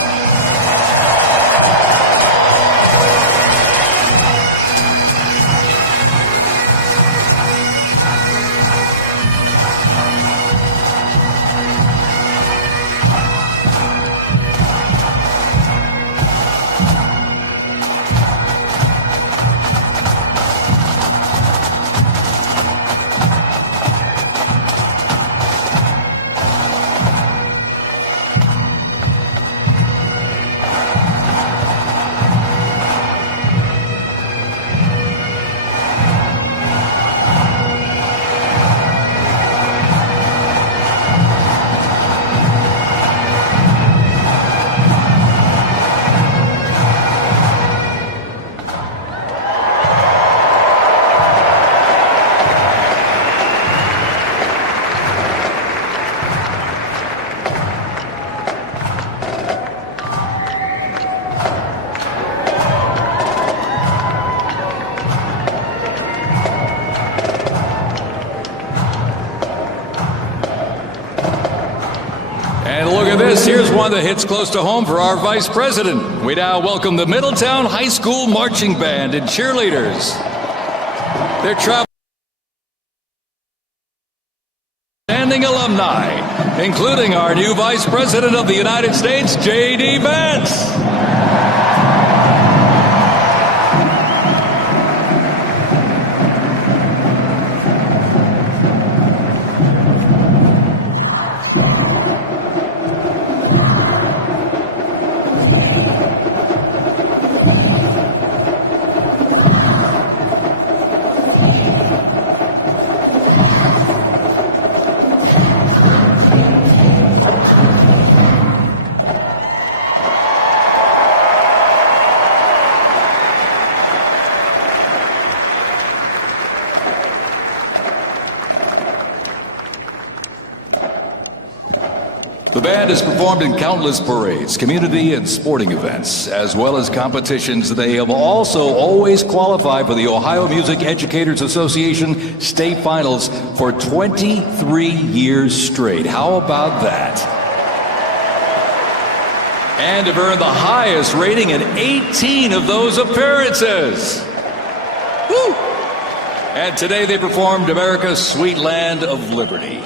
at this. Here's one that hits close to home for our Vice President. We now welcome the Middletown High School Marching Band and cheerleaders. They're outstanding alumni, including our new Vice President of the United States, J.D. Vance. The band has performed in countless parades, community and sporting events, as well as competitions. They have also always qualified for the Ohio Music Educators Association state finals for 23 years straight. How about that? And have earned the highest rating in 18 of those appearances. Woo! And today they performed America's Sweet Land of Liberty.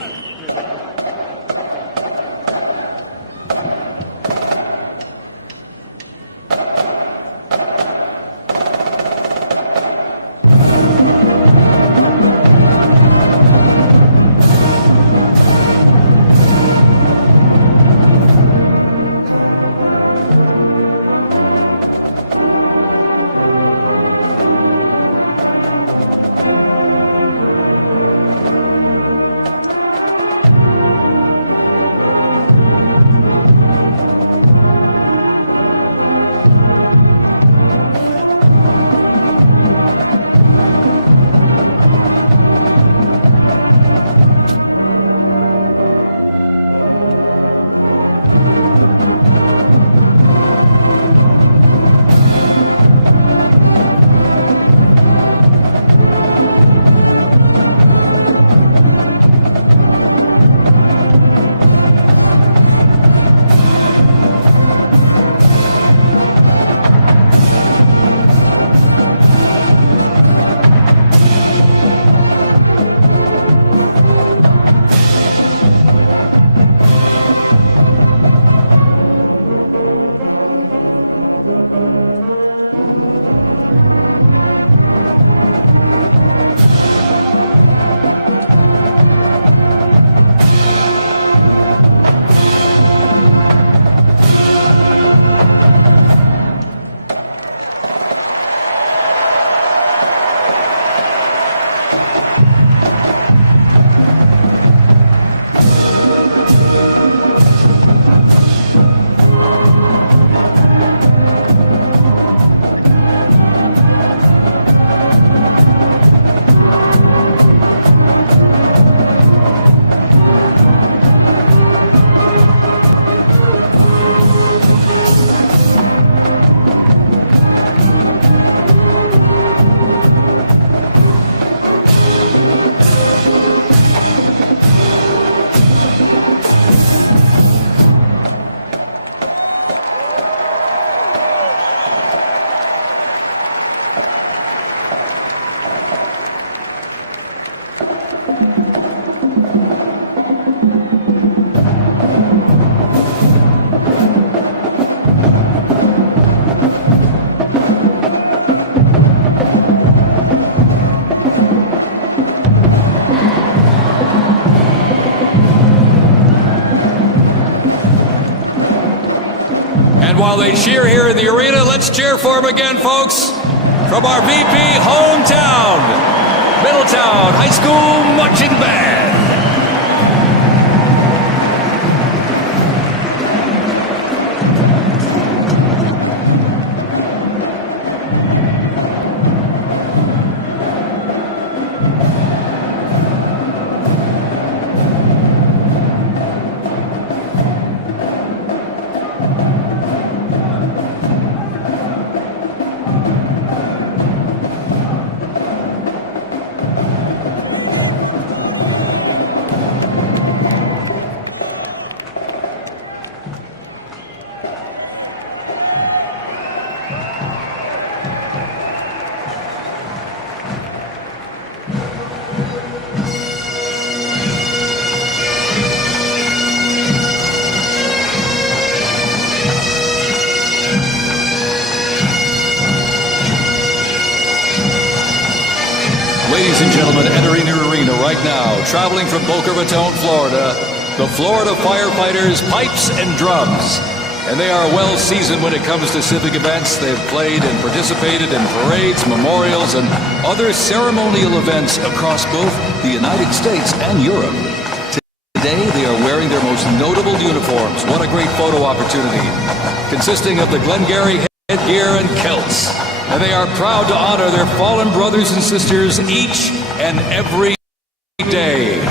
While they cheer here in the arena, let's cheer for them again, folks, from our VP hometown, Middletown High School Marching Band. Ladies and gentlemen, entering the arena right now, traveling from Boca Raton, Florida, the Florida Firefighters Pipes and Drums. And they are well seasoned when it comes to civic events. They've played and participated in parades, memorials, and other ceremonial events across both the United States and Europe. Today, they are wearing their most notable uniforms. What a great photo opportunity. Consisting of the Glengarry headgear and kilts. And they are proud to honor their fallen brothers and sisters each and every day.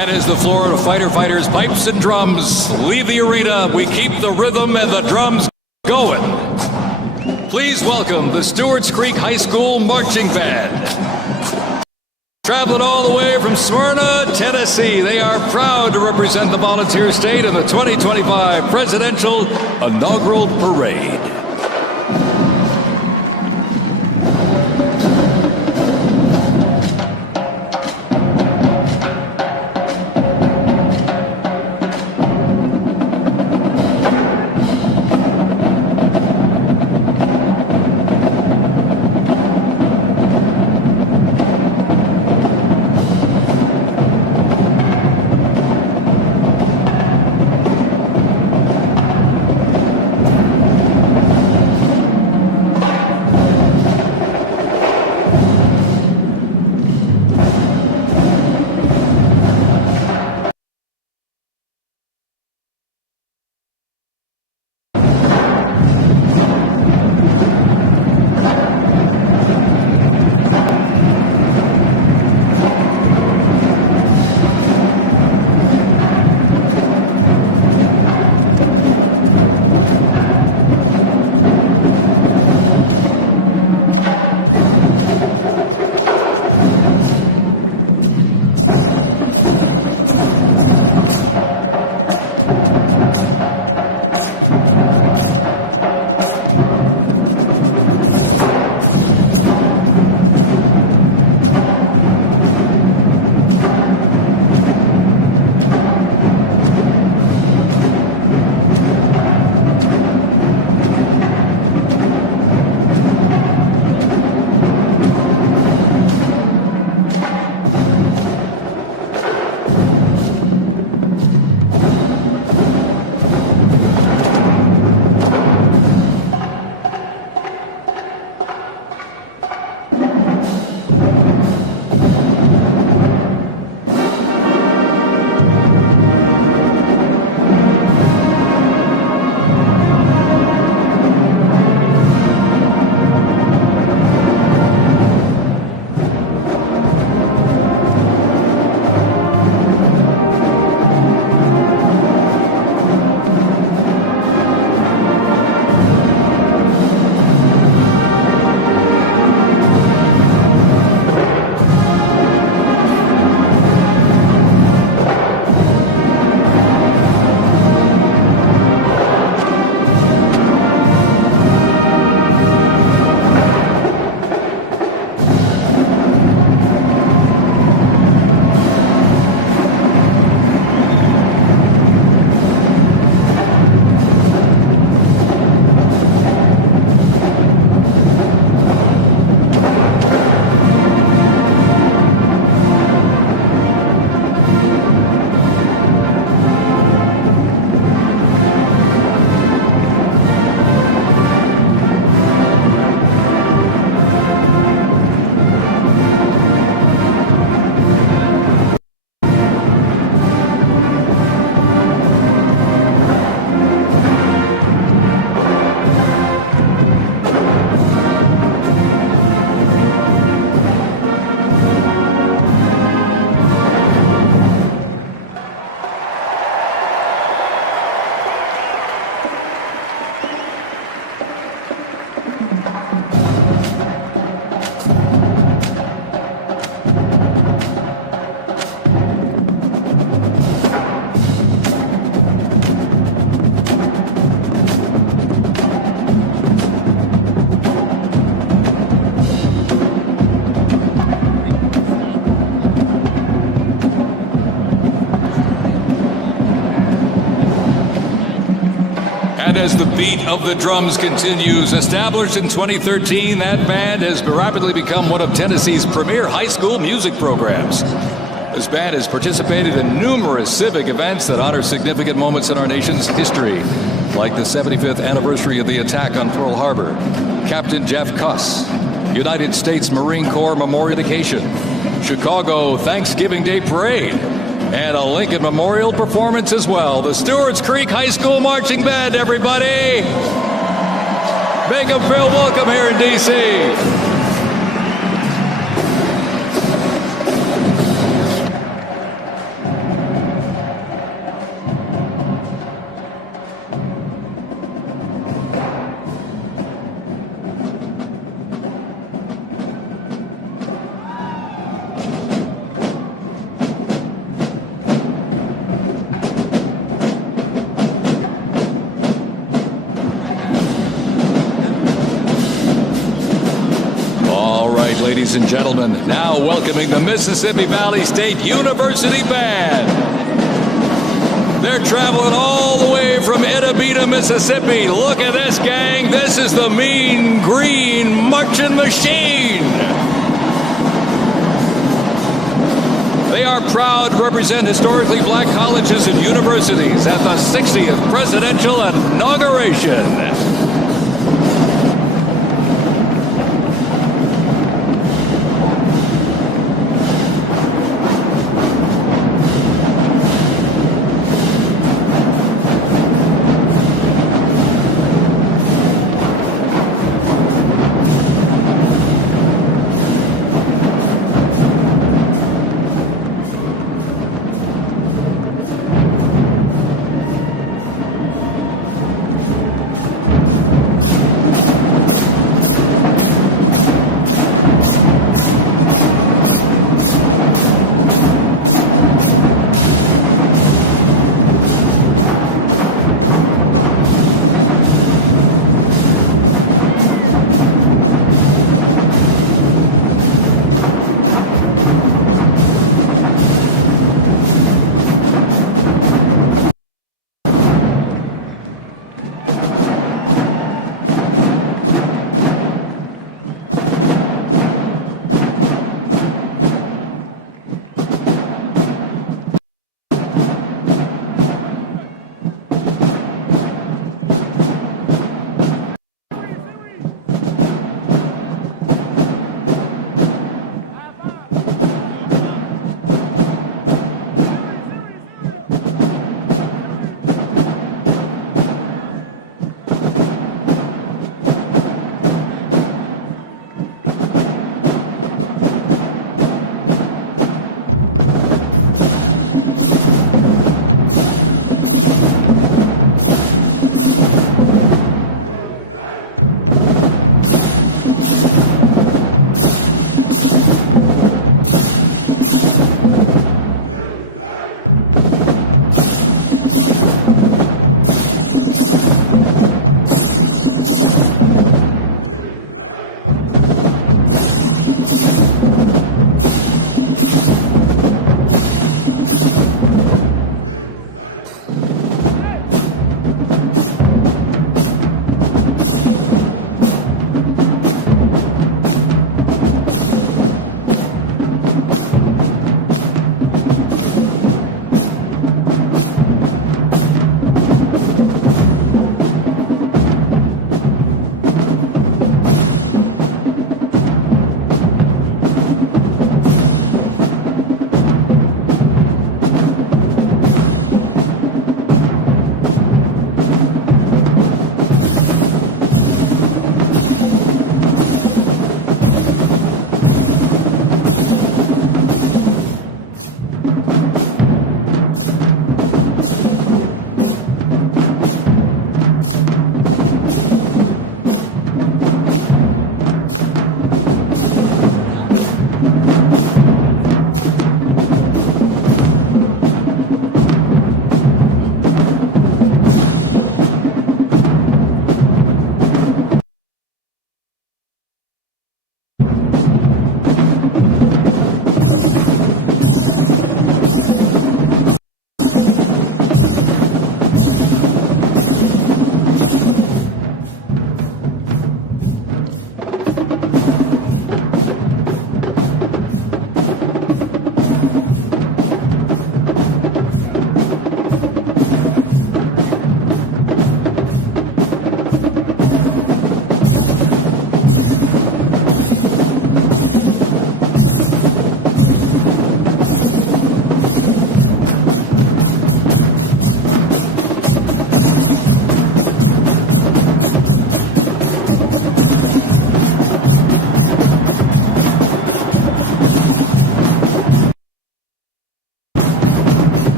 And as the Florida Firefighters Pipes and Drums leave the arena, we keep the rhythm and the drums going. Please welcome the Stewart's Creek High School Marching Band. Traveling all the way from Smyrna, Tennessee, they are proud to represent the volunteer state in the 2025 Presidential Inaugural Parade. as the beat of the drums continues. Established in 2013, that band has rapidly become one of Tennessee's premier high school music programs. This band has participated in numerous civic events that honor significant moments in our nation's history, like the 75th anniversary of the attack on Pearl Harbor, Captain Jeff Cuss, United States Marine Corps Memorialization, Chicago Thanksgiving Day Parade, and a Lincoln Memorial performance as well. The Stewart's Creek High School Marching Band, everybody! Make them feel welcome here in D.C. Ladies and gentlemen, now welcoming the Mississippi Valley State University Band. They're traveling all the way from Itabita, Mississippi. Look at this, gang. This is the Mean Green Marching Machine. They are proud to represent historically black colleges and universities at the 60th Presidential Inauguration.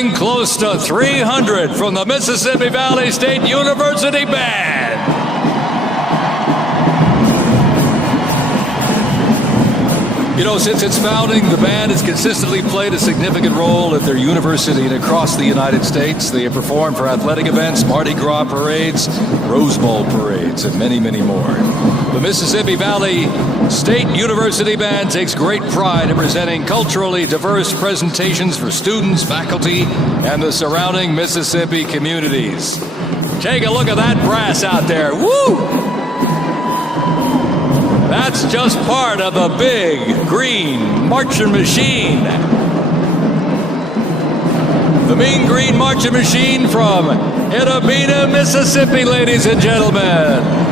bring close to 300 from the Mississippi Valley State University Band. You know, since its founding, the band has consistently played a significant role at their university and across the United States. They have performed for athletic events, Mardi Gras parades, Rose Bowl parades, and many, many more. The Mississippi Valley State University Band takes great pride in presenting culturally diverse presentations for students, faculty, and the surrounding Mississippi communities. Take a look at that brass out there. Woo! That's just part of the big green marching machine. The Mean Green Marching Machine from Itta, Mississippi, ladies and gentlemen.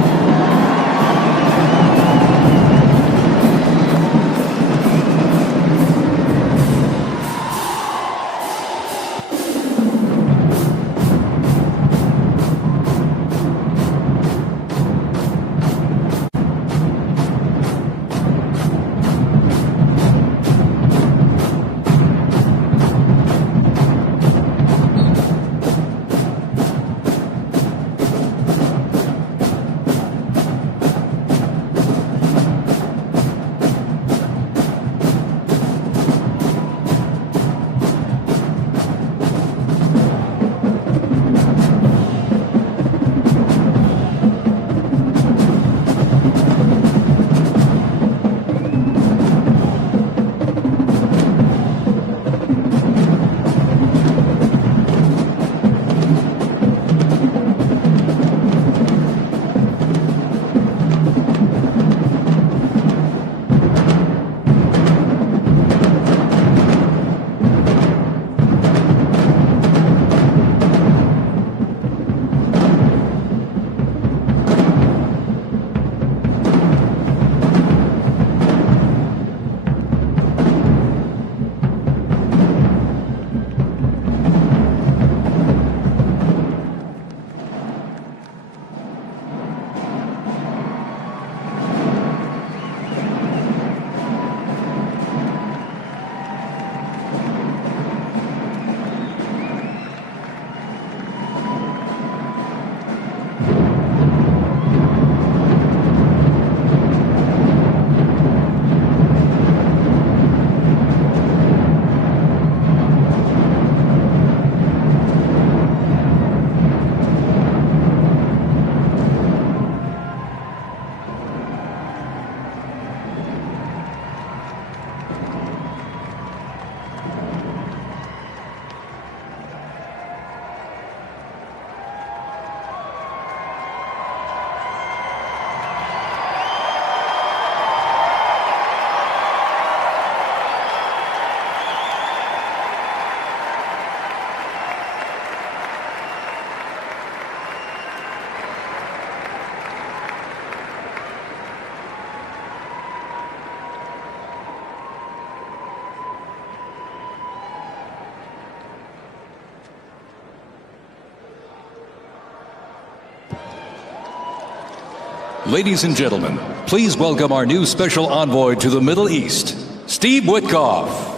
Ladies and gentlemen, please welcome our new special envoy to the Middle East, Steve Witkoff.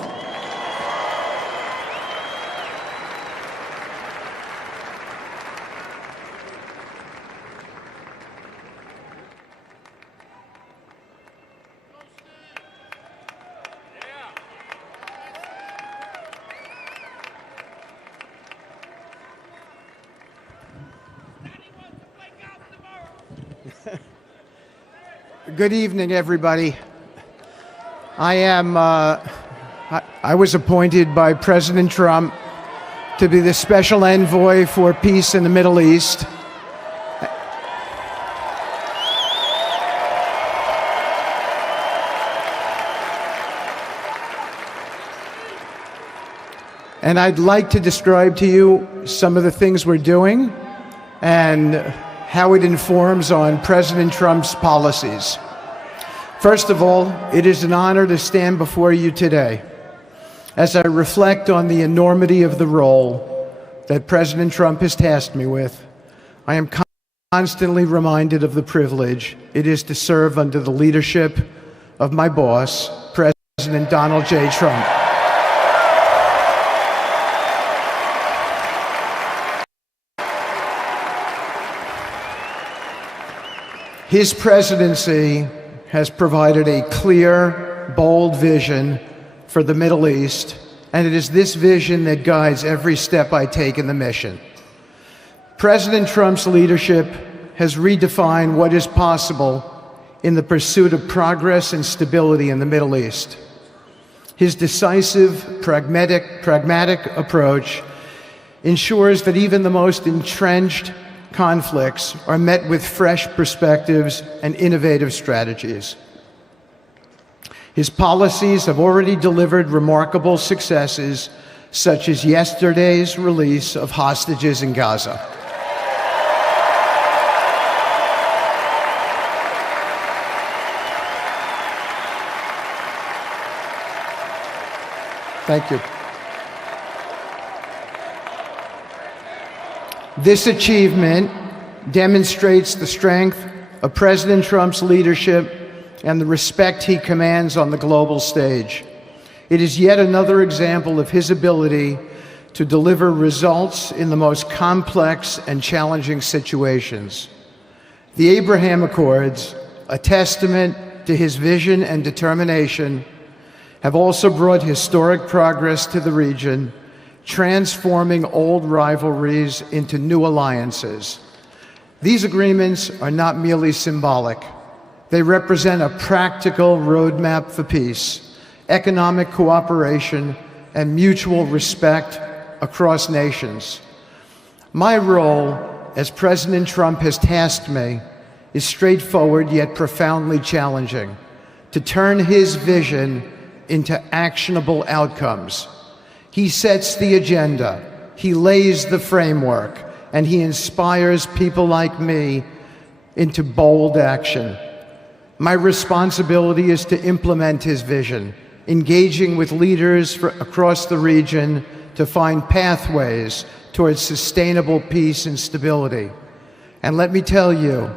Good evening, everybody. I was appointed by President Trump to be the special envoy for peace in the Middle East. And I'd like to describe to you some of the things we're doing and how it informs on President Trump's policies. First of all, it is an honor to stand before you today as I reflect on the enormity of the role that President Trump has tasked me with. I am constantly reminded of the privilege it is to serve under the leadership of my boss, President Donald J. Trump. His presidency has provided a clear, bold vision for the Middle East, and it is this vision that guides every step I take in the mission. President Trump's leadership has redefined what is possible in the pursuit of progress and stability in the Middle East. His decisive, pragmatic approach ensures that even the most entrenched conflicts are met with fresh perspectives and innovative strategies. His policies have already delivered remarkable successes, such as yesterday's release of hostages in Gaza. Thank you. This achievement demonstrates the strength of President Trump's leadership and the respect he commands on the global stage. It is yet another example of his ability to deliver results in the most complex and challenging situations. The Abraham Accords, a testament to his vision and determination, have also brought historic progress to the region, transforming old rivalries into new alliances. These agreements are not merely symbolic. They represent a practical roadmap for peace, economic cooperation, and mutual respect across nations. My role, as President Trump has tasked me, is straightforward yet profoundly challenging: to turn his vision into actionable outcomes. He sets the agenda, he lays the framework, and he inspires people like me into bold action. My responsibility is to implement his vision, engaging with leaders across the region to find pathways towards sustainable peace and stability. And let me tell you,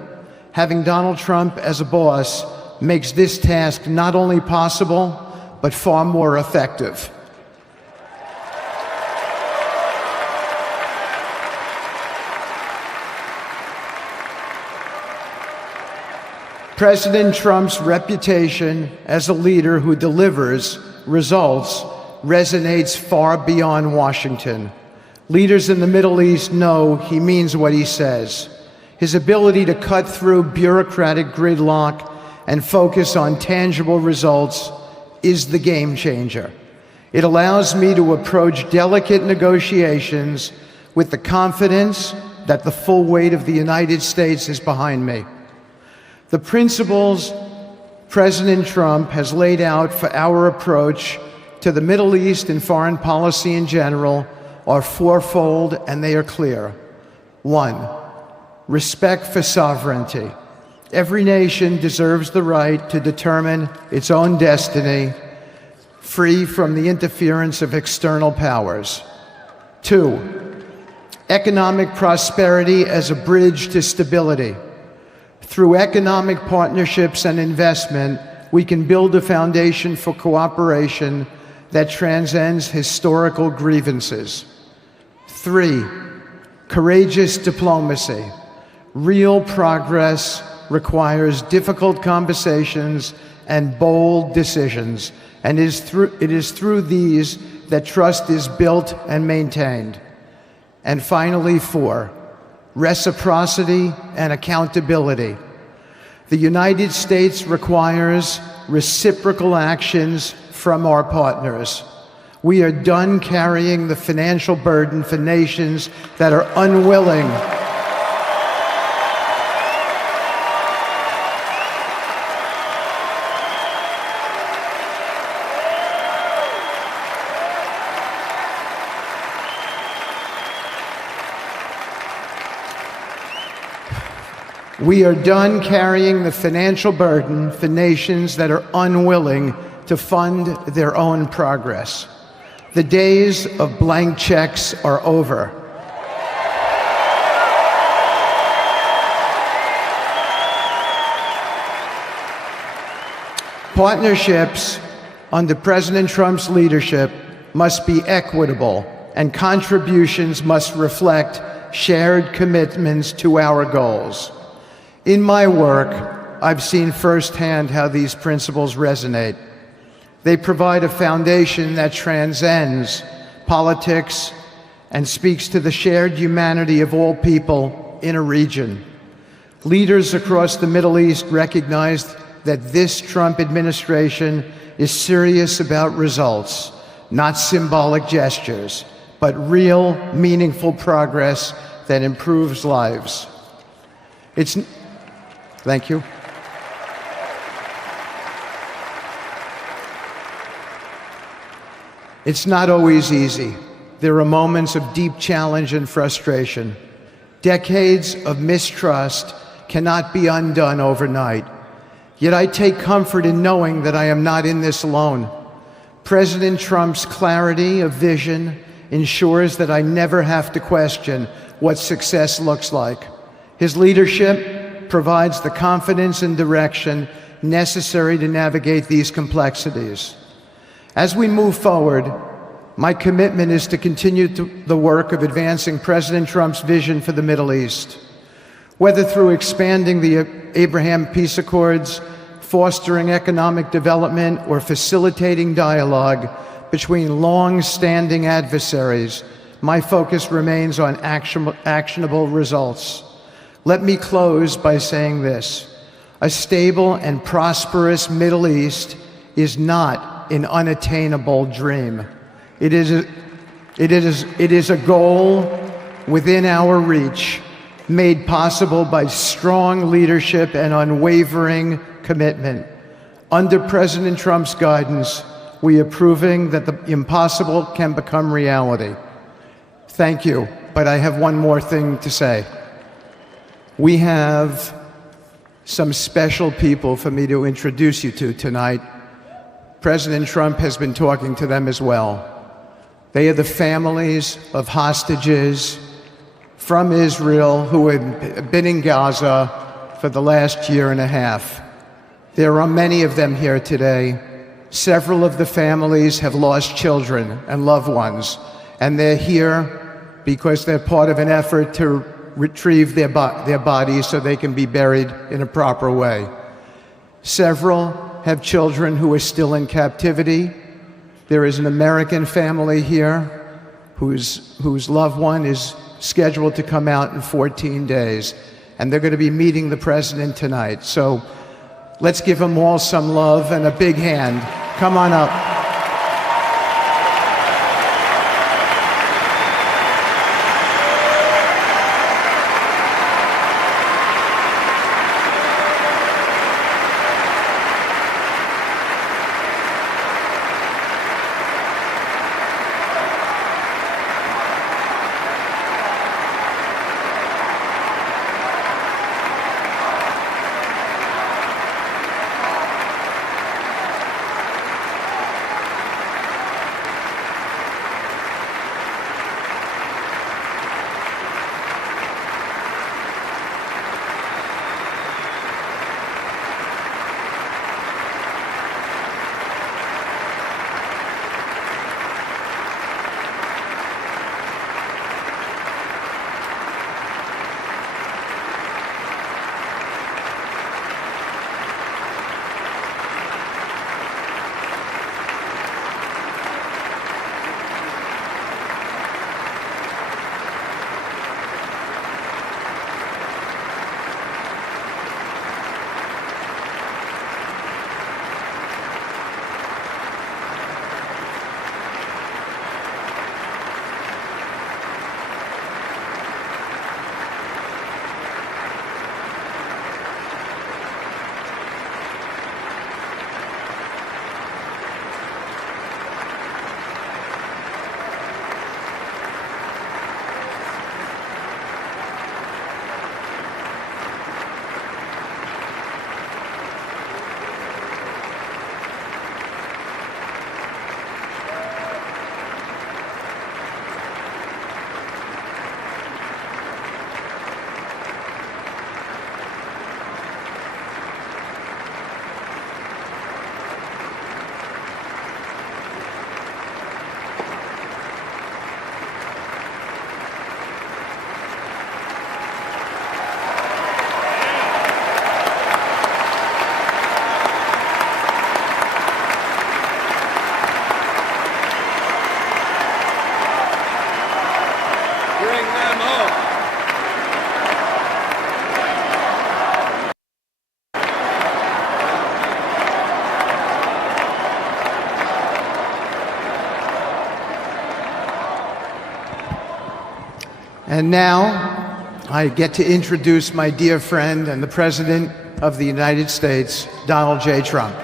having Donald Trump as a boss makes this task not only possible, but far more effective. President Trump's reputation as a leader who delivers results resonates far beyond Washington. Leaders in the Middle East know he means what he says. His ability to cut through bureaucratic gridlock and focus on tangible results is the game changer. It allows me to approach delicate negotiations with the confidence that the full weight of the United States is behind me. The principles President Trump has laid out for our approach to the Middle East and foreign policy in general are fourfold, and they are clear. 1, respect for sovereignty. Every nation deserves the right to determine its own destiny, free from the interference of external powers. 2, economic prosperity as a bridge to stability. Through economic partnerships and investment, we can build a foundation for cooperation that transcends historical grievances. 3, courageous diplomacy. Real progress requires difficult conversations and bold decisions, and it is through these that trust is built and maintained. And finally, 4, reciprocity and accountability. The United States requires reciprocal actions from our partners. We are done carrying the financial burden for nations that are unwilling We are done carrying the financial burden for nations that are unwilling to fund their own progress. The days of blank checks are over. Partnerships under President Trump's leadership must be equitable, and contributions must reflect shared commitments to our goals. In my work, I've seen firsthand how these principles resonate. They provide a foundation that transcends politics and speaks to the shared humanity of all people in a region. Leaders across the Middle East recognized that this Trump administration is serious about results, not symbolic gestures, but real, meaningful progress that improves lives. Thank you. It's not always easy. There are moments of deep challenge and frustration. Decades of mistrust cannot be undone overnight. Yet I take comfort in knowing that I am not in this alone. President Trump's clarity of vision ensures that I never have to question what success looks like. His leadership provides the confidence and direction necessary to navigate these complexities. As we move forward, my commitment is to continue the work of advancing President Trump's vision for the Middle East. Whether through expanding the Abraham Peace Accords, fostering economic development, or facilitating dialogue between long-standing adversaries, my focus remains on actionable results. Let me close by saying this: a stable and prosperous Middle East is not an unattainable dream. It is a goal within our reach, made possible by strong leadership and unwavering commitment. Under President Trump's guidance, we are proving that the impossible can become reality. Thank you, but I have one more thing to say. We have some special people for me to introduce you to tonight. President Trump has been talking to them as well. They are the families of hostages from Israel who have been in Gaza for the last year and a half. There are many of them here today. Several of the families have lost children and loved ones, and they're here because they're part of an effort to retrieve their bodies so they can be buried in a proper way. Several have children who are still in captivity. There is an American family here whose loved one is scheduled to come out in 14 days, and they're going to be meeting the president tonight. So let's give them all some love and a big hand. Come on up. And now I get to introduce my dear friend and the President of the United States, Donald J. Trump.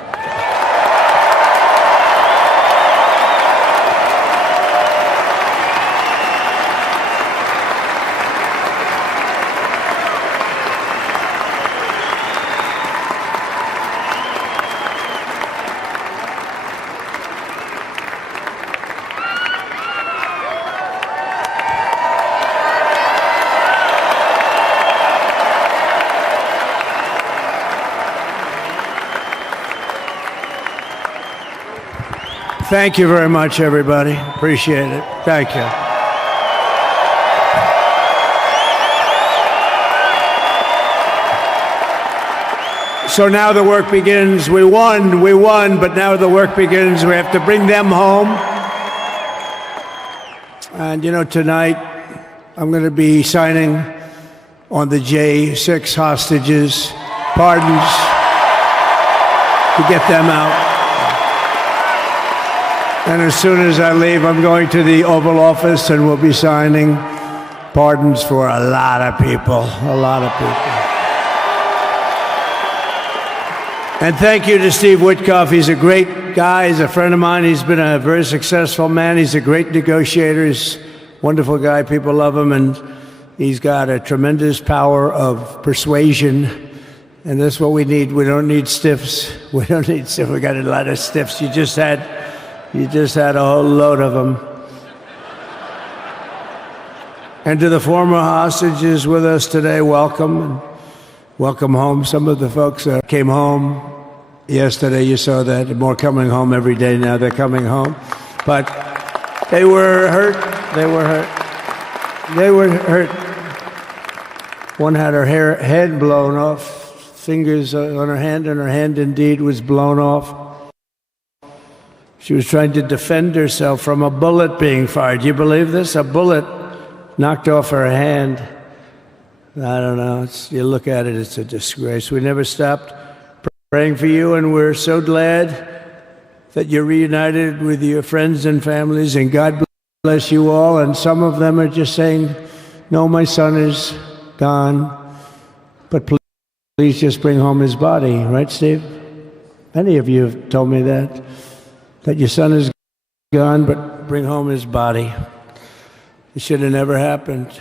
Thank you very much, everybody. Appreciate it. Thank you. So now the work begins. We won, but now the work begins. We have to bring them home. And you know, tonight I'm going to be signing on the J6 hostages, pardons, to get them out. And as soon as I leave, I'm going to the Oval Office and we'll be signing pardons for a lot of people, a lot of people. And thank you to Steve Witkoff. He's a great guy. He's a friend of mine. He's been a very successful man. He's a great negotiator. He's a wonderful guy. People love him. And he's got a tremendous power of persuasion. And that's what we need. We don't need stiffs. We don't need stiffs. We got a lot of stiffs. You just had a whole load of them. And to the former hostages with us today, welcome. And welcome home. Some of the folks that came home yesterday, you saw that. More coming home every day now. They're coming home. But they were hurt. They were hurt. They were hurt. One had her head blown off, fingers on her hand, and her hand indeed was blown off. She was trying to defend herself from a bullet being fired. Do you believe this? A bullet knocked off her hand. I don't know. You look at it, it's a disgrace. We never stopped praying for you, and we're so glad that you're reunited with your friends and families, and God bless you all. And some of them are just saying, no, my son is gone, but please just bring home his body. Right, Steve? Many of you have told me that your son is gone, but bring home his body. It should have never happened.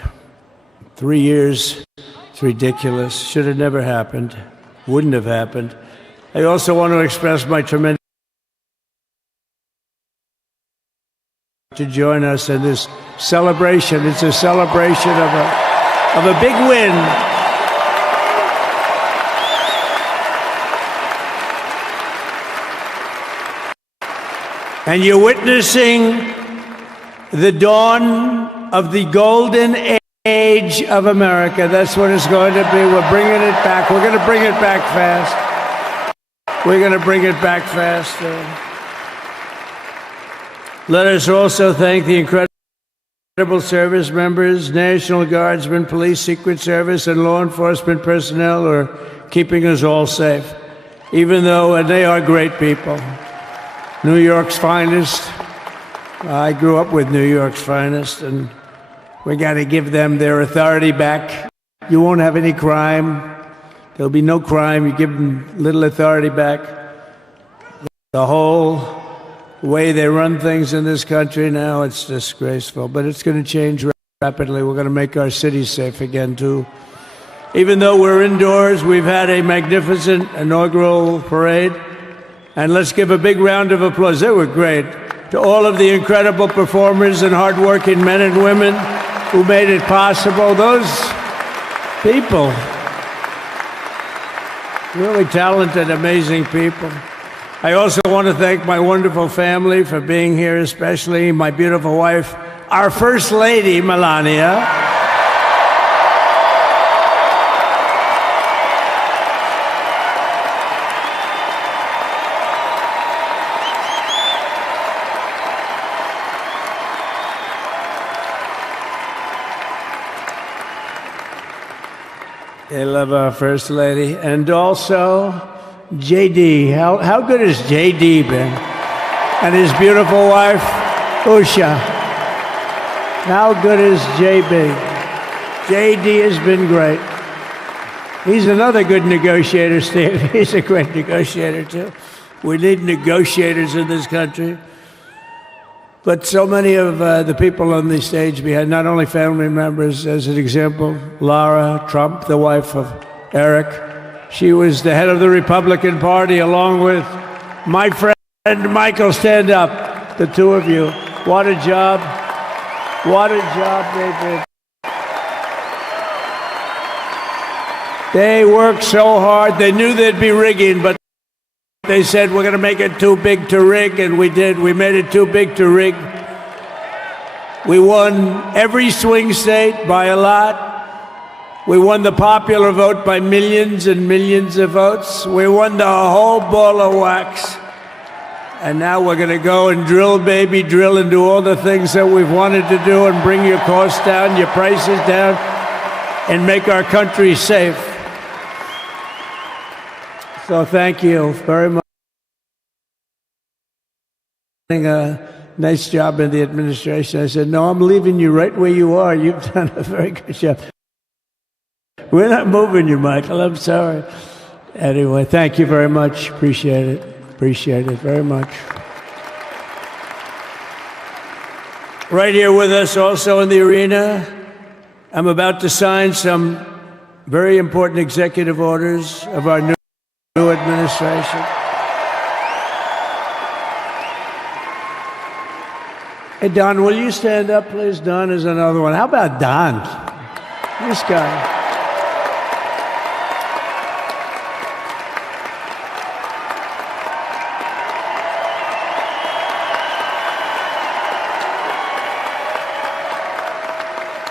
3 years, it's ridiculous. Should have never happened. Wouldn't have happened. I also want to express my tremendous to join us in this celebration. It's a celebration of a big win. And you're witnessing the dawn of the golden age of America. That's what it's going to be. We're bringing it back. We're going to bring it back fast. We're going to bring it back fast. Let us also thank the incredible service members, National Guardsmen, Police, Secret Service, and law enforcement personnel who are keeping us all safe, even though they are great people. New York's finest. I grew up with New York's finest, and we got to give them their authority back. You won't have any crime. There'll be no crime. You give them little authority back. The whole way they run things in this country now, it's disgraceful. But it's going to change rapidly. We're going to make our cities safe again, too. Even though we're indoors, we've had a magnificent inaugural parade. And let's give a big round of applause. They were great. To all of the incredible performers and hardworking men and women who made it possible. Those people, really talented, amazing people. I also want to thank my wonderful family for being here, especially my beautiful wife, our First Lady, Melania. I love our First Lady. And also, JD. How good has JD been? And his beautiful wife, Usha. How good is JB? JD has been great. He's another good negotiator, Steve. He's a great negotiator, too. We need negotiators in this country. But so many of the people on the stage behind, not only family members, as an example, Lara Trump, the wife of Eric. She was the head of the Republican Party, along with my friend Michael. Stand up, the two of you. What a job. What a job they did. They worked so hard. They knew there'd be rigging, but they said, we're going to make it too big to rig, and we did. We made it too big to rig. We won every swing state by a lot. We won the popular vote by millions and millions of votes. We won the whole ball of wax. And now we're going to go and drill, baby, drill, and do all the things that we've wanted to do and bring your costs down, your prices down, and make our country safe. So thank you very much. A nice job in the administration. I said, no, I'm leaving you right where you are. You've done a very good job. We're not moving you, Michael. I'm sorry. Anyway, thank you very much. Appreciate it. Appreciate it very much. Right here with us also in the arena, I'm about to sign some very important executive orders of our new administration. Hey, Don, will you stand up, please? Don is another one. How about Don? This guy.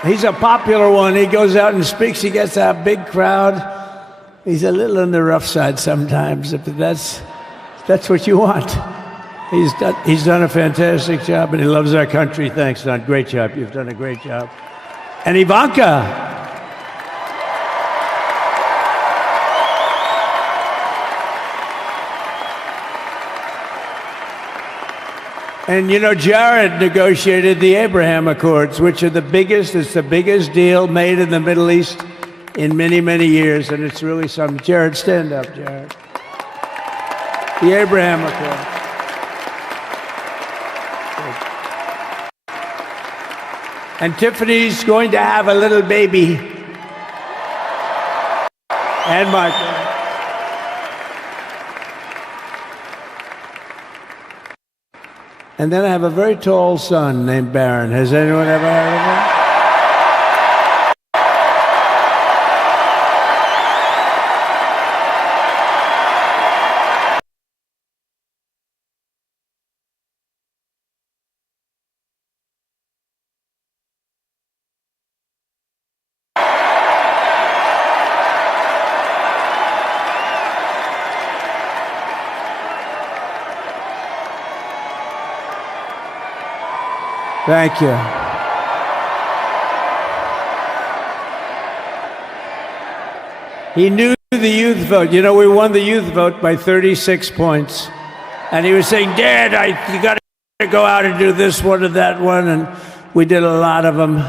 He's a popular one. He goes out and speaks. He gets a big crowd. He's a little on the rough side sometimes, but that's what you want. He's done a fantastic job, and he loves our country. Thanks, Don. Great job. You've done a great job. And Ivanka. And you know, Jared negotiated the Abraham Accords, which are the biggest deal made in the Middle East in many, many years, and it's really something. Jared, stand up, Jared. The Abraham Accords. And Tiffany's going to have a little baby. And Michael. And then I have a very tall son named Barron. Has anyone ever heard of him? Thank you. He knew the youth vote. You know, we won the youth vote by 36 points. And he was saying, Dad, you got to go out and do this one and that one. And we did a lot of them.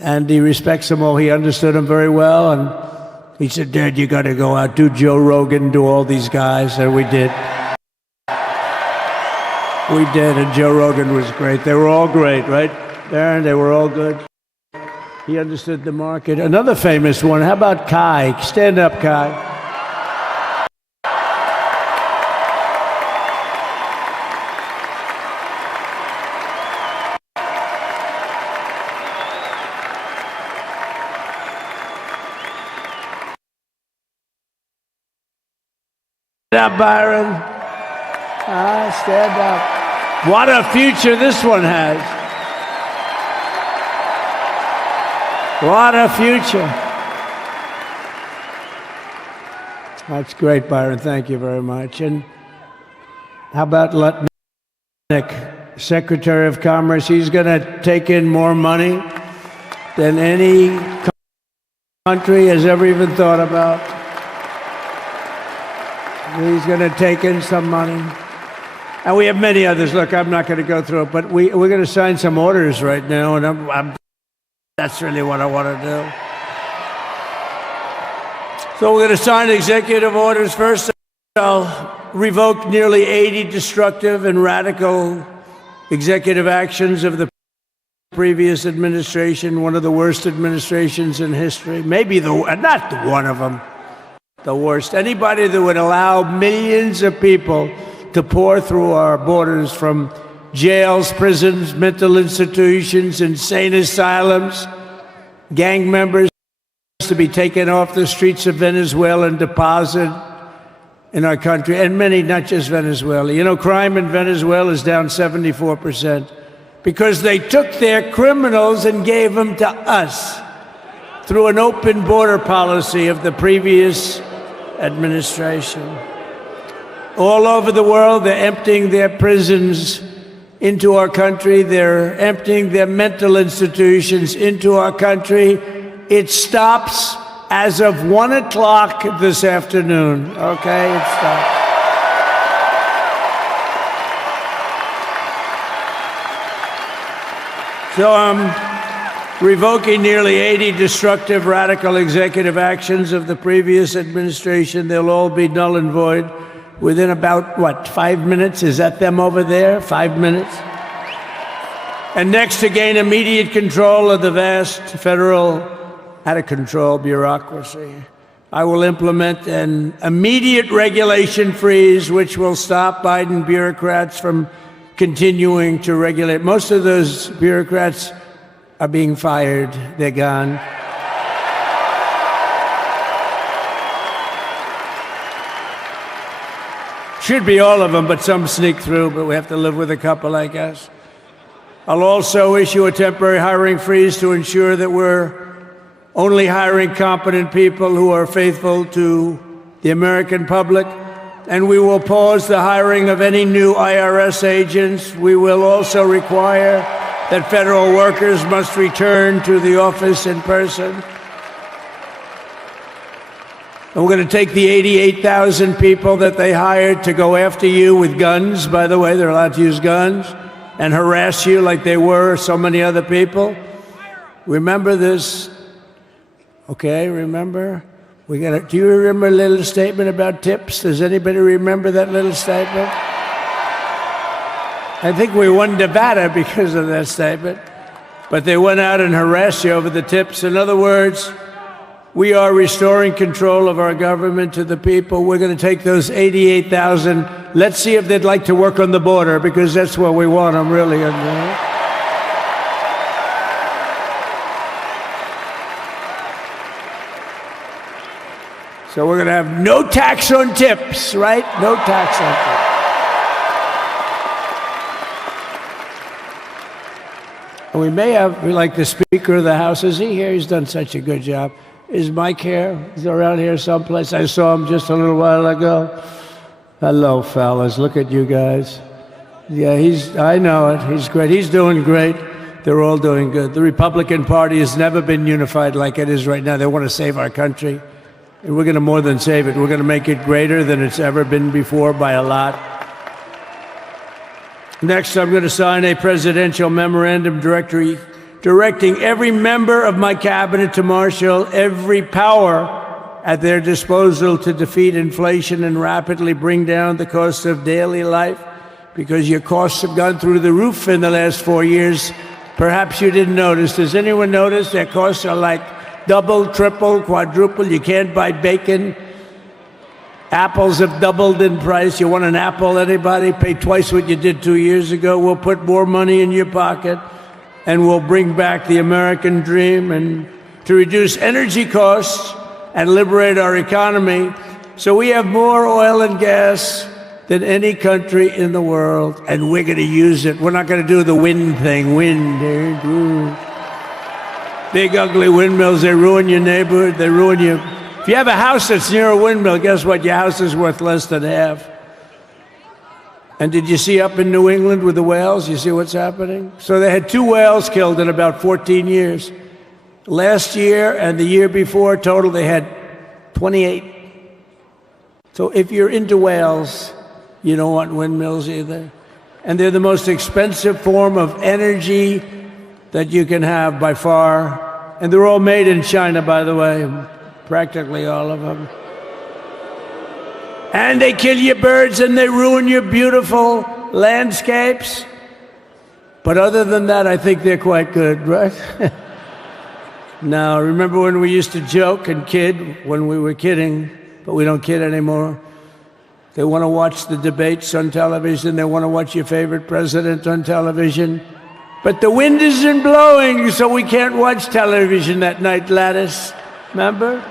And he respects them all. He understood them very well. And he said, Dad, you got to go out, do Joe Rogan, do all these guys. And we did. We did, and Joe Rogan was great. They were all great, right, Darren? They were all good. He understood the market. Another famous one, how about Kai? Stand up, Kai. Stand up, Byron. Stand up. What a future this one has. What a future. That's great, Byron. Thank you very much. And how about Lutnick, Secretary of Commerce? He's going to take in more money than any country has ever even thought about. He's going to take in some money. And we have many others. Look, I'm not going to go through it, but we're going to sign some orders right now, and that's really what I want to do. So we're going to sign executive orders. First, I'll revoke nearly 80 destructive and radical executive actions of the previous administration, one of the worst administrations in history. Maybe not one of them, the worst. Anybody that would allow millions of people to pour through our borders from jails, prisons, mental institutions, insane asylums, gang members to be taken off the streets of Venezuela and deposited in our country, and many, not just Venezuela. You know, crime in Venezuela is down 74% because they took their criminals and gave them to us through an open border policy of the previous administration. All over the world, they're emptying their prisons into our country. They're emptying their mental institutions into our country. It stops as of 1 o'clock this afternoon, okay? It stops. So I'm revoking nearly 80 destructive, radical executive actions of the previous administration. They'll all be null and void within about, 5 minutes? Is that them over there? 5 minutes? And next, to gain immediate control of the vast federal, out-of-control bureaucracy, I will implement an immediate regulation freeze, which will stop Biden bureaucrats from continuing to regulate. Most of those bureaucrats are being fired. They're gone. Should be all of them, but some sneak through, but we have to live with a couple, I guess. I'll also issue a temporary hiring freeze to ensure that we're only hiring competent people who are faithful to the American public. And we will pause the hiring of any new IRS agents. We will also require that federal workers must return to the office in person. And we're going to take the 88,000 people that they hired to go after you with guns. By the way, they're allowed to use guns and harass you like they were so many other people. Remember this. Okay, remember? Do you remember a little statement about tips? Does anybody remember that little statement? I think we won Nevada because of that statement. But they went out and harassed you over the tips. In other words, we are restoring control of our government to the people. We're going to take those 88,000. Let's see if they'd like to work on the border, because that's where we want them, really. So we're going to have no tax on tips, right? No tax on tips. And we may have, like the Speaker of the House, is he here? He's done such a good job. Is Mike here? He's around here someplace. I saw him just a little while ago. Hello, fellas. Look at you guys. Yeah, I know it. He's great. He's doing great. They're all doing good. The Republican Party has never been unified like it is right now. They want to save our country. And we're going to more than save it. We're going to make it greater than it's ever been before by a lot. Next, I'm going to sign a presidential memorandum directing every member of my cabinet to marshal every power at their disposal to defeat inflation and rapidly bring down the cost of daily life, because your costs have gone through the roof in the last 4 years. Perhaps you didn't notice. Does anyone notice their costs are like double, triple, quadruple? You can't buy bacon. Apples have doubled in price. You want an apple, anybody? Pay twice what you did 2 years ago. We'll put more money in your pocket, and we'll bring back the American dream and to reduce energy costs and liberate our economy. So we have more oil and gas than any country in the world, and we're going to use it. We're not going to do the wind thing. Wind. Big, ugly windmills, they ruin your neighborhood. They ruin you. If you have a house that's near a windmill, guess what? Your house is worth less than half. And did you see up in New England with the whales? You see what's happening? So they had 2 whales killed in about 14 years. Last year and the year before, total, they had 28. So if you're into whales, you don't want windmills either. And they're the most expensive form of energy that you can have by far. And they're all made in China, by the way. practically all of them. And they kill your birds and they ruin your beautiful landscapes. But other than that, I think they're quite good, right? Now, remember when we used to joke and kid when we were kidding, but we don't kid anymore? They want to watch the debates on television. They want to watch your favorite president on television. But the wind isn't blowing, so we can't watch television that night, Gladys. Remember?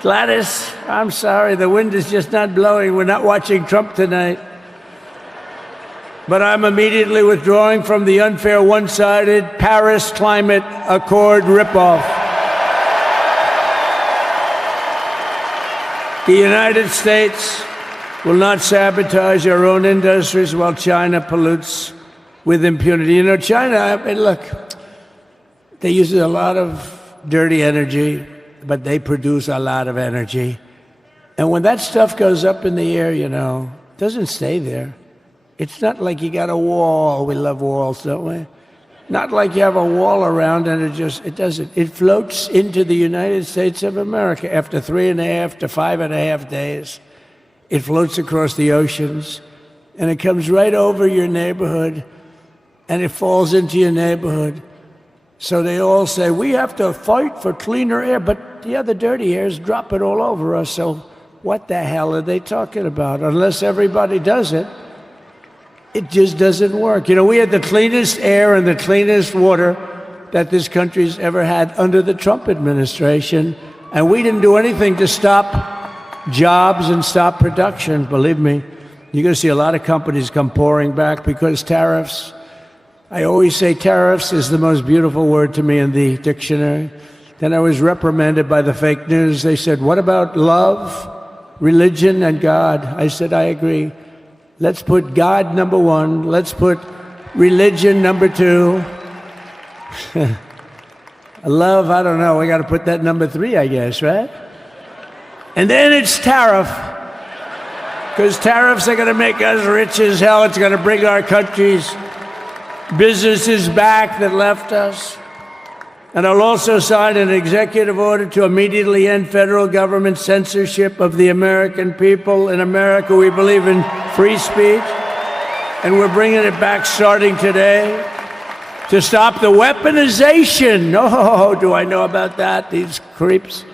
Gladys, I'm sorry, the wind is just not blowing. We're not watching Trump tonight. But I'm immediately withdrawing from the unfair, one-sided Paris Climate Accord ripoff. The United States will not sabotage our own industries while China pollutes with impunity. You know, China, I mean, look, they use a lot of dirty energy, but they produce a lot of energy. And when that stuff goes up in the air, you know, it doesn't stay there. It's not like you got a wall. We love walls, don't we? Not like you have a wall around and it doesn't. It floats into the United States of America after 3.5 to 5.5 days. It floats across the oceans, and it comes right over your neighborhood, and it falls into your neighborhood. So they all say, we have to fight for cleaner air, but the other dirty air is dropping all over us, so what the hell are they talking about? Unless everybody does it, it just doesn't work. You know, we had the cleanest air and the cleanest water that this country's ever had under the Trump administration, and we didn't do anything to stop jobs and stop production. Believe me, you're going to see a lot of companies come pouring back because tariffs. I always say tariffs is the most beautiful word to me in the dictionary. Then I was reprimanded by the fake news. They said, what about love, religion, and God? I said, I agree. Let's put God number one. Let's put religion number two. Love, I don't know. We got to put that number 3, I guess, right? And then it's tariff, because tariffs are going to make us rich as hell. It's going to bring our country's businesses back that left us. And I'll also sign an executive order to immediately end federal government censorship of the American people. In America, we believe in free speech, and we're bringing it back starting today to stop the weaponization. Oh, do I know about that? These creeps.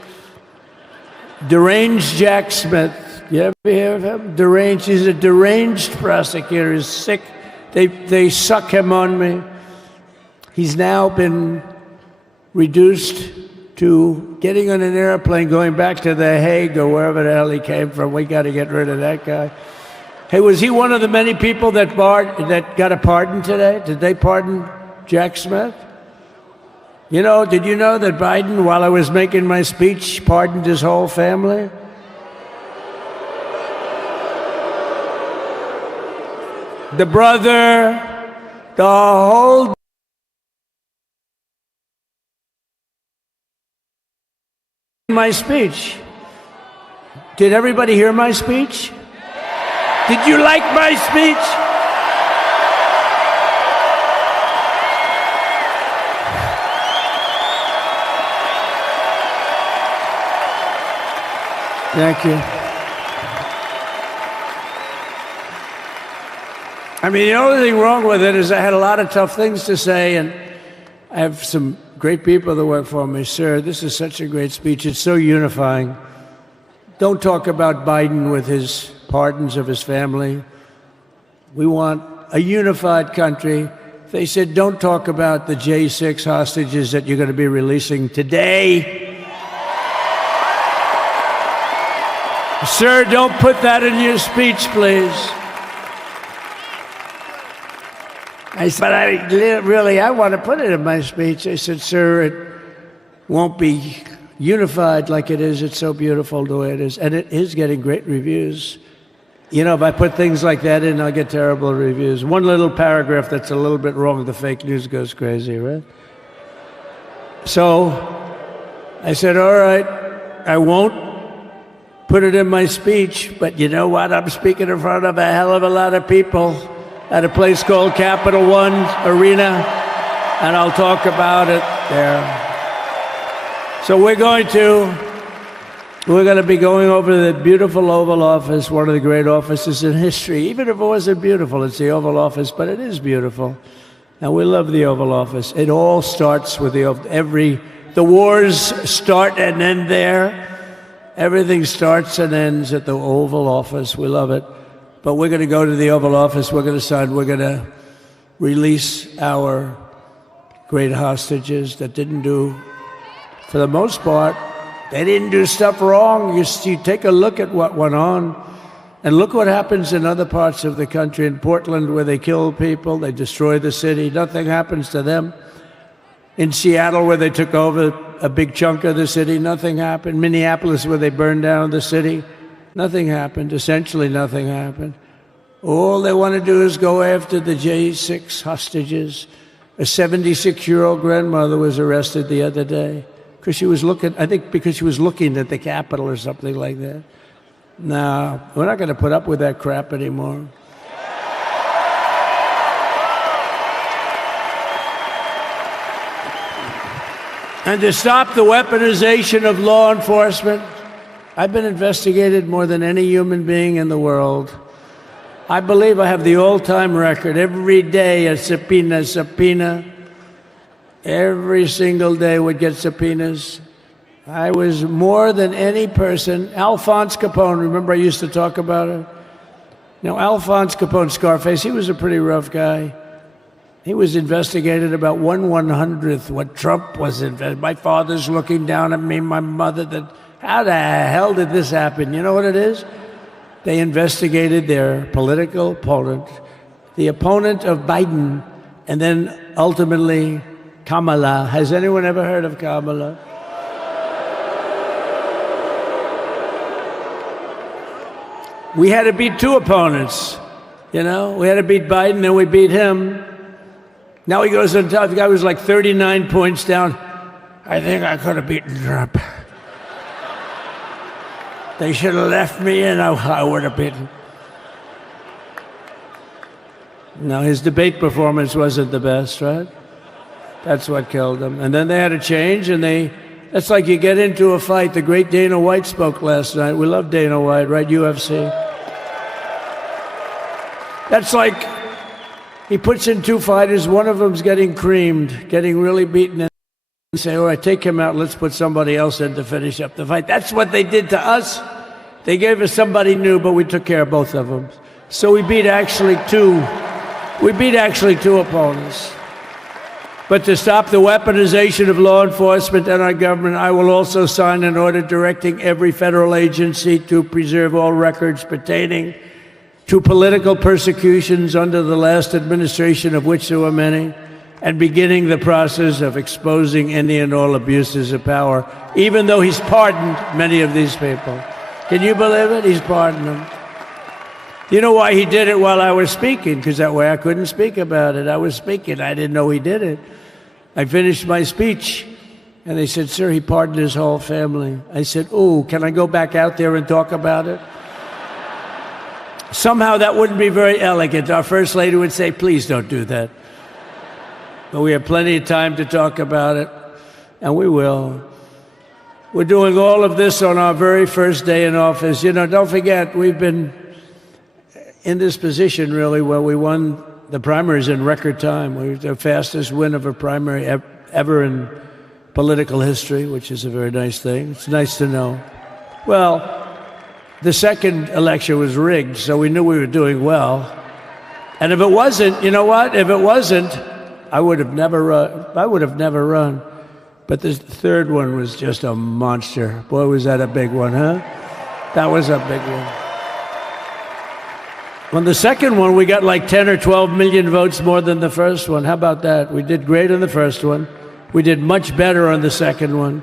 Deranged Jack Smith. You ever hear of him? Deranged. He's a deranged prosecutor. He's sick. They suck him on me. He's now been reduced to getting on an airplane, going back to The Hague or wherever the hell he came from. We got to get rid of that guy. Hey, was he one of the many people that got a pardon today? Did they pardon Jack Smith? You know, did you know that Biden, while I was making my speech, pardoned his whole family? The brother, the whole my speech. Did everybody hear my speech? Did you like my speech? Thank you. I mean, the only thing wrong with it is I had a lot of tough things to say, and I have some great people that work for me. Sir, this is such a great speech. It's so unifying. Don't talk about Biden with his pardons of his family. We want a unified country. They said, don't talk about the J6 hostages that you're going to be releasing today. Sir, don't put that in your speech, please. I said, I want to put it in my speech. They said, sir, it won't be unified like it is. It's so beautiful the way it is. And it is getting great reviews. You know, if I put things like that in, I'll get terrible reviews. One little paragraph that's a little bit wrong, the fake news goes crazy, right? So I said, all right, I won't put it in my speech, but you know what? I'm speaking in front of a hell of a lot of people at a place called Capital One Arena, and I'll talk about it there. So we're going to We're going to be going over the beautiful Oval Office, one of the great offices in history. Even if it wasn't beautiful, it's the Oval Office, but it is beautiful. And we love the Oval Office. It all starts with the wars start and end there. Everything starts and ends at the Oval Office. We love it. But we're going to go to the Oval Office. We're going to release our great hostages that didn't do, for the most part, they didn't do stuff wrong. You take a look at what went on, and look what happens in other parts of the country. In Portland, where they kill people, they destroy the city, nothing happens to them. In Seattle, where they took over a big chunk of the city, nothing happened. Minneapolis, where they burned down the city, nothing happened. Essentially nothing happened. All they want to do is go after the J6 hostages. A 76-year-old grandmother was arrested the other day. Because she was looking, I think because she was looking at the Capitol or something like that. No, we're not going to put up with that crap anymore. And to stop the weaponization of law enforcement, I've been investigated more than any human being in the world. I believe I have the all-time record. Every day a subpoena. Every single day would get subpoenas. I was more than any person. Alphonse Capone, remember I used to talk about it? Now, Alphonse Capone, Scarface, he was a pretty rough guy. He was investigated about 1/100th what Trump was investigated. My father's looking down at me, my mother, how the hell did this happen? You know what it is? They investigated their political opponent, the opponent of Biden, and then ultimately Kamala. Has anyone ever heard of Kamala? We had to beat two opponents, you know? We had to beat Biden, then we beat him. Now he goes on top. The guy was like 39 points down. I think I could have beaten Trump. They should have left me and I would have beaten. No, his debate performance wasn't the best, right? That's what killed him. And then they had a change, and that's like you get into a fight. The great Dana White spoke last night. We love Dana White, right? UFC. That's like he puts in two fighters. One of them's getting creamed, getting really beaten, and say, all right, take him out. Let's put somebody else in to finish up the fight. That's what they did to us. They gave us somebody new, but we took care of both of them. So we beat actually two opponents. But to stop the weaponization of law enforcement and our government, I will also sign an order directing every federal agency to preserve all records pertaining to political persecutions under the last administration, of which there were many, and beginning the process of exposing any and all abuses of power, even though he's pardoned many of these people. Can you believe it? He's pardoned them. You know why he did it while I was speaking? Because that way I couldn't speak about it. I was speaking. I didn't know he did it. I finished my speech, and they said, sir, he pardoned his whole family. I said, ooh, can I go back out there and talk about it? Somehow that wouldn't be very elegant. Our First Lady would say, please don't do that. But we have plenty of time to talk about it, and we will. We're doing all of this on our very first day in office. You know, don't forget, we've been in this position, really, where we won the primaries in record time. We were the fastest win of a primary ever in political history, which is a very nice thing. It's nice to know. Well, the second election was rigged, so we knew we were doing well. And if it wasn't, you know what? If it wasn't, I would have never run. But the third one was just a monster. Boy, was that a big one, huh? That was a big one. On the second one, we got like 10 or 12 million votes more than the first one. How about that? We did great on the first one. We did much better on the second one.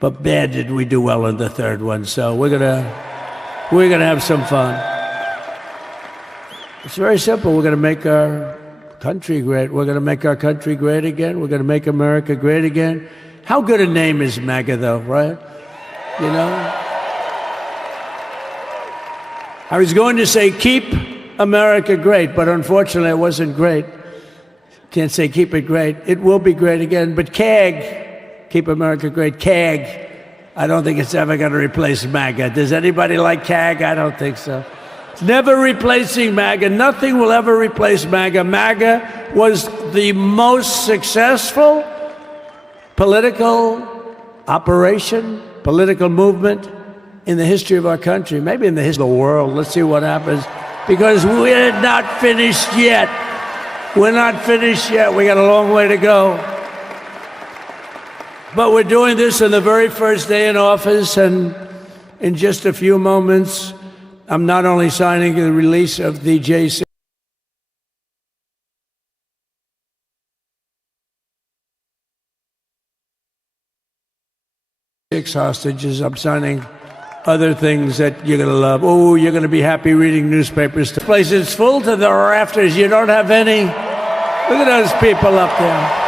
But bad did we do well on the third one. So we're gonna have some fun. It's very simple. We're gonna make our country great. We're gonna make our country great again. We're gonna make America great again. How good a name is MAGA, though, right? You know? I was going to say, keep America great, but unfortunately it wasn't great. Can't say keep it great. It will be great again, but CAG, keep America great, CAG. I don't think it's ever going to replace MAGA. Does anybody like CAG? I don't think so. It's never replacing MAGA. Nothing will ever replace MAGA. MAGA was the most successful political operation, political movement in the history of our country, maybe in the history of the world. Let's see what happens, because we're not finished yet. We're not finished yet. We got a long way to go. But we're doing this on the very first day in office, and in just a few moments, I'm not only signing the release of the J6 hostages, I'm signing other things that you're going to love. Oh, you're going to be happy reading newspapers. The place is full to the rafters. You don't have any. Look at those people up there.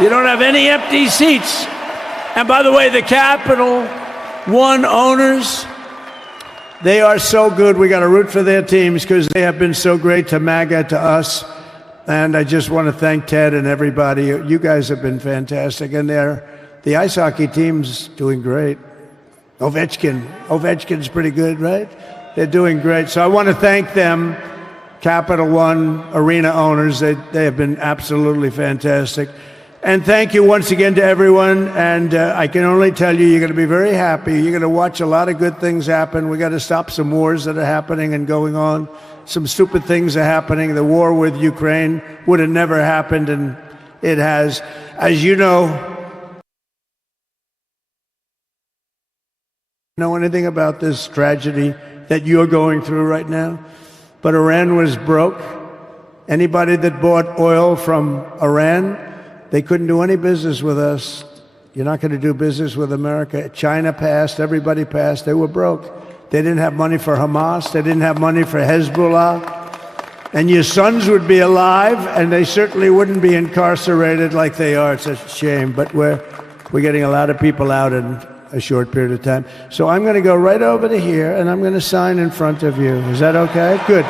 You don't have any empty seats. And by the way, the Capital One owners, they are so good. We got to root for their teams because they have been so great to MAGA, to us. And I just want to thank Ted and everybody. You guys have been fantastic. And the ice hockey team's doing great. Ovechkin's pretty good, right? They're doing great. So I want to thank them, Capital One arena owners. They have been absolutely fantastic. And thank you once again to everyone. And I can only tell you, you're going to be very happy. You're going to watch a lot of good things happen. We got to stop some wars that are happening and going on. Some stupid things are happening. The war with Ukraine would have never happened, and it has. As you know anything about this tragedy that you're going through right now? But Iran was broke. Anybody that bought oil from Iran, they couldn't do any business with us. You're not going to do business with America. China passed, everybody passed, they were broke. They didn't have money for Hamas, they didn't have money for Hezbollah. And your sons would be alive, and they certainly wouldn't be incarcerated like they are. It's a shame, but we're getting a lot of people out in a short period of time. So I'm going to go right over to here, and I'm going to sign in front of you. Is that okay? Good.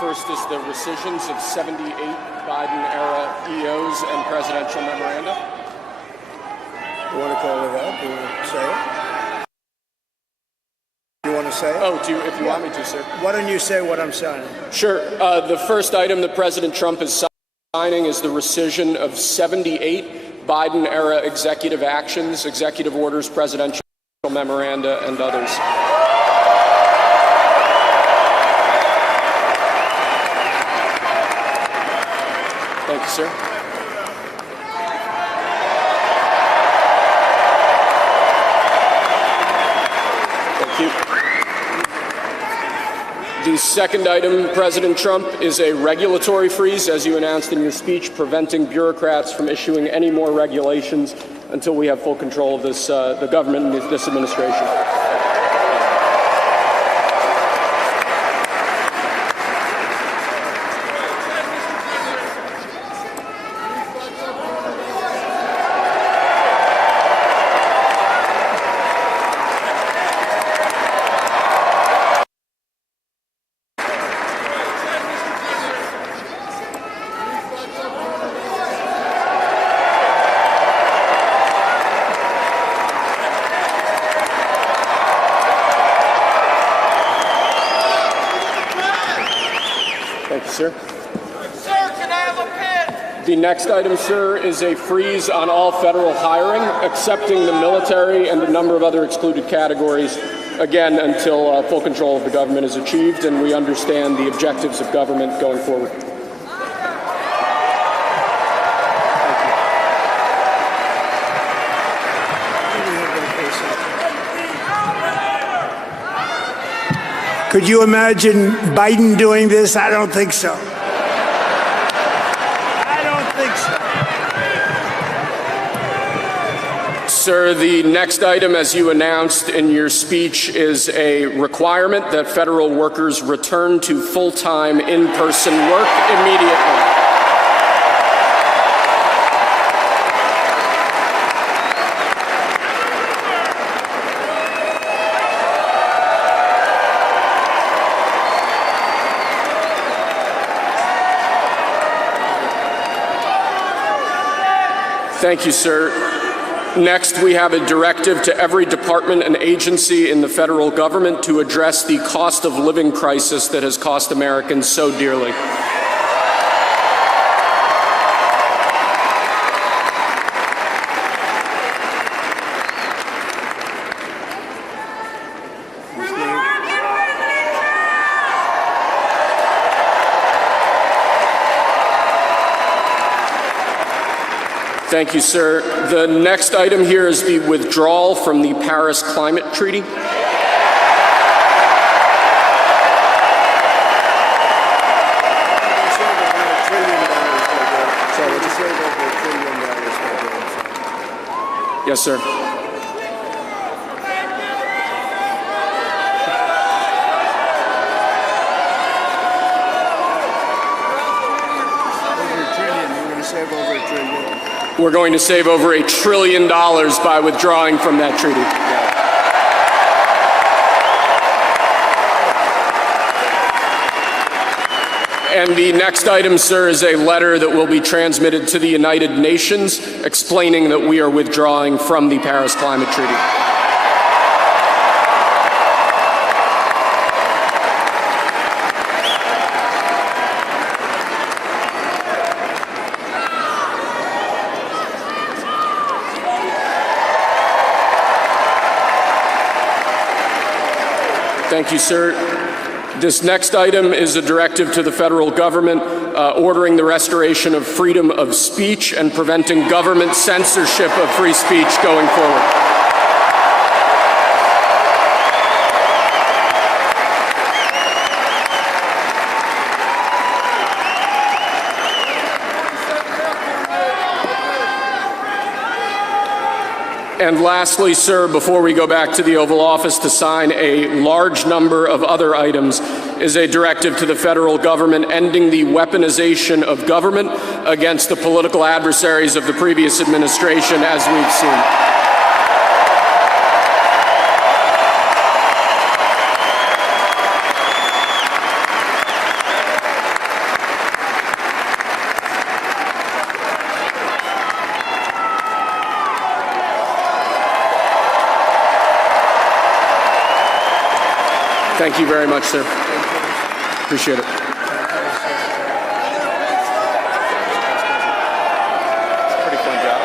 First is the rescissions of 78 Biden-era EOs and presidential memoranda. You want to call it out? Do you want to say it? You want to say it? Oh, if you want me to, sir. Why don't you say what I'm signing? Sure. The first item that President Trump is signing is the rescission of 78 Biden-era executive actions, executive orders, presidential memoranda, and others. Thank you, sir. Thank you. The second item, President Trump, is a regulatory freeze, as you announced in your speech, preventing bureaucrats from issuing any more regulations until we have full control of this, the government and this administration. Thank you, sir. Sir, can I have a pen? The next item, sir, is a freeze on all federal hiring, excepting the military and a number of other excluded categories, again, until full control of the government is achieved and we understand the objectives of government going forward. Could you imagine Biden doing this? I don't think so. I don't think so. Sir, the next item, as you announced in your speech, is a requirement that federal workers return to full-time in-person work immediately. Thank you, sir. Next, we have a directive to every department and agency in the federal government to address the cost of living crisis that has cost Americans so dearly. Thank you, sir. The next item here is the withdrawal from the Paris Climate Treaty. Yes, sir. We're going to save over $1 trillion by withdrawing from that treaty. And the next item, sir, is a letter that will be transmitted to the United Nations explaining that we are withdrawing from the Paris Climate Treaty. Thank you, sir. This next item is a directive to the federal government ordering the restoration of freedom of speech and preventing government censorship of free speech going forward. And lastly, sir, before we go back to the Oval Office to sign a large number of other items, is a directive to the federal government ending the weaponization of government against the political adversaries of the previous administration, as we've seen. Thank you very much, sir. Appreciate it. Pretty fun job.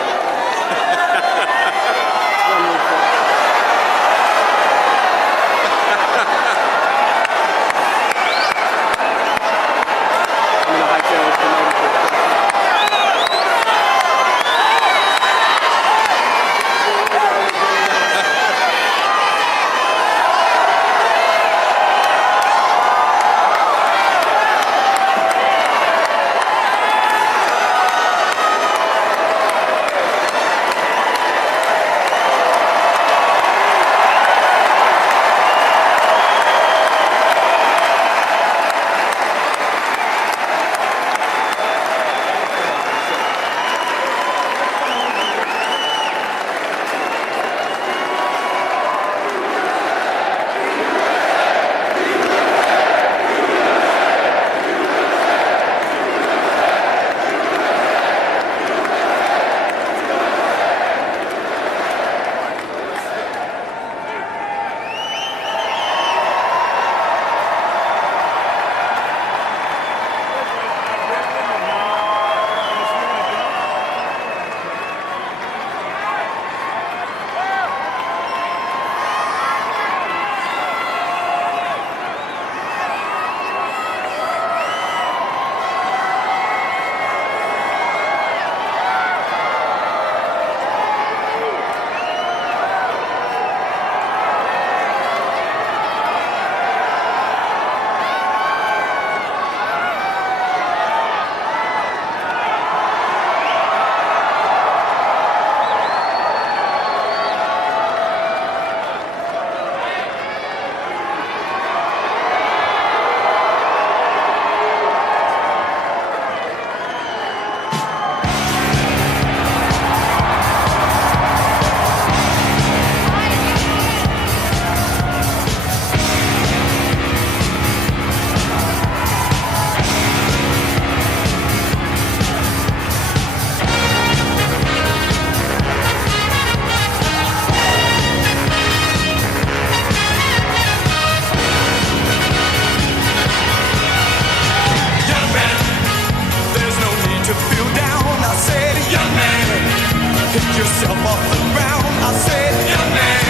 yourself off the ground. I said, young man,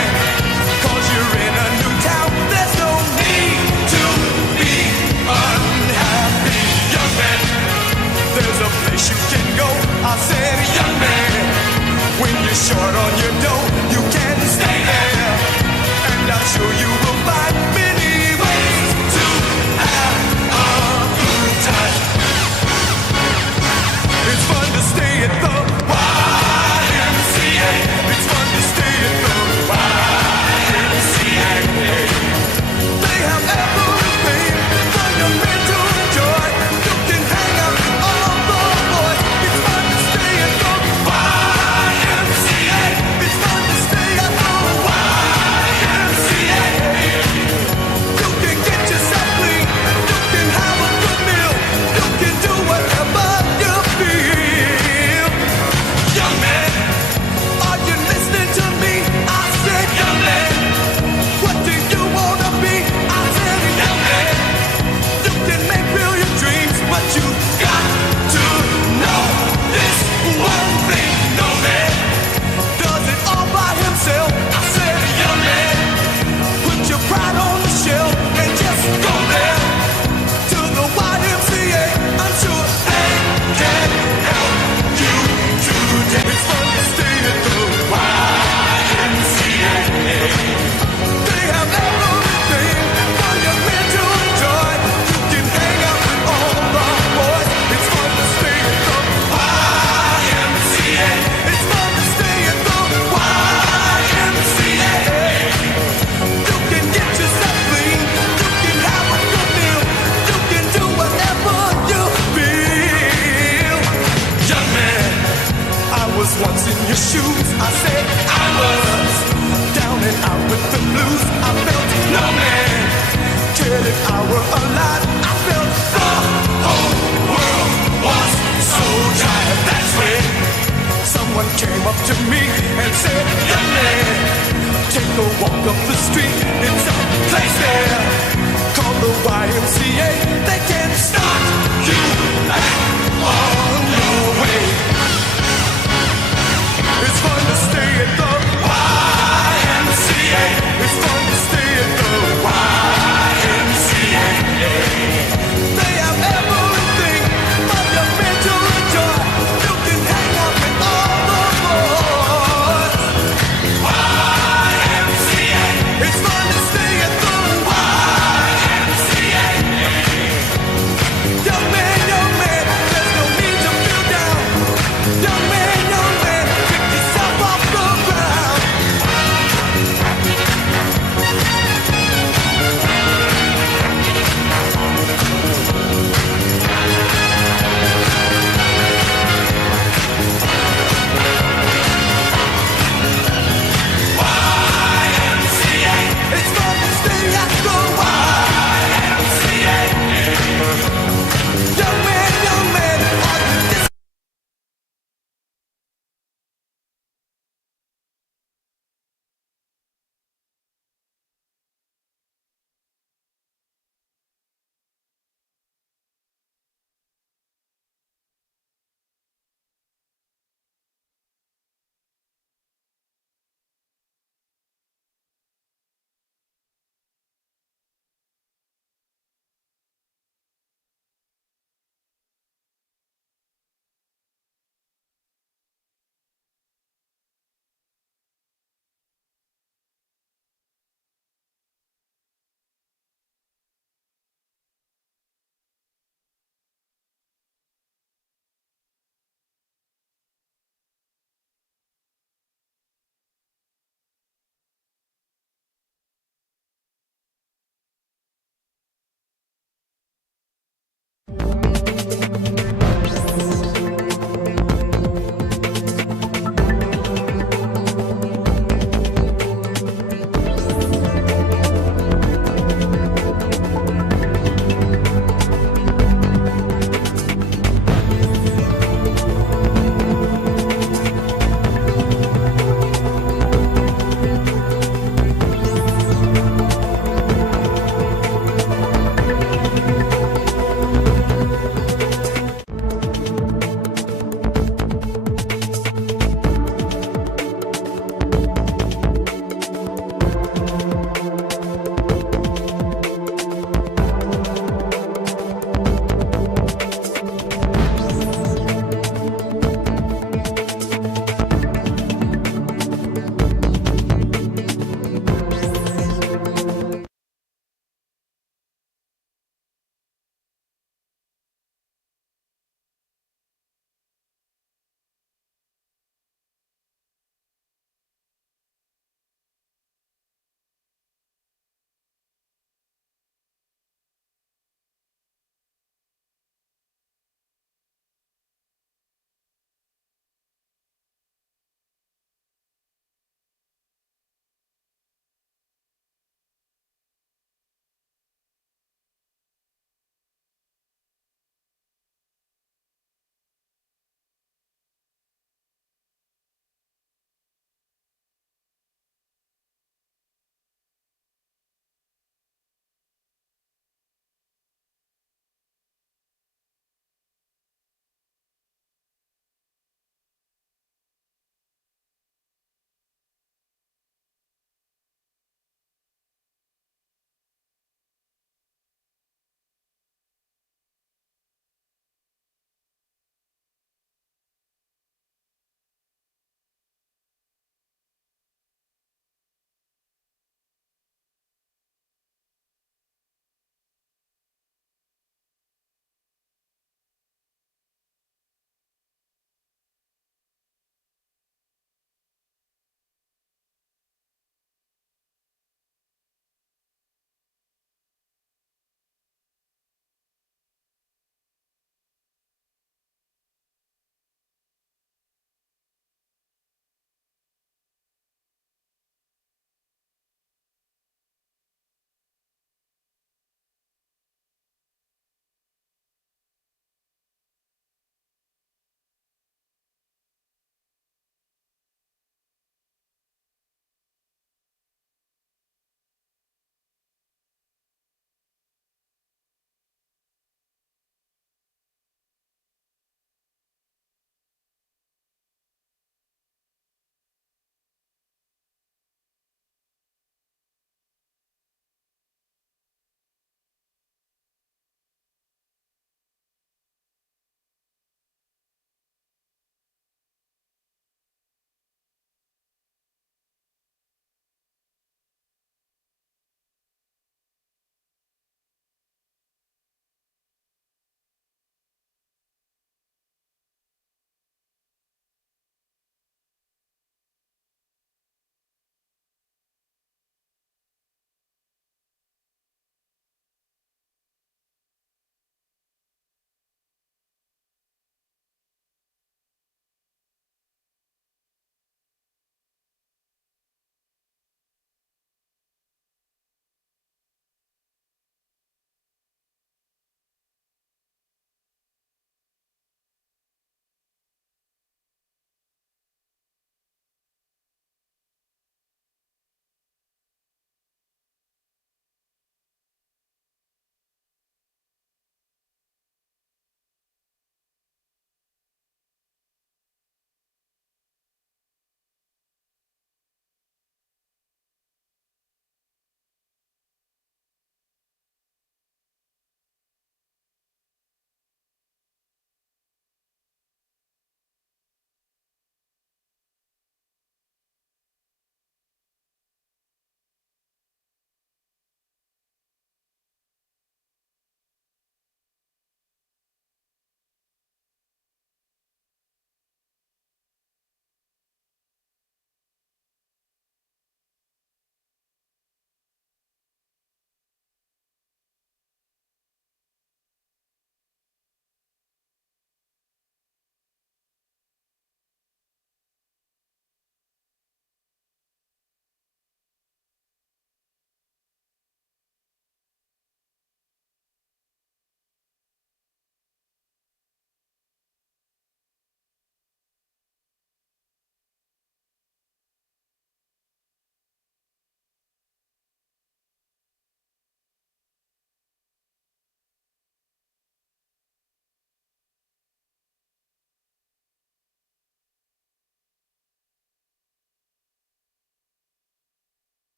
'cause you're in a new town. There's no need to be unhappy, young man. There's a place you can go. I said, young man, when you're short on your dough, you can stay there, and I'm sure you will find many ways to have a good time. It's fun to stay at the YMCA. It's fun to stay at the YMCA. They have everything for your men to enjoy. You can hang out with all the boys. It's fun to stay at the YMCA. It's fun to stay at the YMCA. You can get yourself clean. You can have a good meal. You can do whatever you feel. Young man, are you listening to me? I said, young man, what do you wanna be? I said, young man, you can make real your dreams, but you got to know this one thing. No man does it all by himself. I said, young man, put your pride on the shelf and just go there to the YMCA. I'm sure they can help you today. It's fun to stay at the YMCA. They have everything for your men to enjoy. You can hang out with all the boys. It's fun to stay at the YMCA. It's fun to stay at the YMCA. You can get yourself clean. You can have a good meal. You can do whatever you feel. Young man, I was once in your shoes. I said I was down and out with the blues. I felt no man cared if I were alive. I felt the whole world was so tired. That's when someone came up to me and said, young man, take a walk up the street. It's a place there called the YMCA. They can start you back on your way. It's fun to stay at the YMCA. It's fun to stay at the YMCA. They have everything for your men to enjoy. You can hang out with all the boys. YMCA. It's fun to stay at the YMCA. Young man, there's no need to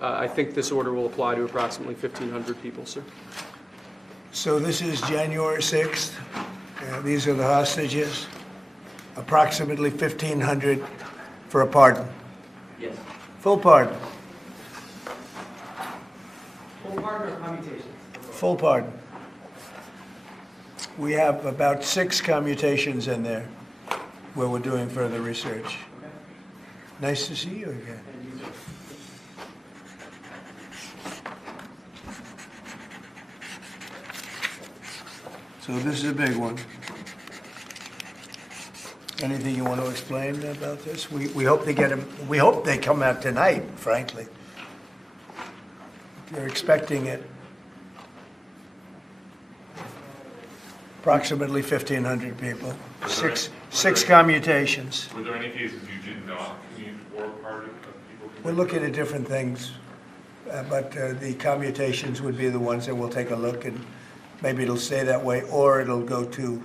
I think this order will apply to approximately 1,500 people, sir. So this is January 6th. These are the hostages. Approximately 1,500 for a pardon. Yes. Full pardon. Full pardon or commutation? Full pardon. We have about 6 commutations in there where we're doing further research. Nice to see you again. So this is a big one. Anything you want to explain about this? We hope they get them. We hope they come out tonight, frankly. They're expecting it. Approximately 1,500 people. Six commutations. Were there any cases you did not commute or pardon people? We're looking at different things, but the commutations would be the ones that we'll take a look, and maybe it'll stay that way, or it'll go to,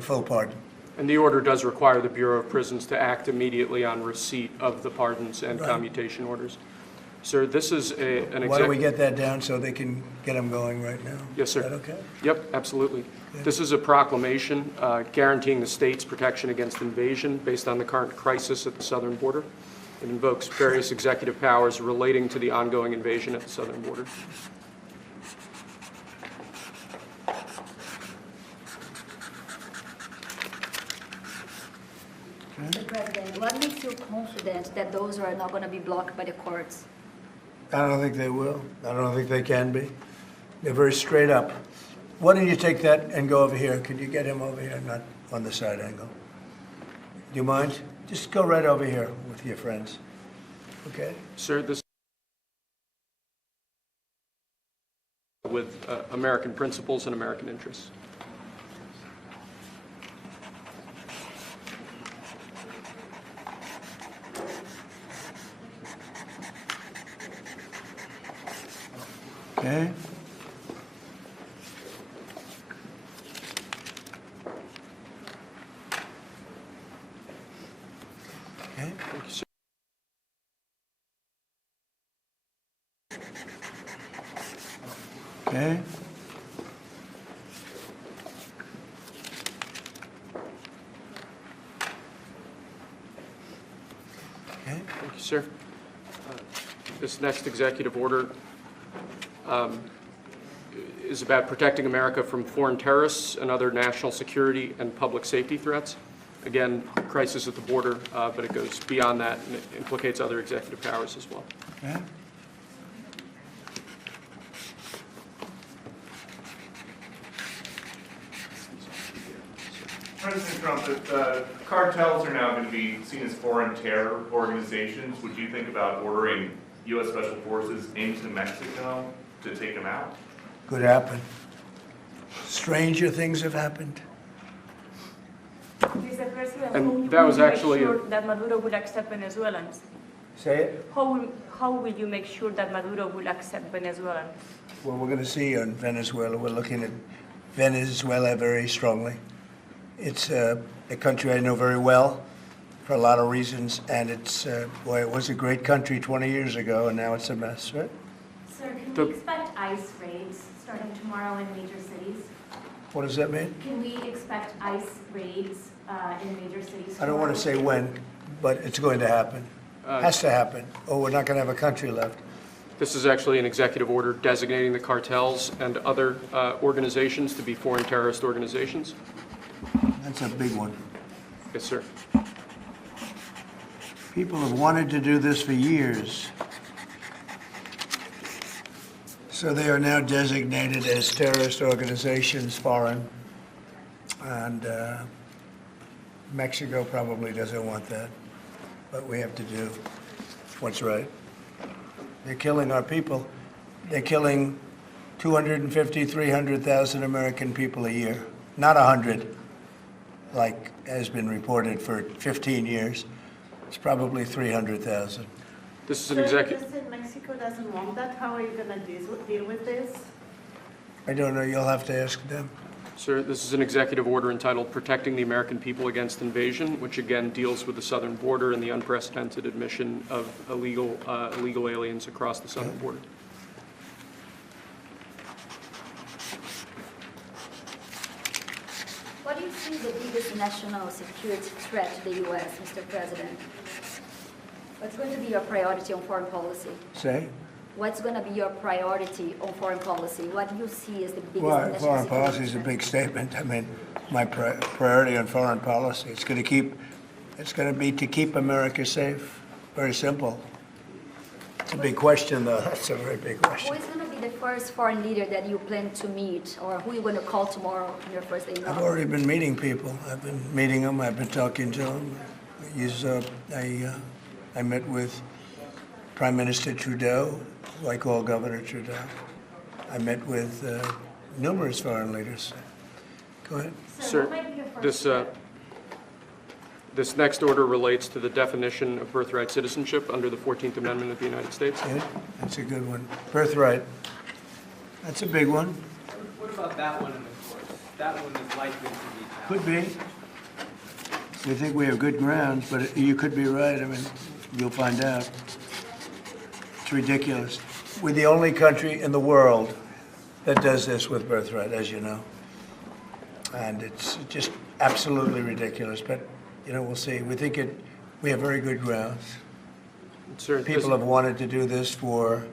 full pardon. And the order does require the Bureau of Prisons to act immediately on receipt of the pardons and Right. commutation orders. Sir, this is an Why don't we get that down so they can get them going right now? Yes, sir. Is that okay? Yep, absolutely. This is a proclamation guaranteeing the state's protection against invasion based on the current crisis at the southern border. It invokes various executive powers relating to the ongoing invasion at the southern border. Mr. President, what makes you confident that those are not going to be blocked by the courts? I don't think they will. I don't think they can be. They're very straight up. Why don't you take that and go over here? Could you get him over here, not on the side angle? Do you mind? Just go right over here with your friends. Okay? Sir, this with American principles and American interests. Okay? Okay. Thank you, sir. Okay? Okay. Thank you, sir. This next executive order is about protecting America from foreign terrorists and other national security and public safety threats. Again, crisis at the border, but it goes beyond that and it implicates other executive powers as well. Okay. President Trump, if cartels are now going to be seen as foreign terror organizations, would you think about ordering U.S. Special Forces into Mexico to take them out? Could happen. Stranger things have happened. Mr. President, And that was actually how will you make sure that Maduro will accept Venezuelans? Say it. How will you make sure that Maduro will accept Venezuelans? Well, we're going to see on Venezuela. We're looking at Venezuela very strongly. It's a country I know very well for a lot of reasons, and it's, boy, it was a great country 20 years ago, and now it's a mess, right? Sir, can we expect ICE raids starting tomorrow in major cities? What does that mean? Can we expect ICE raids in major cities? I don't want to say when, but it's going to happen. Has to happen, or we're not going to have a country left. This is actually an executive order designating the cartels and other organizations to be foreign terrorist organizations. That's a big one. Yes, sir. People have wanted to do this for years. So they are now designated as terrorist organizations, foreign. And Mexico probably doesn't want that. But we have to do what's right. They're killing our people. They're killing 250, 300,000 American people a year. Not 100, like has been reported for 15 years. It's probably 300,000. This is an executive. President, Mexico doesn't want that. How are you going to deal with this? I don't know. You'll have to ask them. Sir, this is an executive order entitled Protecting the American People Against Invasion, which again deals with the southern border and the unprecedented admission of illegal aliens across the southern border. What do you see the biggest national security threat to the U.S., Mr. President? What's going to be your priority on foreign policy? Say? What's going to be your priority on foreign policy? What do you see as the biggest Well, national foreign security policy is a threat? big statement. I mean, my priority on foreign policy, it's going to be to keep America safe. Very simple. It's a big question, though. That's a very big question. Who is going to be the first foreign leader that you plan to meet, or who are you going to call tomorrow on your first day in I've office? already been meeting people. I've been meeting them. I've been talking to them. I met with Prime Minister Trudeau, who I call Governor Trudeau. I met with numerous foreign leaders. Go ahead. Sir, this next order relates to the definition of birthright citizenship under the 14th Amendment of the United States. Yeah, that's a good one. Birthright. That's a big one. What about that one in the courts? That one is likely to be passed. Could be. We think we have good grounds, but you could be right. I mean, you'll find out. It's ridiculous. We're the only country in the world that does this with birthright, as you know. And it's just absolutely ridiculous. But, you know, we'll see. We have very good grounds. Sir, People have wanted to do this for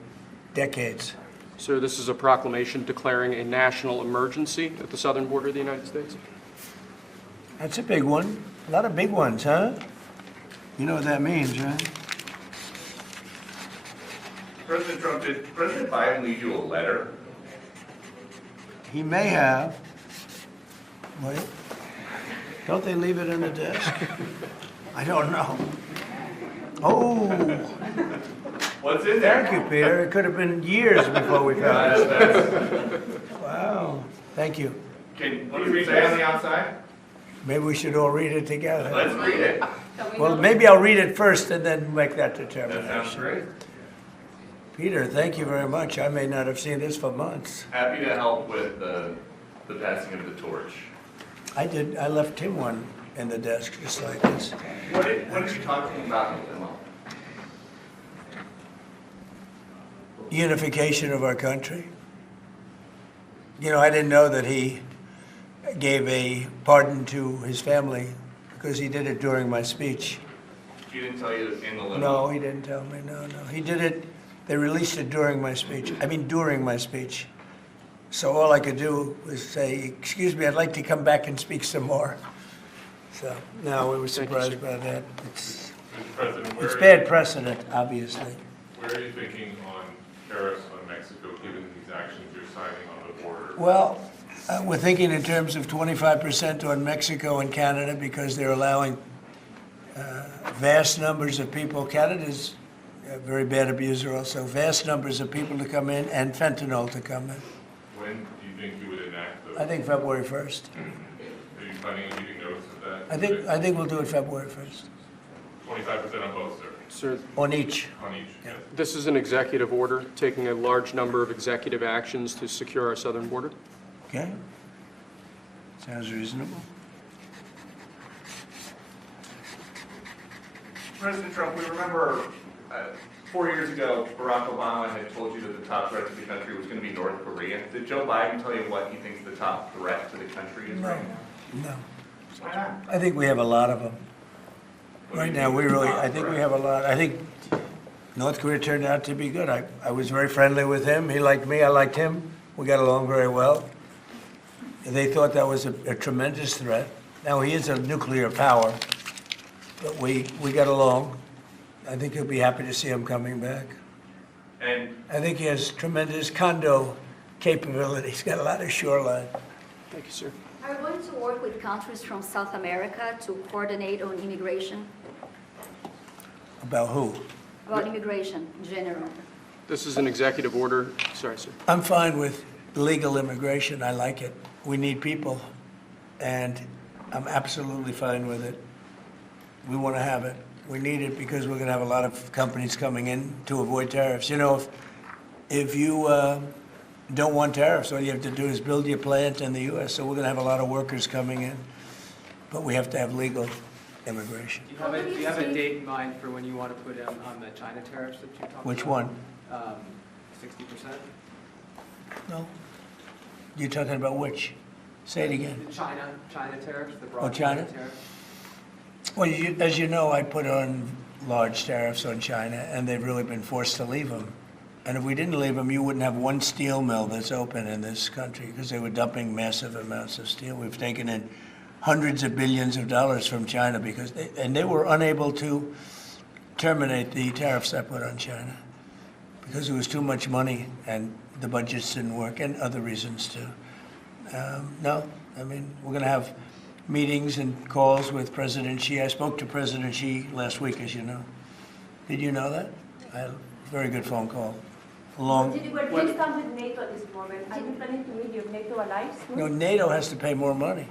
decades. Sir, this is a proclamation declaring a national emergency at the southern border of the United States. That's a big one. A lot of big ones, huh? You know what that means, right? President Trump, did President Biden leave you a letter? He may have. Wait. Don't they leave it in the desk? I don't know. Oh. What's in there? Thank you, Peter. It could have been years before we found it. Wow. Thank you. What does it say on the outside? Maybe we should all read it together. Let's read it. Well, maybe I'll read it first and then make that determination. That sounds great. Peter, thank you very much. I may not have seen this for months. Happy to help with the passing of the torch. I did. I left him one in the desk just like this. What did you talk to him about? Unification of our country. You know, I didn't know that he gave a pardon to his family because he did it during my speech. He didn't tell you in the limo? No, he didn't tell me. No. He did it. They released it during my speech. I mean, during my speech. So all I could do was say, excuse me, I'd like to come back and speak some more. So, no, we were surprised by that. It's bad precedent, obviously. Where are you thinking on tariffs on Mexico, given these actions you're signing on the border? Well, we're thinking in terms of 25% on Mexico and Canada because they're allowing vast numbers of people. Canada's a very bad abuser also. Vast numbers of people to come in and fentanyl to come in. When do you think you would enact those? I think February 1st. Are you planning on giving notice of that? I think we'll do it February 1st. 25% on both, sir? Sir, on each. On each, yes. this is an executive order taking a large number of executive actions to secure our southern border. Okay. Sounds reasonable. President Trump, we remember 4 years ago, Barack Obama had told you that the top threat to the country was going to be North Korea. Did Joe Biden tell you what he thinks the top threat to the country is right now? No. Why not? I think we have a lot of them. Right now, I think we have a lot. I think North Korea turned out to be good. I was very friendly with him. He liked me. I liked him. We got along very well. They thought that was a tremendous threat. Now, he is a nuclear power, but we got along. I think he'll be happy to see him coming back. And I think he has tremendous condo capability. He's got a lot of shoreline. Thank you, sir. Are you going to work with countries from South America to coordinate on immigration? About who? About immigration in general. This is an executive order. Sorry, sir. I'm fine with legal immigration. I like it. We need people, and I'm absolutely fine with it. We want to have it. We need it because we're going to have a lot of companies coming in to avoid tariffs. You know, if you don't want tariffs. All you have to do is build your plant in the U.S. So we're going to have a lot of workers coming in, but we have to have legal immigration. Do you have a date in mind for when you want to put in on the China tariffs that you talked about? Which one? 60%? No. You're talking about which? Say it again. The China tariffs, the broad Oh, China? tariffs. Well, as you know, I put on large tariffs on China, and they've really been forced to leave them. And if we didn't leave them, you wouldn't have one steel mill that's open in this country because they were dumping massive amounts of steel. We've taken in hundreds of billions of dollars from China because they were unable to terminate the tariffs I put on China because it was too much money and the budgets didn't work, and other reasons too. No, I mean, we're going to have meetings and calls with President Xi. I spoke to President Xi last week, as you know. Did you know that? I had a very good phone call. Where do you stand with NATO at this moment? Are you planning to meet your NATO allies? No, NATO has to pay more money.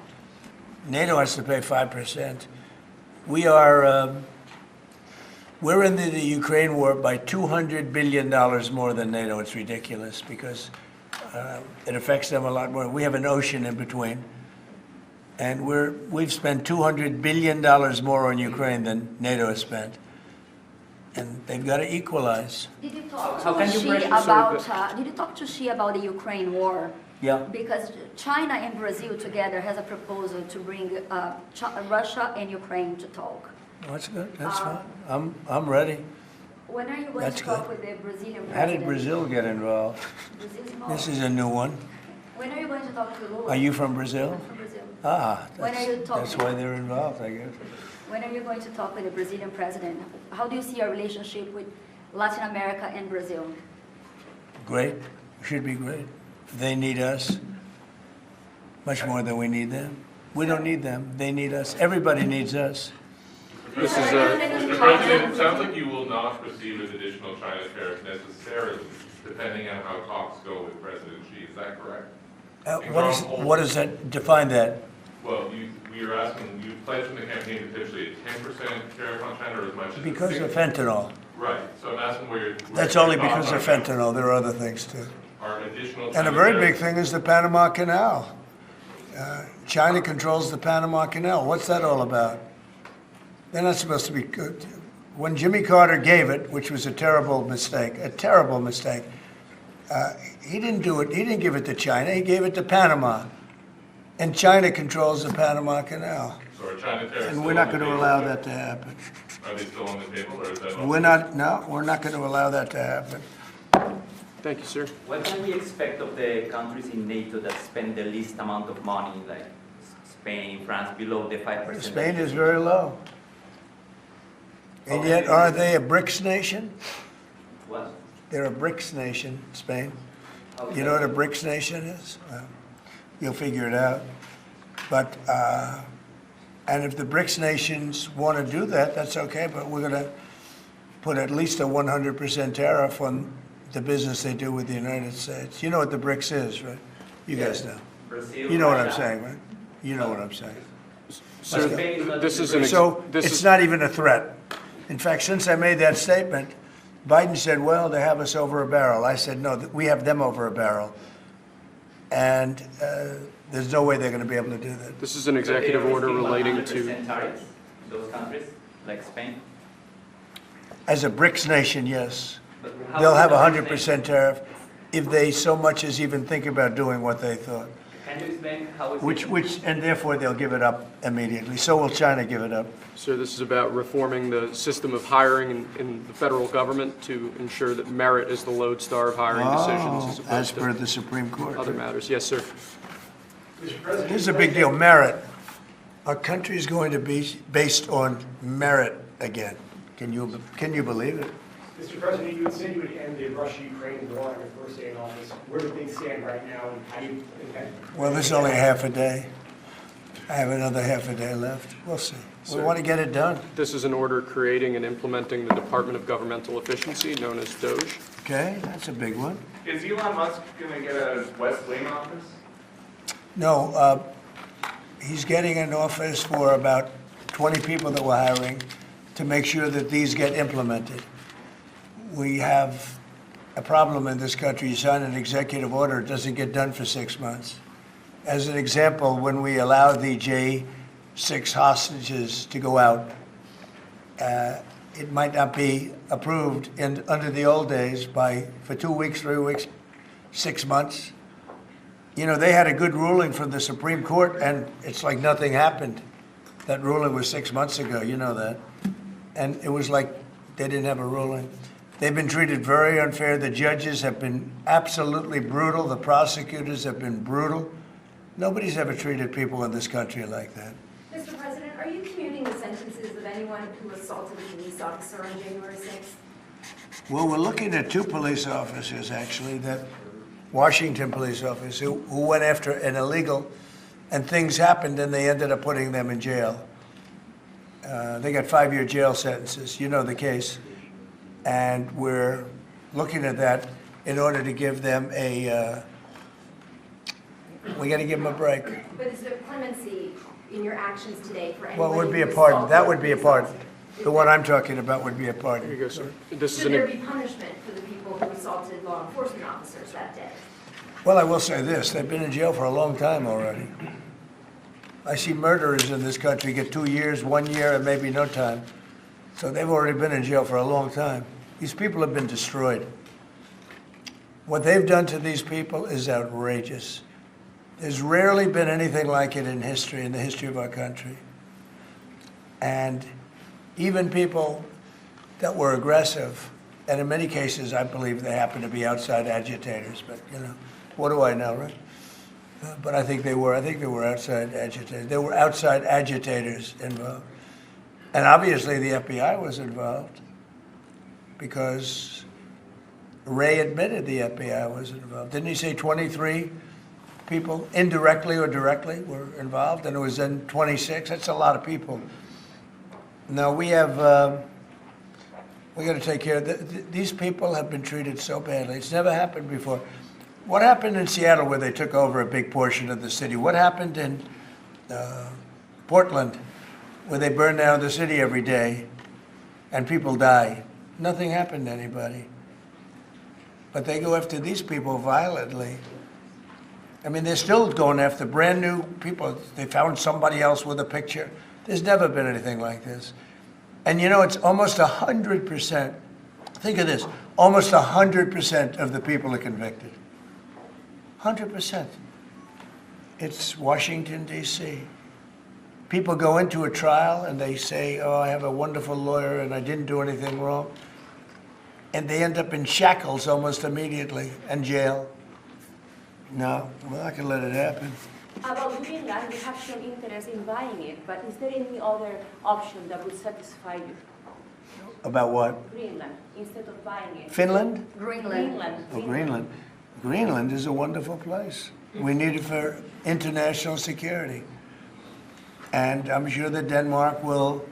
NATO has to pay 5%. We're in the Ukraine war by $200 billion more than NATO. It's ridiculous because it affects them a lot more. We have an ocean in between. And we've spent $200 billion more on Ukraine than NATO has spent. And they've got to equalize. Did you talk to Xi about the Ukraine war? Yeah. Because China and Brazil together has a proposal to bring Russia and Ukraine to talk. That's good. That's fine. I'm ready. When are you going to talk with the Brazilian president? How did Brazil get involved? This is a new one. When are you going to talk to Lula? Are you from Brazil? I'm from Brazil. When are you talking? That's why they're involved, I guess. When are you going to talk with the Brazilian president? How do you see your relationship with Latin America and Brazil? Great. Should be great. They need us much more than we need them. We don't need them. They need us. Everybody needs us. This is Mr. President, it sounds like you will not proceed with additional China tariffs necessarily, depending on how talks go with President Xi. Is that correct? What does that define that? Well, we are asking, you pledged in the campaign potentially a 10% tariff on China or as much as Because of fentanyl. Right. So I'm asking where you're. That's only because of fentanyl. There are other things too. Are additional And a very big thing is the Panama Canal. China controls the Panama Canal. What's that all about? They're not supposed to be good. When Jimmy Carter gave it, which was a terrible mistake, he didn't do it. He didn't give it to China. He gave it to Panama. And China controls the Panama Canal. So are China tariffs And we're not going to allow that to happen. Are they still on the table or is that? We're not going to allow that to happen. Thank you, sir. What can we expect of the countries in NATO that spend the least amount of money, like Spain, France, below the 5%? Spain is very low. And yet, are they a BRICS nation? What? They're a BRICS nation, Spain. You know what a BRICS nation is? You'll figure it out. But, and if the BRICS nations want to do that, that's okay, but we're going to put at least a 100% tariff on the business they do with the United States. You know what the BRICS is, right? You guys know. Brazil, You know what I'm Russia. saying, right? You know what I'm saying. Sir, this is an So it's not even a threat. In fact, since I made that statement, Biden said, well, they have us over a barrel. I said, no, we have them over a barrel. And there's no way they're going to be able to do that. This is an executive order relating to 100% tariffs, those countries, like Spain? As a BRICS nation, yes. But how They'll have a about 100% tariff if they so much as even think about doing what they thought. Can you explain how is Which, and therefore they'll give it up immediately. So will China give it up. Sir, this is about reforming the system of hiring in the federal government to ensure that merit is the lodestar of hiring decisions As per the Supreme Court. other matters. Yes, sir. This is a big deal, merit. Our country is going to be based on merit again. Can you believe it? Mr. President, you had said you would end the Russia-Ukraine war on your first day in office. Where do things stand right now, and how do you intend? Well, there's only half a day. I have another half a day left. We'll see. We Sir, want to get it done. This is an order creating and implementing the Department of Governmental Efficiency, known as DOGE. Okay, that's a big one. Is Elon Musk going to get a West Wing office? No, he's getting an office for about 20 people that we're hiring to make sure that these get implemented. We have a problem in this country. You sign an executive order, it doesn't get done for 6 months. As an example, when we allow the J6 hostages to go out, it might not be approved under the old days for 2 weeks, 3 weeks, 6 months. You know, they had a good ruling from the Supreme Court, and it's like nothing happened. That ruling was 6 months ago, you know that. And it was like they didn't have a ruling. They've been treated very unfair. The judges have been absolutely brutal. The prosecutors have been brutal. Nobody's ever treated people in this country like that. Mr. President, are you commuting the sentences of anyone who assaulted a police officer on January 6th? Well, we're looking at 2 police officers, actually, that Washington police officers who went after an illegal, and things happened, and they ended up putting them in jail. They got 5-year jail sentences. You know the case. And we're looking at that in order to give them we got to give them a break. But is there clemency in your actions today for anyone? Well, it would be a who pardon. assaulted That would be a police pardon. officers? The one I'm talking about would be a pardon. Here you go, sir. Should there be punishment for the people who assaulted law enforcement officers that day? Well, I will say this. They've been in jail for a long time already. I see murderers in this country get 2 years, 1 year, and maybe no time. So they've already been in jail for a long time. These people have been destroyed. What they've done to these people is outrageous. There's rarely been anything like it in the history of our country. And even people that were aggressive, and in many cases, I believe they happen to be outside agitators, but, you know, what do I know, right? But I think they were outside agitators. There were outside agitators involved. And obviously the FBI was involved because Ray admitted the FBI was involved. Didn't he say 23 people, indirectly or directly, were involved? And it was then 26. That's a lot of people. Now we got to take care of these people have been treated so badly. It's never happened before. What happened in Seattle where they took over a big portion of the city? What happened in Portland where they burn down the city every day and people die? Nothing happened to anybody. But they go after these people violently. I mean, they're still going after brand new people. They found somebody else with a picture. There's never been anything like this. And you know, it's almost 100%. Think of this. Almost 100% of the people are convicted. 100%. It's Washington, D.C. People go into a trial and they say, oh, I have a wonderful lawyer and I didn't do anything wrong. And they end up in shackles almost immediately and jail. No, we're not going to let it happen. About Greenland, you have shown interest in buying it, but is there any other option that would satisfy you? About what? Greenland, instead of buying it. Finland? Greenland. Oh, Greenland. Greenland is a wonderful place. We need it for international security. And I'm sure that Denmark will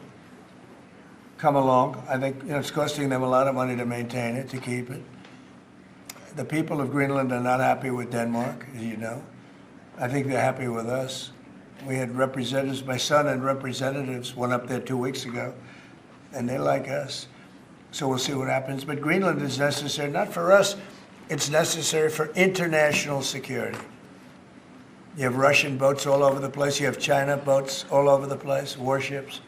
come along. I think it's costing them a lot of money to maintain it, to keep it. The people of Greenland are not happy with Denmark, as you know. I think they're happy with us. We had representatives, my son and representatives went up there 2 weeks ago, and they like us. So we'll see what happens. But Greenland is necessary, not for us, it's necessary for international security. You have Russian boats all over the place. You have China boats all over the place, warships.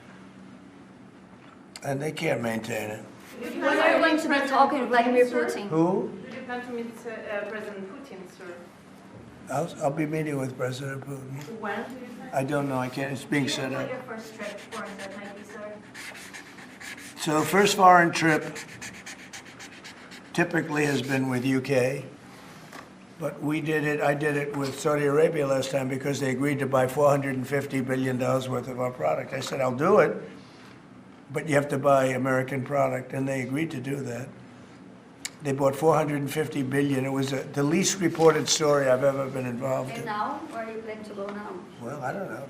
And they can't maintain it. When are you going to be talking to Vladimir Putin? Who? Do you plan to meet President Putin, sir? I'll be meeting with President Putin. When do you plan? I don't know. I can't. It's being set up. Your first trip foreign that might be, sir? So the first foreign trip typically has been with UK, but I did it with Saudi Arabia last time because they agreed to buy $450 billion worth of our product. I said, I'll do it, but you have to buy American product, and they agreed to do that. They bought $450 billion. It was the least reported story I've ever been involved And in. now, where are you planning to go now? Well, I don't know.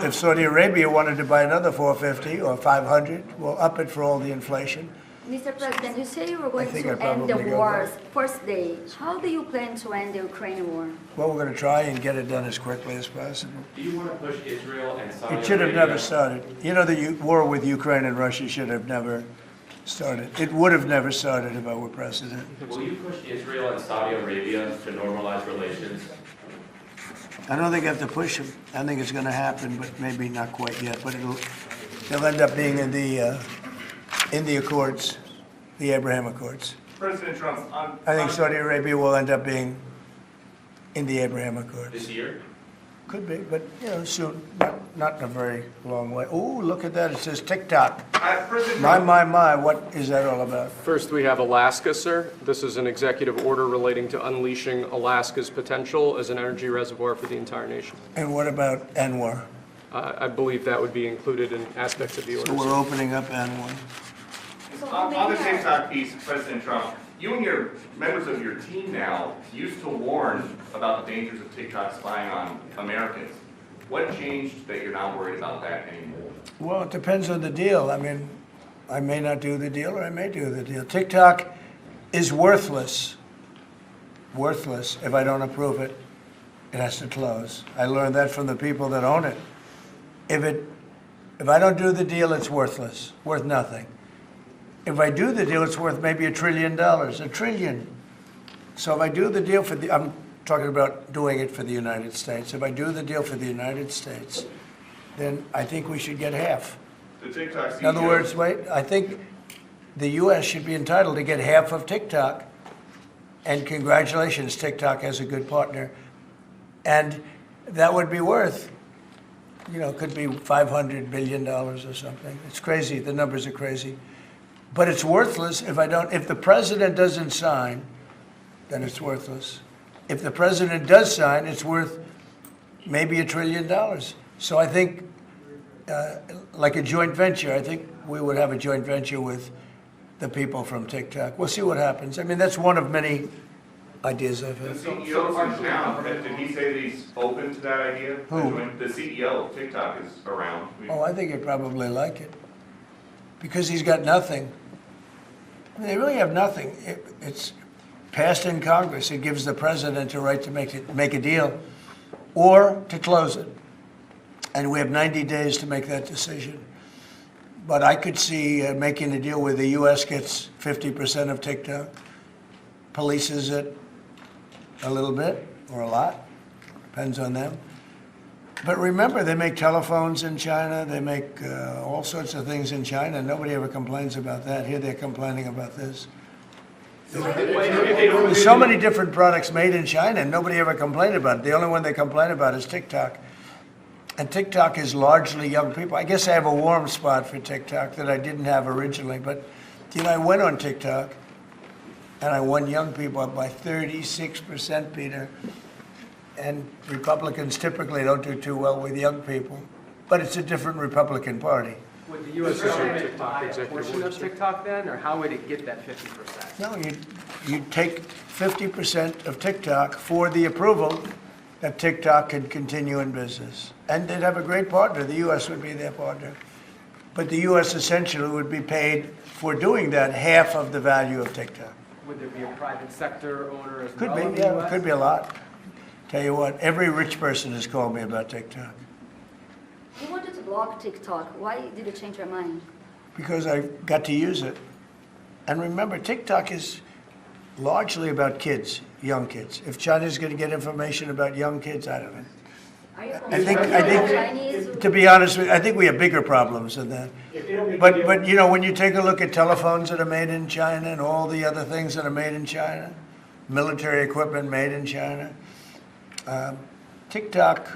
If Saudi Arabia wanted to buy another 450 or 500, we'll up it for all the inflation. Mr. President, you say you were going think to I end the probably go war's there. first day. How do you plan to end the Ukrainian war? Well, we're going to try and get it done as quickly as possible. Do you want to push Israel and Saudi It should have Arabia? never started. You know, the war with Ukraine and Russia should have never started. It would have never started if I were president. Will you push Israel and Saudi Arabia to normalize relations? I don't think I have to push them. I think it's going to happen, but maybe not quite yet. But they'll end up being in the Accords, the Abraham Accords. President Trump, I think Saudi Arabia will end up being in the Abraham Accords. This year? Could be, but soon. Not in a very long way. Oh, look at that! It says TikTok. My! What is that all about? First, we have Alaska, sir. This is an executive order relating to unleashing Alaska's potential as an energy reservoir for the entire nation. And what about Anwar? I believe that would be included in aspects of the order. So we're opening up Anwar. On the TikTok piece, President Trump, you and your members of your team now used to warn about the dangers of TikTok spying on Americans. What changed that you're not worried about that anymore? Well, it depends on the deal. I mean, I may not do the deal or I may do the deal. TikTok is worthless. Worthless if I don't approve it. It has to close. I learned that from the people that own it. If I don't do the deal, it's worthless, worth nothing. If I do the deal, it's worth maybe $1 trillion, $1 trillion. So if I do the deal I'm talking about doing it for the United States. If I do the deal for the United States, then I think we should get half. The TikTok CEO. In other words, I think the U.S. should be entitled to get half of TikTok. And congratulations, TikTok has a good partner. And that would be worth, could be $500 billion or something. It's crazy. The numbers are crazy. But it's worthless if the president doesn't sign, then it's worthless. If the president does sign, it's worth maybe $1 trillion. So I think, like a joint venture, I think we would have a joint venture with the people from TikTok. We'll see what happens. I mean, that's one of many ideas I've had. The CEO is down. Did he say that he's open to that idea? Who? The CEO of TikTok is around. Oh, I think he'd probably like it. Because he's got nothing. I mean, they really have nothing. It's passed in Congress. It gives the president a right to make a deal or to close it. And we have 90 days to make that decision. But I could see making a deal where the U.S. gets 50% of TikTok, polices it a little bit or a lot, depends on them. But remember, they make telephones in China. They make all sorts of things in China. Nobody ever complains about that. Here they're complaining about this. There's so many different products made in China, and nobody ever complained about it. The only one they complain about is TikTok. And TikTok is largely young people. I guess I have a warm spot for TikTok that I didn't have originally. But, I went on TikTok, and I won young people up by 36%, Peter. And Republicans typically don't do too well with young people. But it's a different Republican Party. Would the U.S. government buy a portion of TikTok then, or how would it get that 50%? No, you'd take 50% of TikTok for the approval that TikTok could continue in business. And they'd have a great partner. The U.S. would be their partner. But the U.S. essentially would be paid for doing that half of the value of TikTok. Would there be a private sector owner as Could well? be, yeah, could be a lot. Tell you what, every rich person has called me about TikTok. You wanted to block TikTok. Why did you change your mind? Because I got to use it. And remember, TikTok is largely about kids, young kids. If China's going to get information about young kids, I don't know. I think, to be honest with you, I think we have bigger problems than that. But when you take a look at telephones that are made in China and all the other things that are made in China, military equipment made in China, TikTok,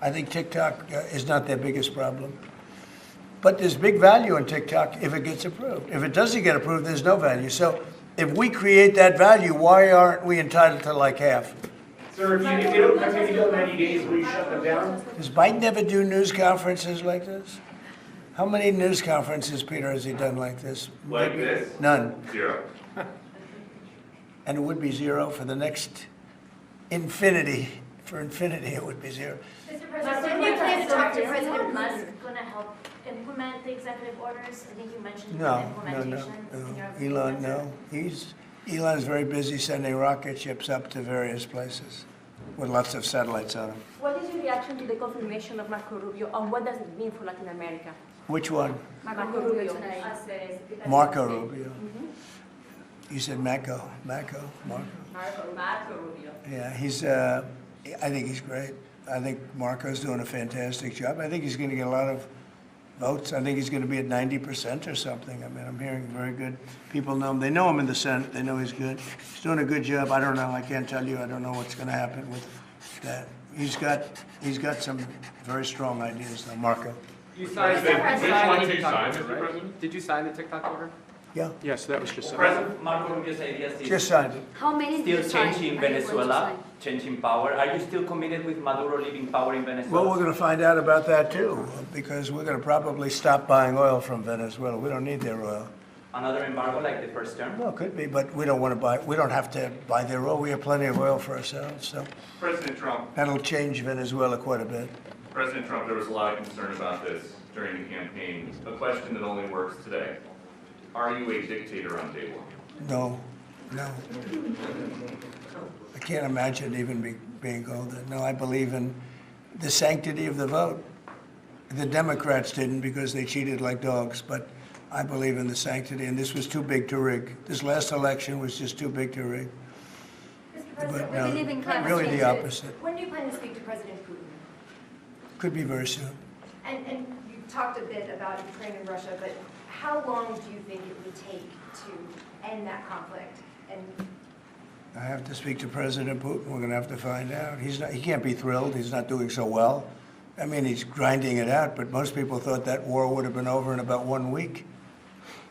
I think TikTok is not their biggest problem. But there's big value in TikTok if it gets approved. If it doesn't get approved, there's no value. So if we create that value, why aren't we entitled to like half? Sir, if you don't make a deal in 90 days, will you shut them down? Does Biden ever do news conferences like this? How many news conferences, Peter, has he done like this? Like this? None. 0. And it would be 0 for the next infinity. For infinity, it would be 0. Mr. President, didn't you plan to talk to President Musk going to help implement the executive orders? I think you mentioned implementation. Elon, no. Elon's very busy sending rocket ships up to various places with lots of satellites on them. What is your reaction to the confirmation of Marco Rubio, and what does it mean for Latin America? Which one? Marco Rubio. Marco Rubio. You said Marco. Marco. Marco Rubio. Yeah, I think he's great. I think Marco's doing a fantastic job. I think he's going to get a lot of votes. I think he's going to be at 90% or something. I mean, I'm hearing very good. People know him. They know him in the Senate. They know he's good. He's doing a good job. I don't know. I can't tell you. I don't know what's going to happen with that. He's got some very strong ideas, though, Marco. You signed Which one did you sign, order, Mr. right? President? Did you sign the TikTok order? Yeah. Yes, that was just signed. President Marco Rubio's ideas is Just signed it. How many did still you sign? changing Are you going to Venezuela, sign? changing power. Are you still committed with Maduro leaving power in Venezuela? Well, we're going to find out about that, too, because we're going to probably stop buying oil from Venezuela. We don't need their oil. Another embargo like the first term? Well, it could be, but we don't want to buy, we don't have to buy their oil. We have plenty of oil for ourselves, so President Trump, that'll change Venezuela quite a bit. President Trump, there was a lot of concern about this during the campaign. A question that only works today. Are you a dictator on day one? No. I can't imagine even being called that. No, I believe in the sanctity of the vote. The Democrats didn't because they cheated like dogs, but I believe in the sanctity, and this was too big to rig. This last election was just too big to rig. But no, really the opposite. When do you plan to speak to President Putin? Could be very soon. And you talked a bit about Ukraine and Russia, but how long do you think it would take to end that conflict? And I have to speak to President Putin. We're going to have to find out. He can't be thrilled. He's not doing so well. I mean, he's grinding it out, but most people thought that war would have been over in about 1 week.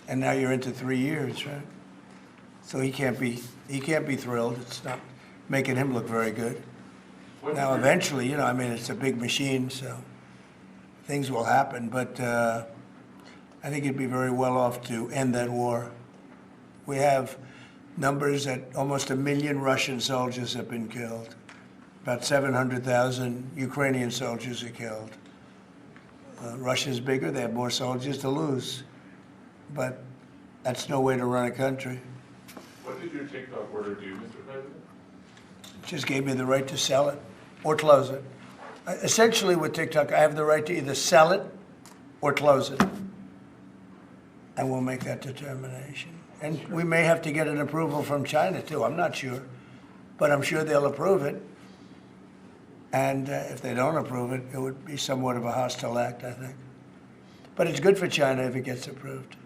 And now you're into 3 years, right? So he can't be thrilled. It's not making him look very good. Now, eventually, you know, I mean, it's a big machine, so things will happen. But I think he'd be very well off to end that war. We have numbers that almost 1 million Russian soldiers have been killed. About 700,000 Ukrainian soldiers are killed. Russia's bigger. They have more soldiers to lose. But that's no way to run a country. What did your TikTok order do, Mr. President? It just gave me the right to sell it or close it. Essentially with TikTok, I have the right to either sell it or close it. And we'll make that determination. And we may have to get an approval from China too, I'm not sure. But I'm sure they'll approve it. And if they don't approve it, it would be somewhat of a hostile act, I think. But it's good for China if it gets approved.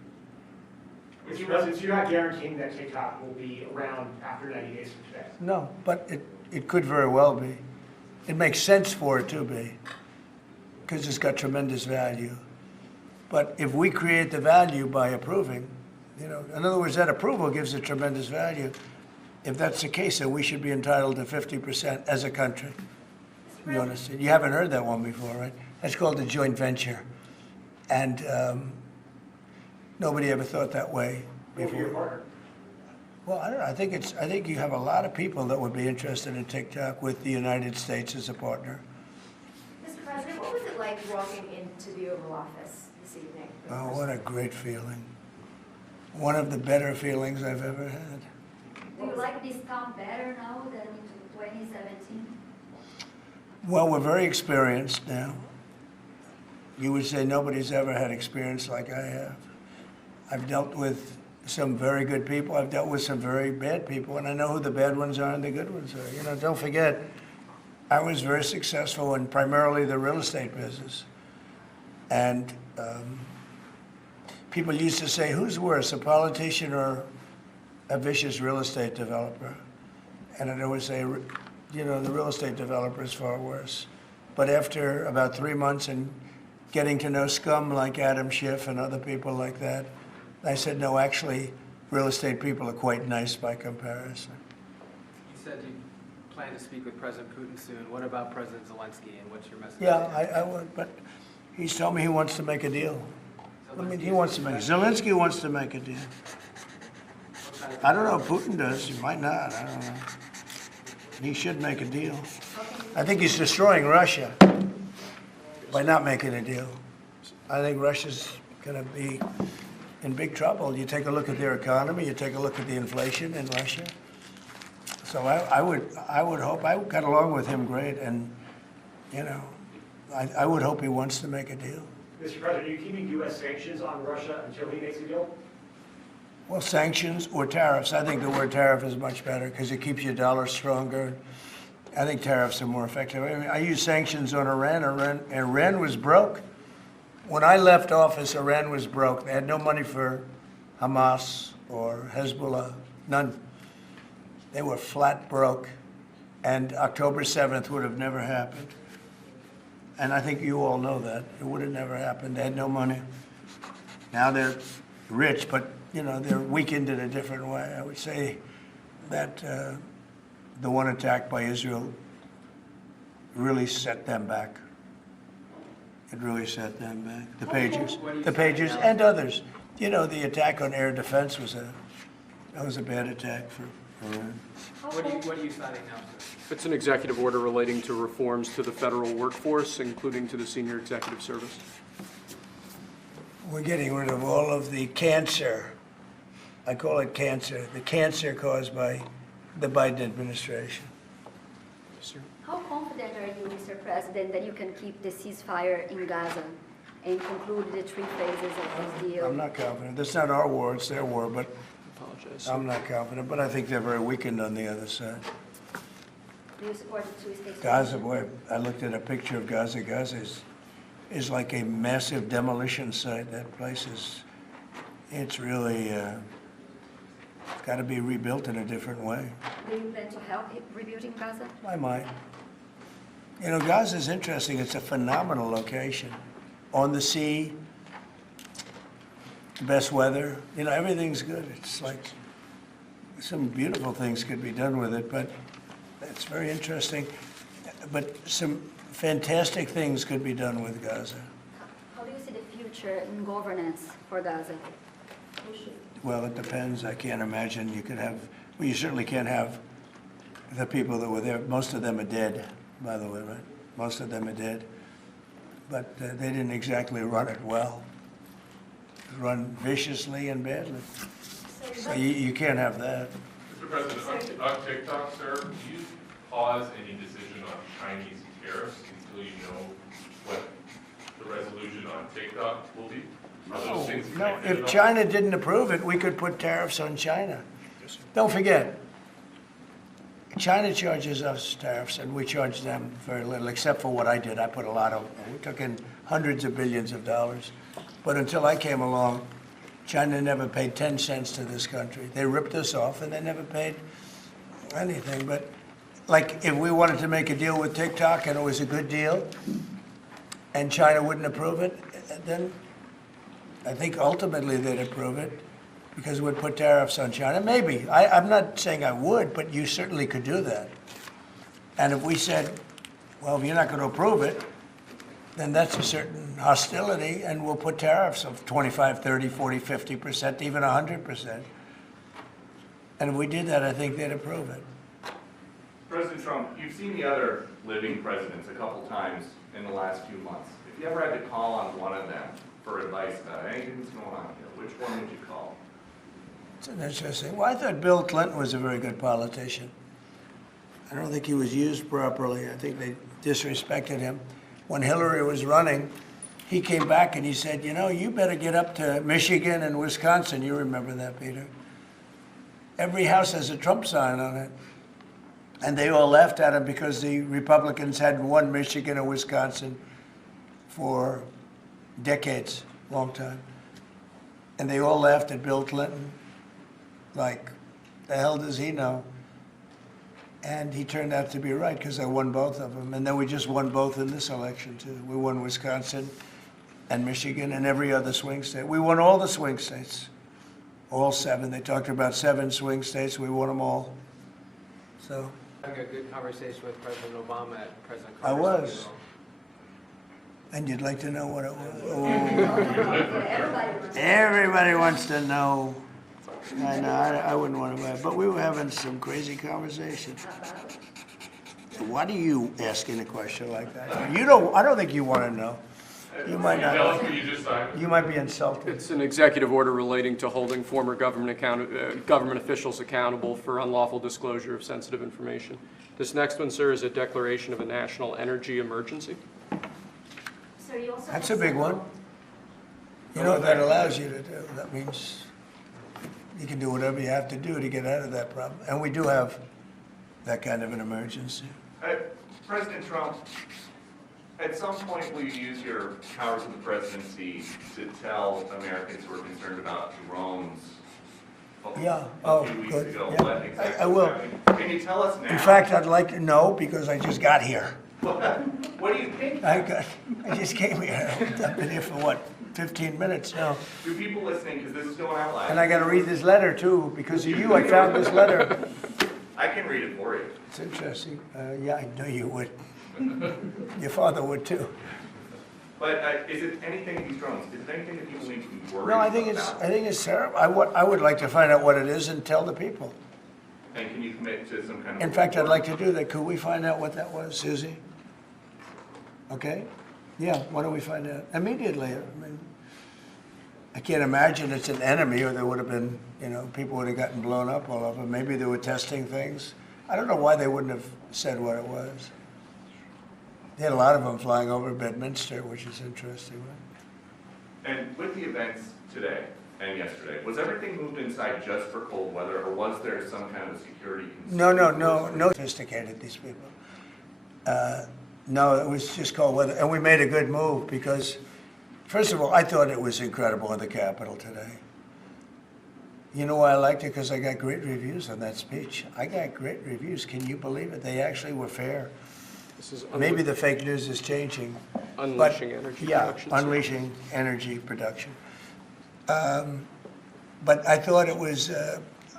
Mr. President, so you're not guaranteeing that TikTok will be around after 90 days from today? No, but it could very well be. It makes sense for it to be, because it's got tremendous value. But if we create the value by approving, you know, in other words, that approval gives it tremendous value. If that's the case, then we should be entitled to 50% as a country. You understand? You haven't heard that one before, right? That's called a joint venture. And nobody ever thought that way before. Well, I don't know. I think you have a lot of people that would be interested in TikTok with the United States as a partner. Mr. President, what was it like walking into the Oval Office this evening? Oh, what a great feeling. One of the better feelings I've ever had. Do you like this town better now than in 2017? Well, we're very experienced now. You would say nobody's ever had experience like I have. I've dealt with some very good people. I've dealt with some very bad people, and I know who the bad ones are and the good ones are. You know, don't forget, I was very successful in primarily the real estate business. And people used to say, who's worse, a politician or a vicious real estate developer? And I'd always say, you know, the real estate developer is far worse. But after about 3 months and getting to know scum like Adam Schiff and other people like that, I said, no, actually, real estate people are quite nice by comparison. You said you plan to speak with President Putin soon. What about President Zelensky, and what's your message? Yeah, I would, but he's told me he wants to make a deal. I mean, Zelensky wants to make a deal. I don't know if Putin does. He might not. I don't know. He should make a deal. I think he's destroying Russia by not making a deal. I think Russia's going to be in big trouble. You take a look at their economy, you take a look at the inflation in Russia. So I would hope, I got along with him great, and, you know, I would hope he wants to make a deal. Mr. President, are you keeping U.S. sanctions on Russia until he makes a deal? Well, sanctions or tariffs. I think the word tariff is much better because it keeps your dollar stronger. I think tariffs are more effective. I mean, I use sanctions on Iran. Iran was broke. When I left office, Iran was broke. They had no money for Hamas or Hezbollah, none. They were flat broke. And October 7th would have never happened. And I think you all know that. It would have never happened. They had no money. Now they're rich, but you know, they're weakened in a different way. I would say that the one attack by Israel really set them back. It really set them back. The Pagers and others. You know, the attack on air defense was a bad attack for Iran. What are you citing now, sir? It's an executive order relating to reforms to the federal workforce, including to the senior executive service. We're getting rid of all of the cancer. I call it cancer. The cancer caused by the Biden administration. How confident are you, Mr. President, that you can keep the ceasefire in Gaza and conclude the 3 phases of this deal? I'm not confident. That's not our war, it's their war, but I'm not confident. But I think they're very weakened on the other side. Do you support the 2-state Gaza, solution? boy, I looked at a picture of Gaza. Gaza is like a massive demolition site. That place is, it's really got to be rebuilt in a different way. Do you plan to help rebuilding Gaza? I might. You know, Gaza is interesting. It's a phenomenal location. On the sea, best weather. You know, everything's good. It's like some beautiful things could be done with it, but it's very interesting. But some fantastic things could be done with Gaza. How do you see the future in governance for Gaza? Well, it depends. I can't imagine you could have, well, you certainly can't have the people that were there. Most of them are dead, by the way, right? Most of them are dead. But they didn't exactly run it well. Run viciously and badly. So you can't have that. Mr. President, on TikTok, sir, do you pause any decision on Chinese tariffs until you know what the resolution on TikTok will be? No, if China didn't approve it, we could put tariffs on China. Don't forget, China charges us tariffs, and we charge them very little, except for what I did. I put a lot of, we took in hundreds of billions of dollars. But until I came along, China never paid 10 cents to this country. They ripped us off, and they never paid anything. But like, if we wanted to make a deal with TikTok, and it was a good deal, and China wouldn't approve it, then I think ultimately they'd approve it because we'd put tariffs on China. Maybe. I'm not saying I would, but you certainly could do that. And if we said, well, if you're not going to approve it, then that's a certain hostility, and we'll put tariffs of 25, 30, 40, 50%, even 100%. And if we did that, I think they'd approve it. President Trump, you've seen the other living presidents a couple times in the last few months. If you ever had to call on one of them for advice about anything that's going on here, which one would you call? It's an interesting. Well, I thought Bill Clinton was a very good politician. I don't think he was used properly. I think they disrespected him. When Hillary was running, he came back and he said, you know, you better get up to Michigan and Wisconsin. You remember that, Peter? Every house has a Trump sign on it. And they all laughed at him because the Republicans had won Michigan or Wisconsin for decades, long time. And they all laughed at Bill Clinton. Like, the hell does he know? And he turned out to be right because I won both of them. And then we just won both in this election, too. We won Wisconsin and Michigan and every other swing state. We won all the swing states, all 7. They talked about 7 swing states. We won them all. So Having a good conversation with President Obama at President I Carter's was. funeral. And you'd like to know what it was? Oh. Everybody wants to know. I know, I wouldn't want to, but we were having some crazy conversations. Why do you asking a question like that? You don't. I don't think you want to know. You might not. Tell us what you just signed. You might be insulted. It's an executive order relating to holding former government officials accountable for unlawful disclosure of sensitive information. This next one, sir, is a declaration of a national energy emergency. So you also That's a big one. You know what that allows you to do? That means you can do whatever you have to do to get out of that problem. And we do have that kind of an emergency. President Trump, at some point will you use your powers of the presidency to tell Americans who are concerned about drones a few weeks good. ago Yeah. what exactly I will. was happening? Can you tell us now? In fact, I'd like to know because I just got here. What do you think? I just came here. I've been here for what, 15 minutes now. Do people listening, because this is going out live. And I got to read this letter too. Because of you, I found this letter. I can read it for you. It's interesting. Yeah, I know you would. Your father would too. But is it anything, these drones, is it anything that people need to be worried No, about? I think it's terrible. I would like to find out what it is and tell the people. And can you commit to some kind of... In fact, I'd like to do that. Could we find out what that was, Susie? Okay? Yeah, why don't we find out? Immediately. I mean, I can't imagine it's an enemy or there would have been, people would have gotten blown up all over. Maybe they were testing things. I don't know why they wouldn't have said what it was. They had a lot of them flying over Bedminster, which is interesting. Right? And with the events today and yesterday, was everything moved inside just for cold weather, or was there some kind of security concern? No sophisticated, these people. No, it was just cold weather. And we made a good move because, first of all, I thought it was incredible in the Capitol today. You know why I liked it? Because I got great reviews on that speech. I got great reviews. Can you believe it? They actually were fair. This is Maybe the fake news is changing. Unleashing energy production. Yeah, unleashing energy production. But I thought it was,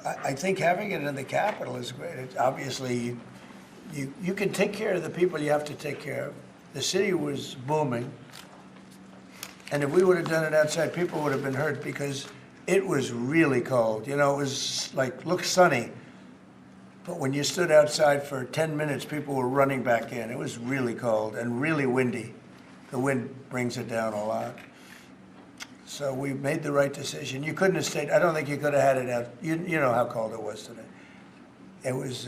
I think having it in the Capitol is great. It's obviously, you can take care of the people you have to take care of. The city was booming. And if we would have done it outside, people would have been hurt because it was really cold. It was like, looked sunny. But when you stood outside for 10 minutes, people were running back in. It was really cold and really windy. The wind brings it down a lot. So we made the right decision. You couldn't have stayed. I don't think you could have had it out. You know how cold it was today. It was,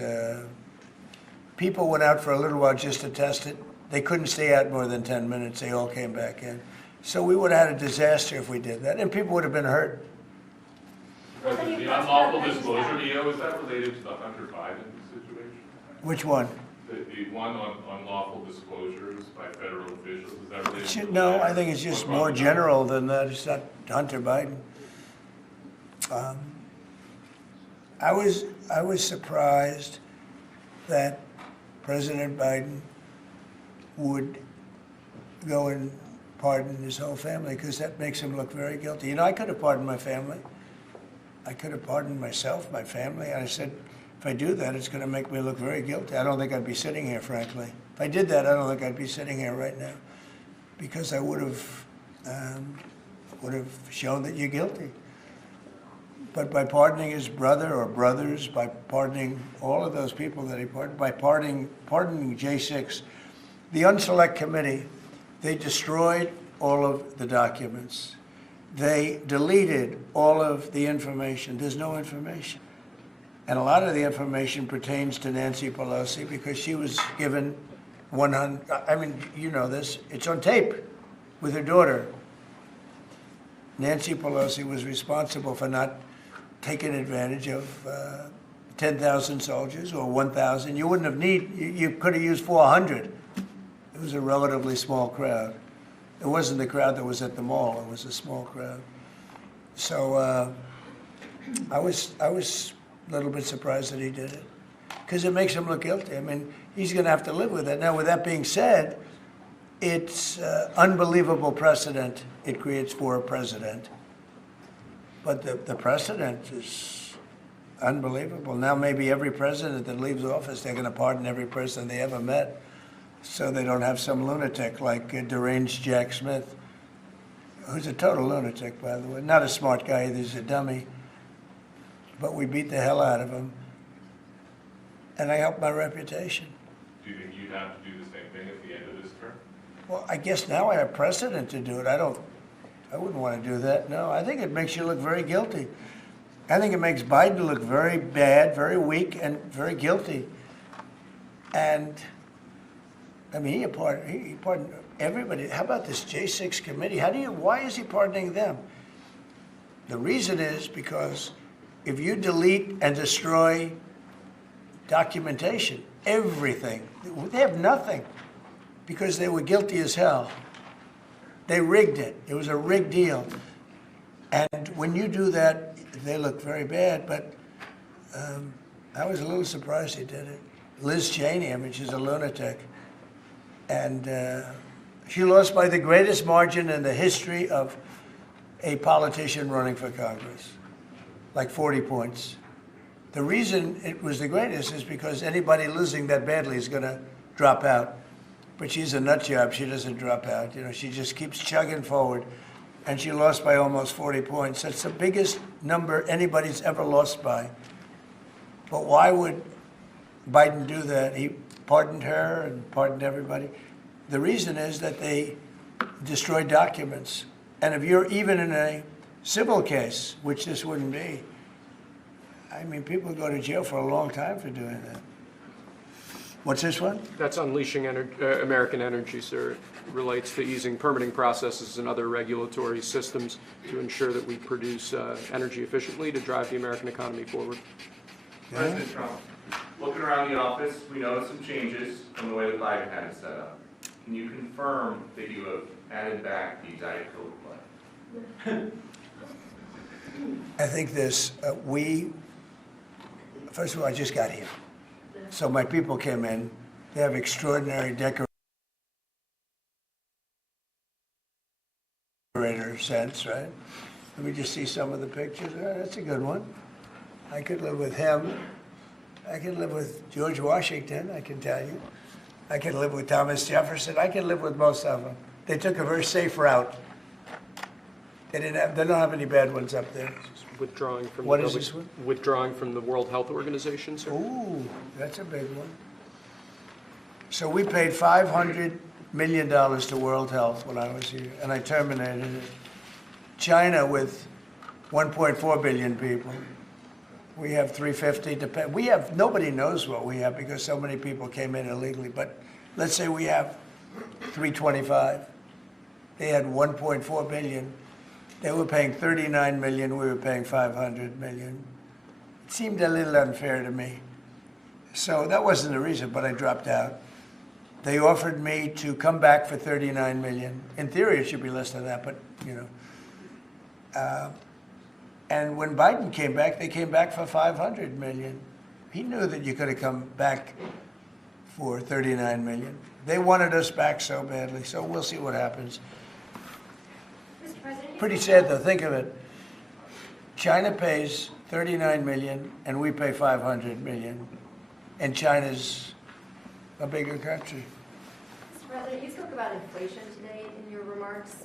people went out for a little while just to test it. They couldn't stay out more than 10 minutes. They all came back in. So we would have had a disaster if we did that, and people would have been hurt. President, the unlawful disclosure, is that related to the Hunter Biden situation? Which one? The one on unlawful disclosures by federal officials, is that related to... No, I think it's just more general than that. It's not Hunter Biden. I was surprised that President Biden would go and pardon his whole family because that makes him look very guilty. I could have pardoned my family. I could have pardoned myself, my family. And I said, if I do that, it's going to make me look very guilty. I don't think I'd be sitting here, frankly. If I did that, I don't think I'd be sitting here right now because I would have shown that you're guilty. But by pardoning his brother or brothers, by pardoning all of those people that he pardoned, by pardoning J6, the Unselect Committee, they destroyed all of the documents. They deleted all of the information. There's no information. And a lot of the information pertains to Nancy Pelosi because she was given 100, I mean, you know this, it's on tape with her daughter. Nancy Pelosi was responsible for not taking advantage of 10,000 soldiers or 1,000. You wouldn't have you could have used 400. It was a relatively small crowd. It wasn't the crowd that was at the mall. It was a small crowd. So I was a little bit surprised that he did it because it makes him look guilty. I mean, he's going to have to live with it. Now, with that being said, it's unbelievable precedent it creates for a president. But the precedent is unbelievable. Now maybe every president that leaves office, they're going to pardon every person they ever met so they don't have some lunatic like deranged Jack Smith, who's a total lunatic, by the way. Not a smart guy either, he's a dummy. But we beat the hell out of him. And I helped my reputation. Do you think you'd have to do the same thing at the end of this term? Well, I guess now I have precedent to do it. I wouldn't want to do that, no. I think it makes you look very guilty. I think it makes Biden look very bad, very weak, and very guilty. And, I mean, he pardoned everybody, how about this J6 committee? Why is he pardoning them? The reason is because if you delete and destroy documentation, everything, they have nothing because they were guilty as hell. They rigged it. It was a rigged deal. And when you do that, they look very bad, but I was a little surprised he did it. Liz Cheney, I mean, she's a lunatic. And she lost by the greatest margin in the history of a politician running for Congress, like 40 points. The reason it was the greatest is because anybody losing that badly is going to drop out. But she's a nut job. She doesn't drop out. You know, she just keeps chugging forward. And she lost by almost 40 points. That's the biggest number anybody's ever lost by. But why would Biden do that? He pardoned her and pardoned everybody. The reason is that they destroyed documents. And if you're even in a civil case, which this wouldn't be, I mean, people go to jail for a long time for doing that. What's this one? That's unleashing American energy, sir. It relates to easing permitting processes and other regulatory systems to ensure that we produce energy efficiently to drive the American economy forward. President Trump, looking around the office, we noticed some changes from the way that Biden had it set up. Can you confirm that you have added back the Diet Coke play? I think this, first of all, I just got here. So my people came in. They have extraordinary decorator sense, right? Let me just see some of the pictures. That's a good one. I could live with him. I could live with George Washington, I can tell you. I could live with Thomas Jefferson. I could live with most of them. They took a very safe route. They don't have any bad ones up there. Withdrawing from What is this one? Withdrawing from the World Health Organization, sir. Ooh, that's a big one. So we paid $500 million to World Health when I was here, and I terminated it. China with 1.4 billion people. We have 350 to pay. We have, nobody knows what we have because so many people came in illegally, but let's say we have 325. They had 1.4 billion. They were paying 39 million, we were paying 500 million. It seemed a little unfair to me. So that wasn't the reason, but I dropped out. They offered me to come back for 39 million. In theory, it should be less than that, but you know. And when Biden came back, they came back for 500 million. He knew that you could have come back for 39 million. They wanted us back so badly, so we'll see what happens. Pretty sad though, think of it. China pays 39 million and we pay 500 million. And China's a bigger country. Mr. President, you spoke about inflation today in your remarks.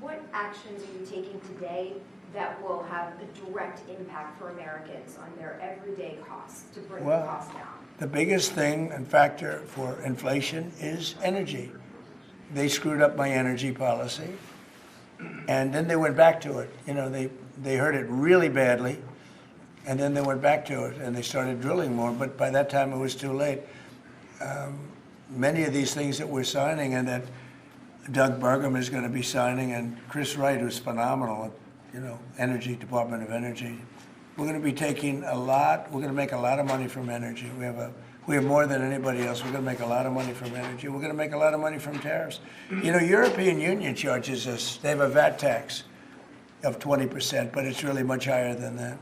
What actions are you taking today that will have a direct impact for Americans on their everyday costs to bring the costs down? The biggest thing and factor for inflation is energy. They screwed up my energy policy. And then they went back to it. You know, they heard it really badly, and then they went back to it, and they started drilling more, but by that time it was too late. Many of these things that we're signing and that Doug Burgum is going to be signing, and Chris Wright, who's phenomenal, you know, Energy, Department of Energy, we're going to be taking we're going to make a lot of money from energy. We have more than anybody else. We're going to make a lot of money from energy. We're going to make a lot of money from tariffs. You know, European Union charges us, they have a VAT tax of 20%, but it's really much higher than that.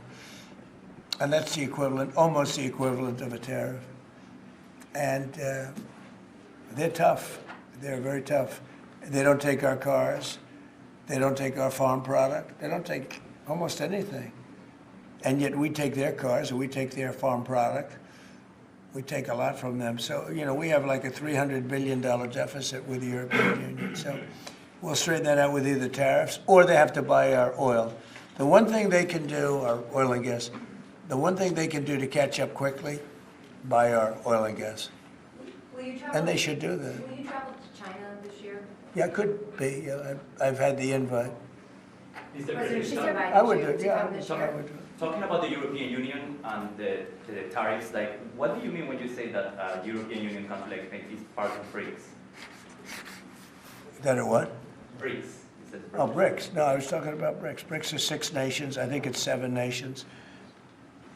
And that's the equivalent, almost the equivalent of a tariff. And they're tough. They're very tough. They don't take our cars. They don't take our farm product. They don't take almost anything. And yet we take their cars and we take their farm product. We take a lot from them. So, you know, we have like a $300 billion deficit with the European Union. So we'll straighten that out with either tariffs or they have to buy our oil. The one thing they can do, our oil and gas, the one thing they can do to catch up quickly, buy our oil and gas. Will you travel, and they should do that. Will you travel to China this year? Yeah, it could be. I've had the invite. Mr. President, I would do it, yeah. I would do it. Talking about the European Union and the tariffs, like, what do you mean when you say that European Union country like is part of BRICS? That are what? BRICS. Oh, BRICS. No, I was talking about BRICS. BRICS are 6 nations. I think it's 7 nations.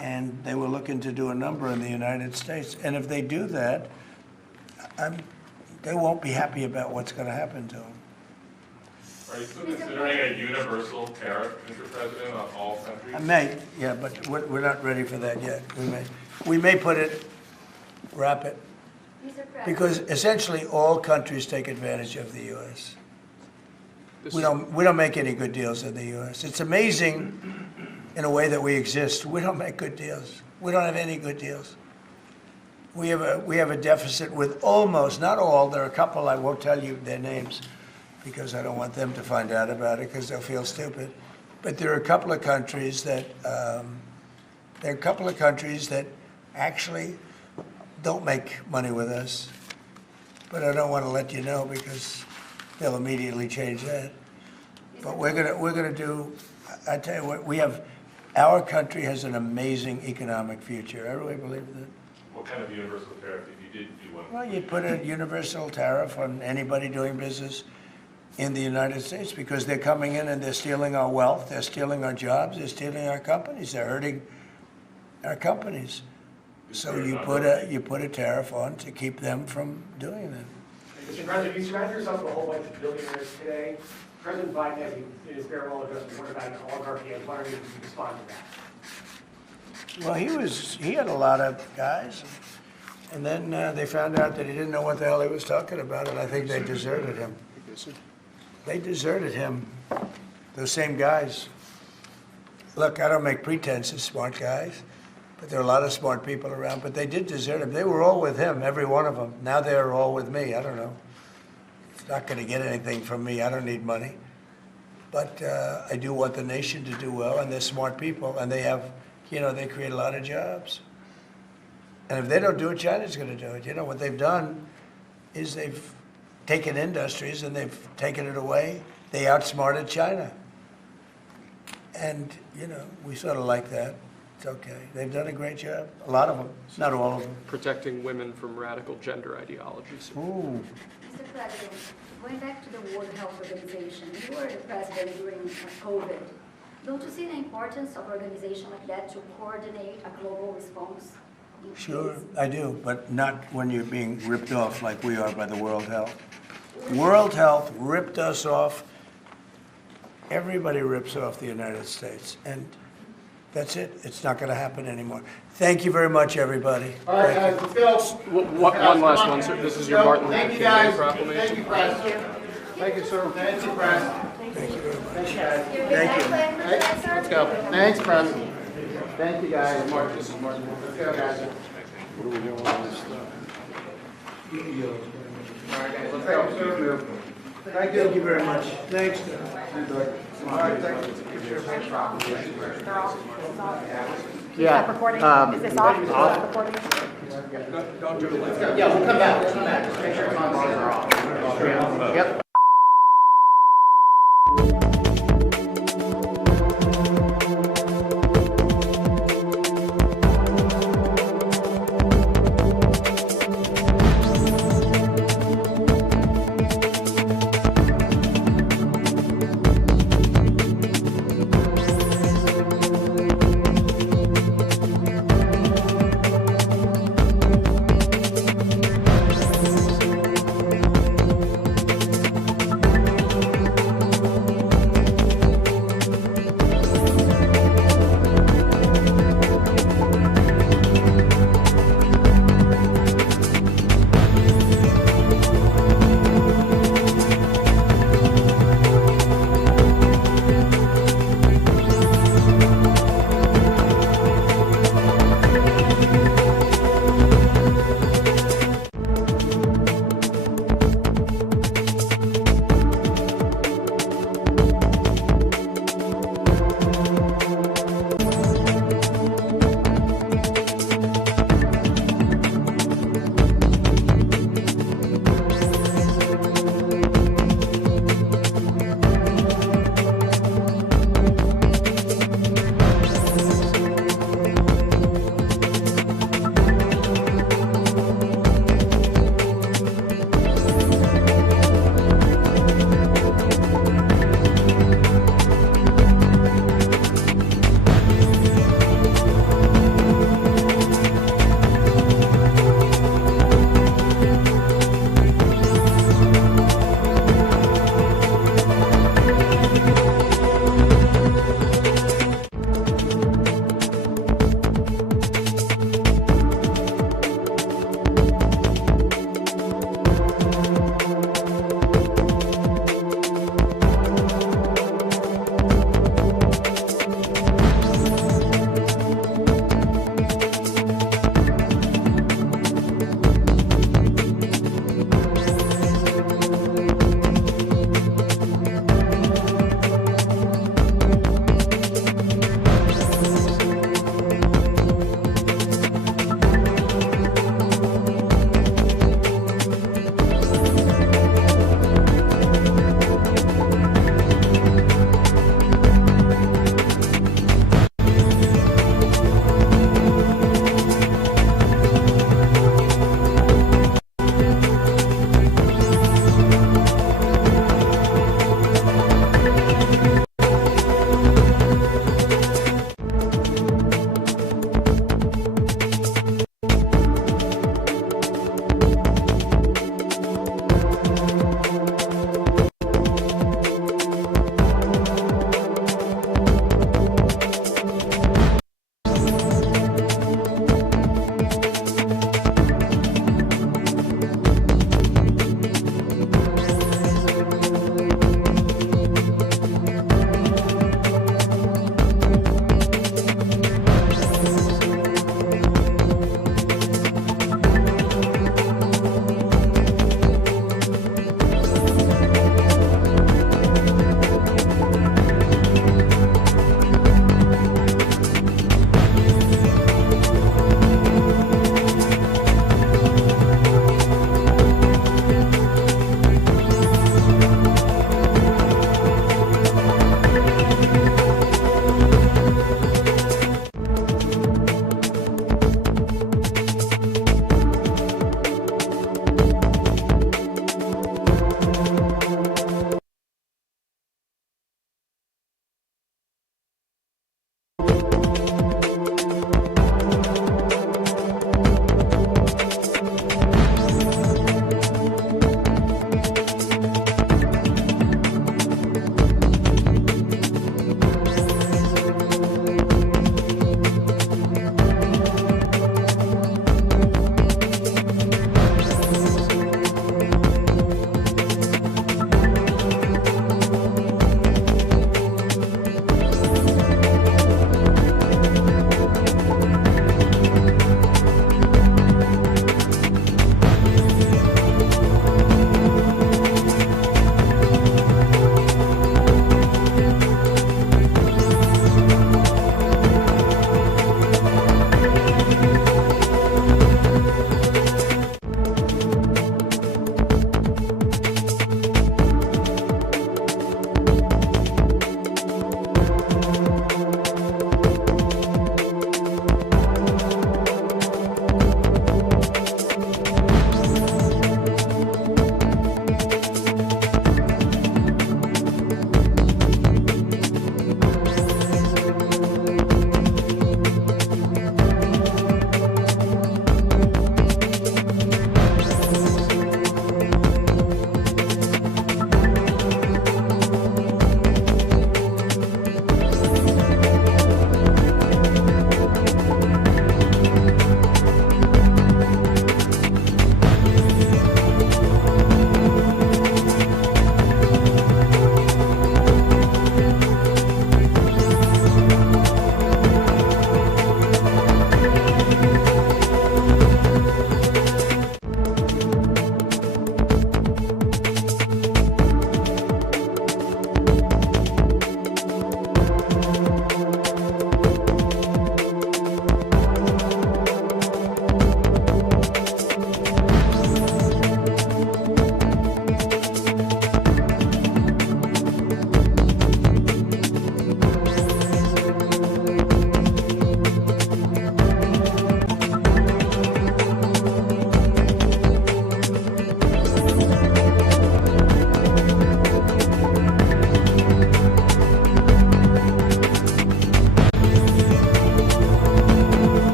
And they were looking to do a number in the United States. And if they do that, they won't be happy about what's going to happen to them. Are you still considering a universal tariff, Mr. President, on all countries? I may, yeah, but we're not ready for that yet. We may put it, wrap it, because essentially all countries take advantage of the U.S. We don't make any good deals in the U.S. It's amazing in a way that we exist. We don't make good deals. We don't have any good deals. We have a deficit with almost, not all, there are a couple, I won't tell you their names because I don't want them to find out about it because they'll feel stupid. But there are a couple of countries that actually don't make money with us. But I don't want to let you know because they'll immediately change that. But we're gonna do. I tell you what, our country has an amazing economic future. I really believe that. What kind of universal tariff if you did do one? Well, you'd put a universal tariff on anybody doing business in the United States because they're coming in and they're stealing our wealth, they're stealing our jobs, they're stealing our companies, they're hurting our companies. So you put a tariff on to keep them from doing that. Mr. President, you surround yourself with a whole bunch of billionaires today. President Biden, as in his farewell address, warned about an oligarchy. I was wondering if you could respond to that. Well, he had a lot of guys, and then they found out that he didn't know what the hell he was talking about, and I think they deserted him. They deserted him, those same guys. Look, I don't make pretense of smart guys, but there are a lot of smart people around, but they did desert him. They were all with him, every one of them. Now they're all with me, I don't know. It's not going to get anything from me, I don't need money. But I do want the nation to do well, and they're smart people, and they have, they create a lot of jobs. And if they don't do it, China's going to do it. What they've done is they've taken industries and they've taken it away. They outsmarted China. And, we sort of like that. It's okay. They've done a great job. A lot of them, not all of them. Protecting women from radical gender ideologies. Ooh. Mr. President, going back to the World Health Organization, you were the president during COVID. Don't you see the importance of an organization like that to coordinate a global response? Sure, I do, but not when you're being ripped off like we are by the World Health. World Health ripped us off. Everybody rips off the United States, and that's it. It's not going to happen anymore. Thank you very much, everybody. All right, guys, let's go. One last one, sir. This is your Martin Luther Thank you, King Day guys. proclamation. Thank you, Press. Thank you, sir. Thank you, Press. Thank you very much. Thank you, guys. Thank you. Let's go. Thanks, Press. Thank you, guys. This is Martin Luther Let's go, guys. What are we doing on this stuff? All right, guys, let's go. Thank you very much. Thanks. All right, thank you. Yeah. Recording? Is this off? Recording? Don't do it. Yeah, we'll come back. Just make sure it's on. Yep.